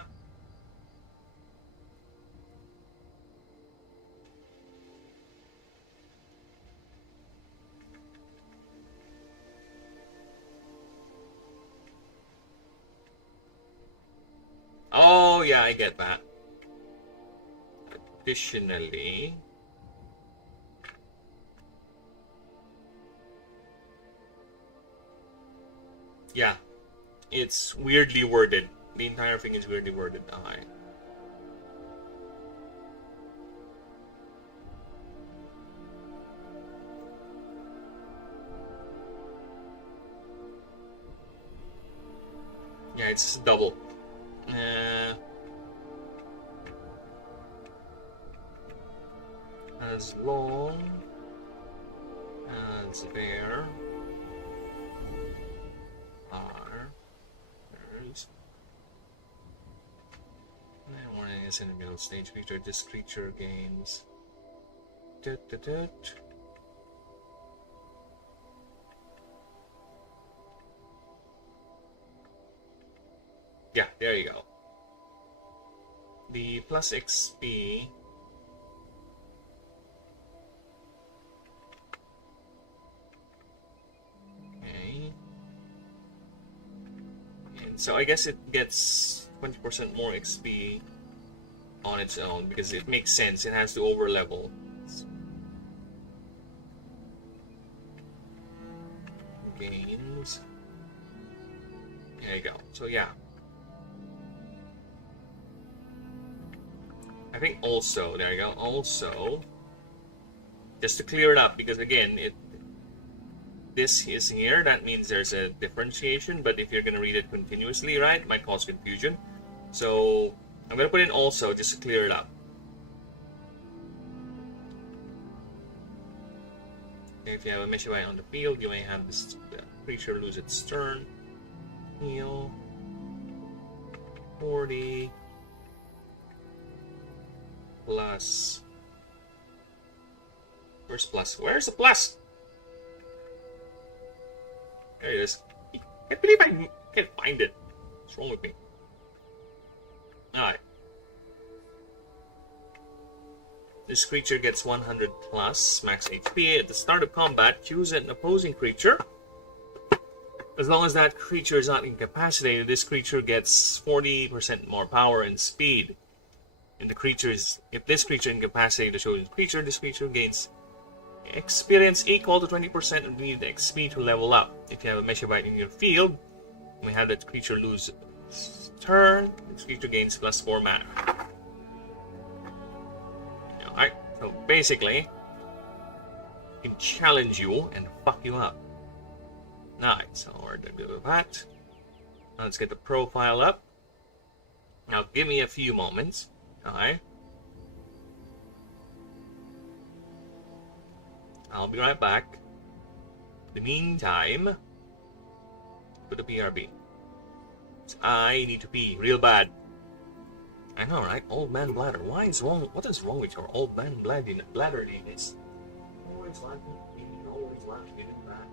Oh, yeah, I get that. additionally, yeah, it's weirdly worded. The entire thing is weirdly worded. Yeah, it's double. As long as there are warning is in the middle stage creature. This creature gains. Yeah, there you go. The plus XP. Okay. And so I guess it gets 20% more XP on its own because it makes sense. It has to over level. Gains. There you go. So yeah. I think also, there you go, also, just to clear it up, because again, this is here, that means there's a differentiation, but if you're going to read it continuously, right, it might cause confusion. So, I'm going to put in also, just to clear it up. If you have a Meshibai on the field, you may have this creature lose its turn. Heal. 40. Plus. Where's plus? Where's the plus? There it is. I can't believe I can't find it. What's wrong with me? Alright. This creature gets 100 plus max HP. At the start of combat, choose an opposing creature. As long as that creature is not incapacitated, this creature gets 40% more power and speed. And if this creature incapacitates the chosen creature, this creature gains experience equal to 20% of the XP to level up. If you have a Meshibai in your field, you may have that creature lose its turn. This creature gains plus 4 mana. Alright, so basically, it can challenge you and fuck you up. Alright, so we're done with that. Now let's get the profile up. Now give me a few moments. Alright. I'll be right back. In the meantime, put the PRB. I need to pee real bad. I know, right? Old man bladder. What is wrong with your old man bladderiness? Always laughing at that.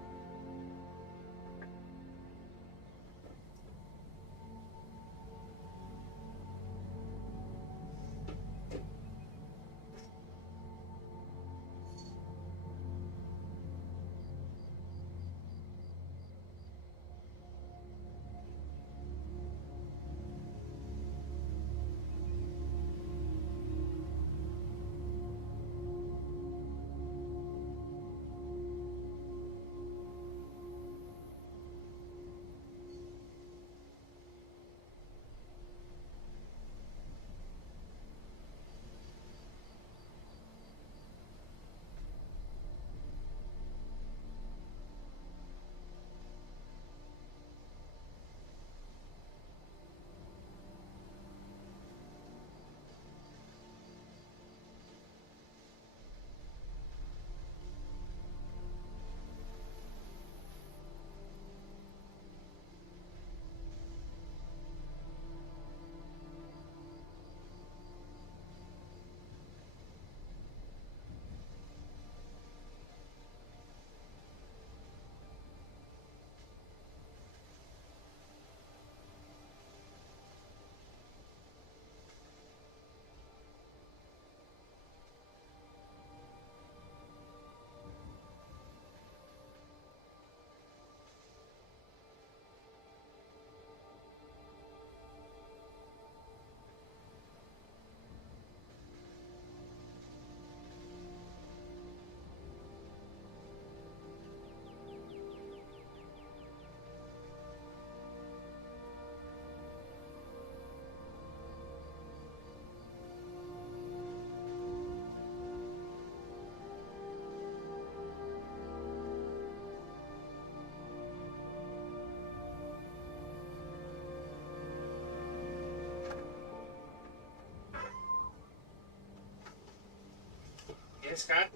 Yes, cat.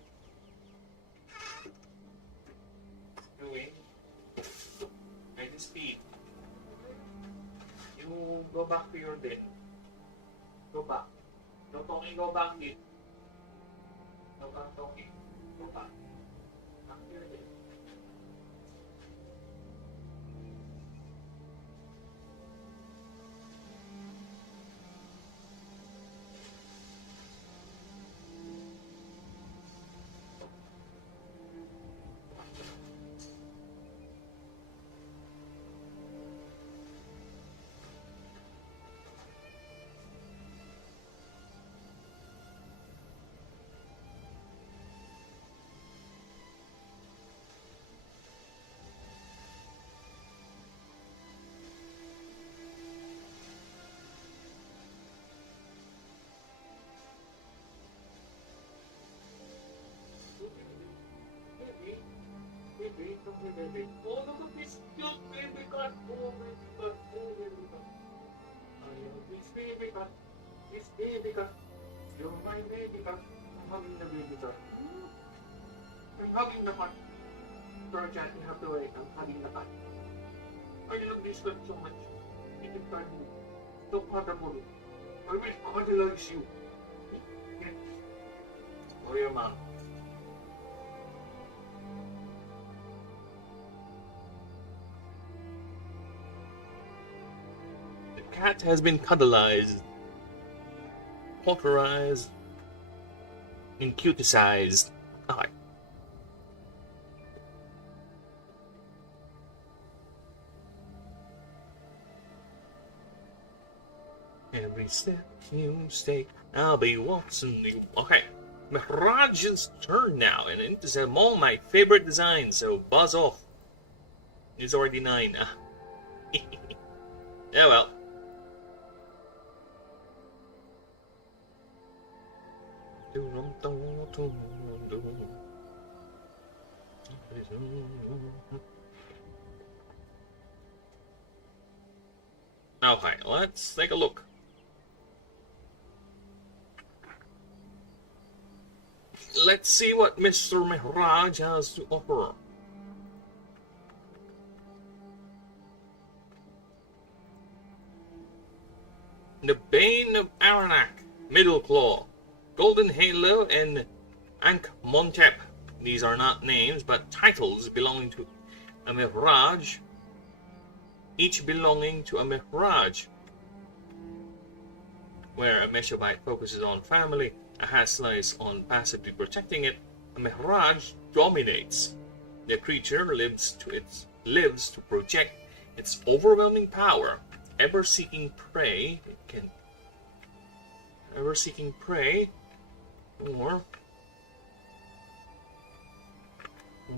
Doing. I just speed. You go back to your den. Go back. No talking, go back, kid. No back talking. Go back. Back to your den. Baby. Oh, look at this cute baby cat. Oh, baby cat. Oh, baby cat. I love this baby cat. This baby cat. You're my baby cat. I'm hugging the baby cat. I'm hugging the cat. Sorry, chat. You have to wait. I'm hugging the cat. I love this cat so much. It is cat. So cuddable. I will cuddleize you. Yes. For your mom. Cat has been cuddleized, potterized, and cuticized. Hi. Every step you take, I'll be watching you. Okay, Mihraj's turn now, and it is all my favorite designs, so buzz off. It's already 9. Oh well. Okay, let's take a look. Let's see what Mr. Mihraj has to offer. The Bane of Aranak, Middle Claw, Golden Halo, and Ankh-Montep. These are not names, but titles belonging to a Mihraj, each belonging to a Mihraj. Where a Meshabite focuses on family, a Haslice on passively protecting it, a Mihraj dominates. The creature lives to project its overwhelming power, ever seeking prey,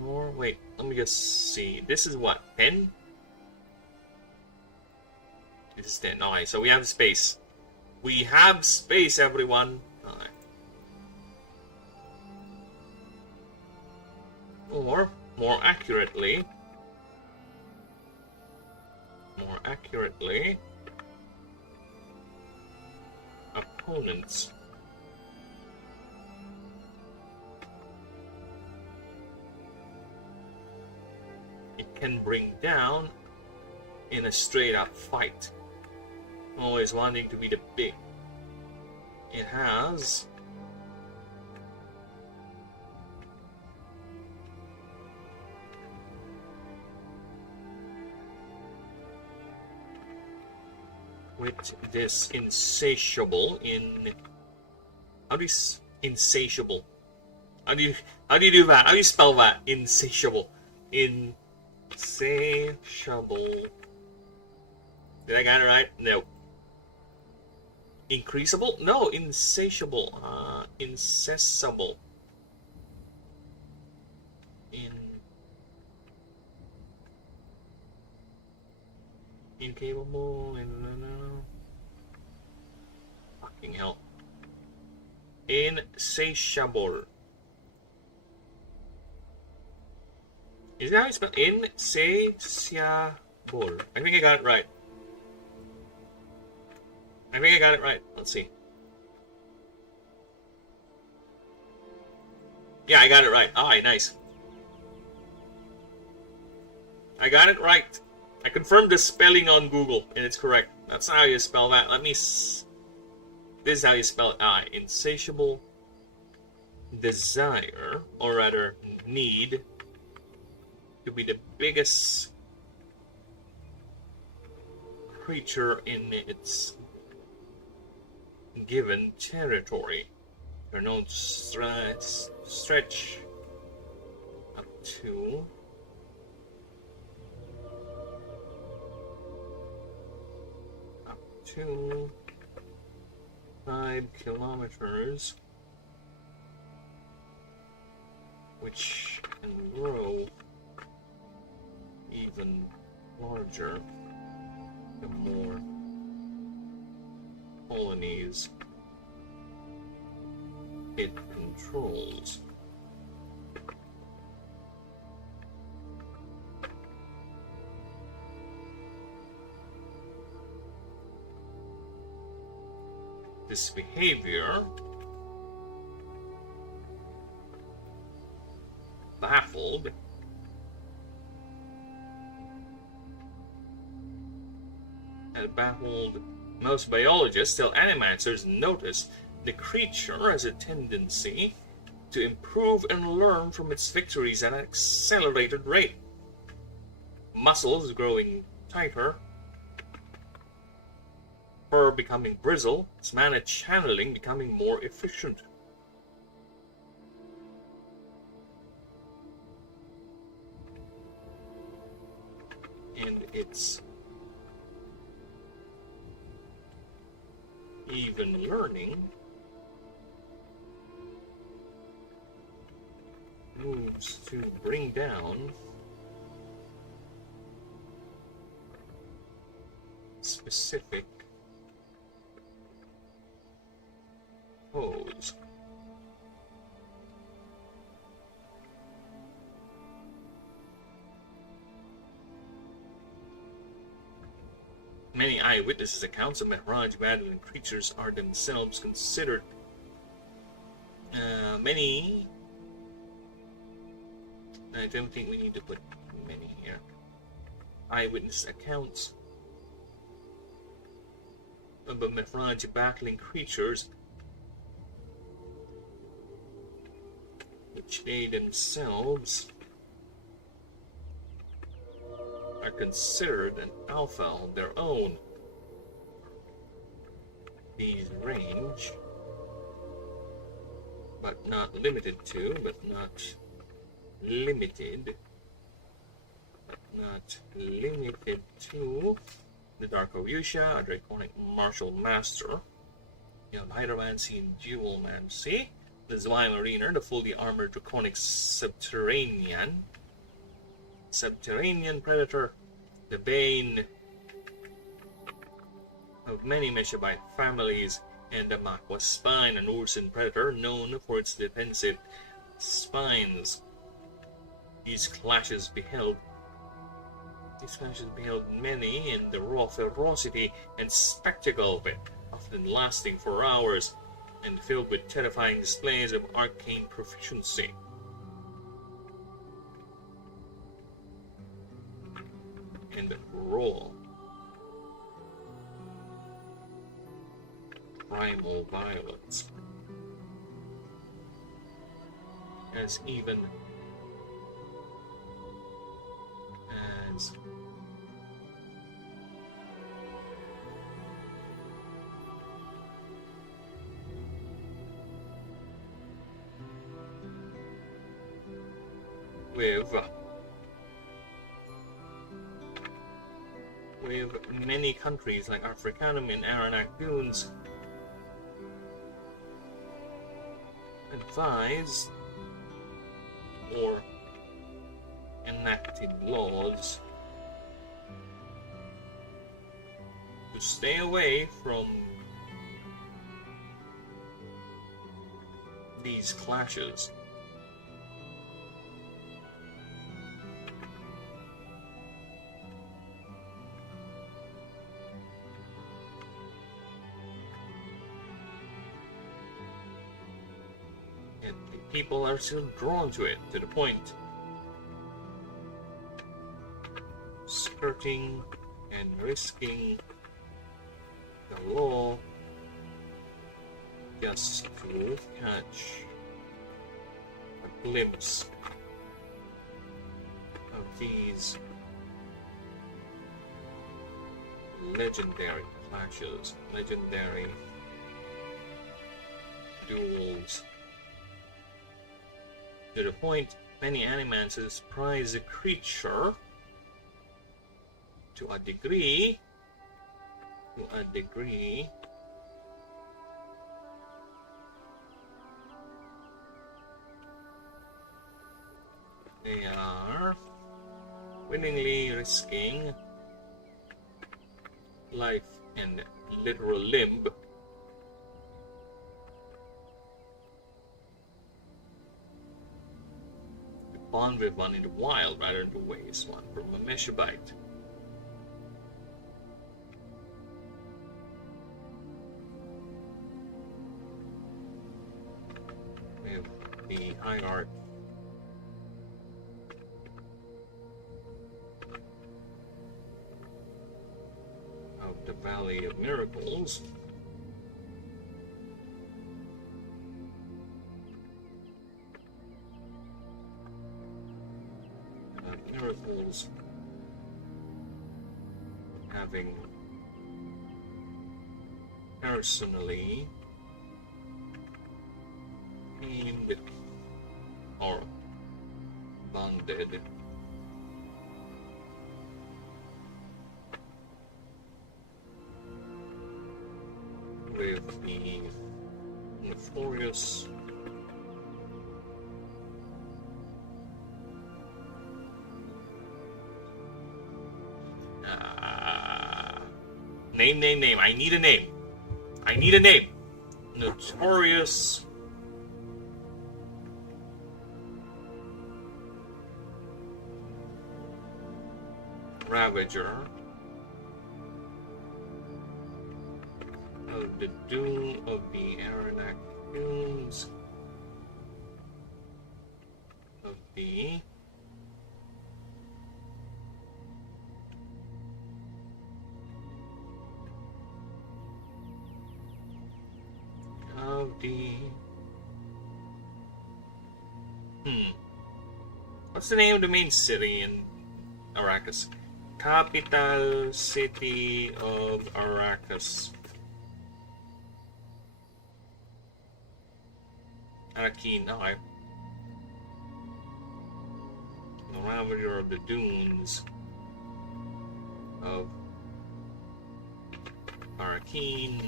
or wait, let me just see. This is what, 10? This is 10. Alright, so we have space. We have space, everyone. Alright. Or, more accurately, opponents. It can bring down in a straight up fight. Always wanting to be the big. It has with this insatiable in how do you insatiable? How do you do that? How do you spell that? Insatiable. Insatiable. Did I get it right? No. Increasable? No, insatiable. Incessable. Incapable and fucking hell. Insatiable. Is that how you spell insatiable? I think I got it right. Let's see. Yeah, I got it right. Alright, nice. I got it right. I confirmed the spelling on Google, and it's correct. That's how you spell that. This is how you spell it. Insatiable desire, or rather need, to be the biggest creature in its given territory. They're known to stretch up to 5 kilometers, which can grow even larger the more colonies it controls. This behavior baffled most biologists, till animancers notice the creature has a tendency to improve and learn from its victories at an accelerated rate. Muscles growing tighter, fur becoming bristle, its mana channeling becoming more efficient. And its even learning moves to bring down specific foes. Many eyewitnesses' accounts of Mehraj battling creatures are themselves considered many. I don't think we need to put many here. Eyewitness accounts of Mehraj battling creatures which they themselves are considered an alpha on their own. These range, but not limited to, the Dark Oyusha, a Draconic Martial Master, you have Hydromancy and Dualmancy, the Zweimariner, the fully armored Draconic Subterranean Predator, the bane of many Meshabite families, and the Makwa Spine, an Ursan predator known for its defensive spines. These clashes beheld many in the raw ferocity and spectacle of it, often lasting for hours, and filled with terrifying displays of arcane proficiency. And raw primal violence, as even as with many countries like Africanum and Aranak Dunes advised or enacted laws to stay away from these clashes. And the people are still drawn to it, to the point. Skirting and risking the law just to catch a glimpse of these legendary clashes, legendary duels. To the point, many animances prize the creature to a degree. They are willingly risking life and literal limb to bond with one in the wild rather than to waste one from a Meshabite. With the hierarchy of the Valley of Miracles, miracles having personally aimed or bonded with the notorious name. I need a name. Notorious Ravager of the Doom of the Aranac Dooms of the what's the name of the main city in Arrakis? Capital city of Arrakis. Arakin, okay. The Ravager of the Dunes of Arakin.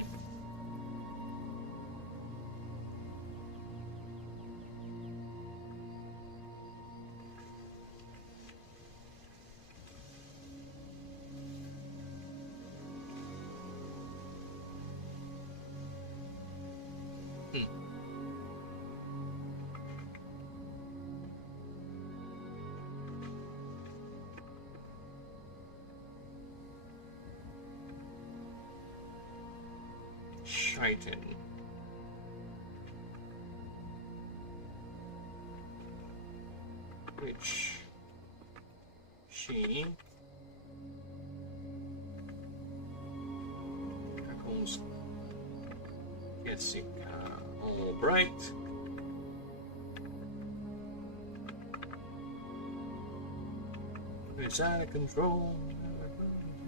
Shaitan. Which she tackles Jessica Albright. It's out of control.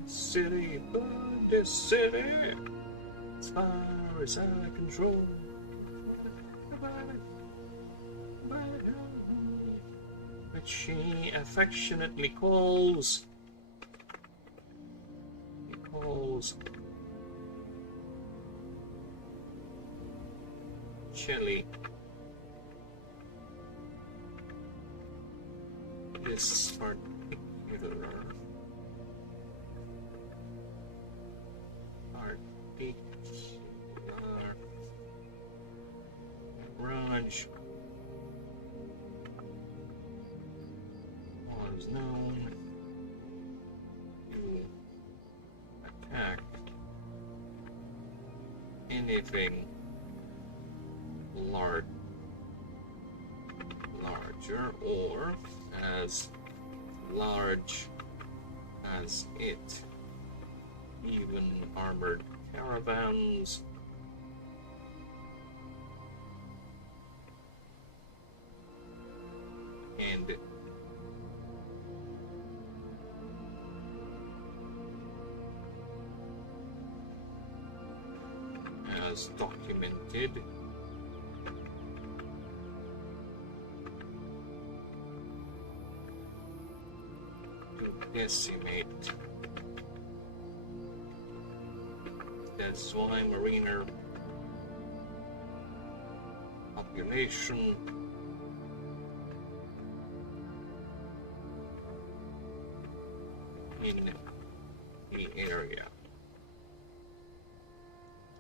City, burn this city. As far as I control, which she affectionately calls Shelly. This particular branch was known to attack anything large creature or as large as it. Even armored caravans. And as documented to decimate the swine mariner population in the area.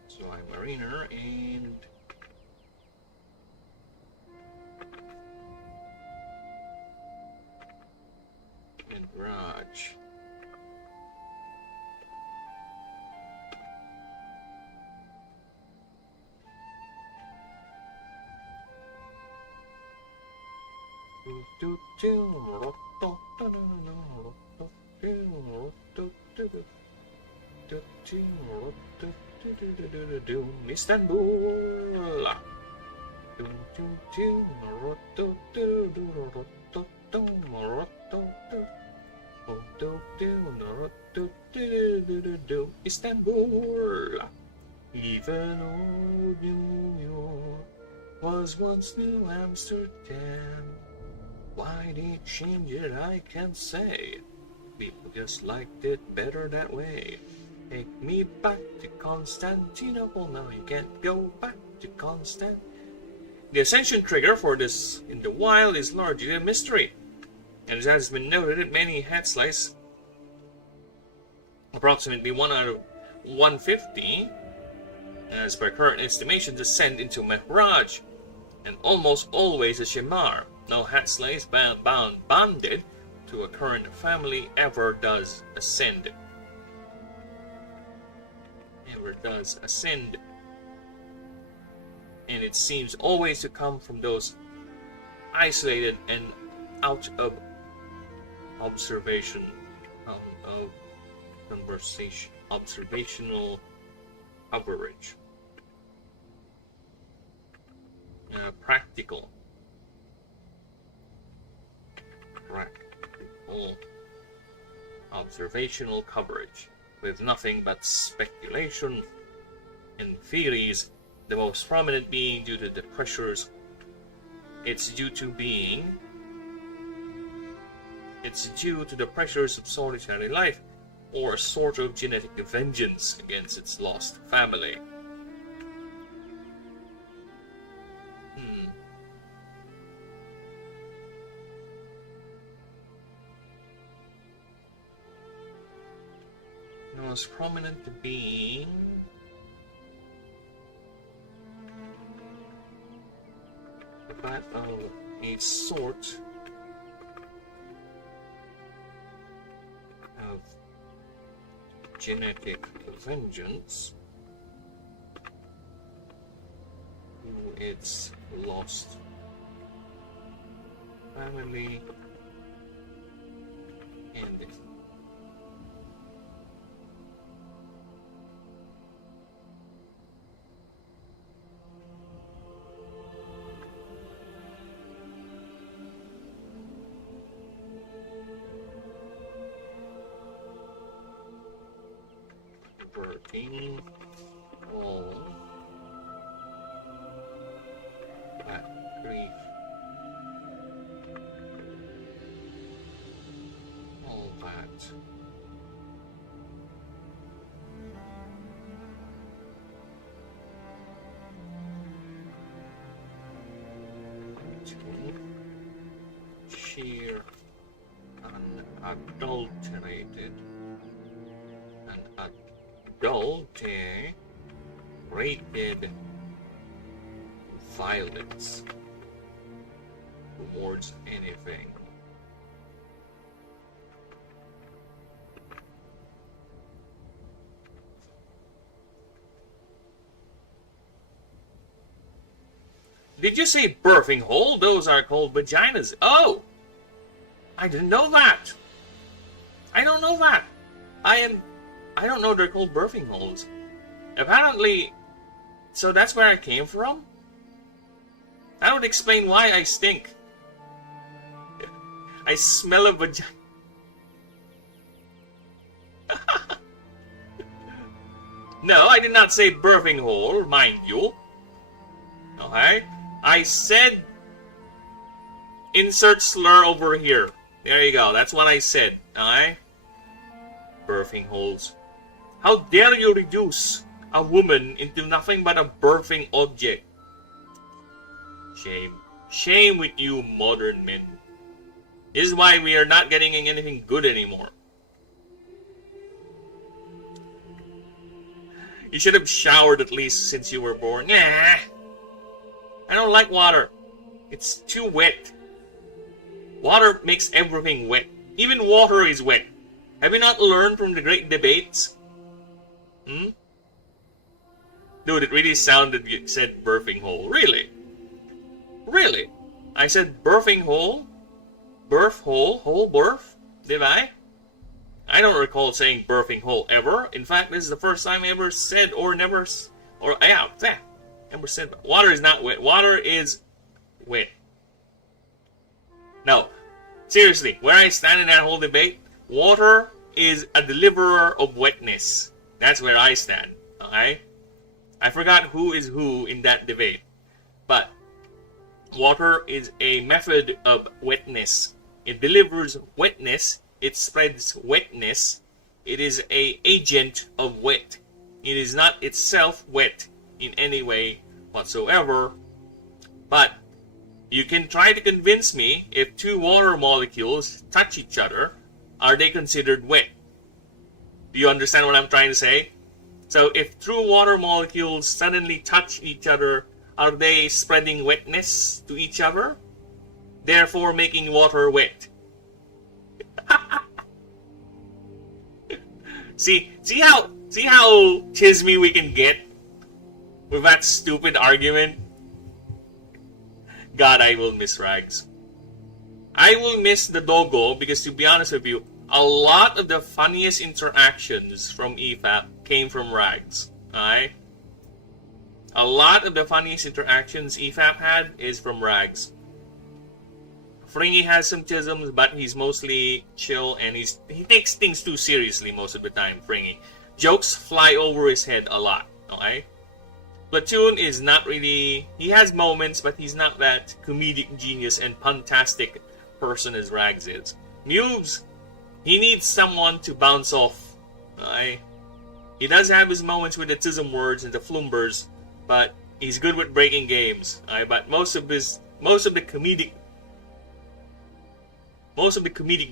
Swine mariner and Raj. Istanbul. Istanbul. Even old New York was once New Amsterdam. Why they change it, I can't say. People just liked it better that way. Take me back to Constantinople. Now you can't go back to Constantinople. The ascension trigger for this in the wild is largely a mystery. And as has been noted, many hat slice, approximately 1 out of 150, as per current estimations, descend into Mehraj, and almost always a Shemar. No hat slice bonded to a current family ever does ascend. And it seems always to come from those isolated and out of observation, of conversation, observational coverage. Practical observational coverage with nothing but speculation and theories, the most prominent being due to the pressures it's due to the pressures of solitary life, or a sort of genetic vengeance against its lost family. The most prominent being that of a sort of genetic vengeance to its lost family and averting all that grief, all that sheer unadulterated and adulterated violence towards anything. Did you say birthing hole? Those are called vaginas. Oh! I didn't know that. I don't know that. I don't know they're called birthing holes. Apparently, so that's where I came from? That would explain why I stink. I smell a vagina. No, I did not say birthing hole, mind you. Okay? I said insert slur over here. There you go. That's what I said. Alright? Birthing holes. How dare you reduce a woman into nothing but a birthing object? Shame. Shame with you modern men. This is why we are not getting anything good anymore. You should have showered at least since you were born. Nah. I don't like water. It's too wet. Water makes everything wet. Even water is wet. Have you not learned from the great debates? Hmm? Dude, it really sounded you said birthing hole. Really? Really? I said birthing hole? Birth hole? Hole birth? Did I? I don't recall saying birthing hole ever. In fact, this is the first time I ever said or never... Or, yeah, never said... Water is not wet. Water is wet. No. Seriously, where I stand in that whole debate, water is a deliverer of wetness. That's where I stand. Okay? I forgot who is who in that debate. But water is a method of wetness. It delivers wetness. It spreads wetness. It is an agent of wet. It is not itself wet in any way whatsoever. But you can try to convince me if two water molecules touch each other, are they considered wet? Do you understand what I'm trying to say? So if two water molecules suddenly touch each other, are they spreading wetness to each other? Therefore making water wet. See how chismy we can get with that stupid argument? God, I will miss Rags. I will miss the doggo because, to be honest with you, a lot of the funniest interactions from EFAP came from Rags. Alright? A lot of the funniest interactions EFAP had is from Rags. Fringy has some chisms, but he's mostly chill and he takes things too seriously most of the time, Fringy. Jokes fly over his head a lot, okay? Platoon is not really... He has moments, but he's not that comedic genius and puntastic person as Rags is. Mubes, he needs someone to bounce off, okay? He does have his moments with the tism words and the flumbers, but he's good with breaking games, okay? But most of the comedic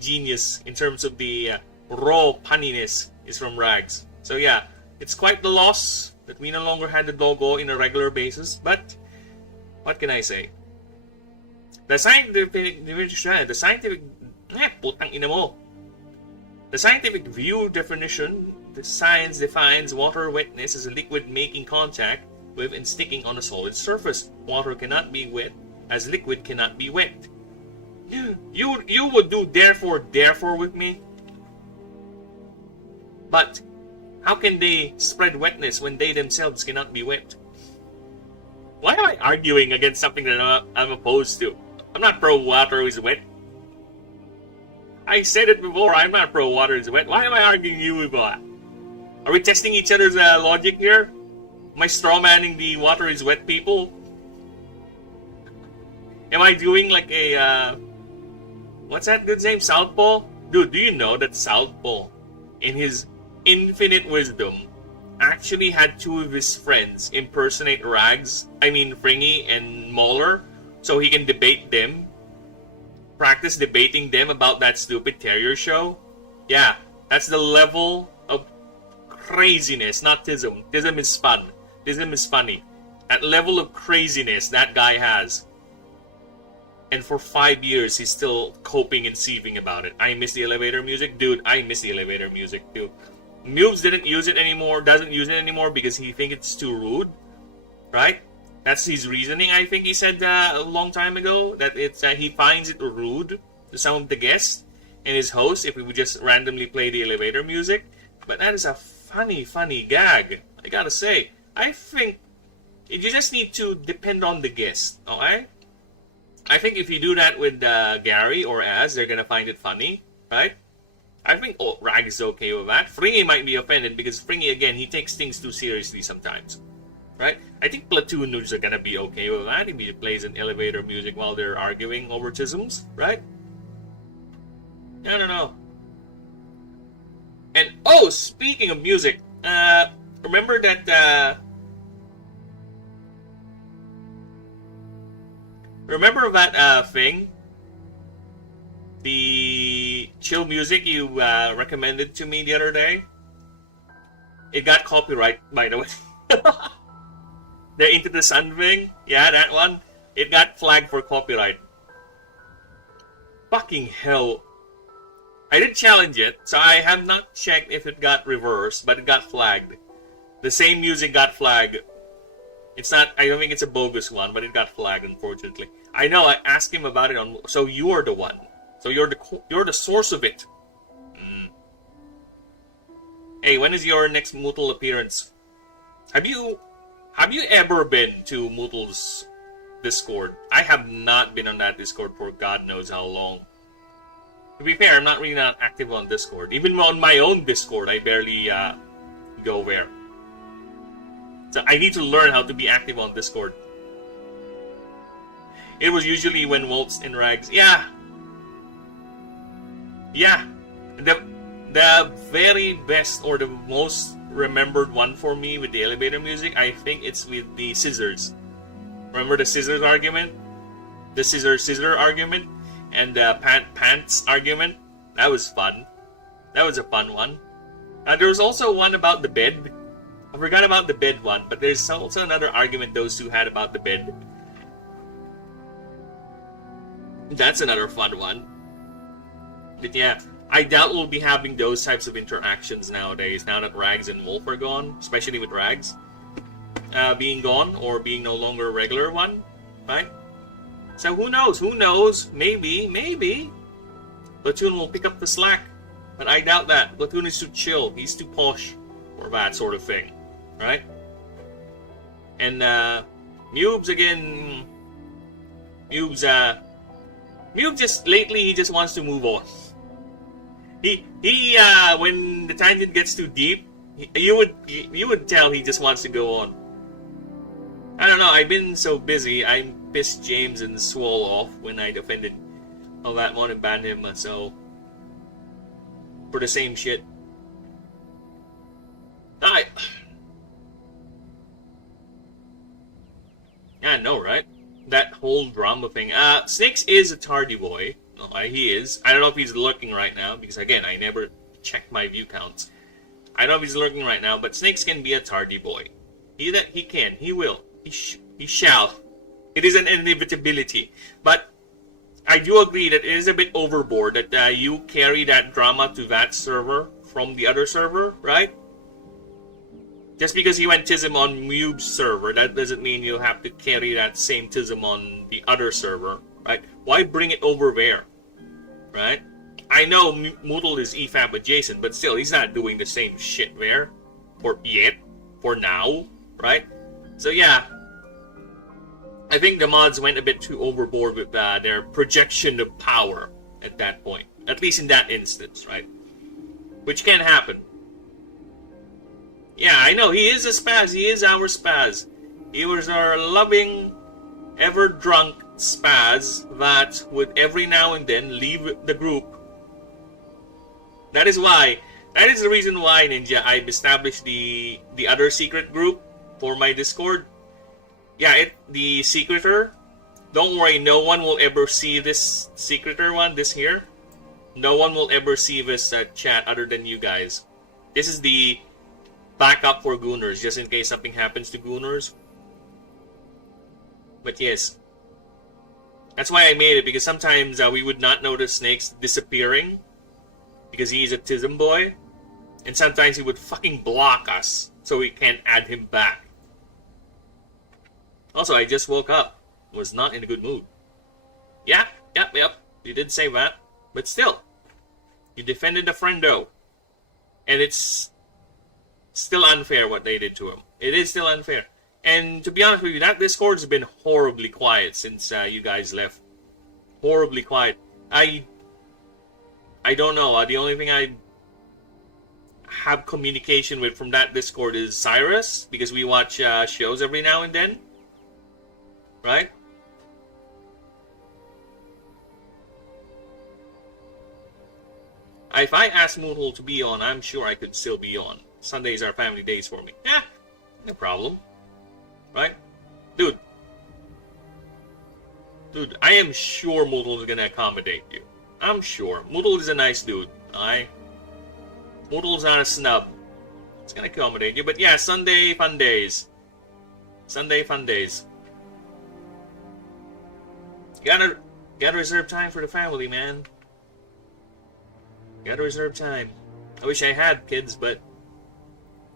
genius in terms of the raw punniness is from Rags. So yeah, it's quite the loss that we no longer had the doggo in a regular basis, but what can I say? The scientific view definition, the science defines water wetness as a liquid making contact with and sticking on a solid surface. Water cannot be wet as liquid cannot be wet. You would do therefore with me? But how can they spread wetness when they themselves cannot be wet? Why am I arguing against something that I'm opposed to? I'm not pro water is wet. I said it before, I'm not pro water is wet. Why am I arguing you with that? Are we testing each other's logic here? Am I strawmanning the water is wet people? Am I doing like a... what's that dude's name? Southpaw? Dude, do you know that Southpaw, in his infinite wisdom, actually had two of his friends impersonate Fringy and Mauler, so he can debate them? Practice debating them about that stupid Terrier show? Yeah, that's the level of craziness, not Tism. Tism is fun. Tism is funny. That level of craziness that guy has. And for 5 years, he's still coping and seething about it. I miss the elevator music. Dude, I miss the elevator music too. Mubes doesn't use it anymore because he thinks it's too rude. Right? That's his reasoning. I think he said a long time ago that it's he finds it rude to some of the guests and his host if we would just randomly play the elevator music. But that is a funny gag. I gotta say, I think you just need to depend on the guest. Okay? I think if you do that with Gary or Az, they're gonna find it funny, right? I think Rag is okay with that. Fringy might be offended because Fringy, again, he takes things too seriously sometimes. Right? I think platooners are gonna be okay with that if he plays an elevator music while they're arguing over tisms, right? I don't know. And oh, speaking of music, remember that thing? The chill music you recommended to me the other day? It got copyright, by the way. The Into the Sun thing? Yeah, that one. It got flagged for copyright. Fucking hell. I did challenge it, so I have not checked if it got reversed, but it got flagged. The same music got flagged. It's not, I don't think it's a bogus one, but it got flagged, unfortunately. I know, I asked him about it on, so you're the one. So you're the source of it. Hey, when is your next Mootle appearance? Have you ever been to Mootle's Discord? I have not been on that Discord for God knows how long. To be fair, I'm not really not active on Discord. Even on my own Discord, I barely go there. So I need to learn how to be active on Discord. It was usually when Waltz and Rags. Yeah. The very best or the most remembered one for me with the elevator music, I think it's with the scissors. Remember the scissors argument? The scissor argument? And the pants argument? That was fun. That was a fun one. There was also one about the bed. I forgot about the bed one, but there's also another argument those two had about the bed. That's another fun one. But yeah, I doubt we'll be having those types of interactions nowadays, now that Rags and Wolf are gone, especially with Rags being gone or being no longer a regular one, right? So who knows, maybe Platoon will pick up the slack, but I doubt that. Platoon is too chill, he's too posh for that sort of thing, right? And Mubes again, Mubes just lately he just wants to move on. He when the tangent gets too deep, you would tell he just wants to go on. I don't know, I've been so busy, I pissed James and Swole off when I defended all that one and banned him, so for the same shit. I know, right? That whole drama thing. Snakes is a tardy boy. He is. I don't know if he's lurking right now, because again, I never check my view counts. I don't know if he's lurking right now, but Snakes can be a tardy boy. He can. He will. He shall. It is an inevitability. But I do agree that it is a bit overboard that you carry that drama to that server from the other server, right? Just because he went tism on Mube's server, that doesn't mean you have to carry that same tism on the other server, right? Why bring it over there, right? I know Mootle is EFAP adjacent, but still, he's not doing the same shit there. For now, right? So yeah, I think the mods went a bit too overboard with their projection of power at that point. At least in that instance, right? Which can happen. Yeah, I know, he is a spaz. He is our spaz. He was our loving, ever-drunk spaz that would every now and then leave the group. That is the reason why, Ninja, I've established the other secret group for my Discord. Yeah, the secreter. Don't worry, no one will ever see this secreter one, this here. No one will ever see this chat other than you guys. This is the backup for Gooners, just in case something happens to Gooners. But yes, that's why I made it, because sometimes we would not notice Snakes disappearing because he's a Tism boy, and sometimes he would fucking block us so we can't add him back. Also, I just woke up. Was not in a good mood. Yeah, yep. You did say that. But still, you defended a friendo. And it's still unfair what they did to him. It is still unfair. And to be honest with you, that Discord's been horribly quiet since you guys left. Horribly quiet. I don't know. The only thing I have communication with from that Discord is Cyrus, because we watch shows every now and then. Right? If I asked Moonhole to be on, I'm sure I could still be on. Sundays are family days for me. Yeah, no problem. Right? Dude, I am sure Moodle is gonna accommodate you. I'm sure. Moodle is a nice dude, alright? Moodle's not a snub. It's gonna accommodate you. But yeah, Sunday fun days. Sunday fun days. You gotta reserve time for the family, man. Gotta reserve time. I wish I had kids, but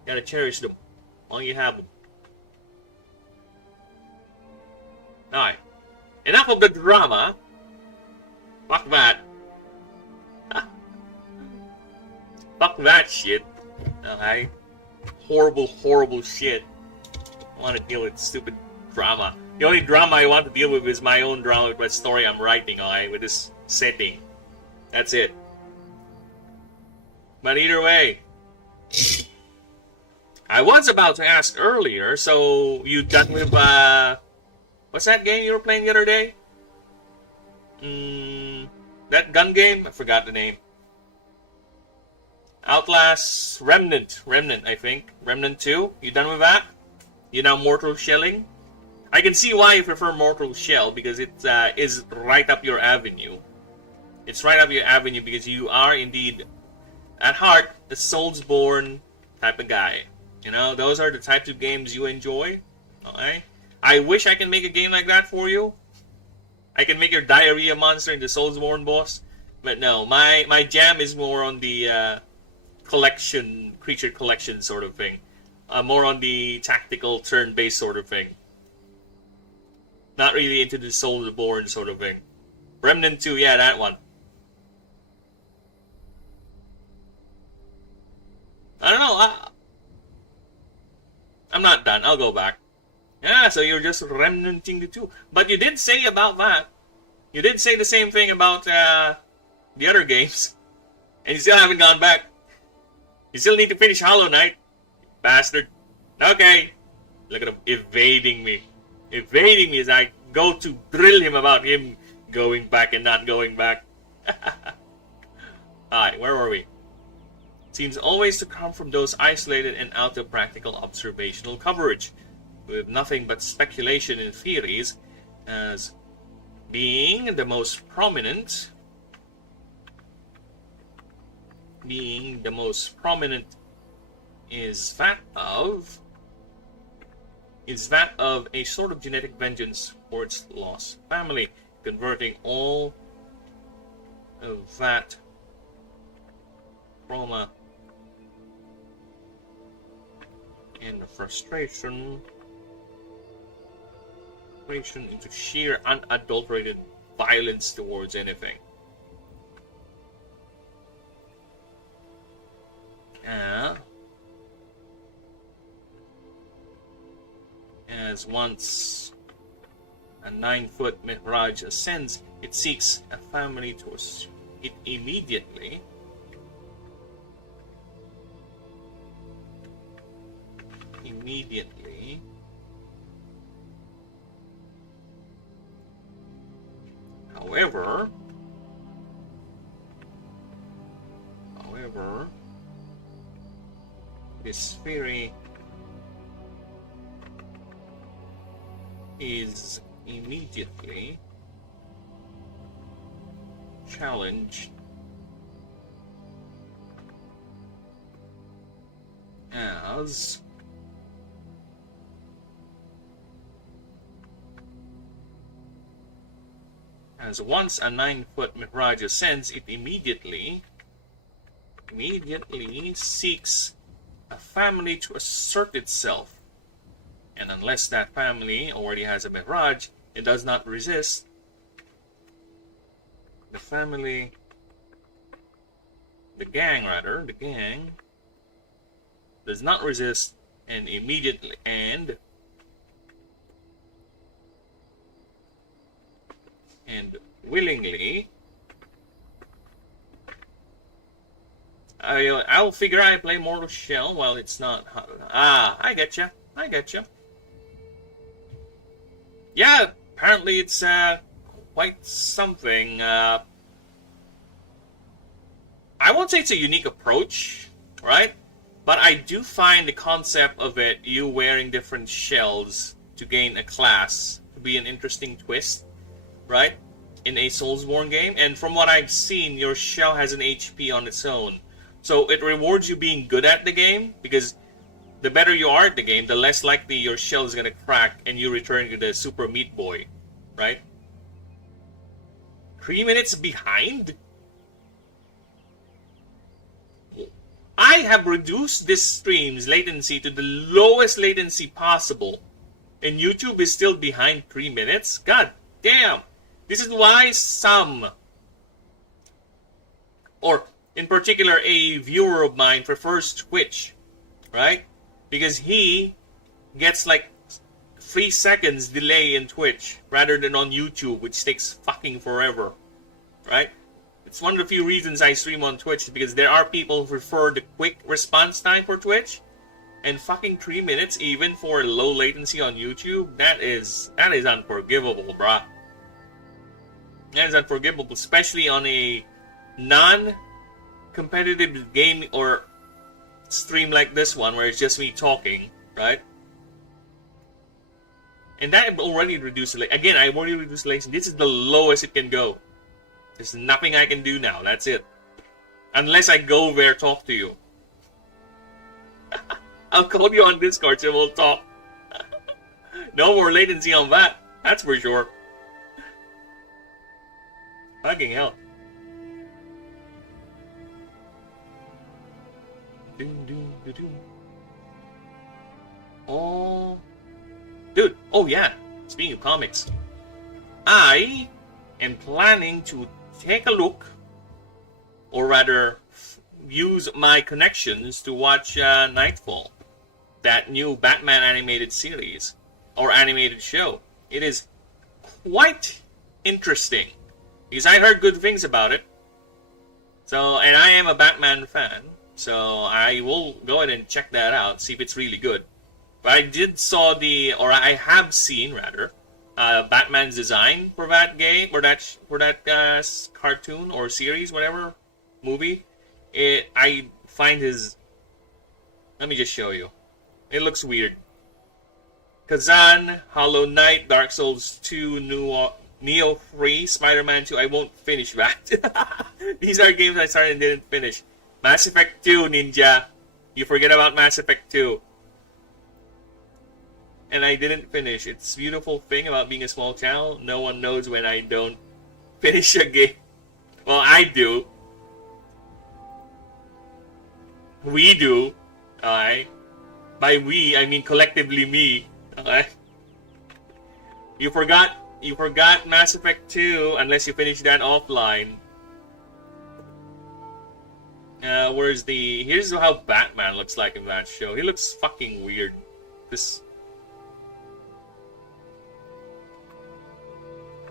gotta cherish them while you have them. Alright. Enough of the drama. Fuck that. Fuck that shit. Alright. Horrible shit. I want to deal with stupid drama. The only drama I want to deal with is my own drama with my story I'm writing, alright? With this setting. That's it. But either way, I was about to ask earlier, so you done with, what's that game you were playing the other day? That gun game? I forgot the name. Outlast Remnant, I think. Remnant 2? You done with that? You now Mortal Shelling? I can see why you prefer Mortal Shell, because it is right up your avenue. It's right up your avenue because you are indeed, at heart, a Soulsborne type of guy. You know, those are the types of games you enjoy. Okay? I wish I can make a game like that for you. I can make your diarrhea monster into Soulsborne boss. But no, my jam is more on the creature collection sort of thing. More on the tactical turn-based sort of thing. Not really into the Soulsborne sort of thing. Remnant 2, yeah, that one. I don't know. I'm not done. I'll go back. Yeah, so you're just remnanting the 2. But you did say about that. You did say the same thing about the other games. And you still haven't gone back. You still need to finish Hollow Knight. Bastard. Okay. Look at him evading me. Evading me as I go to drill him about him going back and not going back. Alright, where were we? Seems always to come from those isolated and out of practical observational coverage, with nothing but speculation and theories as being the most prominent. Is that of a sort of genetic vengeance for its lost family, converting all of that trauma and frustration into sheer unadulterated violence towards anything. As once a 9-foot Mihraj ascends, it seeks a family to it immediately. However, this theory is immediately challenged as once a 9-foot Mihraj ascends, it immediately seeks a family to assert itself And unless that family already has a barrage, it does not resist. The family, the gang does not resist and immediately and willingly. I'll figure I play Mortal Shell while it's not. I getcha. Yeah, apparently it's quite something. I won't say it's a unique approach, right? But I do find the concept of it, you wearing different shells to gain a class, to be an interesting twist, right? In a Soulsborne game. And from what I've seen, your shell has an HP on its own. So it rewards you being good at the game, because the better you are at the game, the less likely your shell is going to crack and you return to the Super Meat Boy, right? 3 minutes behind? I have reduced this stream's latency to the lowest latency possible, and YouTube is still behind 3 minutes? God damn! This is why some, or in particular a viewer of mine, prefers Twitch, right? Because he gets like 3 seconds delay in Twitch rather than on YouTube, which takes fucking forever, right? It's one of the few reasons I stream on Twitch, because there are people who prefer the quick response time for Twitch, and fucking 3 minutes even for low latency on YouTube, that is unforgivable, bruh. That is unforgivable, especially on a non-competitive game or stream like this one, where it's just me talking, right? And that I've already reduced. Again, I've already reduced latency. This is the lowest it can go. There's nothing I can do now. That's it. Unless I go there, talk to you. I'll call you on Discord so we'll talk. No more latency on that. That's for sure. Fucking hell. Oh, dude. Oh yeah. Speaking of comics, I am planning to take a look, or rather, use my connections to watch Nightfall, that new Batman animated series or animated show. It is quite interesting because I heard good things about it. So, and I am a Batman fan. So I will go ahead and check that out, see if it's really good. But I have seen rather, Batman's design for that game, or that cartoon or series, whatever movie. I find his. Let me just show you. It looks weird. Kazan, Hollow Knight, Dark Souls 2, Neo 3, Spider-Man 2. I won't finish that. These are games I started and didn't finish. Mass Effect 2, Ninja. You forget about Mass Effect 2. And I didn't finish. It's a beautiful thing about being a small channel. No one knows when I don't finish a game. Well, I do. We do. Alright? By we, I mean collectively me. Alright? You forgot Mass Effect 2 unless you finish that offline. Here's how Batman looks like in that show. He looks fucking weird. This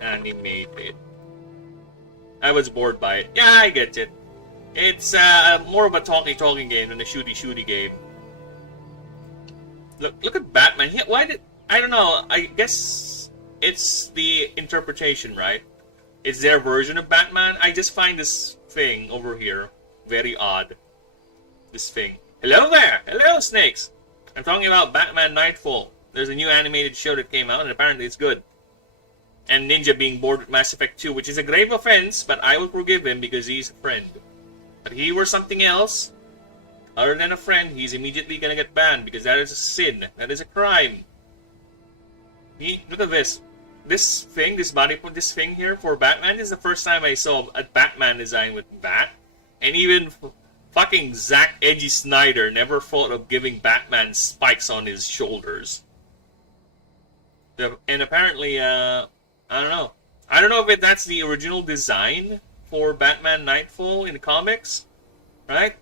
animated. I was bored by it. Yeah, I get it. It's more of a talking game than a shooty game. Look at Batman. I don't know. I guess it's the interpretation, right? It's their version of Batman. I just find this thing over here very odd. This thing. Hello there! Hello, snakes! I'm talking about Batman Nightfall. There's a new animated show that came out, and apparently it's good. And Ninja being bored with Mass Effect 2, which is a grave offense, but I will forgive him because he's a friend. But if he were something else, other than a friend, he's immediately gonna get banned because that is a sin. That is a crime. Look at this. This thing here for Batman is the first time I saw a Batman design with Bat. And even fucking Zack Edgy Snyder never thought of giving Batman spikes on his shoulders. And apparently, I don't know. I don't know if that's the original design for Batman Nightfall in the comics, right?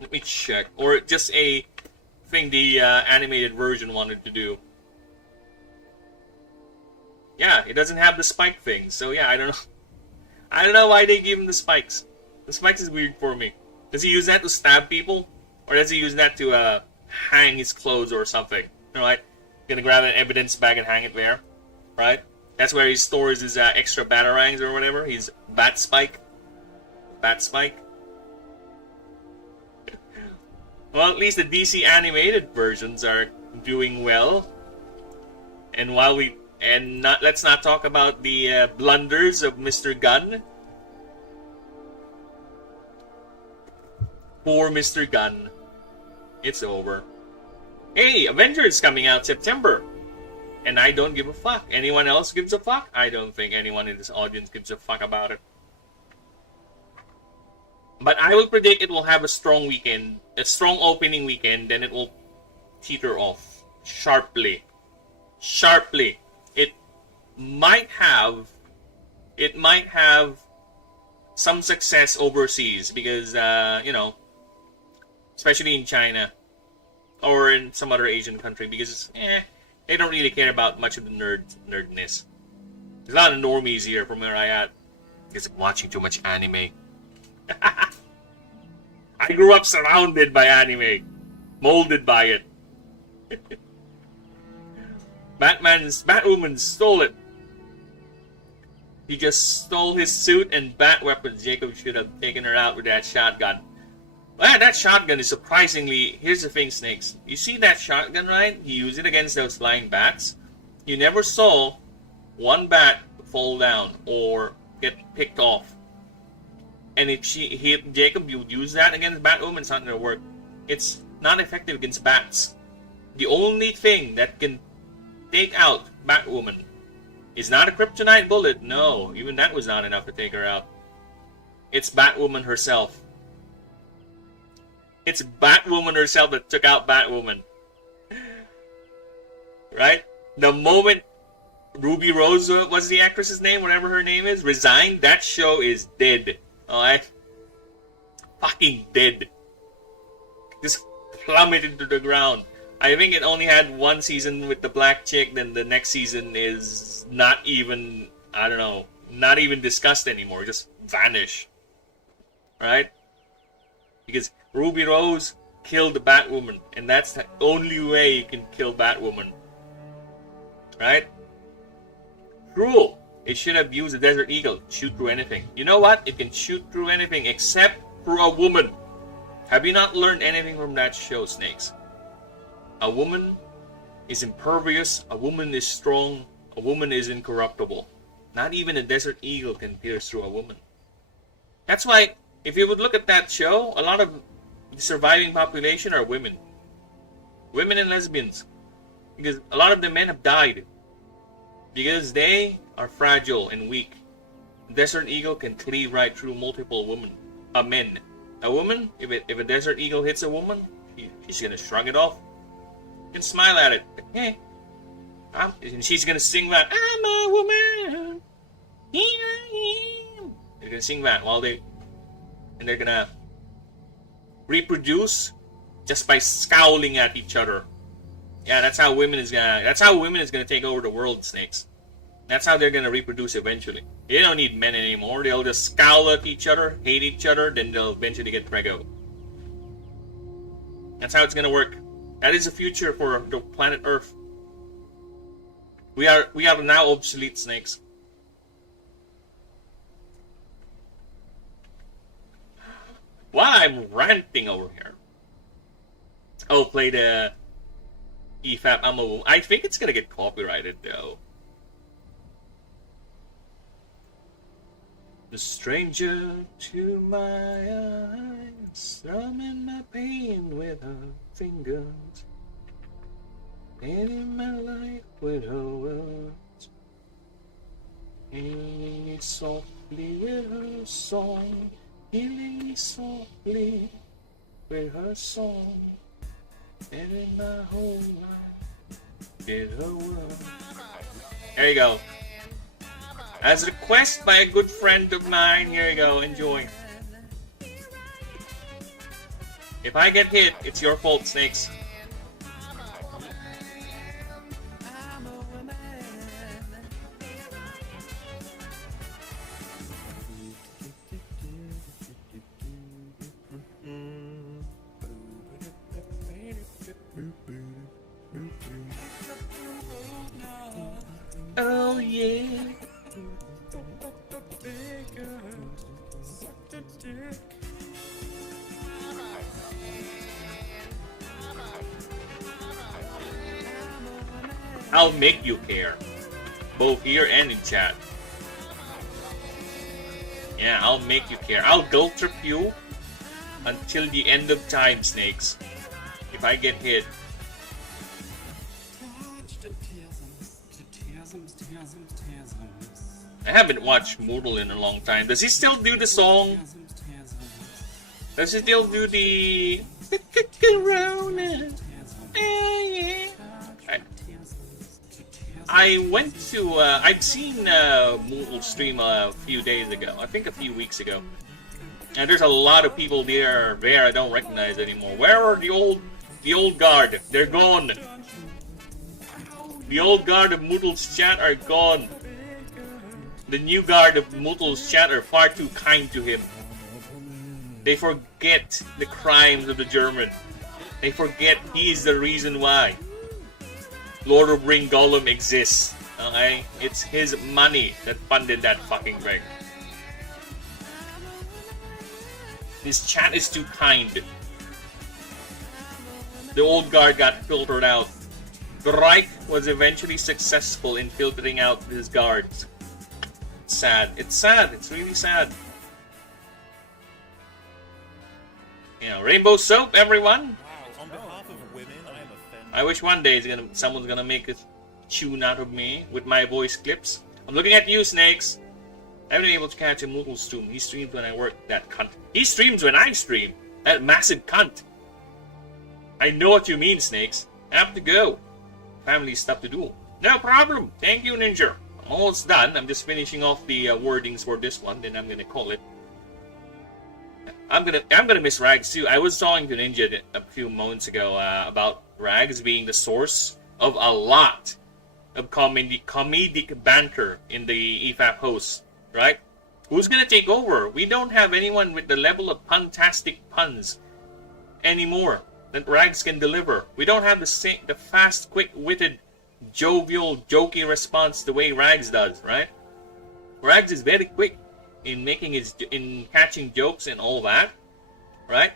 Let me check. Or just a thing the animated version wanted to do. Yeah, it doesn't have the spike thing, so yeah, I don't know. I don't know why they gave him the spikes. The spikes is weird for me. Does he use that to stab people? Or does he use that to hang his clothes or something? You know, like, gonna grab an evidence bag and hang it there, right? That's where he stores his extra batarangs or whatever. His bat spike. Bat spike. Well, at least the DC animated versions are doing well. And while let's not talk about the blunders of Mr. Gunn. Poor Mr. Gunn. It's over. Hey, Avengers coming out September. And I don't give a fuck. Anyone else gives a fuck? I don't think anyone in this audience gives a fuck about it. But I will predict it will have a strong weekend, a strong opening weekend, then it will teeter off sharply. Sharply. It might have some success overseas because, you know, especially in China or in some other Asian country because, they don't really care about much of the nerdness. There's a lot of normies here from where I at because I'm watching too much anime. I grew up surrounded by anime, molded by it. Batwoman stole it. He just stole his suit and bat weapons. Jacob should have taken her out with that shotgun. Well, that shotgun is surprisingly... Here's the thing, Snakes. You see that shotgun, right? He used it against those flying bats. You never saw one bat fall down or get picked off. And if Jacob, you use that against Batwoman, it's not going to work. It's not effective against bats. The only thing that can take out Batwoman is not a kryptonite bullet. No, even that was not enough to take her out. It's Batwoman herself. It's Batwoman herself that took out Batwoman. Right? The moment Ruby Rose, what's the actress's name, whatever her name is, resigned, that show is dead. Alright? Fucking dead. Just plummeted to the ground. I think it only had one season with the black chick, then the next season is not even, I don't know, not even discussed anymore. Just vanish. Right? Because Ruby Rose killed the Batwoman, and that's the only way you can kill Batwoman. Right? Cruel. It should have used the Desert Eagle. Shoot through anything. You know what? It can shoot through anything except through a woman. Have you not learned anything from that show, Snakes? A woman is impervious. A woman is strong. A woman is incorruptible. Not even a Desert Eagle can pierce through a woman. That's why, if you would look at that show, a lot of the surviving population are women. Women and lesbians. Because a lot of the men have died. Because they are fragile and weak. Desert Eagle can cleave right through multiple men. A woman, if a Desert Eagle hits a woman, she's gonna shrug it off. You can smile at it. Hey, and she's gonna sing that. I'm a woman. Here I am. They're gonna sing that they're gonna reproduce just by scowling at each other. Yeah, that's how women is gonna take over the world, Snakes. That's how they're gonna reproduce eventually. They don't need men anymore. They'll just scowl at each other, hate each other, then they'll eventually get preggo. That's how it's gonna work. That is the future for the planet Earth. We are now obsolete, Snakes. While I'm ranting over here. Oh, play the EFAP. I think it's gonna get copyrighted though. The stranger to my eyes, strumming my pain with her fingers, ending my life with her words, healing me softly with her song, healing me softly with her song, ending my whole life did her well. There you go. As requested by a good friend of mine, here you go, enjoy. If I get hit, it's your fault, Snakes. Oh yeah. I'll make you care, both here and in chat. Yeah, I'll make you care. I'll guilt trip you until the end of time, Snakes. If I get hit. I haven't watched Moodle in a long time. Does he still do the song? Does he still do the Corona? I went to, I'd seen Moodle stream a few days ago. I think a few weeks ago. And there's a lot of people there I don't recognize anymore. Where are the old guard? They're gone. The old guard of Moodle's chat are gone. The new guard of Moodle's chat are far too kind to him. They forget the crimes of the German. They forget he is the reason why Lord of Ring Gollum exists. Okay? It's his money that funded that fucking ring. His chat is too kind. The old guard got filtered out. The Reich was eventually successful in filtering out his guards. It's sad. It's sad. It's really sad. You know, rainbow soap, everyone. On behalf of women, I am offended. I wish one day someone's gonna make a tune out of me with my voice clips. I'm looking at you, Snakes. I haven't been able to catch a Moodle stream. He streams when I work, that cunt. He streams when I stream. That massive cunt. I know what you mean, Snakes. I have to go. Family stuff to do. No problem. Thank you, Ninja. I'm almost done. I'm just finishing off the wordings for this one. Then I'm gonna call it. I'm gonna miss Rags too. I was talking to Ninja a few moments ago about Rags being the source of a lot of comedic banter in the EFAP hosts, right? Who's gonna take over? We don't have anyone with the level of puntastic puns anymore that Rags can deliver. We don't have the fast, quick-witted, jovial, jokey response the way Rags does, right? Rags is very quick in catching jokes and all that, right?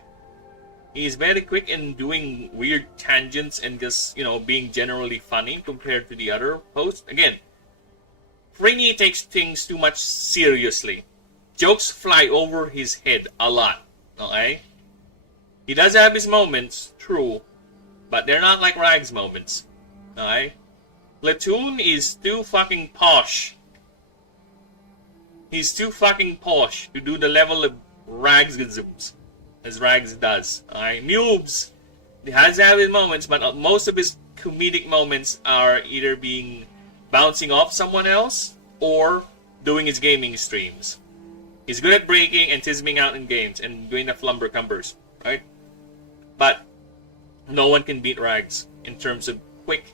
He's very quick in doing weird tangents and just, you know, being generally funny compared to the other hosts. Again, Fringy takes things too much seriously. Jokes fly over his head a lot, okay? He does have his moments, true, but they're not like Rags moments, okay? Platoon is too fucking posh. He's too fucking posh to do the level of Ragsisms as Rags does. Alright, Mubes, he has to have his moments, but most of his comedic moments are either bouncing off someone else or doing his gaming streams. He's good at breaking and tisming out in games and doing the flumber cumbers, right? But no one can beat Rags in terms of quick,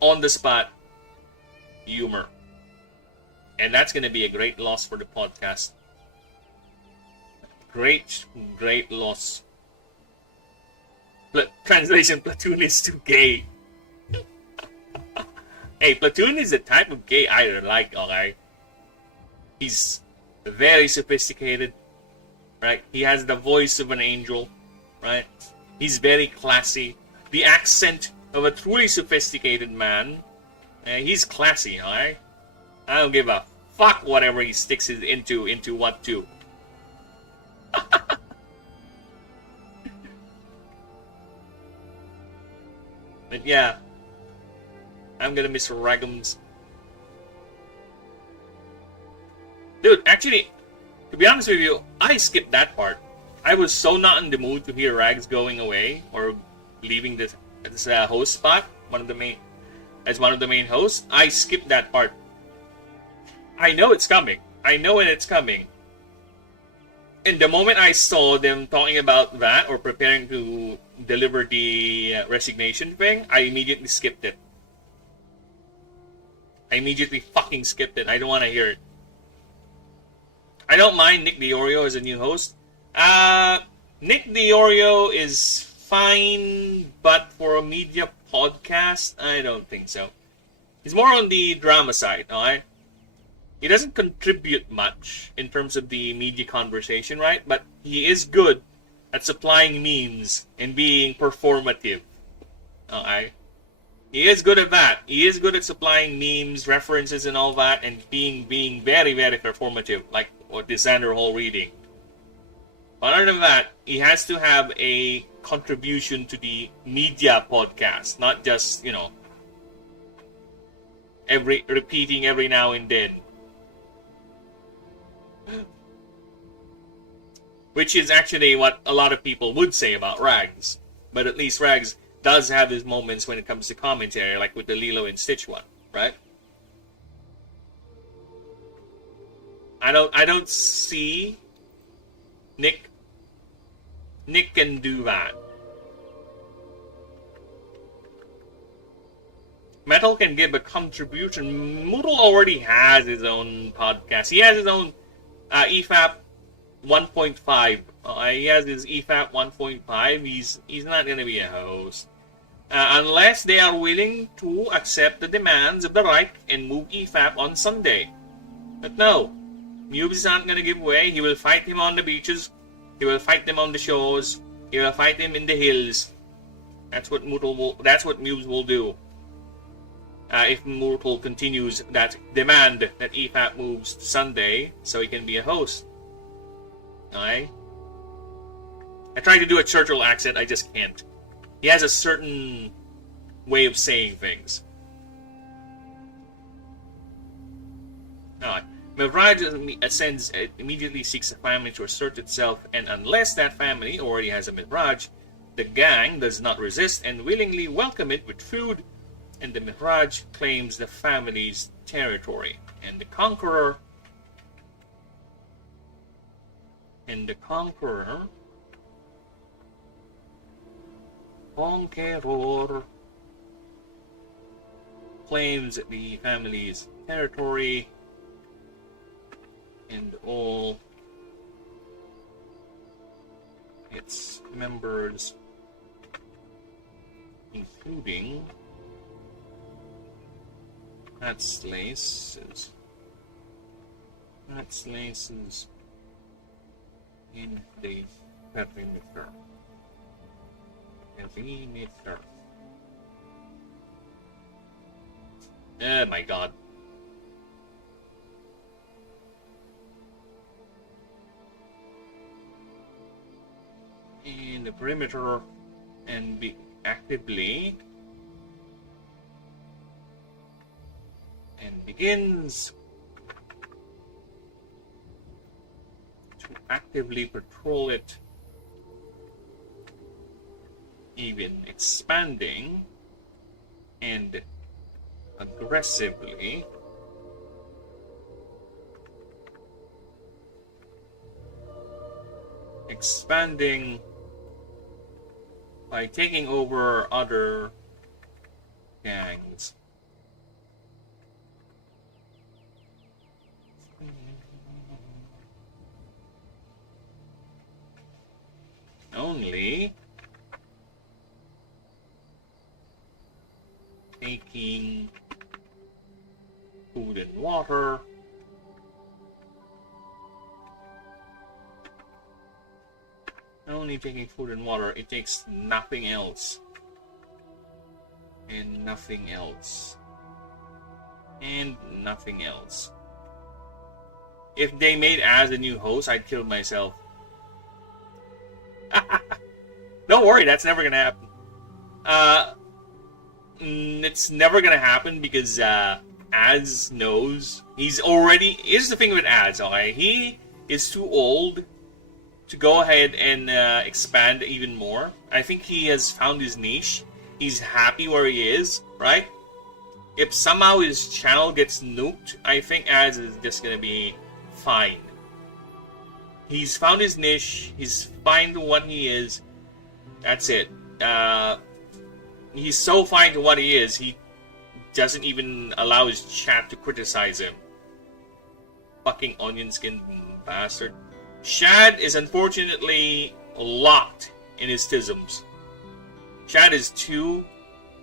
on the spot humor. And that's going to be a great loss for the podcast. Great loss. Translation, Platoon is too gay. Hey, Platoon is the type of gay I like, alright? He's very sophisticated, right? He has the voice of an angel, right? He's very classy. The accent of a truly sophisticated man. He's classy, alright? I don't give a fuck whatever he sticks it into what to. But yeah, I'm gonna miss Ragums. Dude, actually, to be honest with you, I skipped that part. I was so not in the mood to hear Rags going away or leaving this host spot, one of the as one of the main hosts, I skipped that part. I know it's coming. I know it's coming. And the moment I saw them talking about that or preparing to deliver the resignation thing, I immediately skipped it. I immediately fucking skipped it. I don't want to hear it. I don't mind Nick DiOrio as a new host. Nick DiOrio is fine, but for a media podcast, I don't think so. He's more on the drama side, alright? He doesn't contribute much in terms of the media conversation, right? But he is good at supplying memes and being performative. Alright? He is good at that. He is good at supplying memes, references, and all that, and being very, very performative, like what the Xander Hall reading. But other than that, he has to have a contribution to the media podcast, not just, repeating every now and then. Which is actually what a lot of people would say about Rags. But at least Rags does have his moments when it comes to commentary, like with the Lilo and Stitch one, right? I don't see Nick can do that. Metal can give a contribution. Moodle already has his own podcast. He has his own EFAP 1.5. He has his EFAP 1.5. He's not going to be a host. Unless they are willing to accept the demands of the Reich and move EFAP on Sunday. But no. Mubes is not going to give way. He will fight him on the beaches. He will fight them on the shores. He will fight them in the hills. That's what Mubes will do. If Moodle continues that demand that EFAP moves to Sunday so he can be a host. Alright? I tried to do a Churchill accent, I just can't. He has a certain way of saying things. Alright. Mirage immediately seeks a family to assert itself, and unless that family already has a Mirage, the gang does not resist and willingly welcome it with food, and the Mirage claims the family's territory. And the Conqueror claims the family's territory and all its members, including Atslaces in the perimeter. Oh my god. In the perimeter and be actively and begins to actively patrol it, even expanding and aggressively expanding by taking over other gangs. Only taking food and water, only taking food and water. It takes nothing else, and nothing else, and nothing else. If they made Az a new host, I'd kill myself. Don't worry, that's never gonna happen. It's never gonna happen because Az knows he's already. Here's the thing with Az, okay? He is too old to go ahead and expand even more. I think he has found his niche. He's happy where he is, right? if somehow his channel gets nuked, I think Az is just gonna be fine. He's found his niche. He's fine to what he is. That's it. He's so fine to what he is, he doesn't even allow his chat to criticize him. Fucking onion skin bastard. Shad is unfortunately locked in his tisms. Shad is too...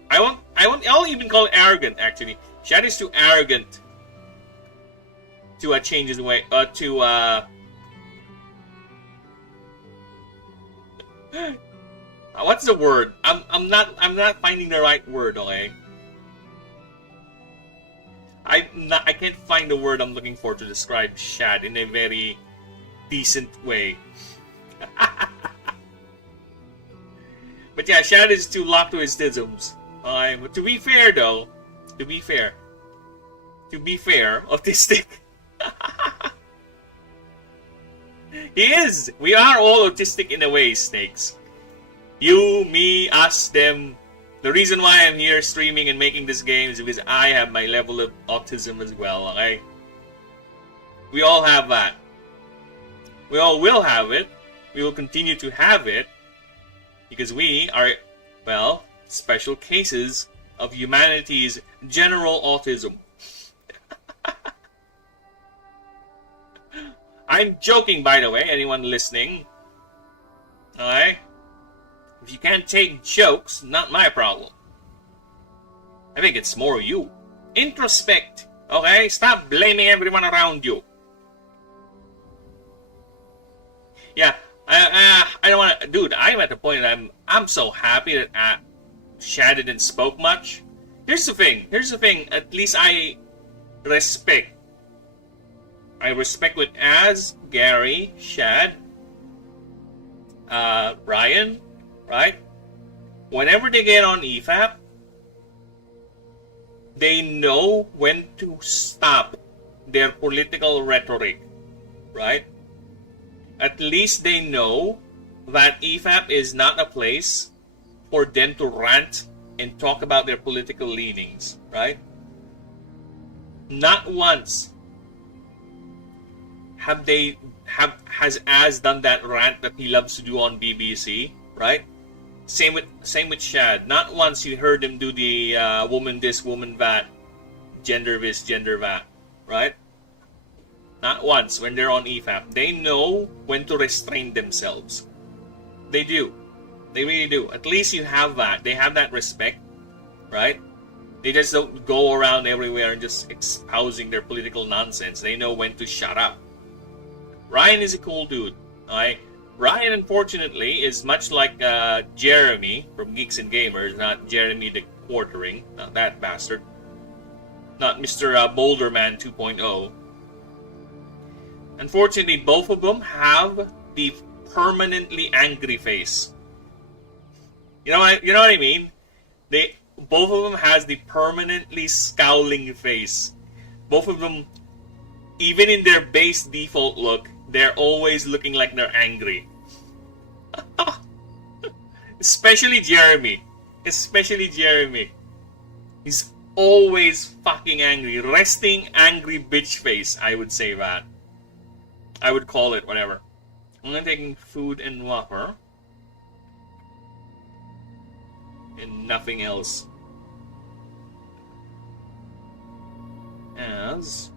I'll even call it arrogant, actually. Shad is too arrogant to change his way, what's the word? I'm not finding the right word, okay? I can't find the word I'm looking for to describe Shad in a very decent way. But yeah, Shad is too locked to his tisms. But to be fair, though, to be fair, autistic. He is. We are all autistic in a way, Snakes. You, me, us, them. The reason why I'm here streaming and making this game is because I have my level of autism as well, okay? We all have that. We all will have it. We will continue to have it. Because we are, well, special cases of humanity's general autism. I'm joking, by the way, anyone listening. Alright? If you can't take jokes, not my problem. I think it's more you. Introspect, okay? Stop blaming everyone around you. Yeah, I don't want to... Dude, I'm at the point that I'm so happy that Shad didn't spoke much. Here's the thing. At least I respect. I respect with Az, Gary, Shad, Ryan, right? Whenever they get on EFAP, they know when to stop their political rhetoric, right? At least they know that EFAP is not a place for them to rant and talk about their political leanings, right? Not once has Az done that rant that he loves to do on BBC, right? Same with Shad. Not once you heard him do the woman this, woman that, gender this, gender that, right? Not once when they're on EFAP. They know when to restrain themselves. They do. They really do. At least you have that. They have that respect, right? They just don't go around everywhere and just espousing their political nonsense. They know when to shut up. Ryan is a cool dude, alright? Ryan, unfortunately, is much like Jeremy from Geeks and Gamers, not Jeremy the Quartering, not that bastard. Not Mr. Boulderman 2.0. Unfortunately, both of them have the permanently angry face. You know what I mean? Both of them has the permanently scowling face. Both of them, even in their base default look, they're always looking like they're angry. Especially Jeremy. He's always fucking angry. Resting angry bitch face, I would say that. I would call it, whatever. I'm only taking food and water. And nothing else. As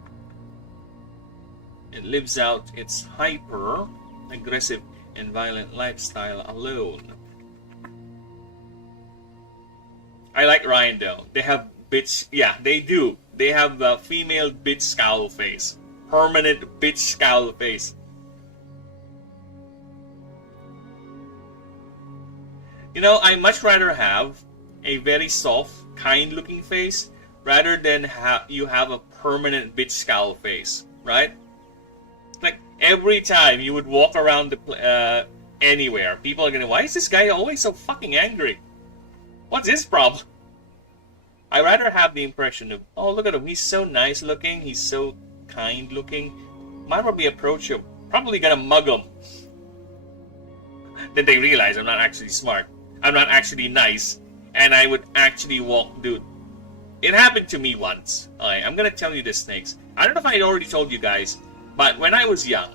it lives out its hyper aggressive and violent lifestyle alone. I like Ryan though. They have bitch, yeah, they do. They have the female bitch scowl face. Permanent bitch scowl face. You know, I much rather have a very soft, kind looking face rather than you have a permanent bitch scowl face, right? Like every time you would walk around the anywhere, people are gonna, why is this guy always so fucking angry? What's his problem? I rather have the impression of, oh, look at him, he's so nice looking, he's so kind looking. Might probably approach him, probably gonna mug him. Then they realize I'm not actually smart, I'm not actually nice, and I would actually walk, dude. It happened to me once. Alright, I'm gonna tell you this, Snakes. I don't know if I already told you guys, but when I was young,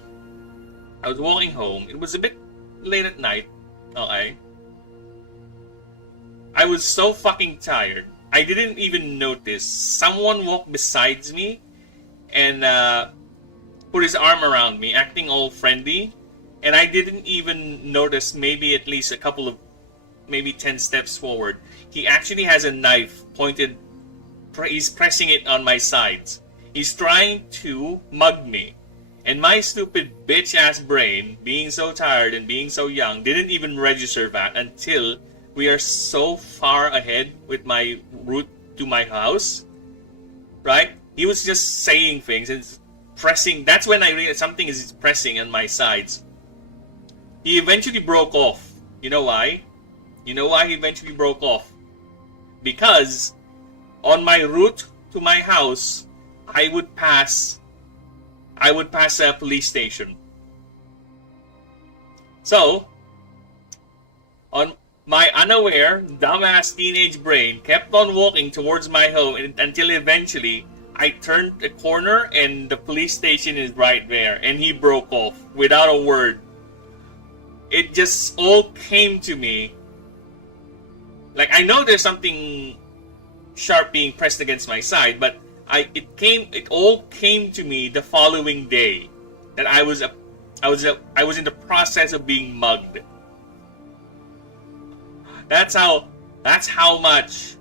I was walking home. It was a bit late at night. Okay. I was so fucking tired. I didn't even notice. Someone walked beside me and put his arm around me, acting all friendly. And I didn't even notice maybe at least a couple of, maybe 10 steps forward. He actually has a knife pointed. He's pressing it on my sides. He's trying to mug me. And my stupid bitch-ass brain, being so tired and being so young, didn't even register that until we are so far ahead with my route to my house. Right? He was just saying things and pressing. That's when I realized something is pressing on my sides. He eventually broke off. You know why? You know why he eventually broke off? Because on my route to my house, I would pass a police station. So, on my unaware, dumbass teenage brain kept on walking towards my home until eventually I turned a corner and the police station is right there, and he broke off without a word. It just all came to me. Like, I know there's something sharp being pressed against my side, but it all came to me the following day that I was in the process of being mugged. That's how much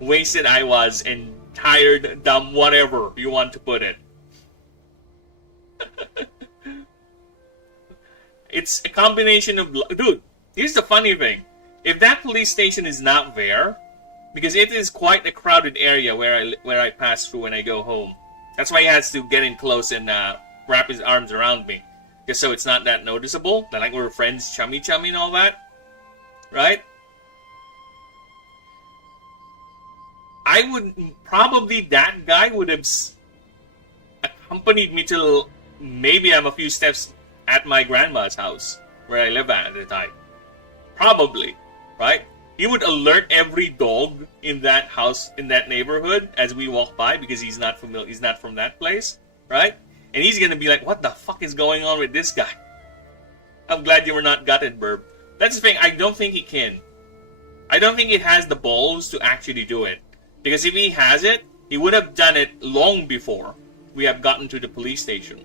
wasted I was and tired, dumb, whatever you want to put it. It's a combination of... Dude, here's the funny thing. If that police station is not there, because it is quite a crowded area where I pass through when I go home. That's why he has to get in close and wrap his arms around me. Just so it's not that noticeable. That like we're friends, chummy and all that. Right? Probably that guy would have accompanied me till maybe I'm a few steps at my grandma's house, where I live at the time. Probably, right? He would alert every dog in that house, in that neighborhood, as we walk by, because he's not familiar, he's not from that place, right? And he's gonna be like, what the fuck is going on with this guy? I'm glad you were not gutted, Burb. That's the thing, I don't think he can. I don't think he has the balls to actually do it. Because if he has it, he would have done it long before we have gotten to the police station.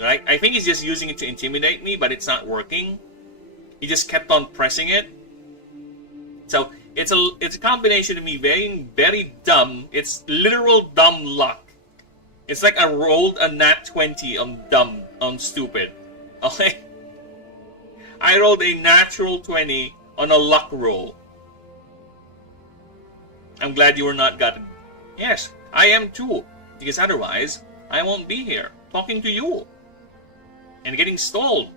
Right? I think he's just using it to intimidate me, but it's not working. He just kept on pressing it. So it's a combination of me being very dumb. It's literal dumb luck. It's like I rolled a nat 20 on stupid. Okay? I rolled a natural 20 on a luck roll. I'm glad you were not gutted. Yes, I am too. Because otherwise, I won't be here talking to you. And getting stalled.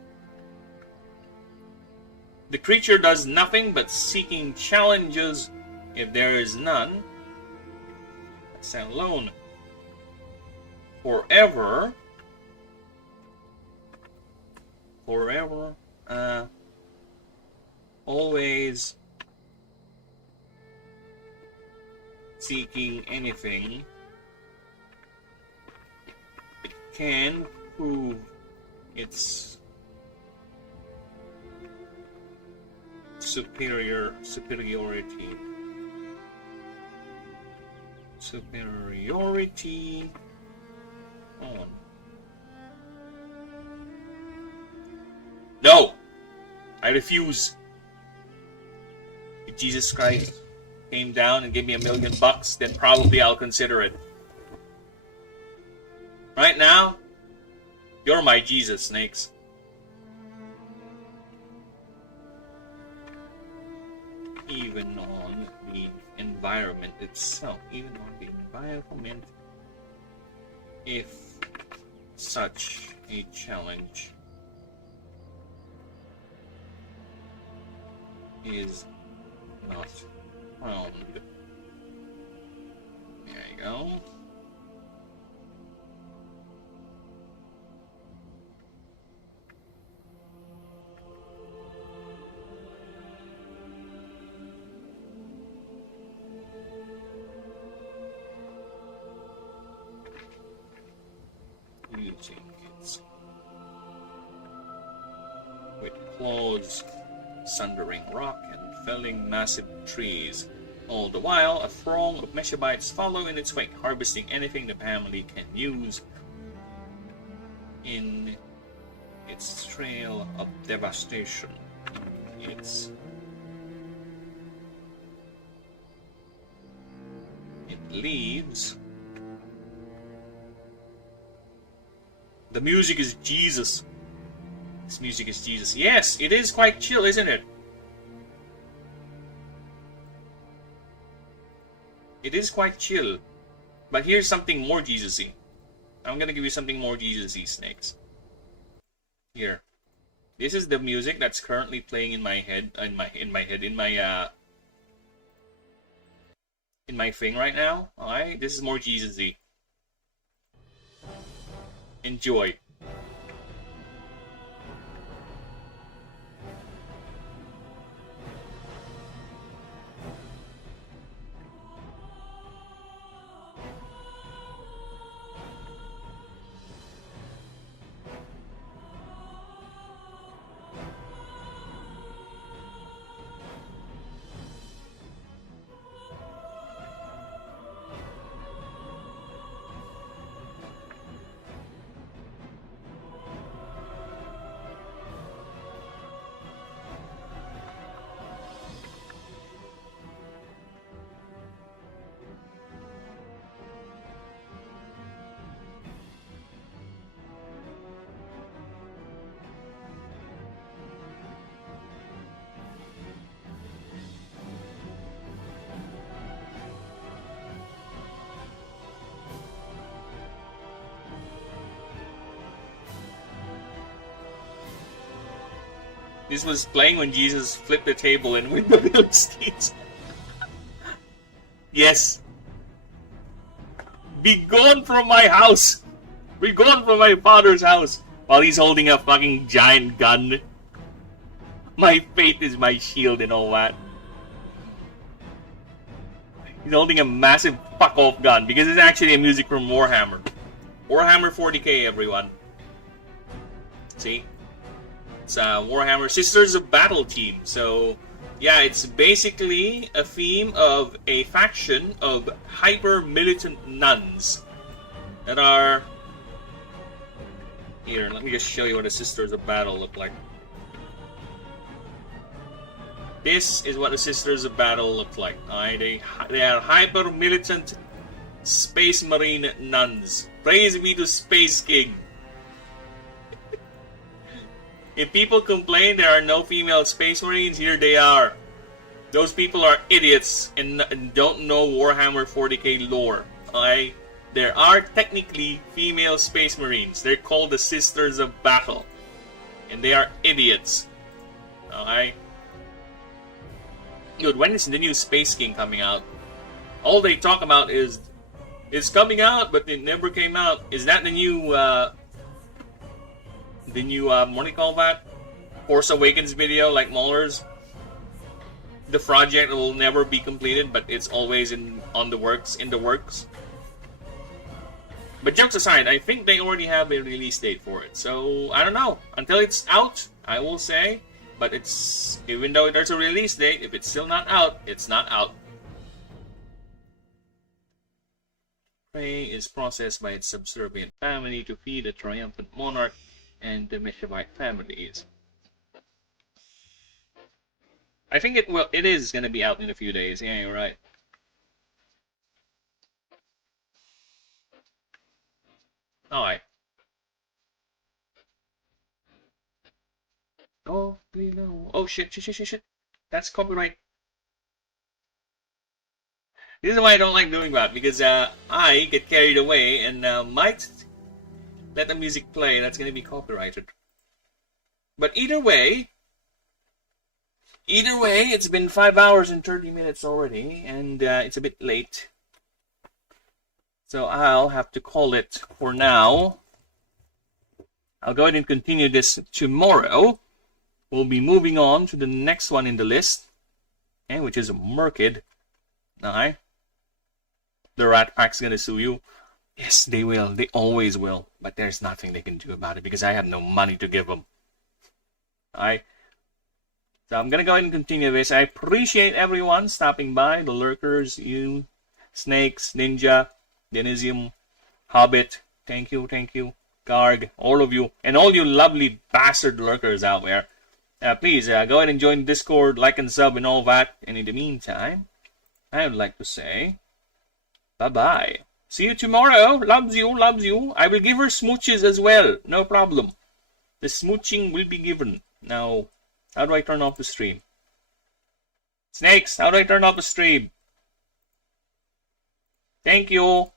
The creature does nothing but seeking challenges. If there is none, stand alone. Forever, always seeking anything it can prove its superiority. On. No! I refuse. If Jesus Christ came down and gave me $1 million, then probably I'll consider it. Right now, you're my Jesus, Snakes. Even on the environment itself. If such a challenge is not found. There you go. music. It's with claws sundering rock and felling massive trees. All the while, a throng of Meshabites follow in its wake, harvesting anything the family can use in its trail of devastation. It leaves. The music is Jesus. This music is Jesus. Yes, it is quite chill, isn't it? It is quite chill. But here's something more Jesus-y. I'm gonna give you something more Jesus-y, Snakes. Here. This is the music that's currently playing in my head, in my thing right now. Alright? This is more Jesus-y. Enjoy. This was playing when Jesus flipped the table and with the Philistines. Yes. Be gone from my house. Be gone from my father's house. While he's holding a fucking giant gun. My faith is my shield and all that. He's holding a massive fuck-off gun because it's actually a music from Warhammer. Warhammer 40k, everyone. See? It's Warhammer Sisters of Battle team. So, yeah, it's basically a theme of a faction of hyper-militant nuns that are... Here, let me just show you what the Sisters of Battle look like. This is what the Sisters of Battle look like. They are hyper-militant Space Marine nuns. Praise be to Space King. If people complain there are no female Space Marines, here they are. Those people are idiots and don't know Warhammer 40k lore. Okay? There are technically female Space Marines. They're called the Sisters of Battle. And they are idiots. Okay? Dude, when is the new Space King coming out? All they talk about is it's coming out, but it never came out. Is that the new what do you call that? Force Awakens video like Mahler's? The project will never be completed, but it's always in the works. But jokes aside, I think they already have a release date for it. So I don't know. Until it's out, I will say. But it's, even though there's a release date, if it's still not out, it's not out. Prey is processed by its subservient family to feed a triumphant monarch and the Meshavite families. I think it is going to be out in a few days. Yeah, you're right. Alright. Oh, no. Oh, shit. That's copyright. This is why I don't like doing that, because I get carried away and might let the music play. That's going to be copyrighted. But either way, it's been 5 hours and 30 minutes already, and it's a bit late. So I'll have to call it for now. I'll go ahead and continue this tomorrow. We'll be moving on to the next one in the list, okay, which is Merkid. Alright. The Rat Pack's gonna sue you. Yes, they will. They always will. But there's nothing they can do about it because I have no money to give them. Alright. So I'm gonna go ahead and continue this. I appreciate everyone stopping by. The lurkers, you, Snakes, Ninja, Denisium, Hobbit. Thank you, thank you. Garg, all of you. And all you lovely bastard lurkers out there. Please go ahead and join Discord, like and sub and all that. And in the meantime, I would like to say bye-bye. See you tomorrow. Loves you, loves you. I will give her smooches as well. No problem. The smooching will be given. Now, how do I turn off the stream? Snakes, how do I turn off the stream? Thank you.